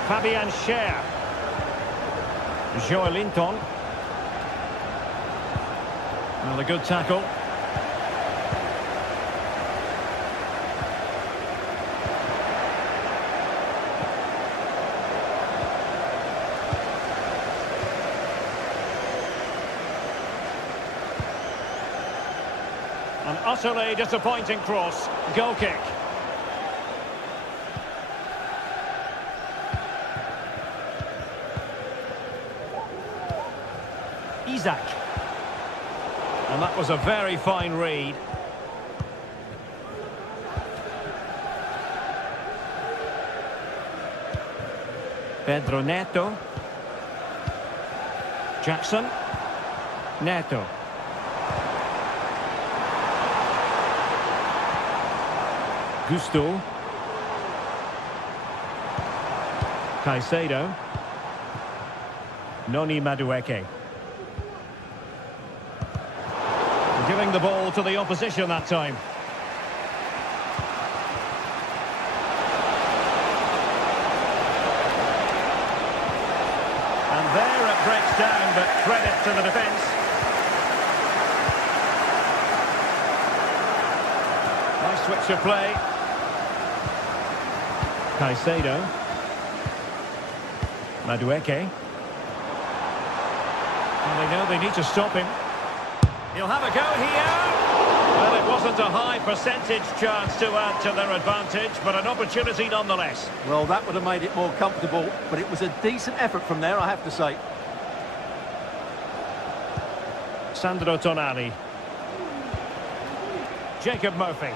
Fabian Schär. Joelinton. Well, a good tackle. An utterly disappointing cross. Goal kick. Isak. And that was a very fine read. Pedro Neto. Jackson. Neto. Gusto. Caicedo. Noni Madueke. Giving the ball to the opposition that time. And there it breaks down, but credit to the defence. Nice switch of play. Caicedo. Madueke. And they know they need to stop him. He'll have a go here. Well, it wasn't a high percentage chance to add to their advantage, but an opportunity nonetheless. Well, that would have made it more comfortable, but it was a decent effort from there, I have to say. Sandro Tonali. Jacob Murphy.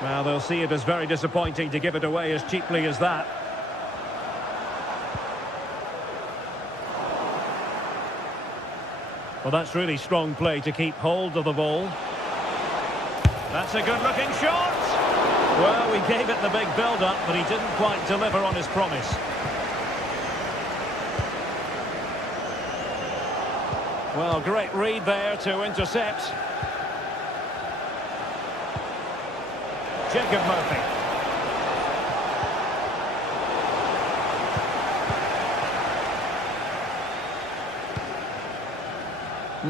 Well, they'll see it as very disappointing to give it away as cheaply as that. Well, that's really strong play to keep hold of the ball. That's a good-looking shot. Well, we gave it the big build-up, but he didn't quite deliver on his promise. Well, great read there to intercept. Jacob Murphy.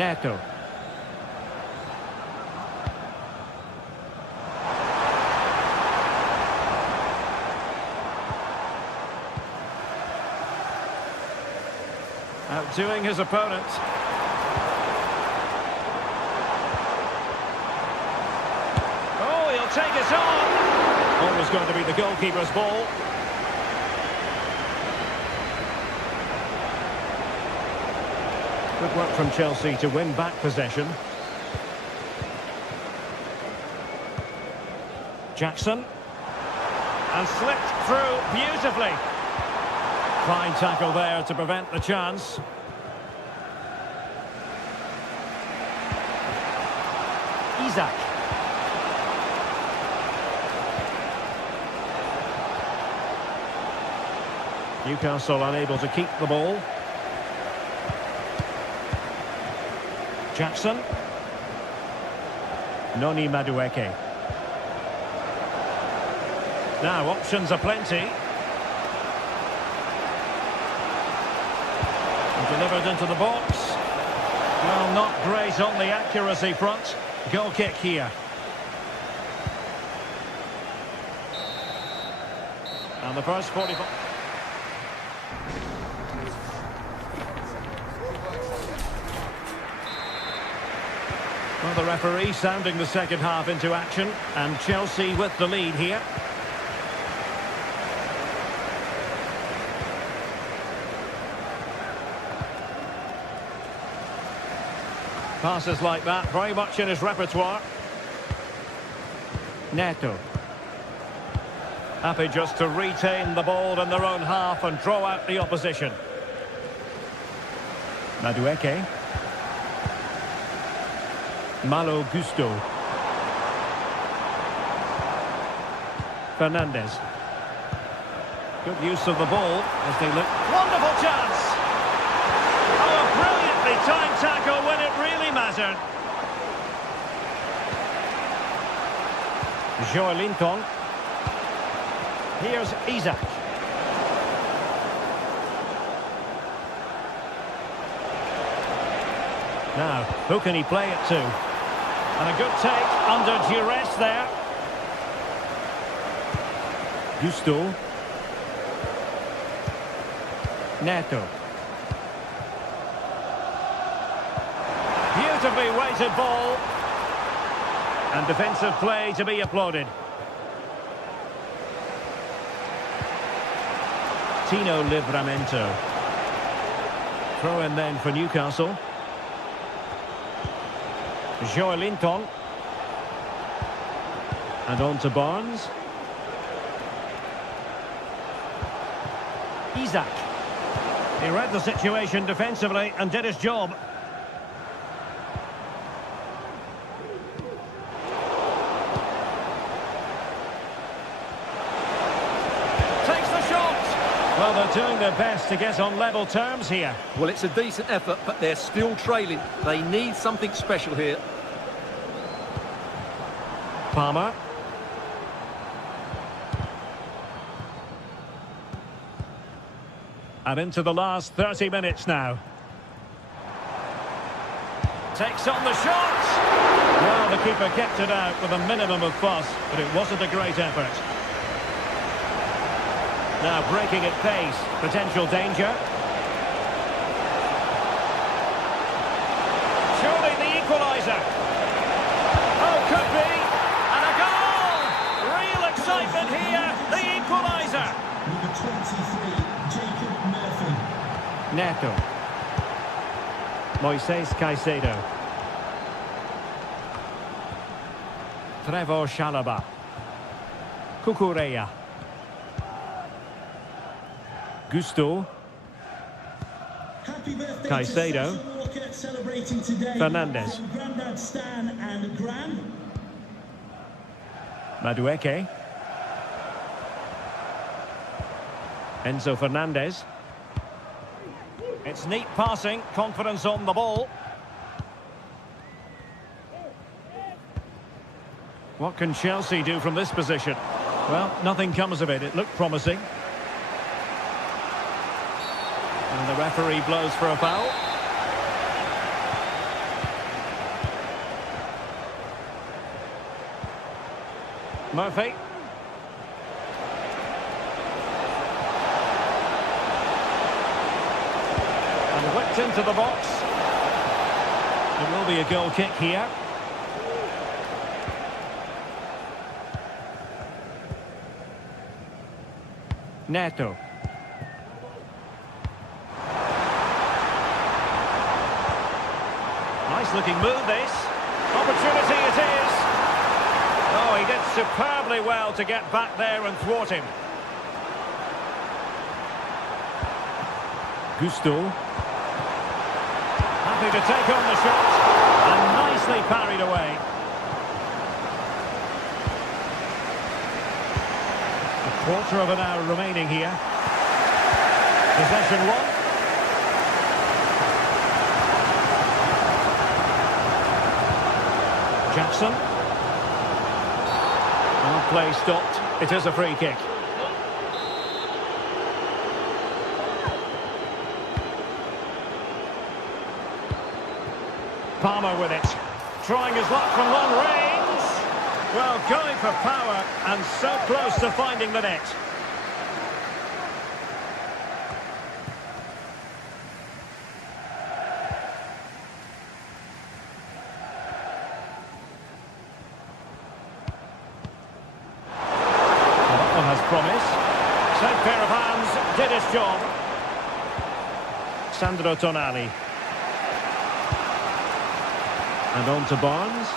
Neto. Outdoing his opponent. Oh, he'll take it on. Always going to be the goalkeeper's ball. Good work from Chelsea to win back possession. Jackson. And slipped through beautifully. Fine tackle there to prevent the chance. Isak. Newcastle unable to keep the ball. Jackson. Noni Madueke. Now options are plenty. Delivered into the box. Well, not great on the accuracy front. Goal kick here. And the first 45. Well, the referee sounding the second half into action. And Chelsea with the lead here. Passes like that, very much in his repertoire. Neto. Happy just to retain the ball in their own half and draw out the opposition. Madueke. Malo Gusto. Fernandez. Good use of the ball as they look. Wonderful chance! Oh, a brilliantly timed tackle when it really mattered. Joelinton. Here's Isak. Now, who can he play it to? And a good take under duress there. Gusto. Neto. Beautifully weighted ball. And defensive play to be applauded. Tino Livramento. Throw in then for Newcastle. Joelinton. And on to Barnes. Isak. He read the situation defensively and did his job. Takes the shot. Well, they're doing their best to get on level terms here. Well, it's a decent effort, but they're still trailing. They need something special here. Palmer. And into the last 30 minutes now. Takes on the shot. Well, the keeper kept it out with a minimum of fuss, but it wasn't a great effort. Now breaking at pace. Potential danger. Surely the equaliser. Oh, could be. And a goal! Real excitement here. The equaliser. Number 23. Neto. Moises Caicedo. Trevor Chalobah. Cucurella. Gusto. Happy birthday Caicedo. to Walker, celebrating today. Fernandez. From Grandad Stan and Gran. Madueke. Enzo Fernandez. It's neat passing, confidence on the ball. What can Chelsea do from this position? Well, nothing comes of it. It looked promising. And the referee blows for a foul. Murphy. And whipped into the box. It will be a goal kick here. Neto. Nice looking move this. Opportunity it is. Oh, he did superbly well to get back there and thwart him. Gusto. Happy to take on the shot. And nicely parried away. A quarter of an hour remaining here. Possession one. Jackson. Well, play stopped. It is a free kick. Palmer with it. Trying his luck from long range. Well, going for power and so close to finding the net. Has promise. Same pair of hands, did his job. Sandro Tonali. And on to Barnes.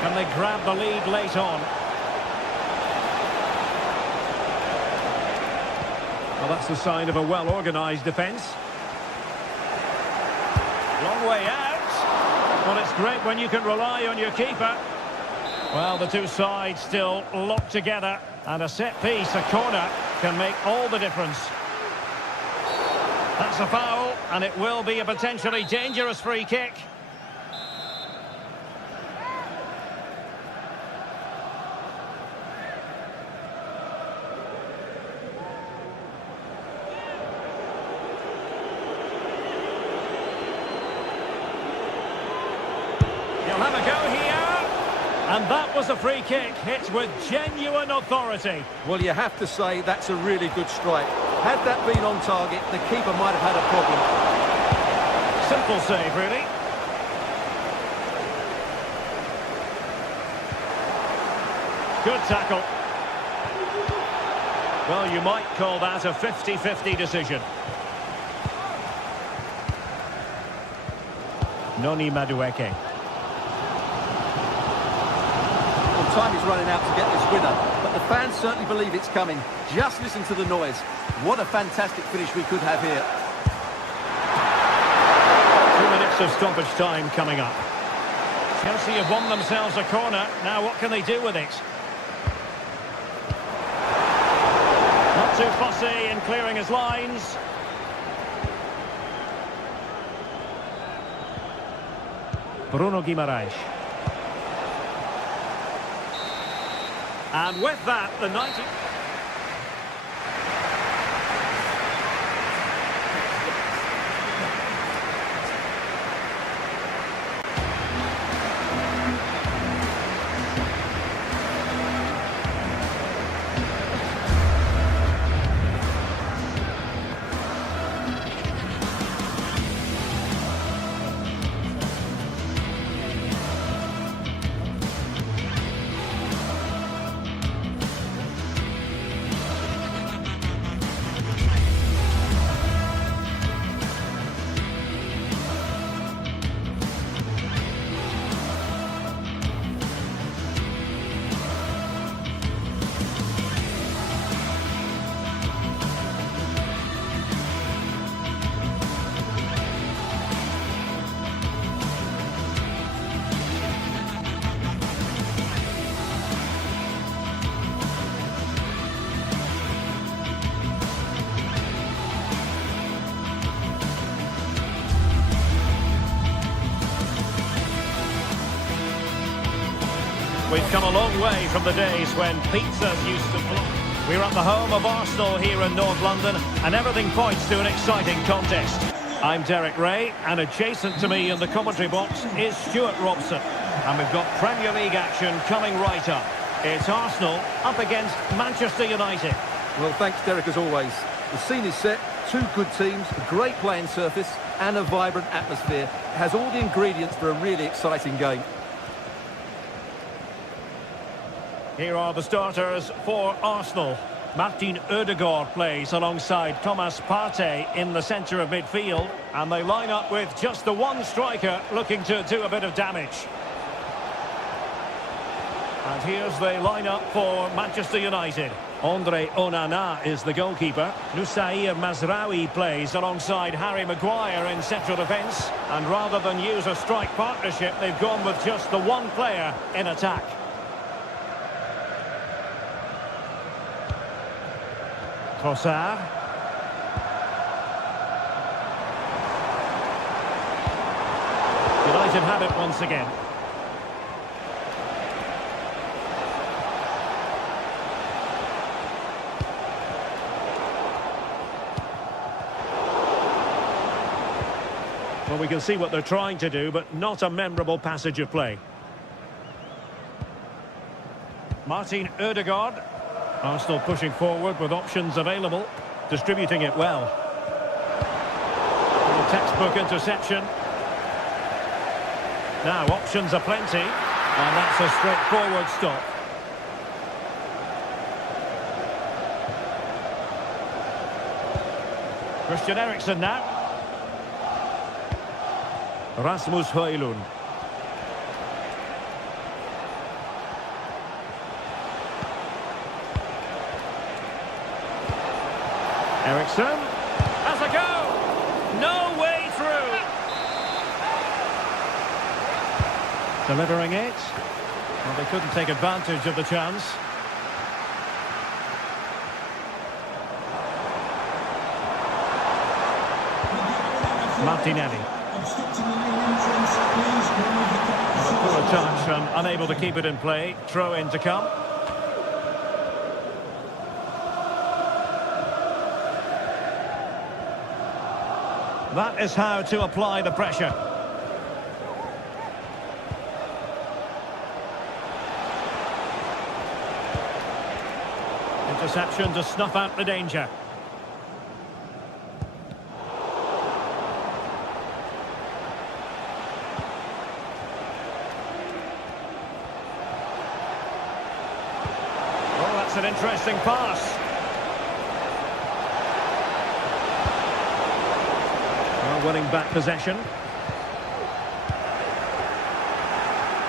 Can they grab the lead late on? Well, that's the sign of a well-organised defence. Long way out. Well, it's great when you can rely on your keeper. Well, the two sides still locked together, and a set piece, a corner, can make all the difference. That's a foul, and it will be a potentially dangerous free kick. He'll have a go here. And that was a free kick, hit with genuine authority. Well, you have to say that's a really good strike. Had that been on target, the keeper might have had a problem. Simple save, really. Good tackle. Well, you might call that a 50-50 decision. Noni Madueke. Time is running out to get this winner, but the fans certainly believe it's coming. Just listen to the noise. What a fantastic finish we could have here. 2 minutes of stoppage time coming up. Chelsea have won themselves a corner. Now what can they do with it? Not too fussy in clearing his lines. Bruno Guimaraes. And with that, the 90... We've come a long way from the days when pizzas used to flow. We're at the home of Arsenal here in North London, and everything points to an exciting contest. I'm Derek Ray, and adjacent to me in the commentary box is Stuart Robson. And we've got Premier League action coming right up. It's Arsenal up against Manchester United. Well, thanks, Derek, as always. The scene is set, two good teams, a great playing surface and a vibrant atmosphere. It has all the ingredients for a really exciting game. Here are the starters for Arsenal. Martin Ødegaard plays alongside Thomas Partey in the centre of midfield. And they line up with just the one striker looking to do a bit of damage. And here's the lineup for Manchester United. Andre Onana is the goalkeeper. Nusair Mazraoui plays alongside Harry Maguire in central defence. And rather than use a strike partnership, they've gone with just the one player in attack. Trossard. United have it once again. Well, we can see what they're trying to do, but not a memorable passage of play. Martin Ødegaard. Arsenal pushing forward with options available, distributing it well. A textbook interception. Now options are plenty, and that's a straightforward stop. Christian Eriksen now. Rasmus Højlund. Eriksen has a go. No way through. Delivering it. Well, they couldn't take advantage of the chance. Martinelli. Poor touch and unable to keep it in play. Throw in to come. That is how to apply the pressure. Interception to snuff out the danger. Oh, that's an interesting pass. Winning back possession.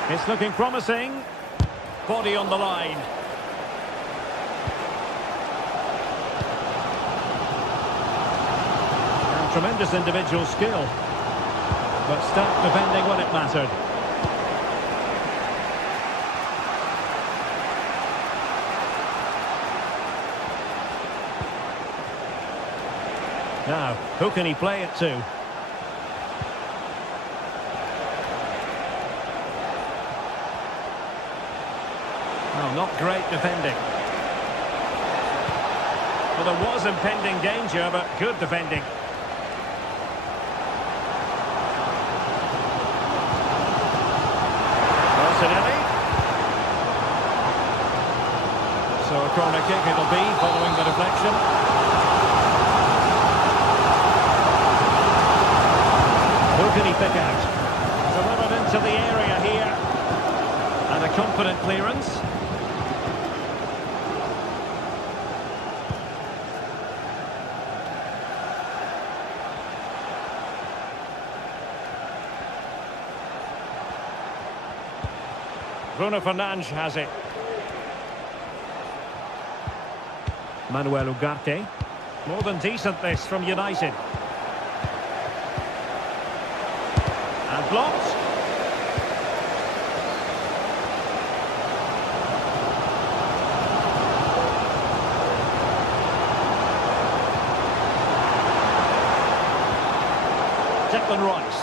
It's looking promising. Body on the line. And tremendous individual skill. But stark defending when it mattered. Now, who can he play it to? Oh, not great defending. Well, there was impending danger, but good defending. Martinelli. So a corner kick it'll be following the deflection. Who can he pick out? Delivered into the area here. And a confident clearance. Bruno Fernandes has it. Manuel Ugarte. More than decent this from United. And blocked. Declan Rice.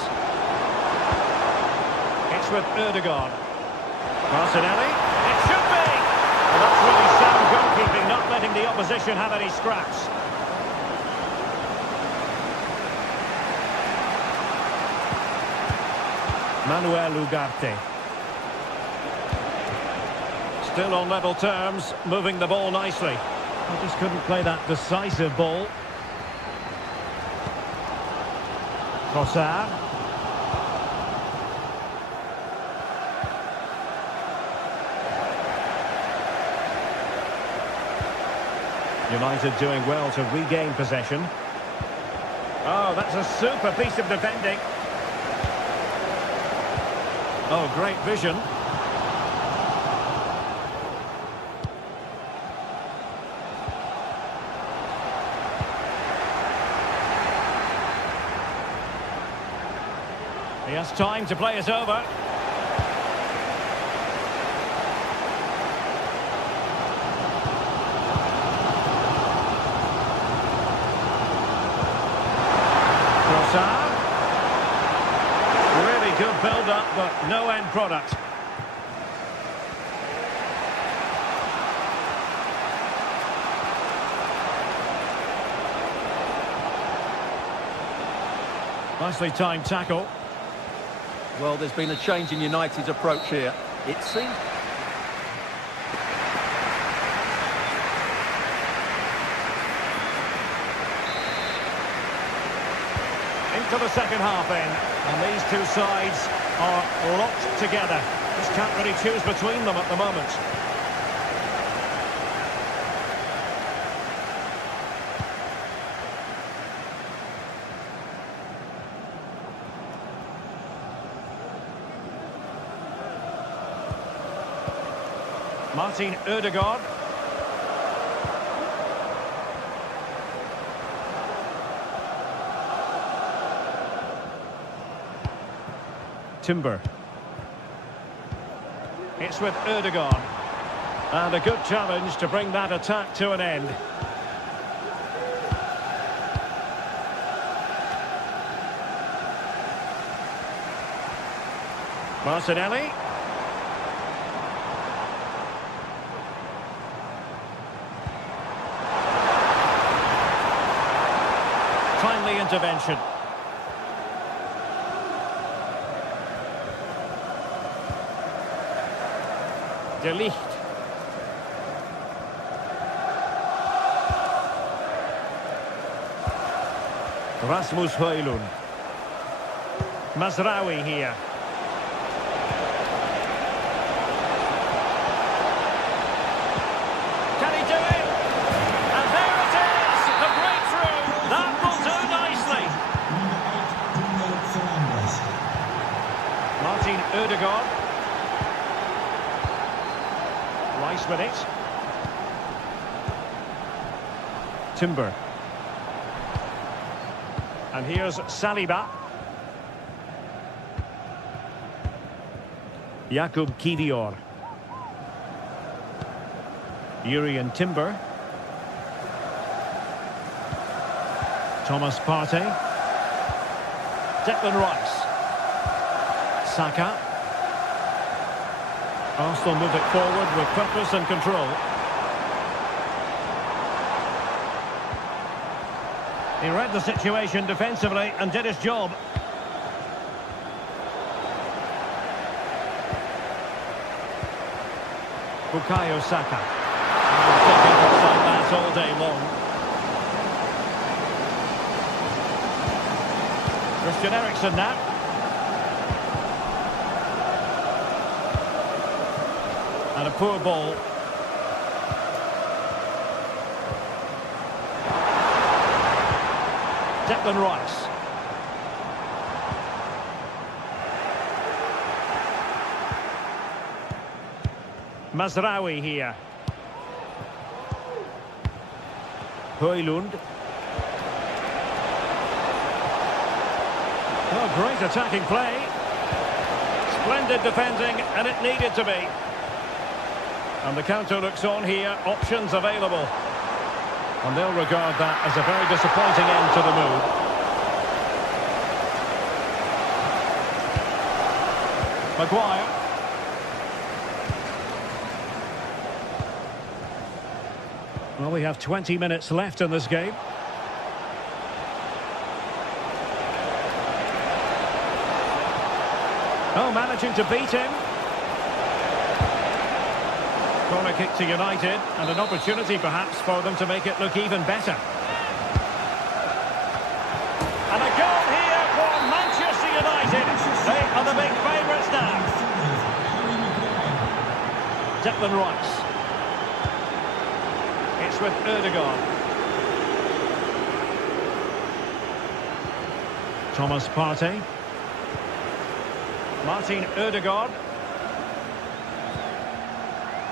It's with Ødegaard. Martinelli. It should be! Well, that's really sound goalkeeping, not letting the opposition have any scraps. Manuel Ugarte. Still on level terms, moving the ball nicely. I just couldn't play that decisive ball. Trossard. United doing well to regain possession. Oh, that's a super piece of defending. Oh, great vision. He has time to play it over. Trossard. Really good build-up, but no end product. Nicely timed tackle. Well, there's been a change in United's approach here. It seems... Into the second half in, and these two sides are locked together. Just can't really choose between them at the moment. Martin Ødegaard. Timber. It's with Ødegaard. And a good challenge to bring that attack to an end. Martinelli. Timely intervention. De Ligt. Rasmus Højlund. Mazraoui here. Can he do it? And there it is! The breakthrough! That will do nicely. Martin Ødegaard. Rice with it. Timber. And here's Saliba. Jakub Kivior. Jurriën Timber. Thomas Partey. Declan Rice. Saka. Arsenal move it forward with purpose and control. He read the situation defensively and did his job. Bukayo Saka. Taking it like that all day long. Christian Eriksen now. And a poor ball. Declan Rice. Mazraoui here. Højlund. Oh, great attacking play. Splendid defending, and it needed to be. And the counter looks on here, options available. And they'll regard that as a very disappointing end to the move. Maguire. Well, we have 20 minutes left in this game. Oh, managing to beat him. kick to United, and an opportunity perhaps for them to make it look even better. And a goal here for Manchester United. They are the big favourites now. Declan Rice. It's with Ødegaard. Thomas Partey. Martin Ødegaard.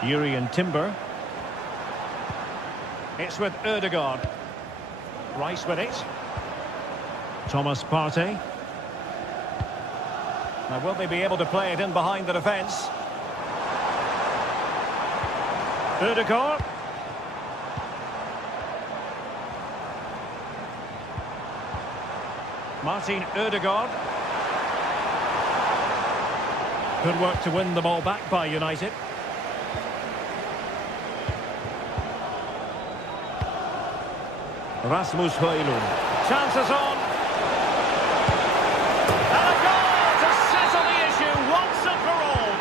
Jurrien Timber. It's with Ødegaard. Rice with it. Thomas Partey. Now, will they be able to play it in behind the defence? Ødegaard. Martin Ødegaard. Good work to win the ball back by United. Rasmus Højlund. Chances on. And a goal to settle the issue once and for all.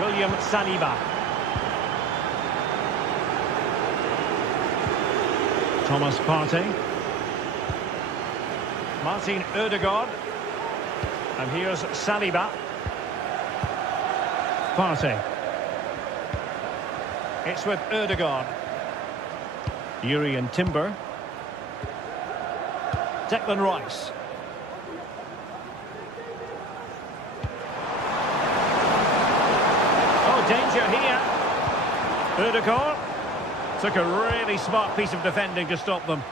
William Saliba. Thomas Partey. Martin Ødegaard. And here's Saliba. Partey. It's with Ødegaard. Jurrien Timber. Declan Rice. Oh, danger here. Ødegaard. Took a really smart piece of defending to stop them.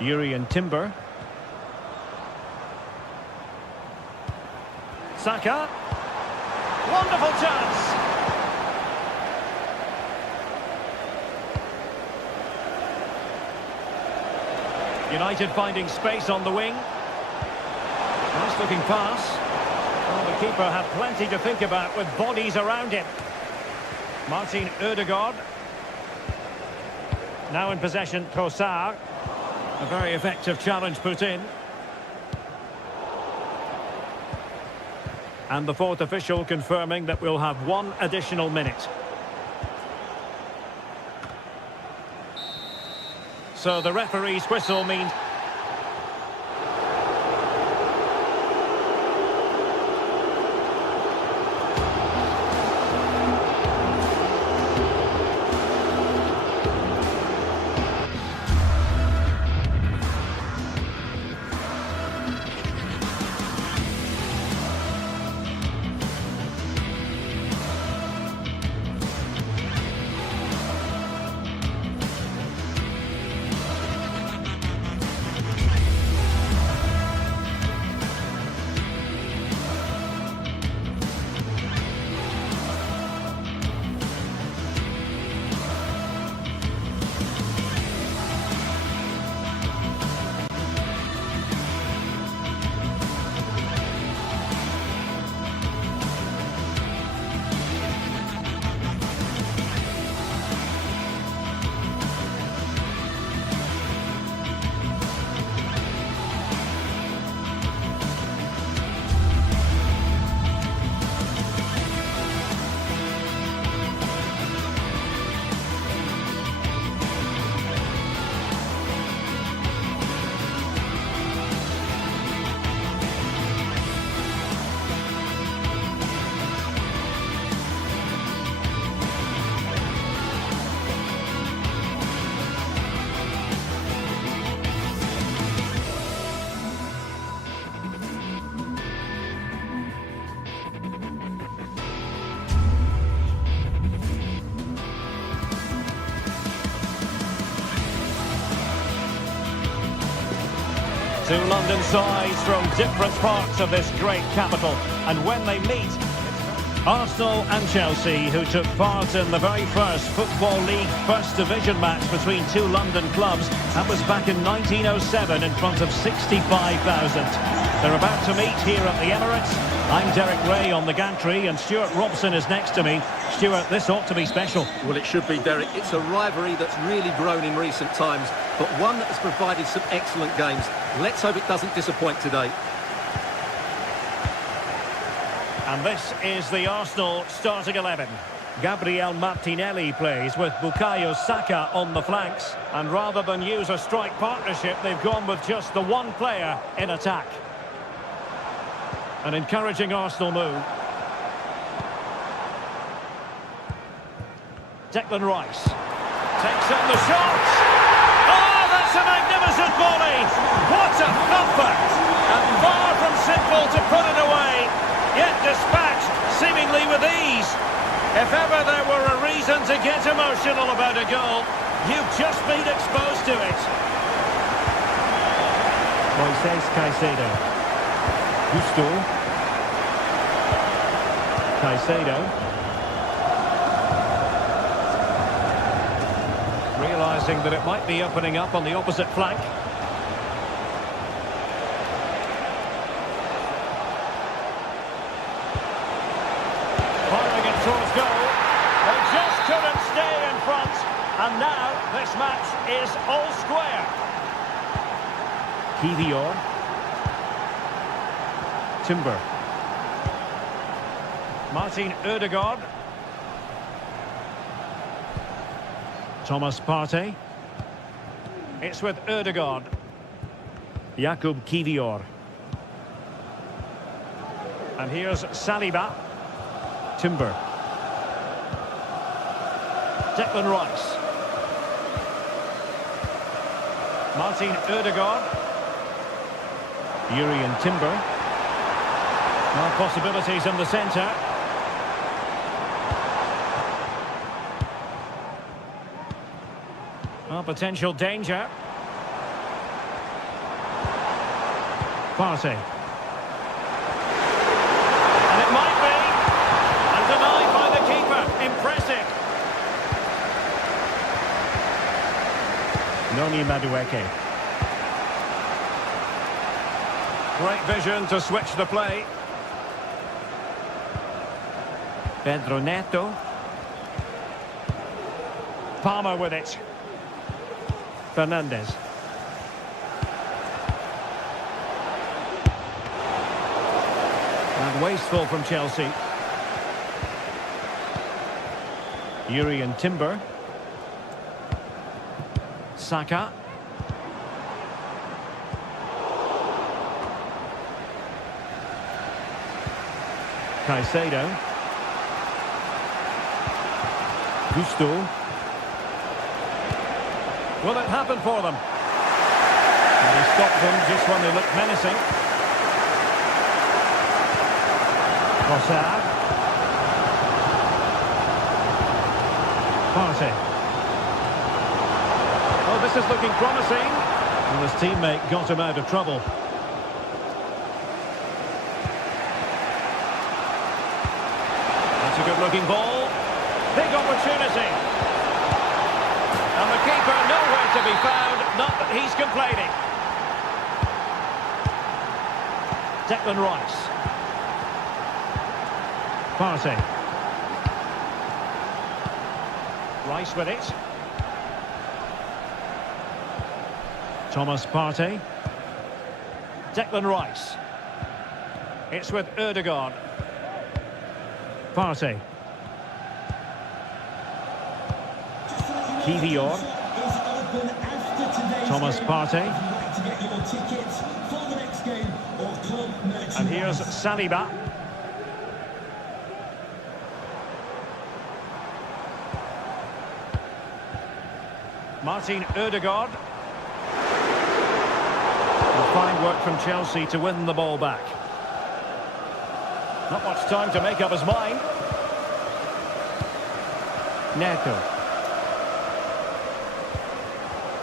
Jurrien Timber. Saka. Wonderful chance. United finding space on the wing. Nice looking pass. Well, the keeper had plenty to think about with bodies around him. Martin Ødegaard. Now in possession, Trossard. A very effective challenge put in. And the fourth official confirming that we'll have one additional minute. So the referee's whistle means... Two London sides from different parts of this great capital, and when they meet... Arsenal and Chelsea, who took part in the very first Football League First Division match between two London clubs. That was back in 1907 in front of 65,000. They're about to meet here at the Emirates. I'm Derek Ray on the gantry, and Stuart Robson is next to me. Stuart, this ought to be special. Well, it should be, Derek. It's a rivalry that's really grown in recent times, but one that has provided some excellent games. Let's hope it doesn't disappoint today. And this is the Arsenal starting 11. Gabriel Martinelli plays with Bukayo Saka on the flanks. And rather than use a strike partnership, they've gone with just the one player in attack. An encouraging Arsenal move. Declan Rice takes on the shot. Oh, that's a magnificent volley. What a thumper. And far from simple to put it away. Yet dispatched, seemingly with ease. If ever there were a reason to get emotional about a goal, you've just been exposed to it. Moises Caicedo. Gusto. Caicedo. Realising that it might be opening up on the opposite flank. Towards goal. They just couldn't stay in front, and now this match is all square. Kivior. Timber. Martin Ødegaard. Thomas Partey. It's with Ødegaard. Jakub Kivior. And here's Saliba. Timber. Declan Rice. Martin Ødegaard. Jurriën Timber. More possibilities in the centre. Well, potential danger. Partey. And it might be. And denied by the keeper. Impressive. Noni Madueke. Great vision to switch the play. Pedro Neto. Palmer with it. Fernandez. And wasteful from Chelsea. Jurriën Timber. Saka. Caicedo. Gusto. Will it happen for them? And he stopped them just when they looked menacing. Trossard. Partey. Oh, this is looking promising. And his teammate got him out of trouble. That's a good-looking ball. Big opportunity. And the keeper nowhere to be found. Not that he's complaining. Declan Rice. Partey. Rice with it. Thomas Partey. Declan Rice. It's with Ødegaard. Partey. Kivior. Thomas Partey. And here's Saliba. Martin Ødegaard. And fine work from Chelsea to win the ball back. Not much time to make up his mind. Neto.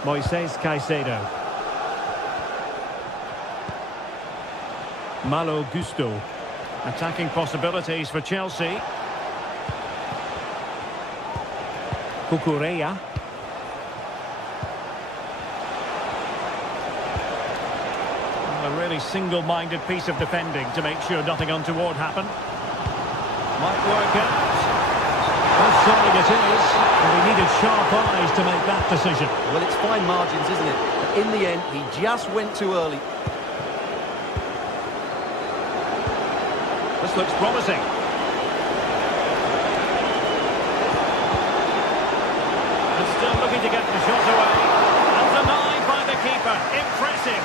Moises Caicedo. Malo Gusto. Attacking possibilities for Chelsea. Cucurella. A really single-minded piece of defending to make sure nothing untoward happened. Might work out. Offside it is, and he needed sharp eyes to make that decision. Well, it's fine margins, isn't it? But in the end, he just went too early. This looks promising. And still looking to get the shot away. And denied by the keeper. Impressive.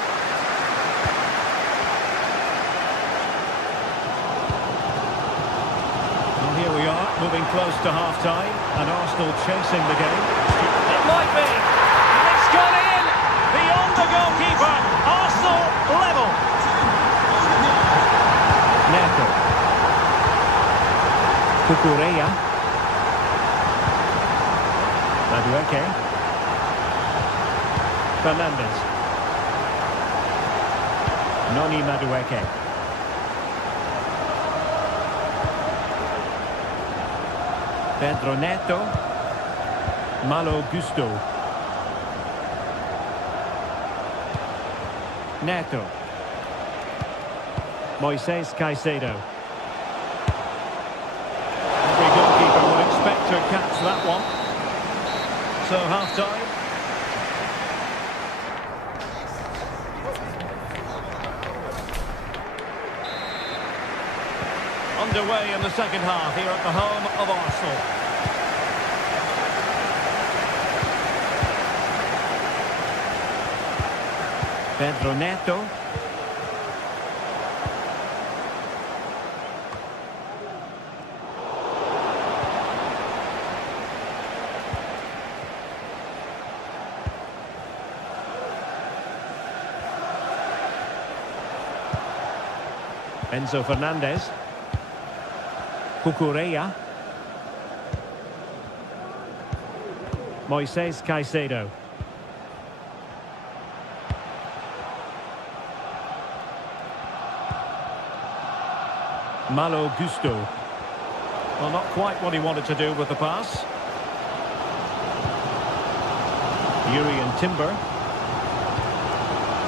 Well, here we are, moving close to half-time. And Arsenal chasing the game. It might be. And it's gone in. Beyond the goalkeeper. Arsenal level. Neto. Cucurella. Madueke. Fernandez. Noni Madueke. Pedro Neto. Malo Gusto. Neto. Moises Caicedo. Every goalkeeper would expect to catch that one. So half-time. Underway in the second half here at the home of Arsenal. Pedro Neto. Enzo Fernandez. Cucurella. Moises Caicedo. Malo Gusto. Well, not quite what he wanted to do with the pass. Urian Timber.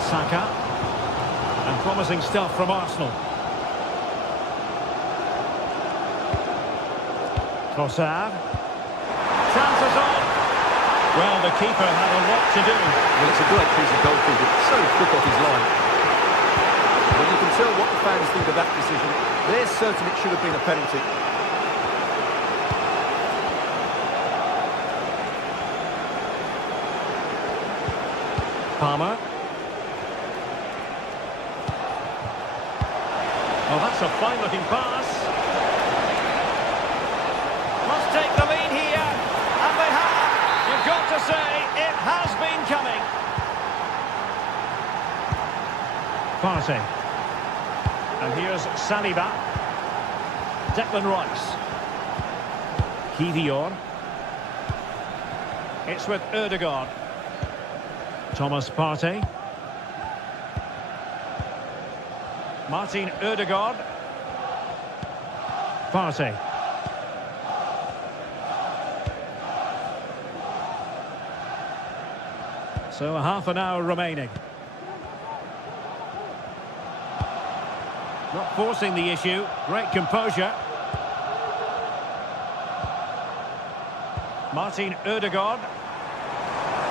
Saka. And promising stuff from Arsenal. Trossard. Chances on. Well, the keeper had a lot to do. Well, it's a great piece of goalkeeping. So quick off his line. Well, you can tell what the fans think of that decision. They're certain it should have been a penalty. Palmer. Oh, that's a fine-looking pass. Must take the lead here. And they have. You've got to say, it has been coming. Partey. And here's Saliba. Declan Rice. Kivior. It's with Ødegaard. Thomas Partey. Martin Ødegaard. Partey. So a half an hour remaining. Not forcing the issue. Great composure. Martin Ødegaard.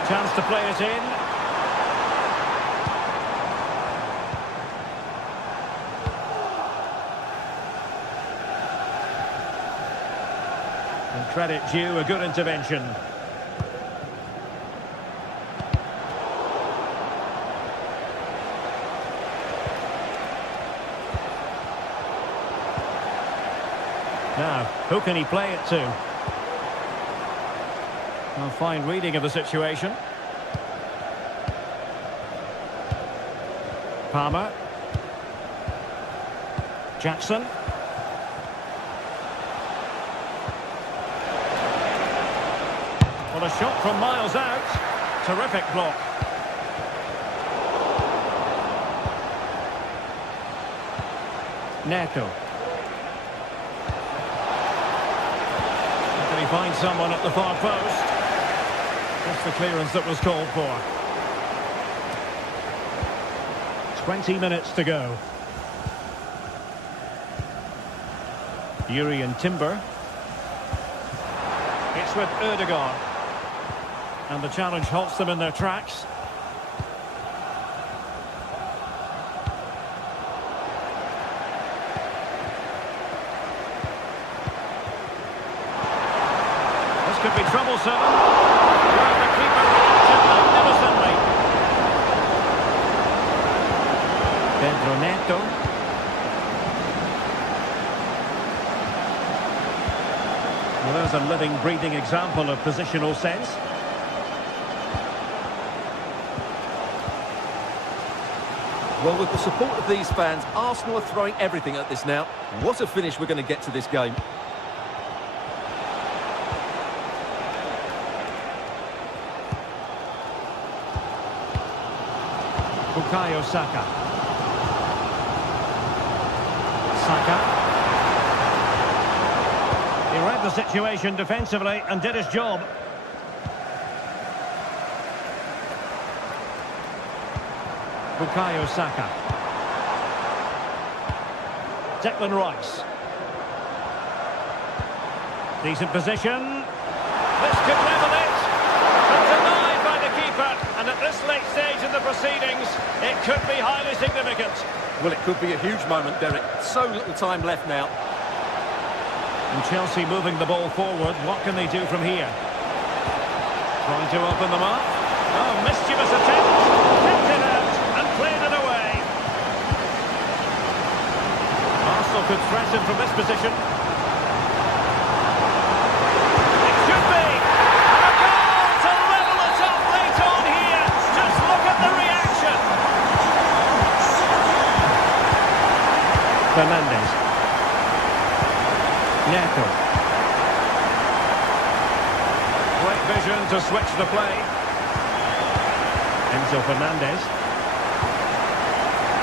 Chance to play it in. And credit due, a good intervention. Now, who can he play it to? A fine reading of the situation. Palmer. Jackson. Well, a shot from miles out. Terrific block. Neto. find someone at the far post. That's the clearance that was called for. 20 minutes to go. Yuri and Timber. It's with Ødegaard. And the challenge halts them in their tracks. This could be troublesome. Well, the keeper reacted magnificently. Pedro Neto. Well, there's a living, breathing example of positional sense. Well, with the support of these fans, Arsenal are throwing everything at this now. What a finish we're going to get to this game. Bukayo Saka. Saka. He read the situation defensively and did his job. Bukayo Saka. Declan Rice. Decent position. This could level it. But denied by the keeper. And at this late stage in the proceedings, it could be highly significant. Well, it could be a huge moment, Derek. So little time left now. And Chelsea moving the ball forward. What can they do from here? Trying to open them up. Oh, mischievous attempt. Kept it out and played it away. Arsenal could threaten from this position. It should be. And a goal to level it up late on here. Just look at the reaction. Fernandes. Neto. Great vision to switch the play. Enzo Fernandez.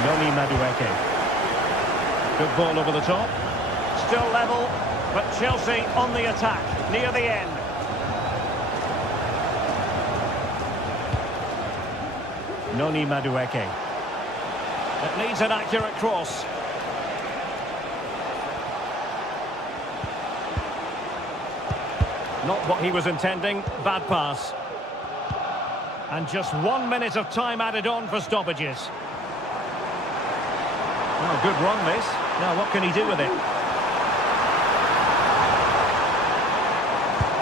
Noni Madueke. Good ball over the top. Still level, but Chelsea on the attack, near the end. Noni Madueke. It needs an accurate cross. Not what he was intending, bad pass. And just 1 minute of time added on for stoppages. Oh, good run this. Now what can he do with it?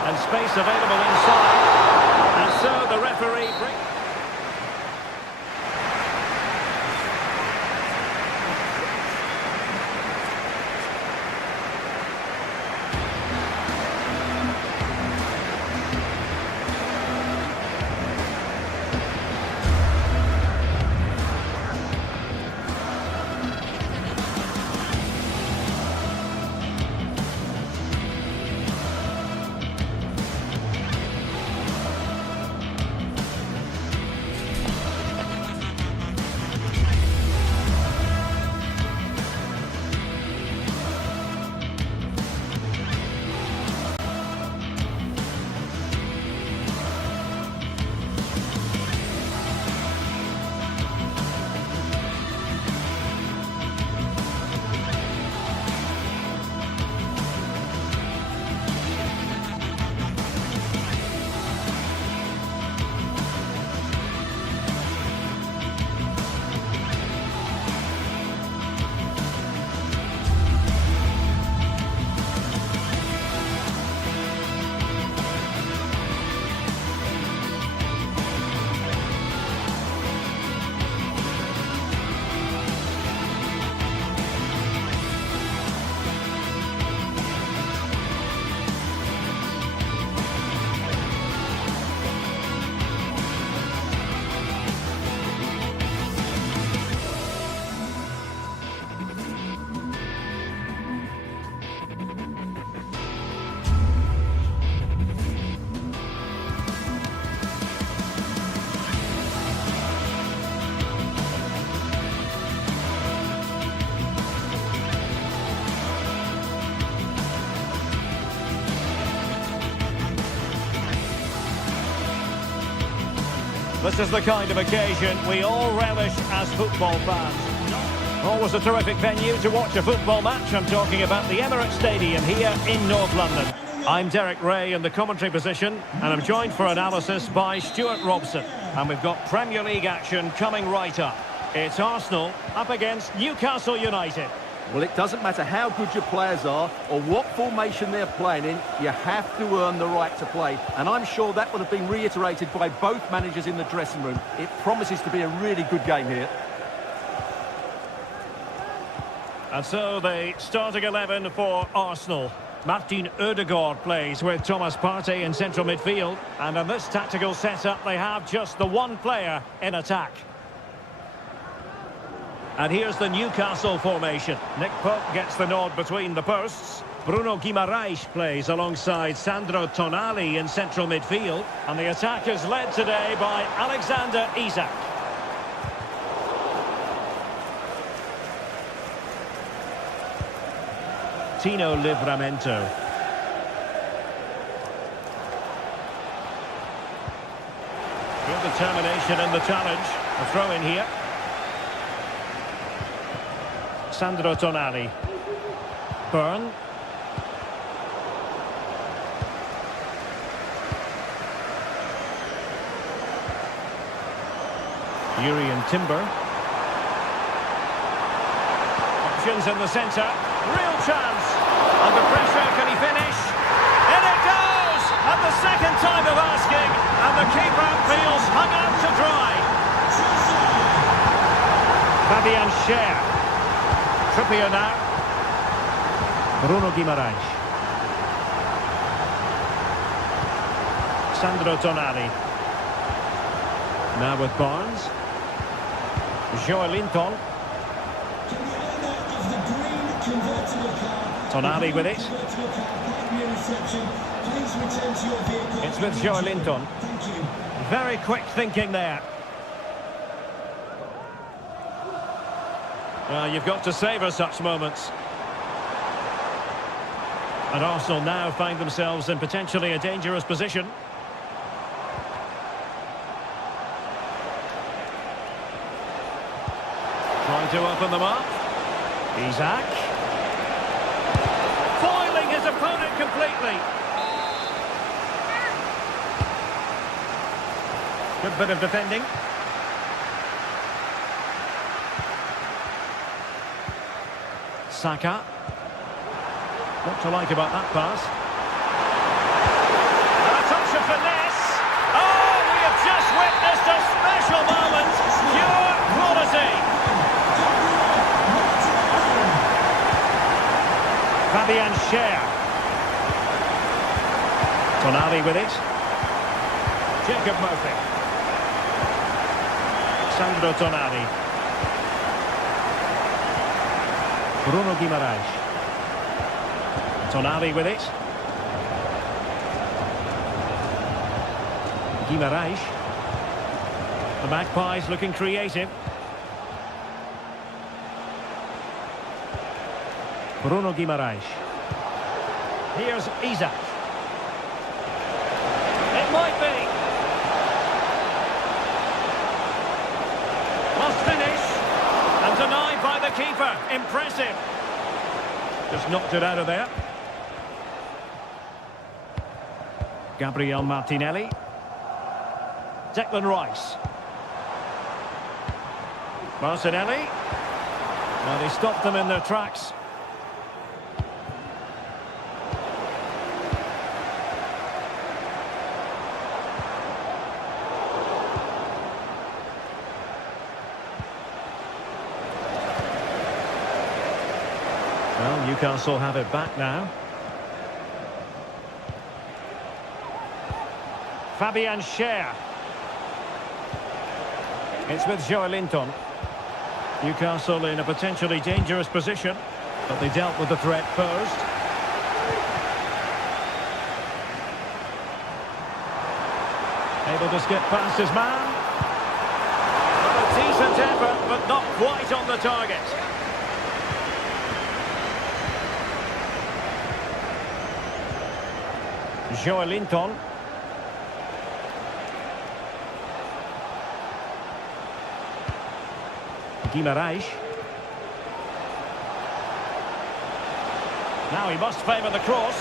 And space available inside. And so the referee brings... This is the kind of occasion we all relish as football fans. Always a terrific venue to watch a football match. I'm talking about the Emirates Stadium here in North London. I'm Derek Ray in the commentary position, and I'm joined for analysis by Stuart Robson. And we've got Premier League action coming right up. It's Arsenal up against Newcastle United. Well, it doesn't matter how good your players are or what formation they're playing in, you have to earn the right to play. And I'm sure that would have been reiterated by both managers in the dressing room. It promises to be a really good game here. And so the starting 11 for Arsenal. Martin Ødegaard plays with Thomas Partey in central midfield. And in this tactical setup, they have just the one player in attack. And here's the Newcastle formation. Nick Pope gets the nod between the posts. Bruno Guimaraes plays alongside Sandro Tonali in central midfield. And the attack is led today by Alexander Isak. Tino Livramento. Good determination in the challenge. A throw in here. Sandro Tonali. Byrne. Urian Timber. Options in the centre. Real chance. Under pressure, can he finish? In it goes! At the second time of asking. And the keeper feels hung out to dry. Fabian Schär. Trippier now. Bruno Guimaraes. Sandro Tonali. Now with Barnes. Joelinton. Tonali with it. It's with Joelinton. Very quick thinking there. You've got to savour such moments. And Arsenal now find themselves in potentially a dangerous position. Trying to open them up. Isak. Foiling his opponent completely. Good bit of defending. Saka. What to like about that pass? A touch of finesse. Oh, we have just witnessed a special moment. Pure quality. Fabian Schär. Tonali with it. Jacob Murphy. Sandro Tonali. Bruno Guimaraes. Tonali with it. Guimaraes. The Magpies looking creative. Bruno Guimaraes. Here's Isak. It might be. Must finish. And denied by the keeper. Impressive. Just knocked it out of there. Gabriel Martinelli. Declan Rice. Martinelli. Well, they stopped them in their tracks. Well, Newcastle have it back now. Fabian Schär. It's with Joelinton. Newcastle in a potentially dangerous position, but they dealt with the threat posed. Able to skip past his man. A decent effort, but not quite on the target. Joelinton. Guimarães. Now he must favour the cross.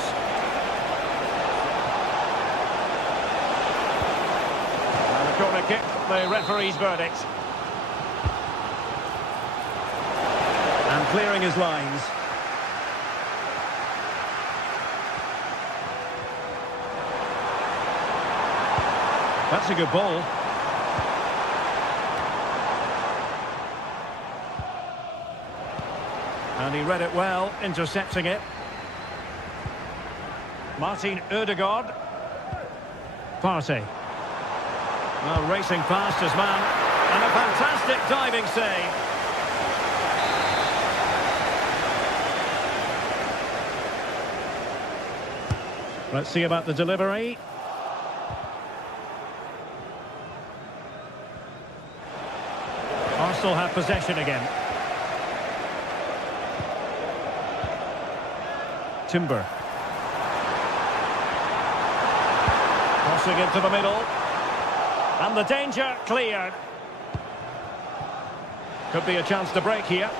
And a corner kick, the referee's verdict. And clearing his lines. That's a good ball. And he read it well, intercepting it. Martin Ødegaard. Partey. Well, racing past his man. And a fantastic diving save. Let's see about the delivery. Arsenal have possession again. Timber. Crossing into the middle. And the danger cleared. Could be a chance to break here.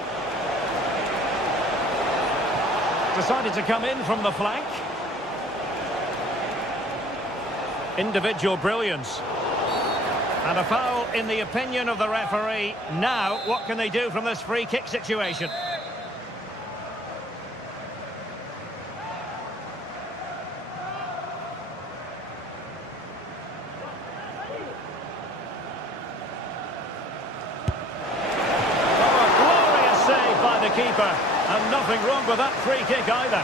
Decided to come in from the flank. Individual brilliance. And a foul in the opinion of the referee. Now, what can they do from this free kick situation? Keeper, and nothing wrong with that free kick either.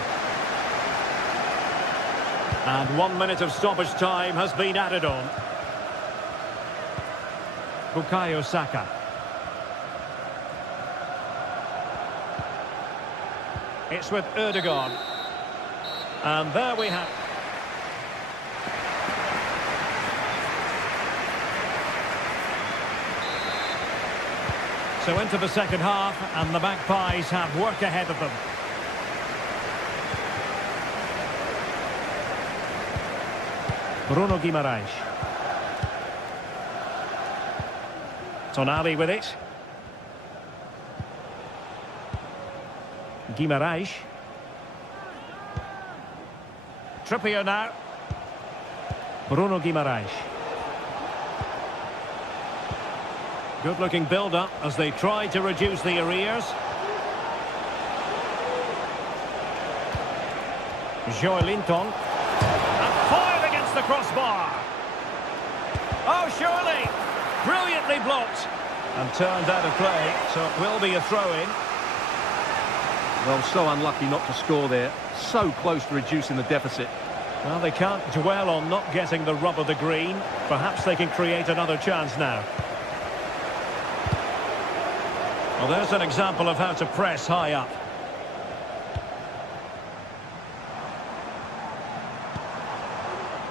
And 1 minute of stoppage time has been added on. Bukayo Saka. It's with Ødegaard. And there we have. So into the second half, and the Magpies have work ahead of them. Bruno Guimarães. Tonali with it. Guimarães. Trippier now. Bruno Guimarães. Good-looking build-up as they try to reduce the arrears. Joelinton. And foiled against the crossbar. Oh, surely. Brilliantly blocked. And turned out of play, so it will be a throw-in. Well, so unlucky not to score there. So close to reducing the deficit. Well, they can't dwell on not getting the rub of the green. Perhaps they can create another chance now. Well, there's an example of how to press high up.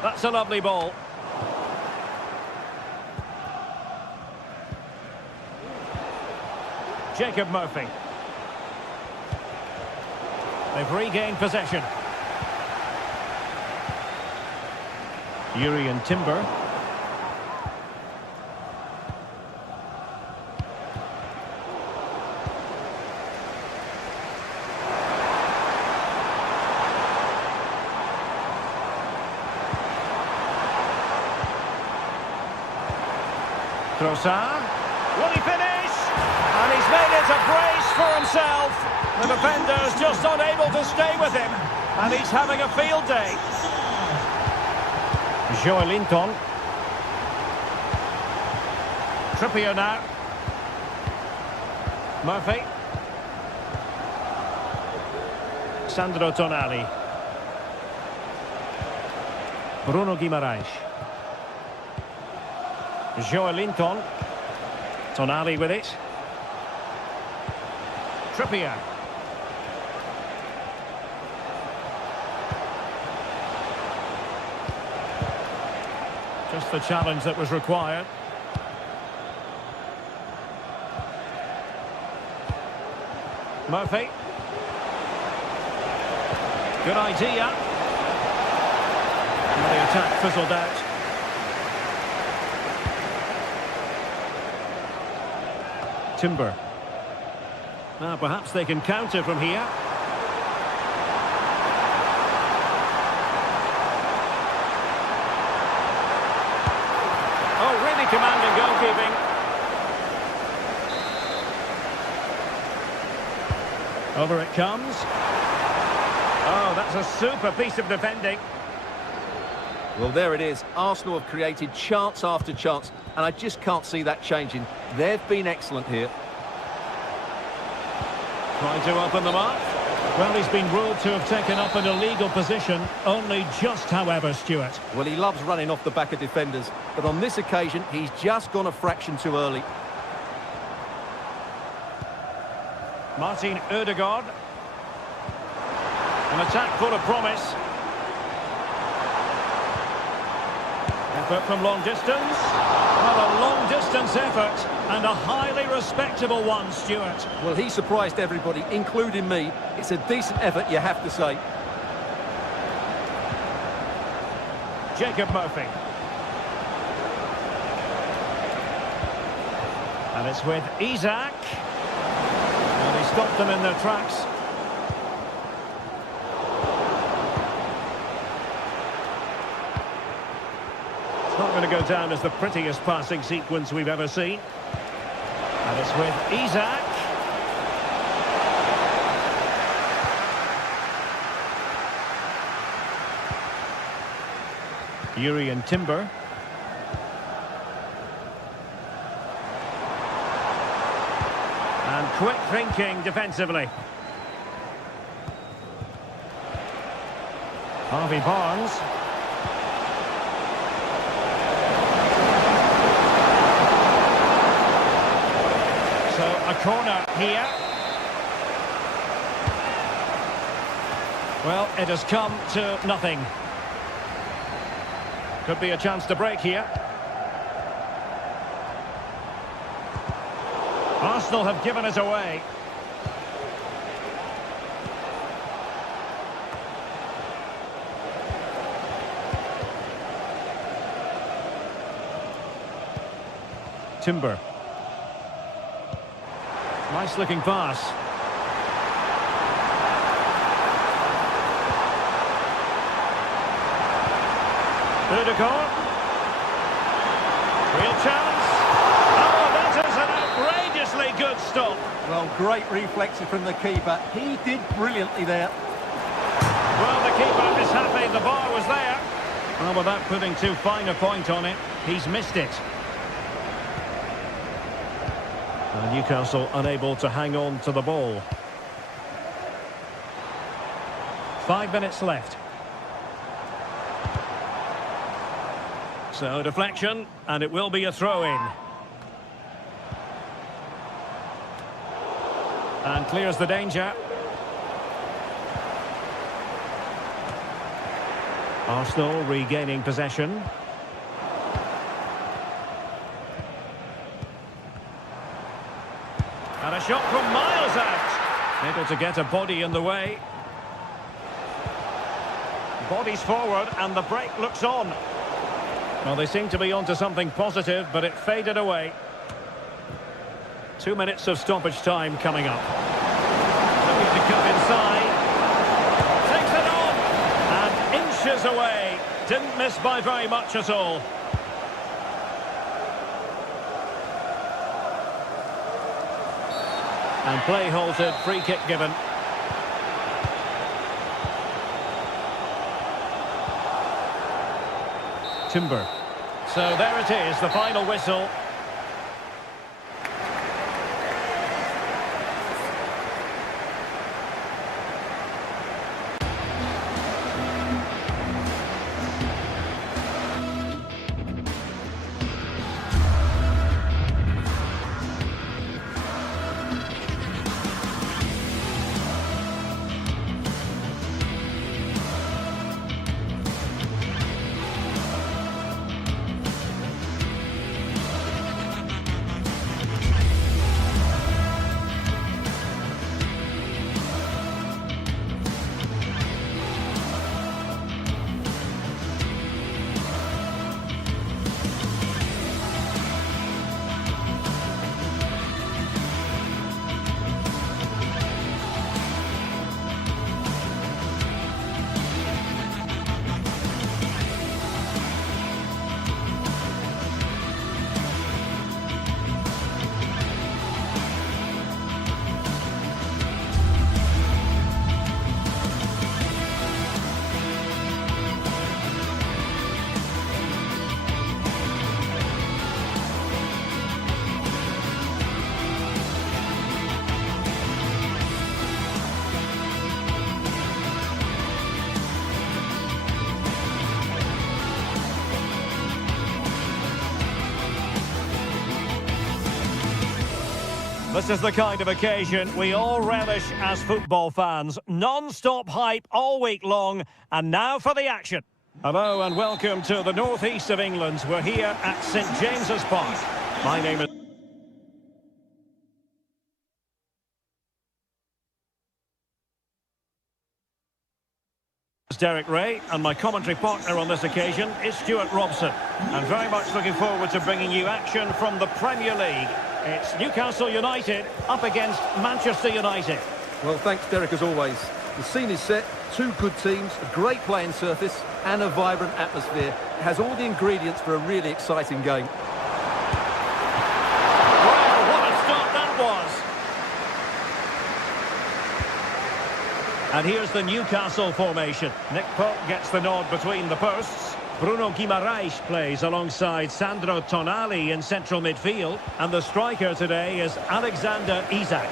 That's a lovely ball. Jacob Murphy. They've regained possession. Jurriën Timber. Trossard, will he finish? And he's made it a brace for himself. The defender's just unable to stay with him. And he's having a field day. Joelinton. Trippier now. Murphy. Sandro Tonali. Bruno Guimarães. Joelinton. Tonali with it. Trippier. Just the challenge that was required. Murphy. Good idea. And the attack fizzled out. Timber. Perhaps they can counter from here. Oh, really commanding goalkeeping. Over it comes. Oh, that's a super piece of defending. Well, there it is. Arsenal have created chance after chance, and I just can't see that changing. They've been excellent here. Trying to open them up. Well, he's been ruled to have taken up an illegal position. Only just, however, Stuart. Well, he loves running off the back of defenders, but on this occasion, he's just gone a fraction too early. Martin Ødegaard. An attack full of promise. Effort from long distance. Well, a long-distance effort and a highly respectable one, Stuart. Well, he surprised everybody, including me. It's a decent effort, you have to say. Jacob Murphy. And it's with Isak. And he stopped them in their tracks. It's not going to go down as the prettiest passing sequence we've ever seen. And it's with Isak. Yuri and Timber. And quick thinking defensively. Harvey Barnes. So a corner here. Well, it has come to nothing. Could be a chance to break here. Arsenal have given it away. Timber. Nice looking pass. Ødegaard. Real chance. Oh, that is an outrageously good stop. Well, great reflexes from the keeper. He did brilliantly there. Well, the keeper is happy the bar was there. Well, without putting too fine a point on it, he's missed it. And Newcastle unable to hang on to the ball. 5 minutes left. So, deflection, and it will be a throw-in. And clears the danger. Arsenal regaining possession. And a shot from miles out. Able to get a body in the way. Bodies forward, and the break looks on. Well, they seem to be onto something positive, but it faded away. 2 minutes of stoppage time coming up. Looking to cut inside. Takes it on. And inches away. Didn't miss by very much at all. And play halted, free kick given. Timber. So there it is, the final whistle. This is the kind of occasion we all relish as football fans. Non-stop hype all week long, and now for the action. Hello and welcome to the northeast of England. We're here at St James's Park. My name is Derek Ray, and my commentary partner on this occasion is Stuart Robson. I'm very much looking forward to bringing you action from the Premier League. It's Newcastle United up against Manchester United. Well, thanks, Derek, as always. The scene is set, two good teams, a great playing surface and a vibrant atmosphere. It has all the ingredients for a really exciting game. Wow, what a start that was! And here's the Newcastle formation. Nick Pope gets the nod between the posts. Bruno Guimaraes plays alongside Sandro Tonali in central midfield. And the striker today is Alexander Isak.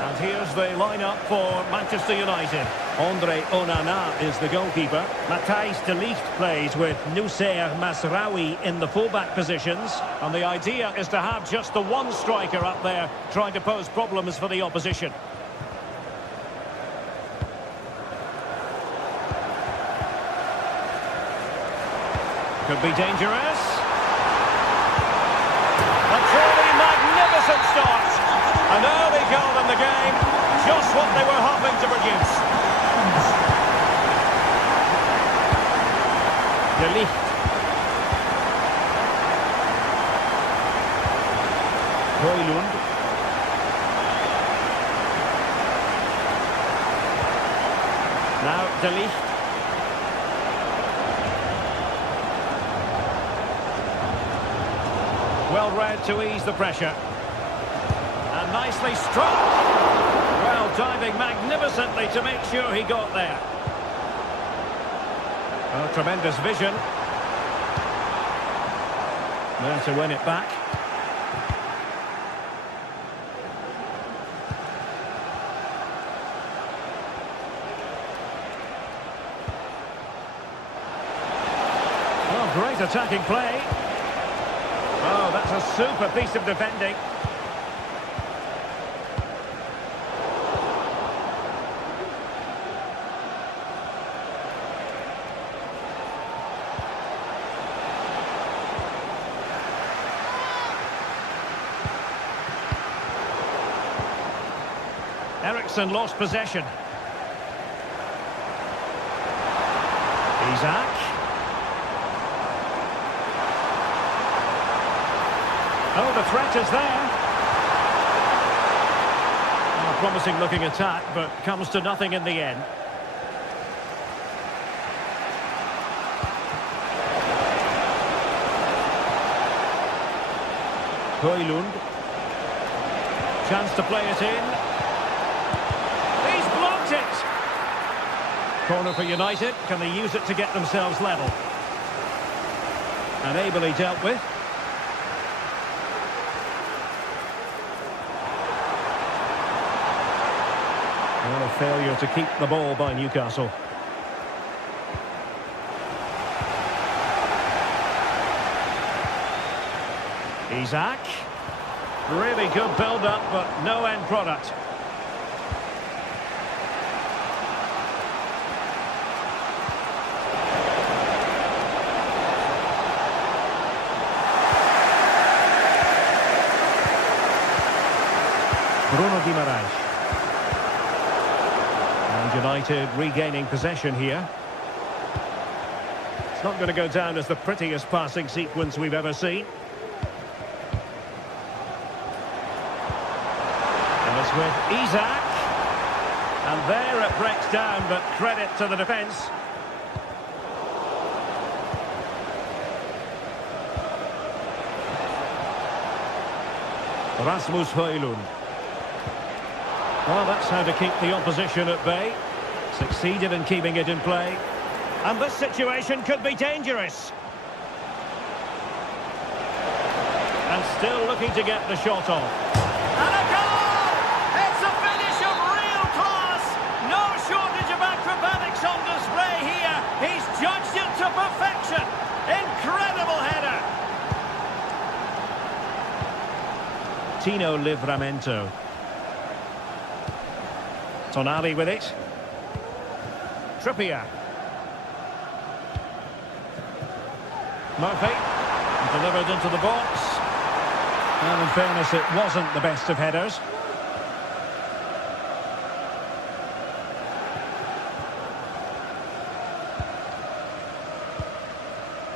And here's the lineup for Manchester United. Andre Onana is the goalkeeper. Matthijs de Ligt plays with Noussair Masraoui in the fullback positions. And the idea is to have just the one striker up there trying to pose problems for the opposition. Could be dangerous. A truly magnificent start. An early goal in the game. Just what they were hoping to produce. De Ligt. Højlund. Now De Ligt. Well read to ease the pressure. And nicely struck. Well, diving magnificently to make sure he got there. Oh, tremendous vision. There to win it back. Oh, great attacking play. Oh, that's a super piece of defending. Eriksson lost possession. Isak. Oh, the threat is there. Oh, promising looking attack, but comes to nothing in the end. Højlund. Chance to play it in. He's blocked it. Corner for United. Can they use it to get themselves level? And ably dealt with. Well, a failure to keep the ball by Newcastle. Isak. Really good build-up, but no end product. Bruno Guimaraes. And United regaining possession here. It's not going to go down as the prettiest passing sequence we've ever seen. And it's with Isak. And there it breaks down, but credit to the defence. Rasmus Højlund. Well, that's how to keep the opposition at bay. Succeeded in keeping it in play. And this situation could be dangerous. And still looking to get the shot off. And a goal! It's a finish of real class! No shortage of acrobatics on display here. He's judged it to perfection. Incredible header. Contino Livramento. Tonali with it. Trippier. Murphy. Delivered into the box. And in fairness, it wasn't the best of headers.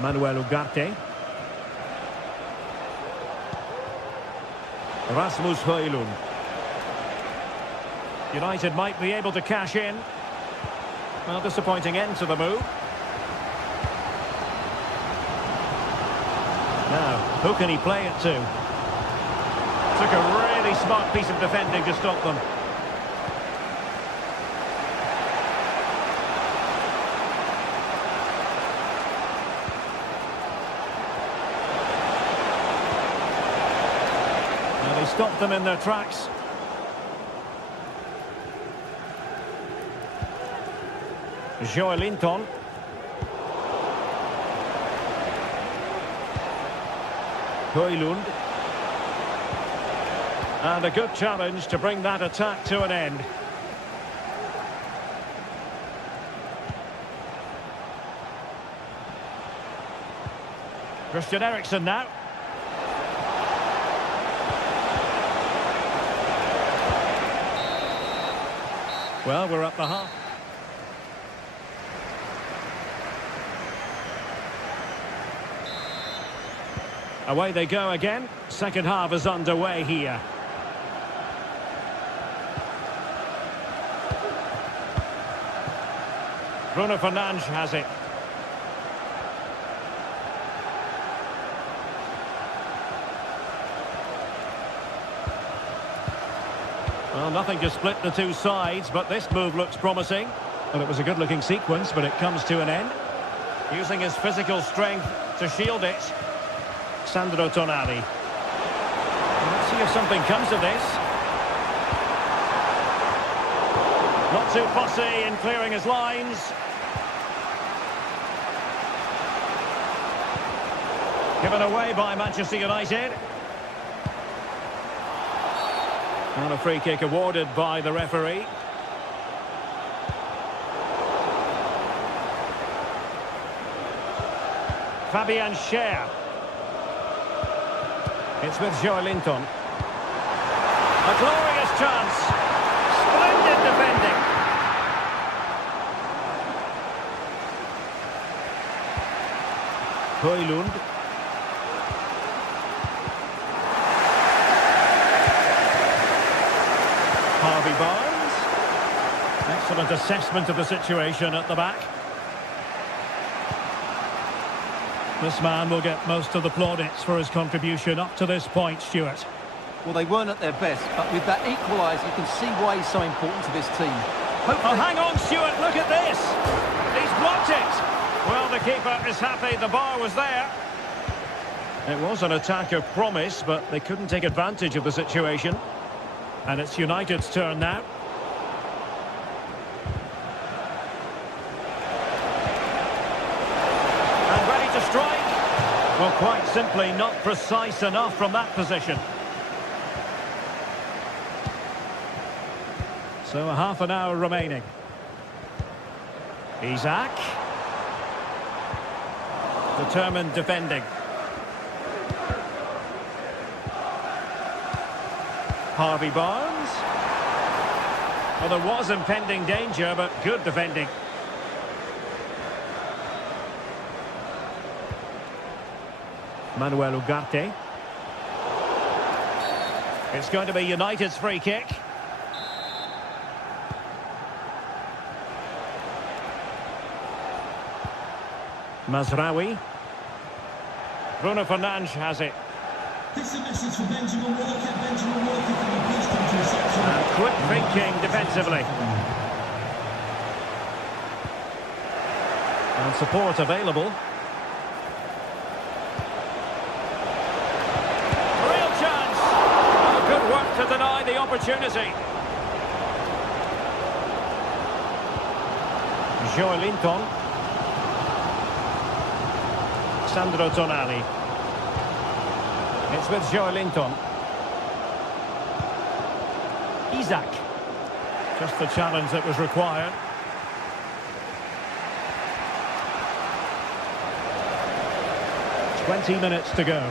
Manuel Ugarte. Rasmus Højlund. United might be able to cash in. Well, disappointing end to the move. Now, who can he play it to? Took a really smart piece of defending to stop them. Now they stopped them in their tracks. Joelinton. Højlund. And a good challenge to bring that attack to an end. Christian Eriksen now. Well, we're at the half. Away they go again. Second half is underway here. Bruno Fernandes has it. Well, nothing to split the two sides, but this move looks promising. Well, it was a good-looking sequence, but it comes to an end. Using his physical strength to shield it. Sandro Tonali. Let's see if something comes of this. Not too fussy in clearing his lines. Given away by Manchester United. And a free kick awarded by the referee. Fabian Schär. It's with Joelinton. A glorious chance. Splendid defending. Højlund. Harvey Barnes. Excellent assessment of the situation at the back. This man will get most of the plaudits for his contribution up to this point, Stuart. Well, they weren't at their best, but with that equaliser, you can see why he's so important to this team. Oh, hang on, Stuart, look at this! He's blocked it! Well, the keeper is happy, the bar was there. It was an attack of promise, but they couldn't take advantage of the situation. And it's United's turn now. And ready to strike. Well, quite simply not precise enough from that position. So a half an hour remaining. Isak. Determined defending. Harvey Barnes. Well, there was impending danger, but good defending. Manuel Ugarte. It's going to be United's free kick. Mazraoui. Bruno Fernandes has it. This is a message for Benjamin Walker. Benjamin Walker can be pushed into reception. And quick thinking defensively. And support available. Real chance! Oh, good work to deny the opportunity. Joelinton. Sandro Tonali. It's with Joelinton. Isak. Just the challenge that was required. "20 minutes to go.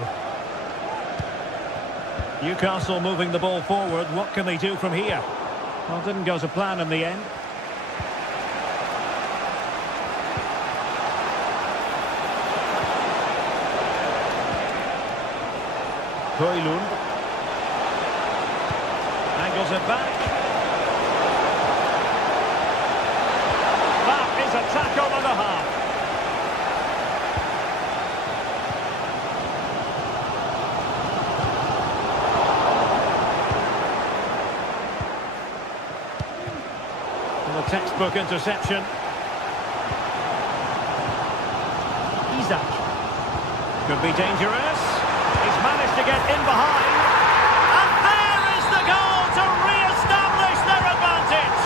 Newcastle moving the ball forward. What can they do from here? Well, didn't go to plan in the end. Højlund. Angles it back. That is a tackle and a half. And a textbook interception. Isak. Could be dangerous. He's managed to get in behind. And there is the goal to re-establish their advantage.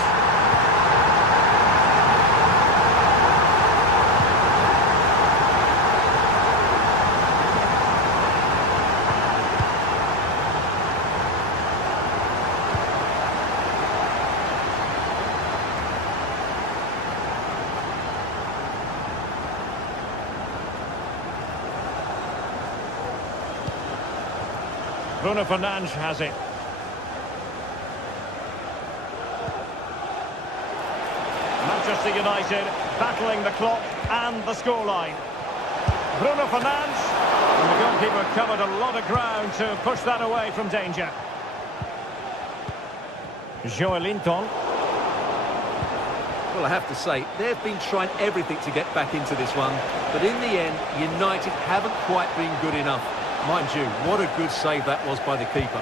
Bruno Fernandes has it. Manchester United battling the clock and the scoreline. Bruno Fernandes, and the goalkeeper covered a lot of ground to push that away from danger. Joelinton. Well, I have to say, they've been trying everything to get back into this one, but in the end, United haven't quite been good enough. Mind you, what a good save that was by the keeper.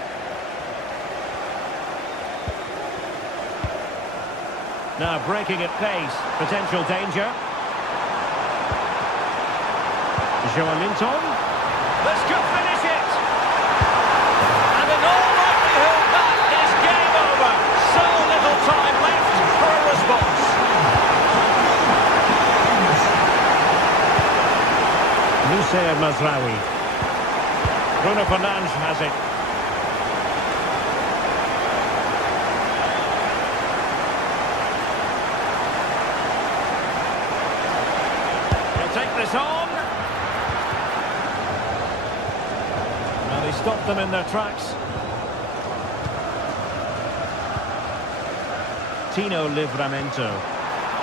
Now breaking at pace, potential danger. Joelinton. This could finish it. And in all likelihood, that is game over. So little time left for a response. Nusayr Mazraoui. Bruno Fernandes has it. He'll take this on. Now they stopped them in their tracks. Tino Livramento.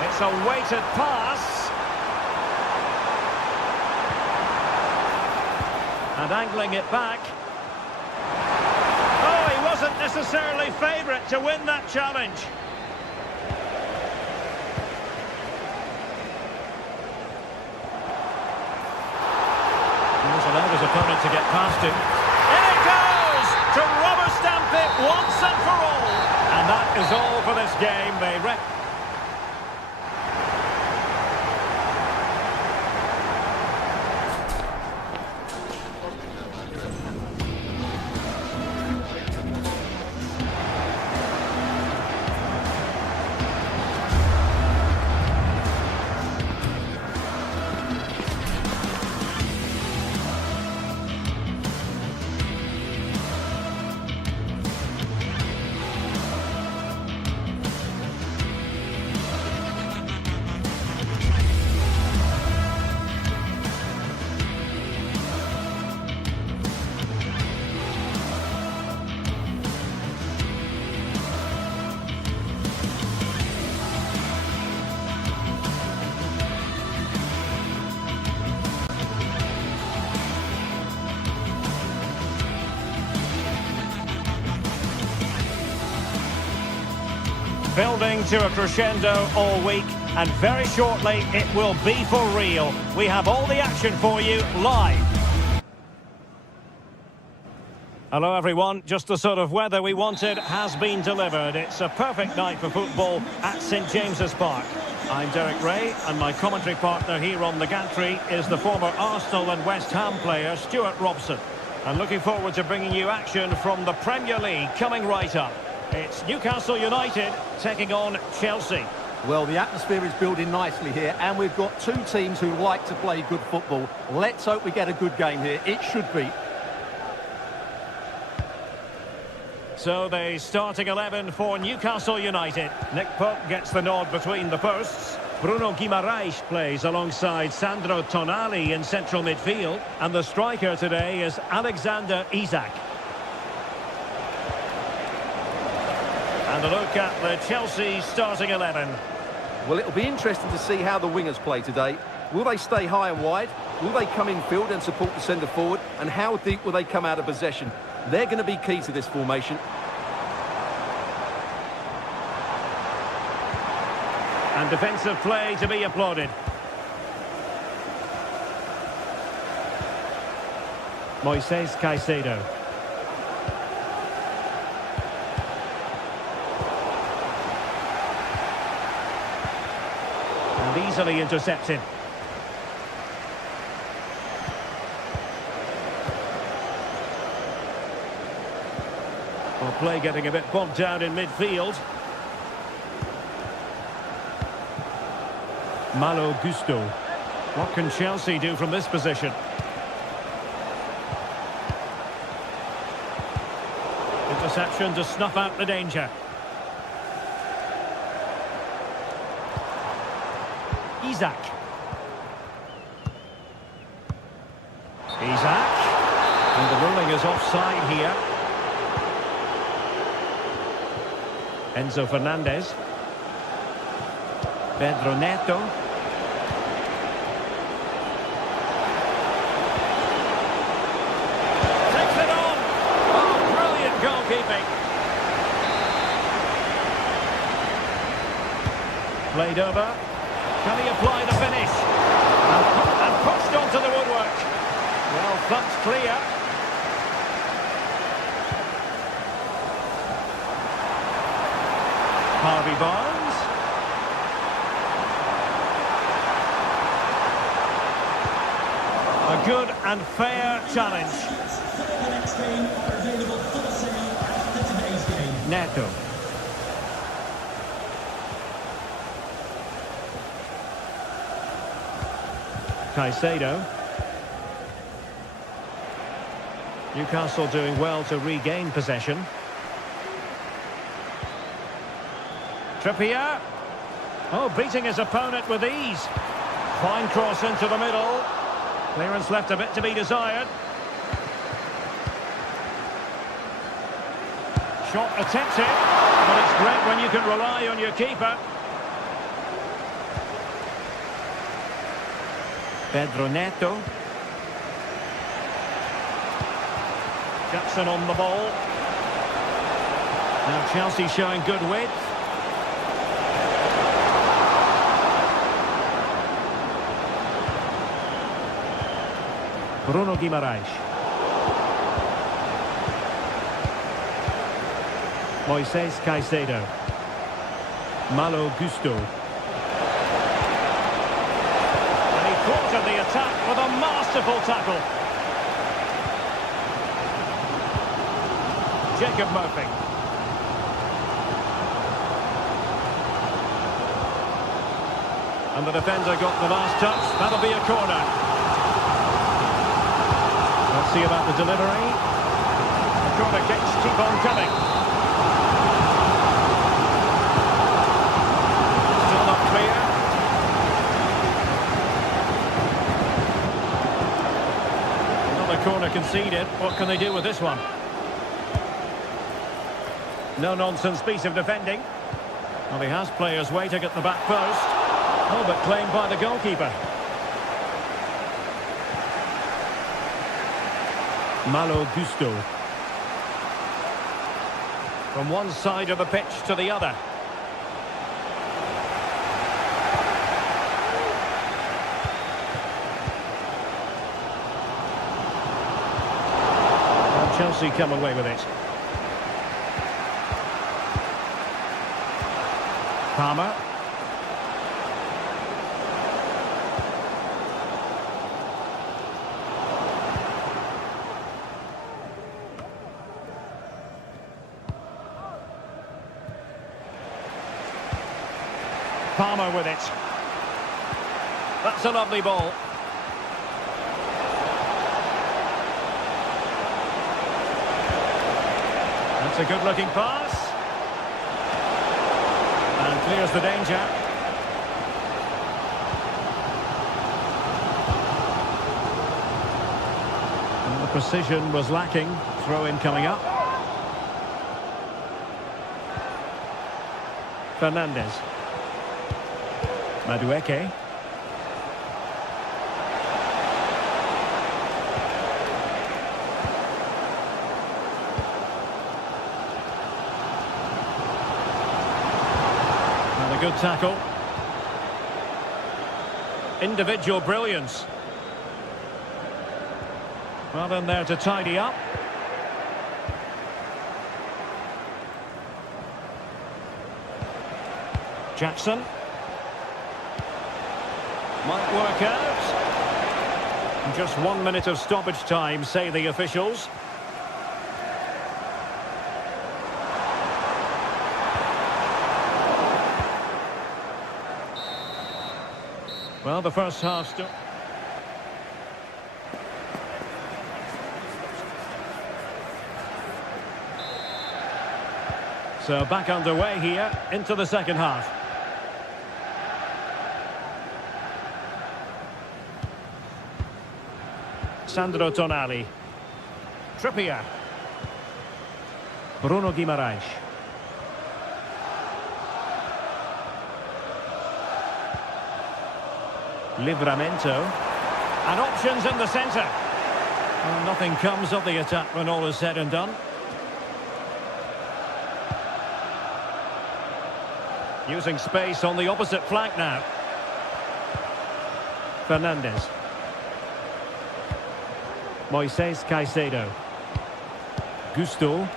It's a weighted pass. And angling it back. Oh, he wasn't necessarily favourite to win that challenge. He was allowed his opponent to get past him. In it goes! To rubber stamp it once and for all. And that is all for this game. They building to a crescendo all week, and very shortly it will be for real. We have all the action for you live. Hello everyone, just the sort of weather we wanted has been delivered. It's a perfect night for football at St James's Park. I'm Derek Ray, and my commentary partner here on the gantry is the former Arsenal and West Ham player Stuart Robson. And looking forward to bringing you action from the Premier League coming right up. It's Newcastle United taking on Chelsea. Well, the atmosphere is building nicely here, and we've got two teams who like to play good football. Let's hope we get a good game here. It should be. So the starting 11 for Newcastle United. Nick Pope gets the nod between the posts. Bruno Guimaraes plays alongside Sandro Tonali in central midfield. And the striker today is Alexander Isak. And a look at the Chelsea starting 11. Well, it'll be interesting to see how the wingers play today. Will they stay high and wide? Will they come in field and support the centre forward? And how deep will they come out of possession? They're going to be key to this formation. And defensive play to be applauded. Moises Caicedo. And easily intercepted. Well, play getting a bit bogged down in midfield. Malo Gusto. What can Chelsea do from this position? Interception to snuff out the danger. Isak. And the ruling is offside here. Enzo Fernandez. Pedro Neto. Takes it on. Oh, brilliant goalkeeping. Played over. Can he apply the finish? And pushed onto the woodwork. Well, thumped clear. Harvey Barnes. A good and fair challenge. The next game are available for sale after today's game. Neto. Caicedo. Newcastle doing well to regain possession. Trippier. Oh, beating his opponent with ease. Fine cross into the middle. Clearance left a bit to be desired. Shot attempted, but it's great when you can rely on your keeper. Pedro Neto. Jackson on the ball. Now Chelsea showing good width. Bruno Guimaraes. Moises Caicedo. Malo Gusto. And he thwarted the attack with a masterful tackle. Jacob Murphy. And the defender got the last touch. That'll be a corner. Let's see about the delivery. The corner kicks keep on coming. Still not clear. Another corner conceded. What can they do with this one? No-nonsense piece of defending. Well, he has players waiting at the back post. Oh, but claimed by the goalkeeper. Malo Gusto. From one side of the pitch to the other. And Chelsea come away with it. Palmer. Palmer with it. That's a lovely ball. That's a good-looking pass. And clears the danger. And the precision was lacking. Throw-in coming up. Fernandez. Madueke. And a good tackle. Individual brilliance. Well in there to tidy up. Jackson. Might work out. Just 1 minute of stoppage time, say the officials. Well, the first half still... So back underway here into the second half. Sandro Tonali. Trippier. Bruno Guimaraes. Livramento. And options in the centre. Well, nothing comes of the attack when all is said and done. Using space on the opposite flank now. Fernandez. Moises Caicedo. Gusto.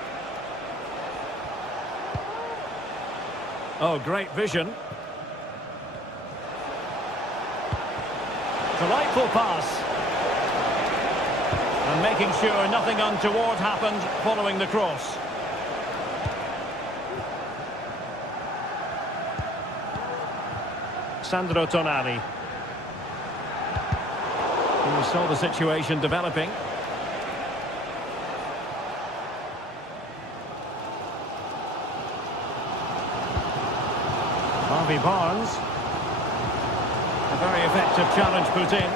Oh, great vision. Delightful pass. And making sure nothing untoward happened following the cross. Sandro Tonali. We saw the situation developing. Harvey Barnes. A very effective challenge put in.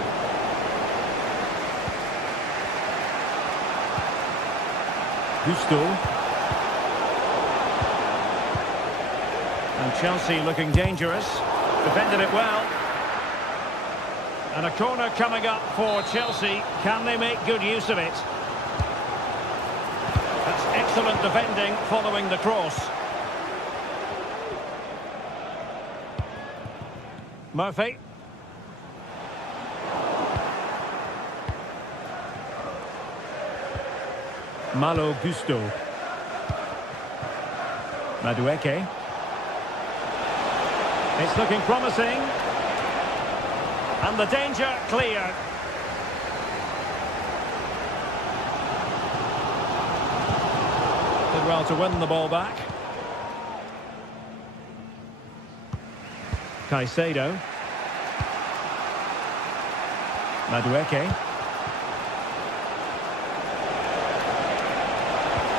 Gusto. And Chelsea looking dangerous. Defended it well. And a corner coming up for Chelsea. Can they make good use of it? That's excellent defending following the cross. Murphy. Malo Gusto. Madueke. It's looking promising. And the danger cleared. Did well to win the ball back. Caicedo. Madueke.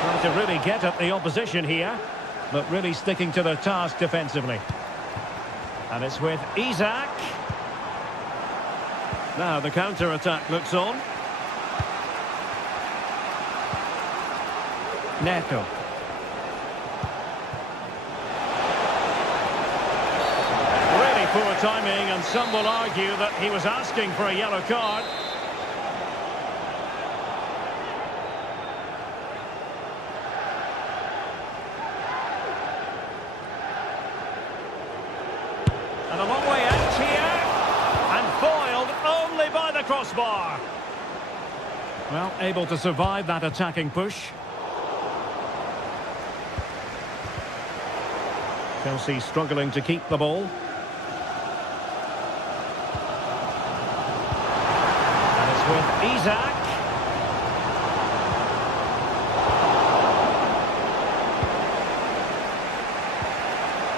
Trying to really get at the opposition here, but really sticking to their task defensively. And it's with Isak. Now the counter-attack looks on. Neto. Really poor timing, and some will argue that he was asking for a yellow card. And a long way out here. And foiled only by the crossbar. Well, able to survive that attacking push. Chelsea struggling to keep the ball. And it's with Isak.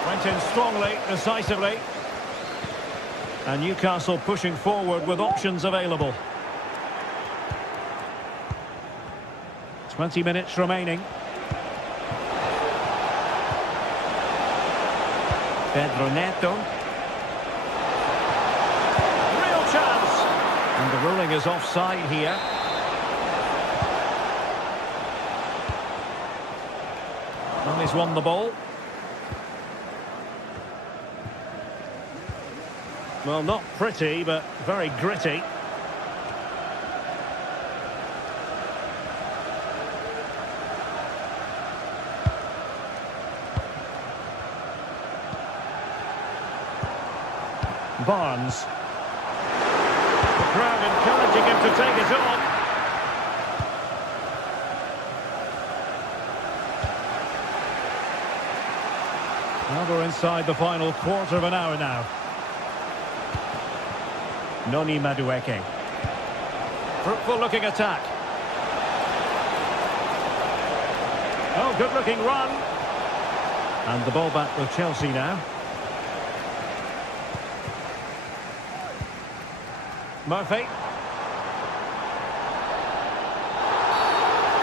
Went in strongly, decisively. And Newcastle pushing forward with options available. 20 minutes remaining. Pedro Neto. Real chance. And the ruling is offside here. Well, he's won the ball. Well, not pretty, but very gritty. Barnes. The crowd encouraging him to take it on. Well, we're inside the final quarter of an hour now. Noni Madueke. Fruitful looking attack. Oh, good looking run. And the ball back with Chelsea now. Murphy.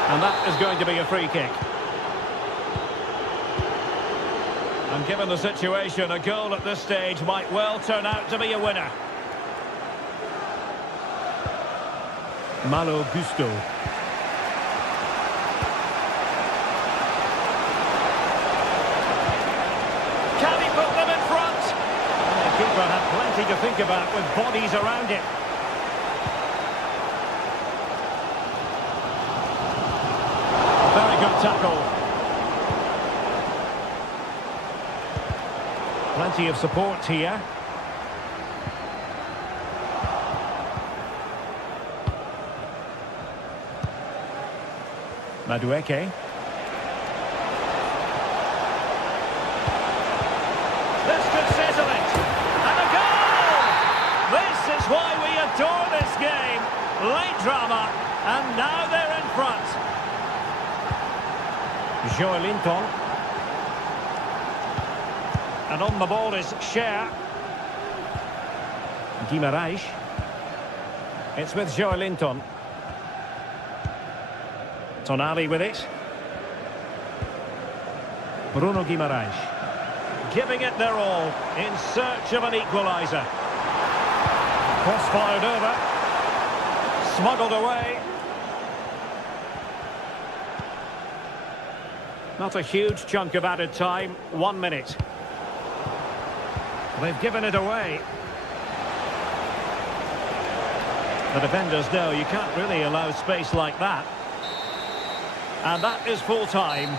And that is going to be a free kick. And given the situation, a goal at this stage might well turn out to be a winner. Malo Gusto. Can he put them in front? And the keeper had plenty to think about with bodies around him. A very good tackle. Plenty of support here. Madueke. This could settle it. And a goal! This is why we adore this game. Late drama, and now they're in front. Joelinton. And on the ball is Scher. Guimaraes. It's with Joelinton. Tonali with it. Bruno Guimaraes. Giving it their all in search of an equaliser. Cross fired over. Smuggled away. Not a huge chunk of added time. 1 minute. They've given it away. The defenders know you can't really allow space like that. And that is full time.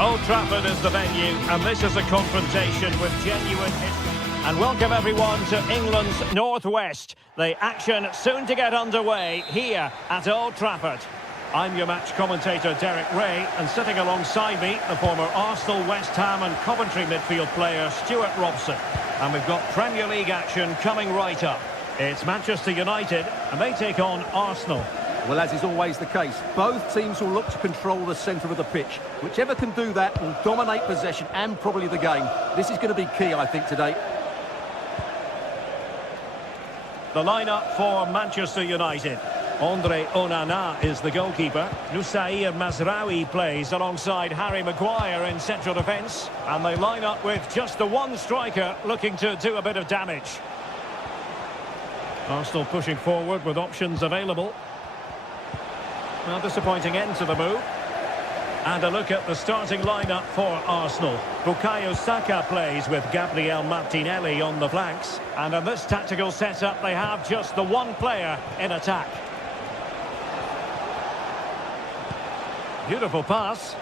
Old Trafford is the venue, and this is a confrontation with genuine history. And welcome everyone to England's Northwest. The action soon to get underway here at Old Trafford. I'm your match commentator Derek Ray, and sitting alongside me, the former Arsenal, West Ham and Coventry midfield player Stuart Robson. And we've got Premier League action coming right up. It's Manchester United, and they take on Arsenal. Well, as is always the case, both teams will look to control the centre of the pitch. Whichever can do that will dominate possession and probably the game. This is going to be key, I think, today. The lineup for Manchester United. Andre Onana is the goalkeeper. Nusair Mazraoui plays alongside Harry Maguire in central defence. And they line up with just the one striker looking to do a bit of damage. Arsenal pushing forward with options available. A disappointing end to the move. And a look at the starting lineup for Arsenal. Bukayo Saka plays with Gabriel Martinelli on the flanks. And in this tactical setup, they have just the one player in attack. Beautiful pass.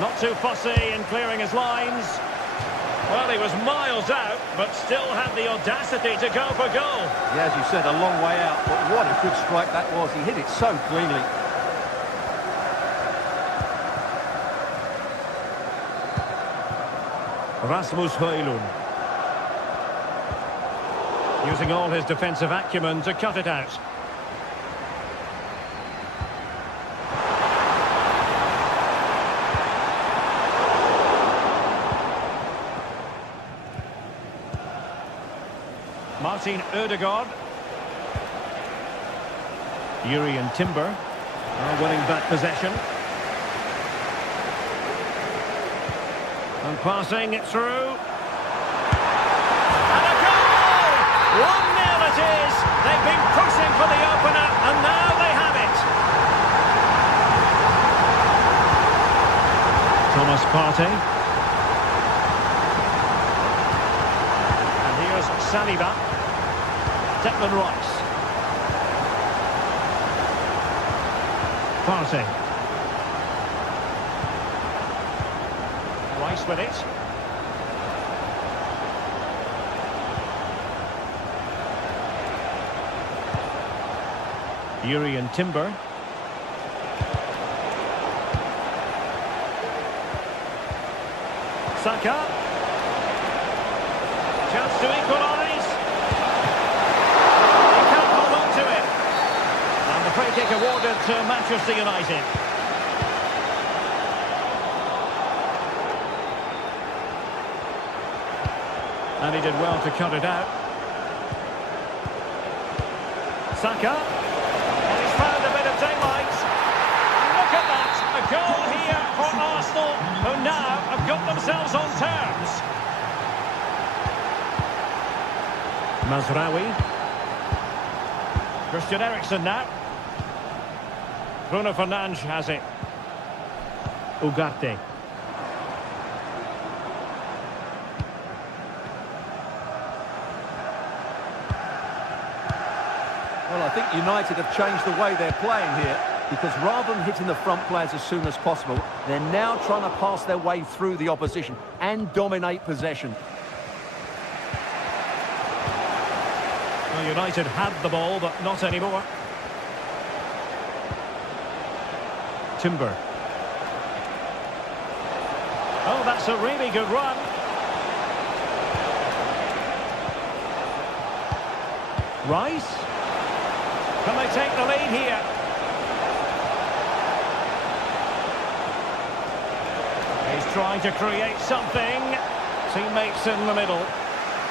Not too fussy in clearing his lines. Well, he was miles out, but still had the audacity to go for goal. Yeah, as you said, a long way out, but what a good strike that was. He hit it so cleanly. Rasmus Højlund. Using all his defensive acumen to cut it out. Martin Ødegaard. Jurriën Timber winning back possession. And passing it through. And a goal! 1-0 it is. They've been pushing for the opener, and now they have it. Thomas Partey. And here's Saliba. Declan Rice. Partey. Rice with it. Jurriën Timber. Saka. Chance to equalise. He can't hold on to it. And the free kick awarded to Manchester United. And he did well to cut it out. Saka. And he's found a bit of daylight. Look at that. A goal here for Arsenal, who now have got themselves on terms. Mazraoui. Christian Eriksen now. Bruno Fernandes has it. Ugarte. Well, I think United have changed the way they're playing here, because rather than hitting the front players as soon as possible, they're now trying to pass their way through the opposition and dominate possession. Well, United had the ball, but not anymore. Timber. Oh, that's a really good run. Rice. Can they take the lead here? He's trying to create something. Teammates in the middle,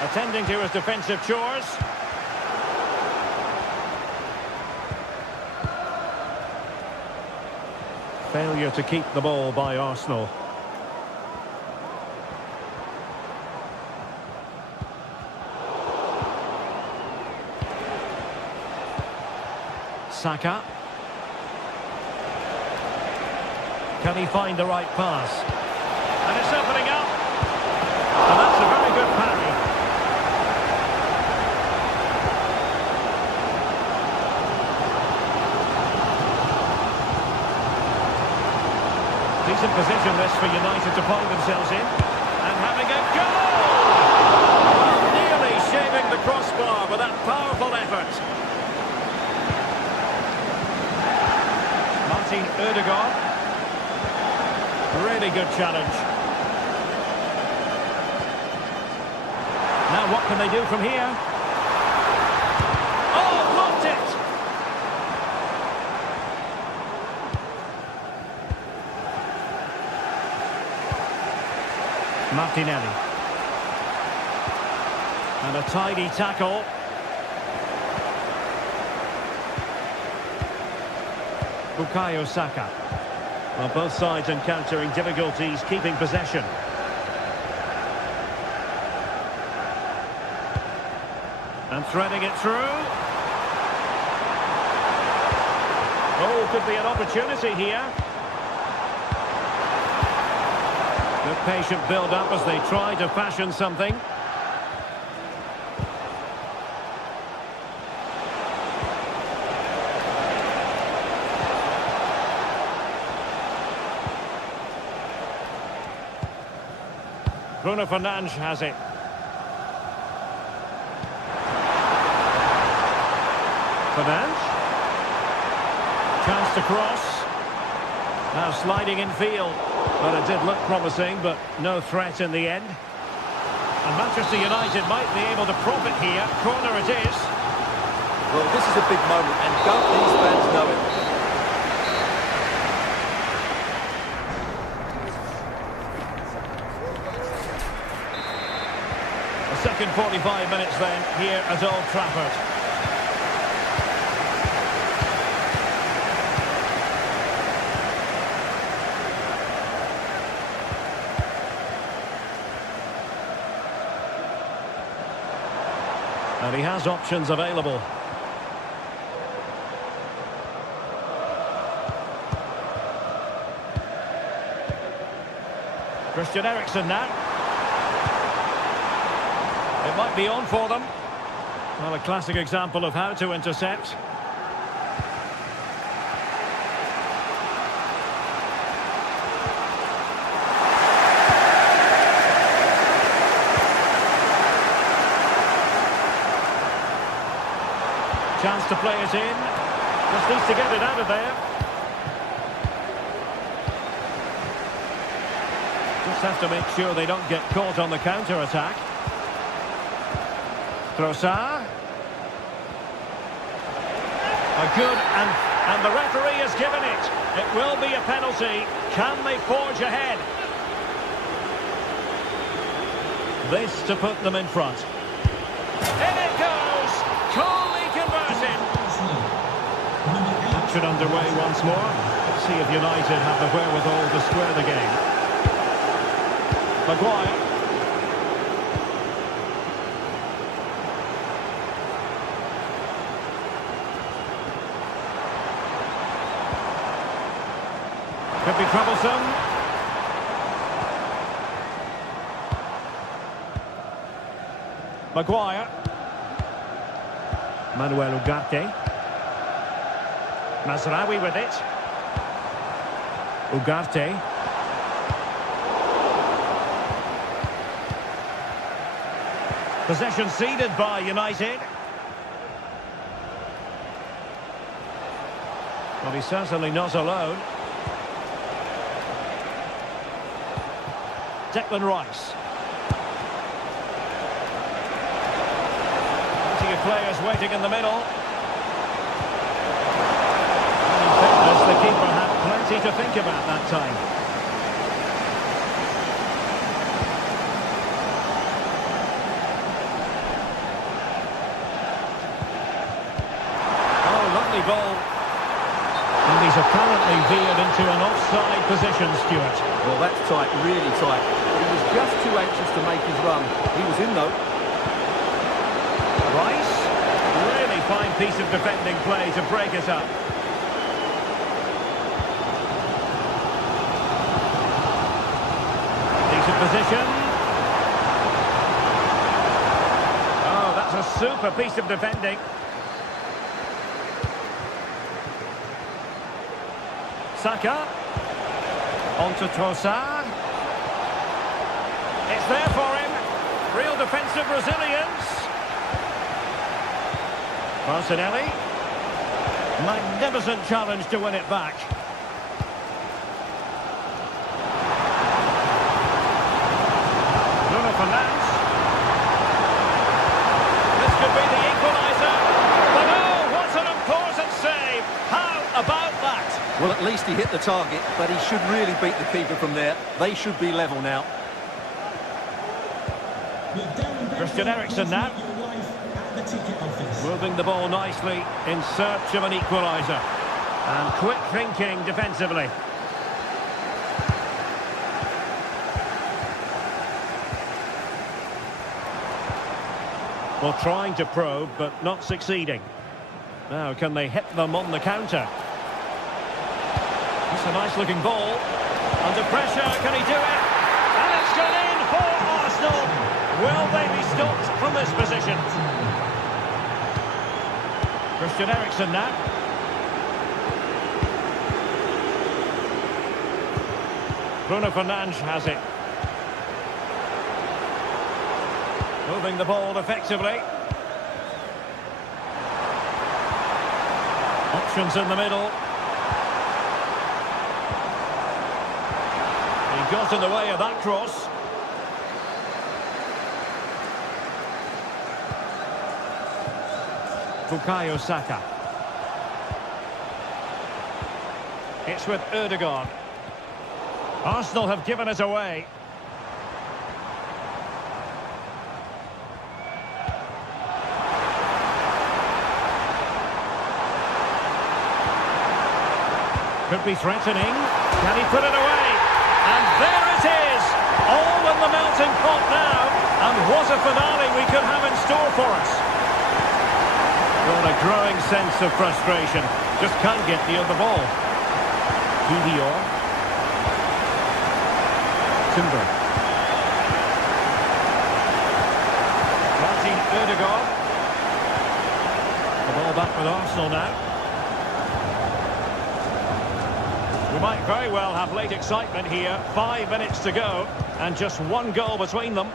attending to his defensive chores. Failure to keep the ball by Arsenal. Saka. Can he find the right pass? And it's opening up. And that's a very good parry. Decent position this for United to find themselves in. And having a goal! Nearly shaving the crossbar with that powerful effort. Martin Ødegaard. Really good challenge. Now what can they do from here? Oh, blocked it! Martinelli. And a tidy tackle. Bukayo Saka. Well, both sides encountering difficulties keeping possession. And threading it through. Oh, could be an opportunity here. Good patient build-up as they try to fashion something. Bruno Fernandes has it. Fernandes. Chance to cross. Now sliding in field. Well, it did look promising, but no threat in the end. And Manchester United might be able to profit here. Corner it is. Well, this is a big moment, and don't these fans know it? The second 45 minutes then, here at Old Trafford. And he has options available. Christian Eriksen now. It might be on for them. Well, a classic example of how to intercept. Chance to play it in. Just needs to get it out of there. Just have to make sure they don't get caught on the counter-attack. Trossard. A good, and the referee has given it. It will be a penalty. Can they forge ahead? This to put them in front. In it goes! Coolly converted. Action underway once more. Let's see if United have the wherewithal to square the game. Maguire. Could be troublesome. Maguire. Manuel Ugarte. Mazraoui with it. Ugarte. Possession ceded by United. Well, he's certainly not alone. Declan Rice. Plenty of players waiting in the middle. And in fairness, the keeper had plenty to think about that time. Oh, lovely ball. And he's apparently veered into an offside position, Stuart. Well, that's tight, really tight. He was just too anxious to make his run. He was in, though. Rice. Really fine piece of defending play to break it up. Decent position. Oh, that's a super piece of defending. Saka. On to Trossard. It's there for him. Real defensive resilience. Martinelli. Magnificent challenge to win it back. Bruno Fernandes. This could be the equaliser. But oh, what an important save. How about that? Well, at least he hit the target, but he should really beat the keeper from there. They should be level now. With Darren Bent Christian Eriksen now. Your wife at the ticket office. Moving the ball nicely in search of an equaliser. And quick thinking defensively. Well, trying to probe, but not succeeding. Now, can they hit them on the counter? It's a nice-looking ball. Under pressure, can he do it? And it's gone in for Arsenal. Will they be stopped from this position? Christian Eriksen now. Bruno Fernandes has it. Moving the ball effectively. Options in the middle. He got in the way of that cross. Bukayo Saka. It's with Ødegaard. Arsenal have given it away. Could be threatening. Can he put it away? And there it is! All in the melting pot now. And what a finale we could have in store for us. Got a growing sense of frustration. Just can't get the other ball. Kivior. Timber. Martin Ødegaard. The ball back with Arsenal now. We might very well have late excitement here. 5 minutes to go, and just one goal between them.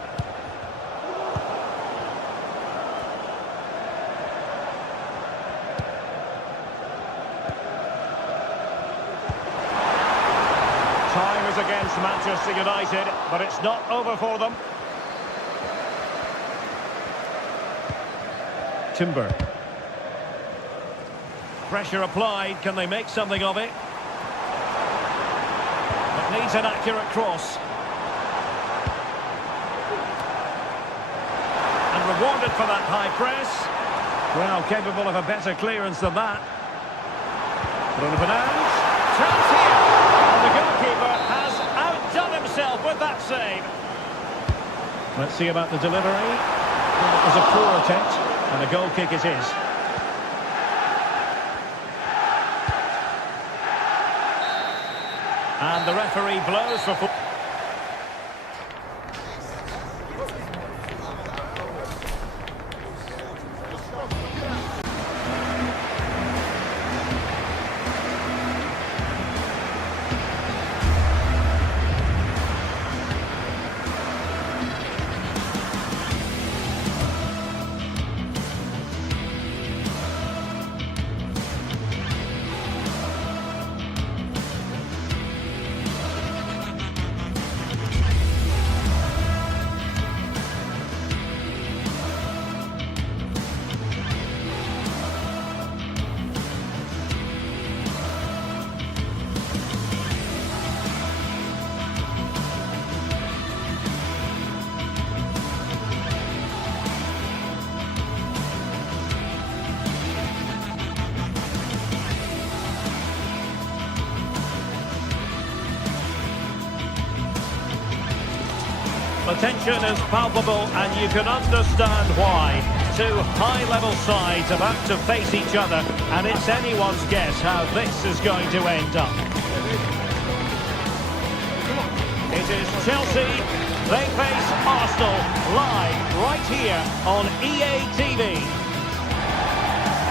Time is against Manchester United, but it's not over for them. Timber. Pressure applied. Can they make something of it? Needs an accurate cross. And rewarded for that high press. Well, capable of a better clearance than that. Bruno Fernandes. Chance here. And the goalkeeper has outdone himself with that save. Let's see about the delivery. Well, it was a poor attempt, and a goal kick it is. And the referee blows for football. The tension is palpable, and you can understand why. Two high-level sides about to face each other, and it's anyone's guess how this is going to end up. It is Chelsea. They face Arsenal live right here on EA TV.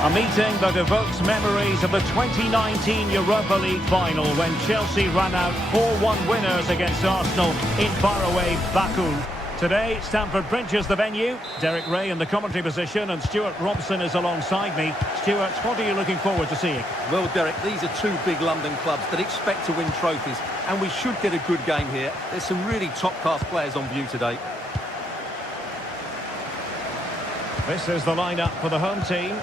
A meeting that evokes memories of the 2019 Europa League final when Chelsea ran out 4-1 winners against Arsenal in faraway Baku. Today, Stamford Bridge is the venue. Derek Ray in the commentary position, and Stuart Robson is alongside me. Stuart, what are you looking forward to seeing? Well, Derek, these are two big London clubs that expect to win trophies, and we should get a good game here. There's some really top-class players on view today. This is the lineup for the home team.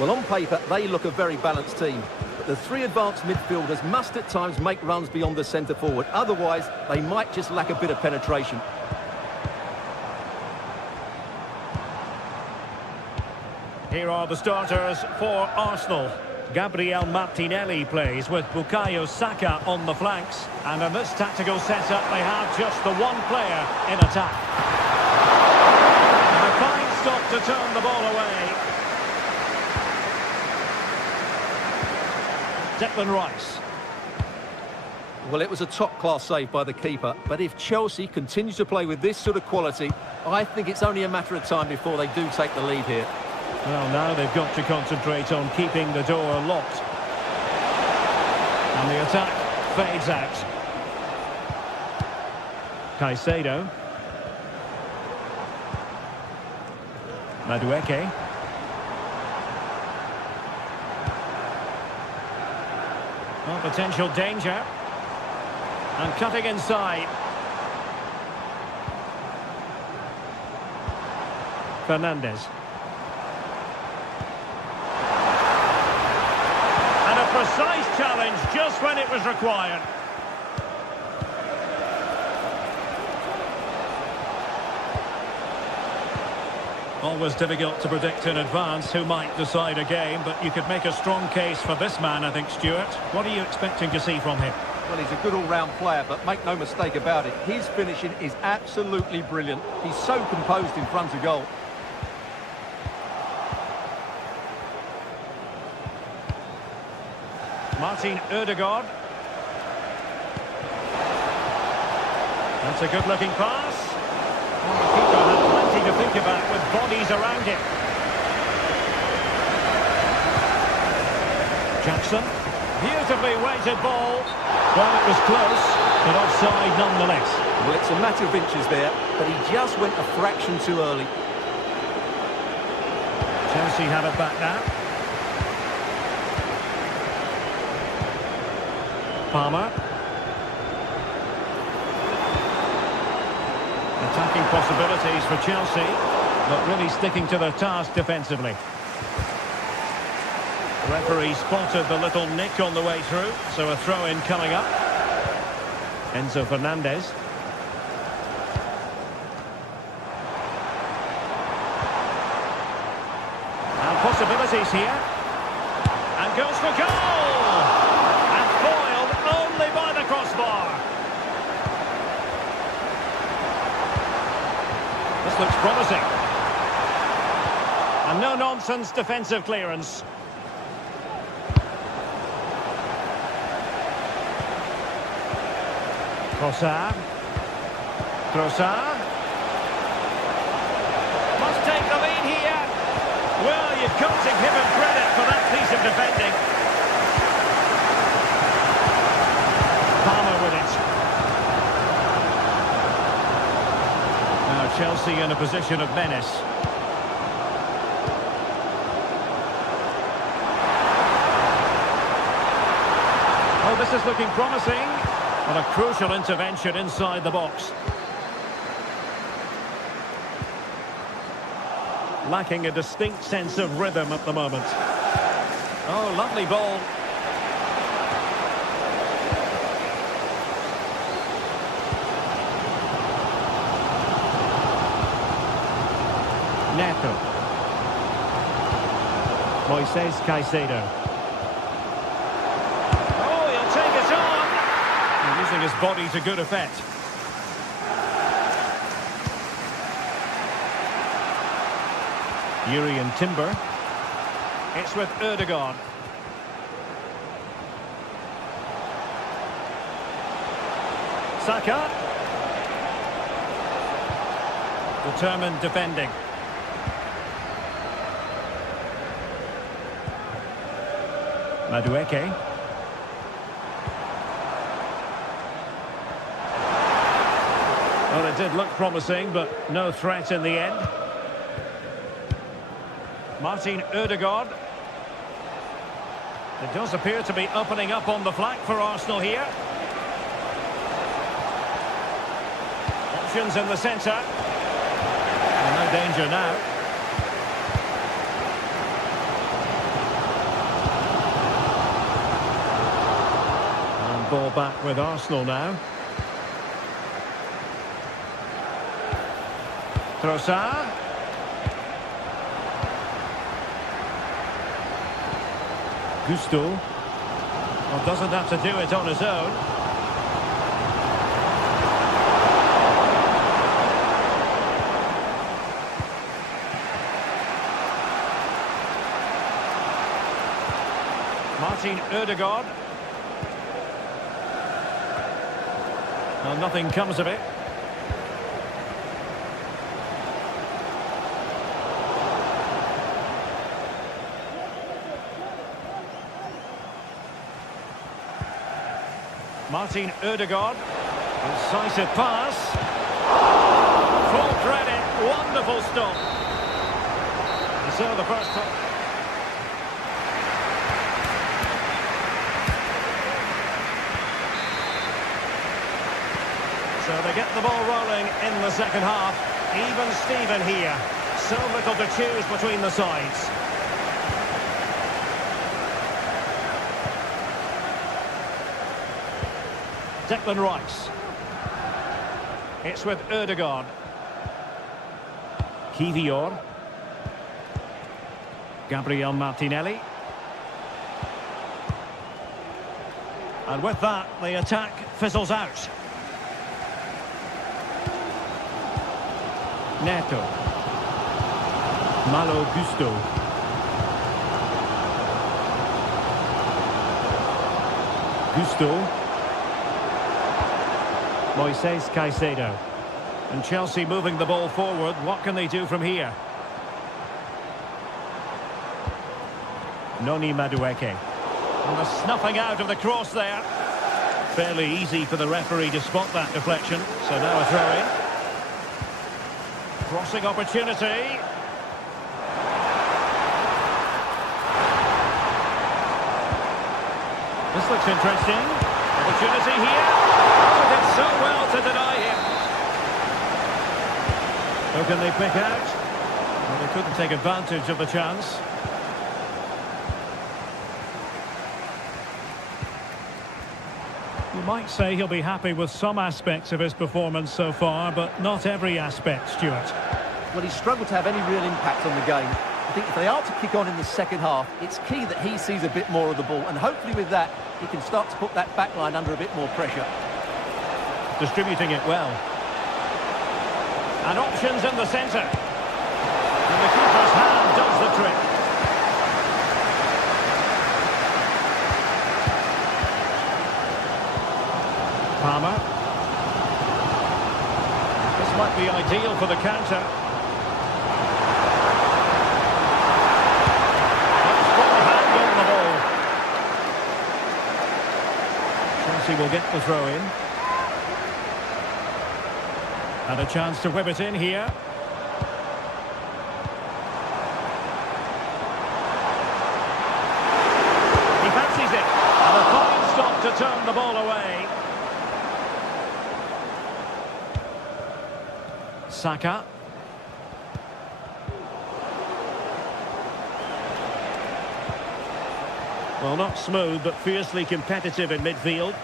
Well, on paper, they look a very balanced team. But the three advanced midfielders must at times make runs beyond the centre-forward. Otherwise, they might just lack a bit of penetration. Here are the starters for Arsenal. Gabriel Martinelli plays with Bukayo Saka on the flanks. And in this tactical setup, they have just the one player in attack. And a fine stop to turn the ball away. Declan Rice. Well, it was a top-class save by the keeper, but if Chelsea continue to play with this sort of quality, I think it's only a matter of time before they do take the lead here. Well, now they've got to concentrate on keeping the door locked. And the attack fades out. Caicedo. Madueke. Well, potential danger. And cutting inside. Fernandes. And a precise challenge just when it was required. Always difficult to predict in advance who might decide a game, but you could make a strong case for this man, I think, Stuart. What are you expecting to see from him? Well, he's a good all-round player, but make no mistake about it, his finishing is absolutely brilliant. He's so composed in front of goal. Martin Ødegaard. That's a good-looking pass. Well, the keeper had plenty to think about with bodies around him. Jackson. Beautifully weighted ball. Well, it was close, but offside nonetheless. Well, it's a matter of inches there, but he just went a fraction too early. Chelsea have it back now. Palmer. Attacking possibilities for Chelsea, but really sticking to their task defensively. The referee spotted the little nick on the way through, so a throw-in coming up. Enzo Fernandez. And possibilities here. And goes for goal! And foiled only by the crossbar. This looks promising. And no-nonsense defensive clearance. Trossard. Must take the lead here. Well, you've got to give him credit for that piece of defending. Palmer with it. Now Chelsea in a position of menace. Oh, this is looking promising. Well, a crucial intervention inside the box. Lacking a distinct sense of rhythm at the moment. Oh, lovely ball. Neto. Moises Caicedo. Using his body to good effect. Urian Timber. It's with Ødegaard. Saka. Determined defending. Madueke. Well, it did look promising, but no threat in the end. Martin Ødegaard. It does appear to be opening up on the flank for Arsenal here. Options in the centre. Well, no danger now. And ball back with Arsenal now. Trossard. Gusto. Well, doesn't have to do it on his own. Martin Ødegaard. Well, nothing comes of it. Martin Ødegaard. Incisive pass. Full credit. Wonderful stop. And so the first time. So they get the ball rolling in the second half. Even Steven here. So little to choose between the sides. Declan Rice. It's with Ødegaard. Kivior. Gabriel Martinelli. And with that, the attack fizzles out. Neto. Malo Gusto. Gusto. Moises Caicedo. And Chelsea moving the ball forward. What can they do from here? Noni Madueke. And the snuffing out of the cross there. Fairly easy for the referee to spot that deflection. So now a throw-in. Crossing opportunity. This looks interesting. Opportunity here. Oh, did so well to deny him. Who can they pick out? Well, they couldn't take advantage of the chance. You might say he'll be happy with some aspects of his performance so far, but not every aspect, Stuart. Well, he's struggled to have any real impact on the game. I think if they are to kick on in the second half, it's key that he sees a bit more of the ball, and hopefully with that, he can start to put that back line under a bit more pressure. Distributing it well. And options in the centre. And the keeper's hand does the trick. Palmer. This might be ideal for the counter. That's got a hand on the ball. Chelsea will get the throw in. And a chance to whip it in here. He fancies it. And a fine stop to turn the ball away. Saka. Well, not smooth, but fiercely competitive in midfield.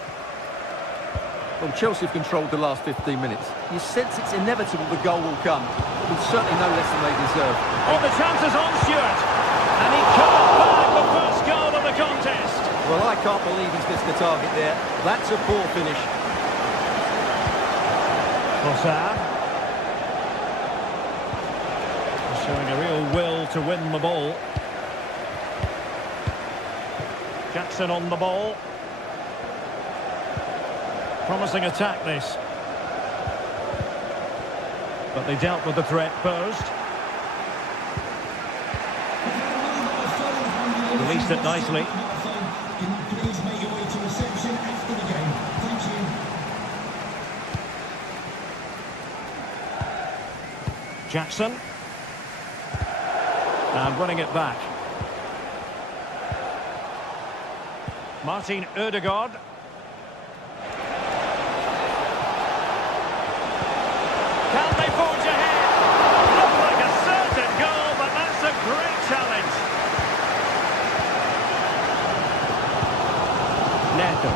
Well, Chelsea have controlled the last 15 minutes. You sense it's inevitable the goal will come. But certainly no less than they deserve. Oh, the chance is on, Stuart. And he can't bag the first goal of the contest. Well, I can't believe he's missed the target there. That's a poor finish. Trossard. Showing a real will to win the ball. Jackson on the ball. Promising attack, this. But they dealt with the threat posed. Released it nicely. Please make your way to reception after the game. Thank you. Jackson. And winning it back. Martin Ødegaard. Can they forge ahead? Looked like a certain goal, but that's a great challenge. Neto.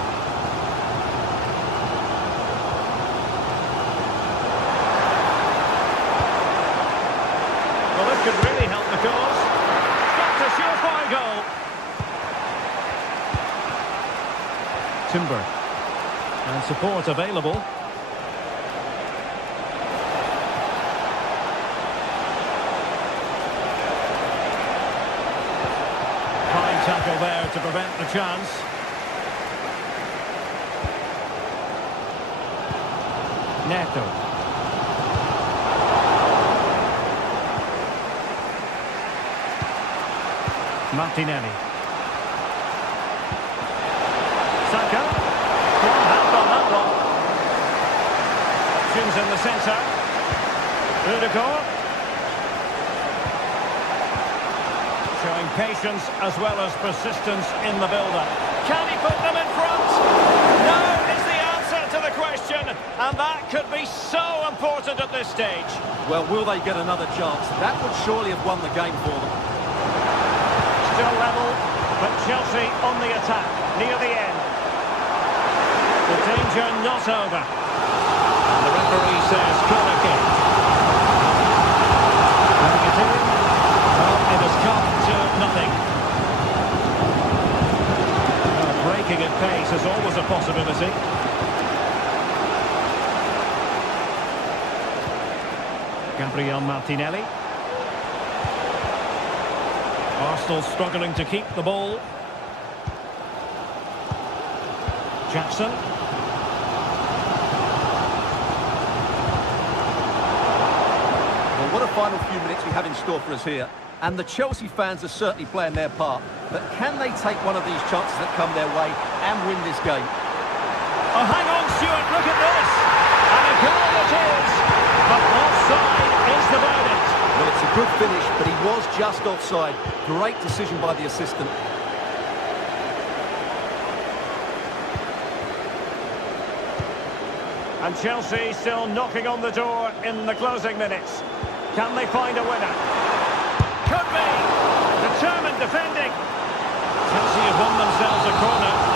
Well, this could really help the cause. Got a surefire goal. Timber. And support available. Fine tackle there to prevent the chance. Neto. Martinelli. Saka. Good hand on that one. Options in the centre. Rudiger. Showing patience as well as persistence in the build-up. Can he put them in front? No is the answer to the question, and that could be so important at this stage. Well, will they get another chance? That would surely have won the game for them. Still level, but Chelsea on the attack, near the end. The danger not over. The referee says corner kick. Putting it in. Well, it has come to nothing. Breaking at pace is always a possibility. Gabriel Martinelli. Arsenal struggling to keep the ball. Jackson. Well, what a final few minutes we have in store for us here. And the Chelsea fans are certainly playing their part. But can they take one of these chances that come their way and win this game? Oh, hang on, Stuart, look at this. And a goal it is. But offside is the verdict. Well, it's a good finish, but he was just offside. Great decision by the assistant. And Chelsea still knocking on the door in the closing minutes. Can they find a winner? Could be. Determined defending. Chelsea have won themselves a corner.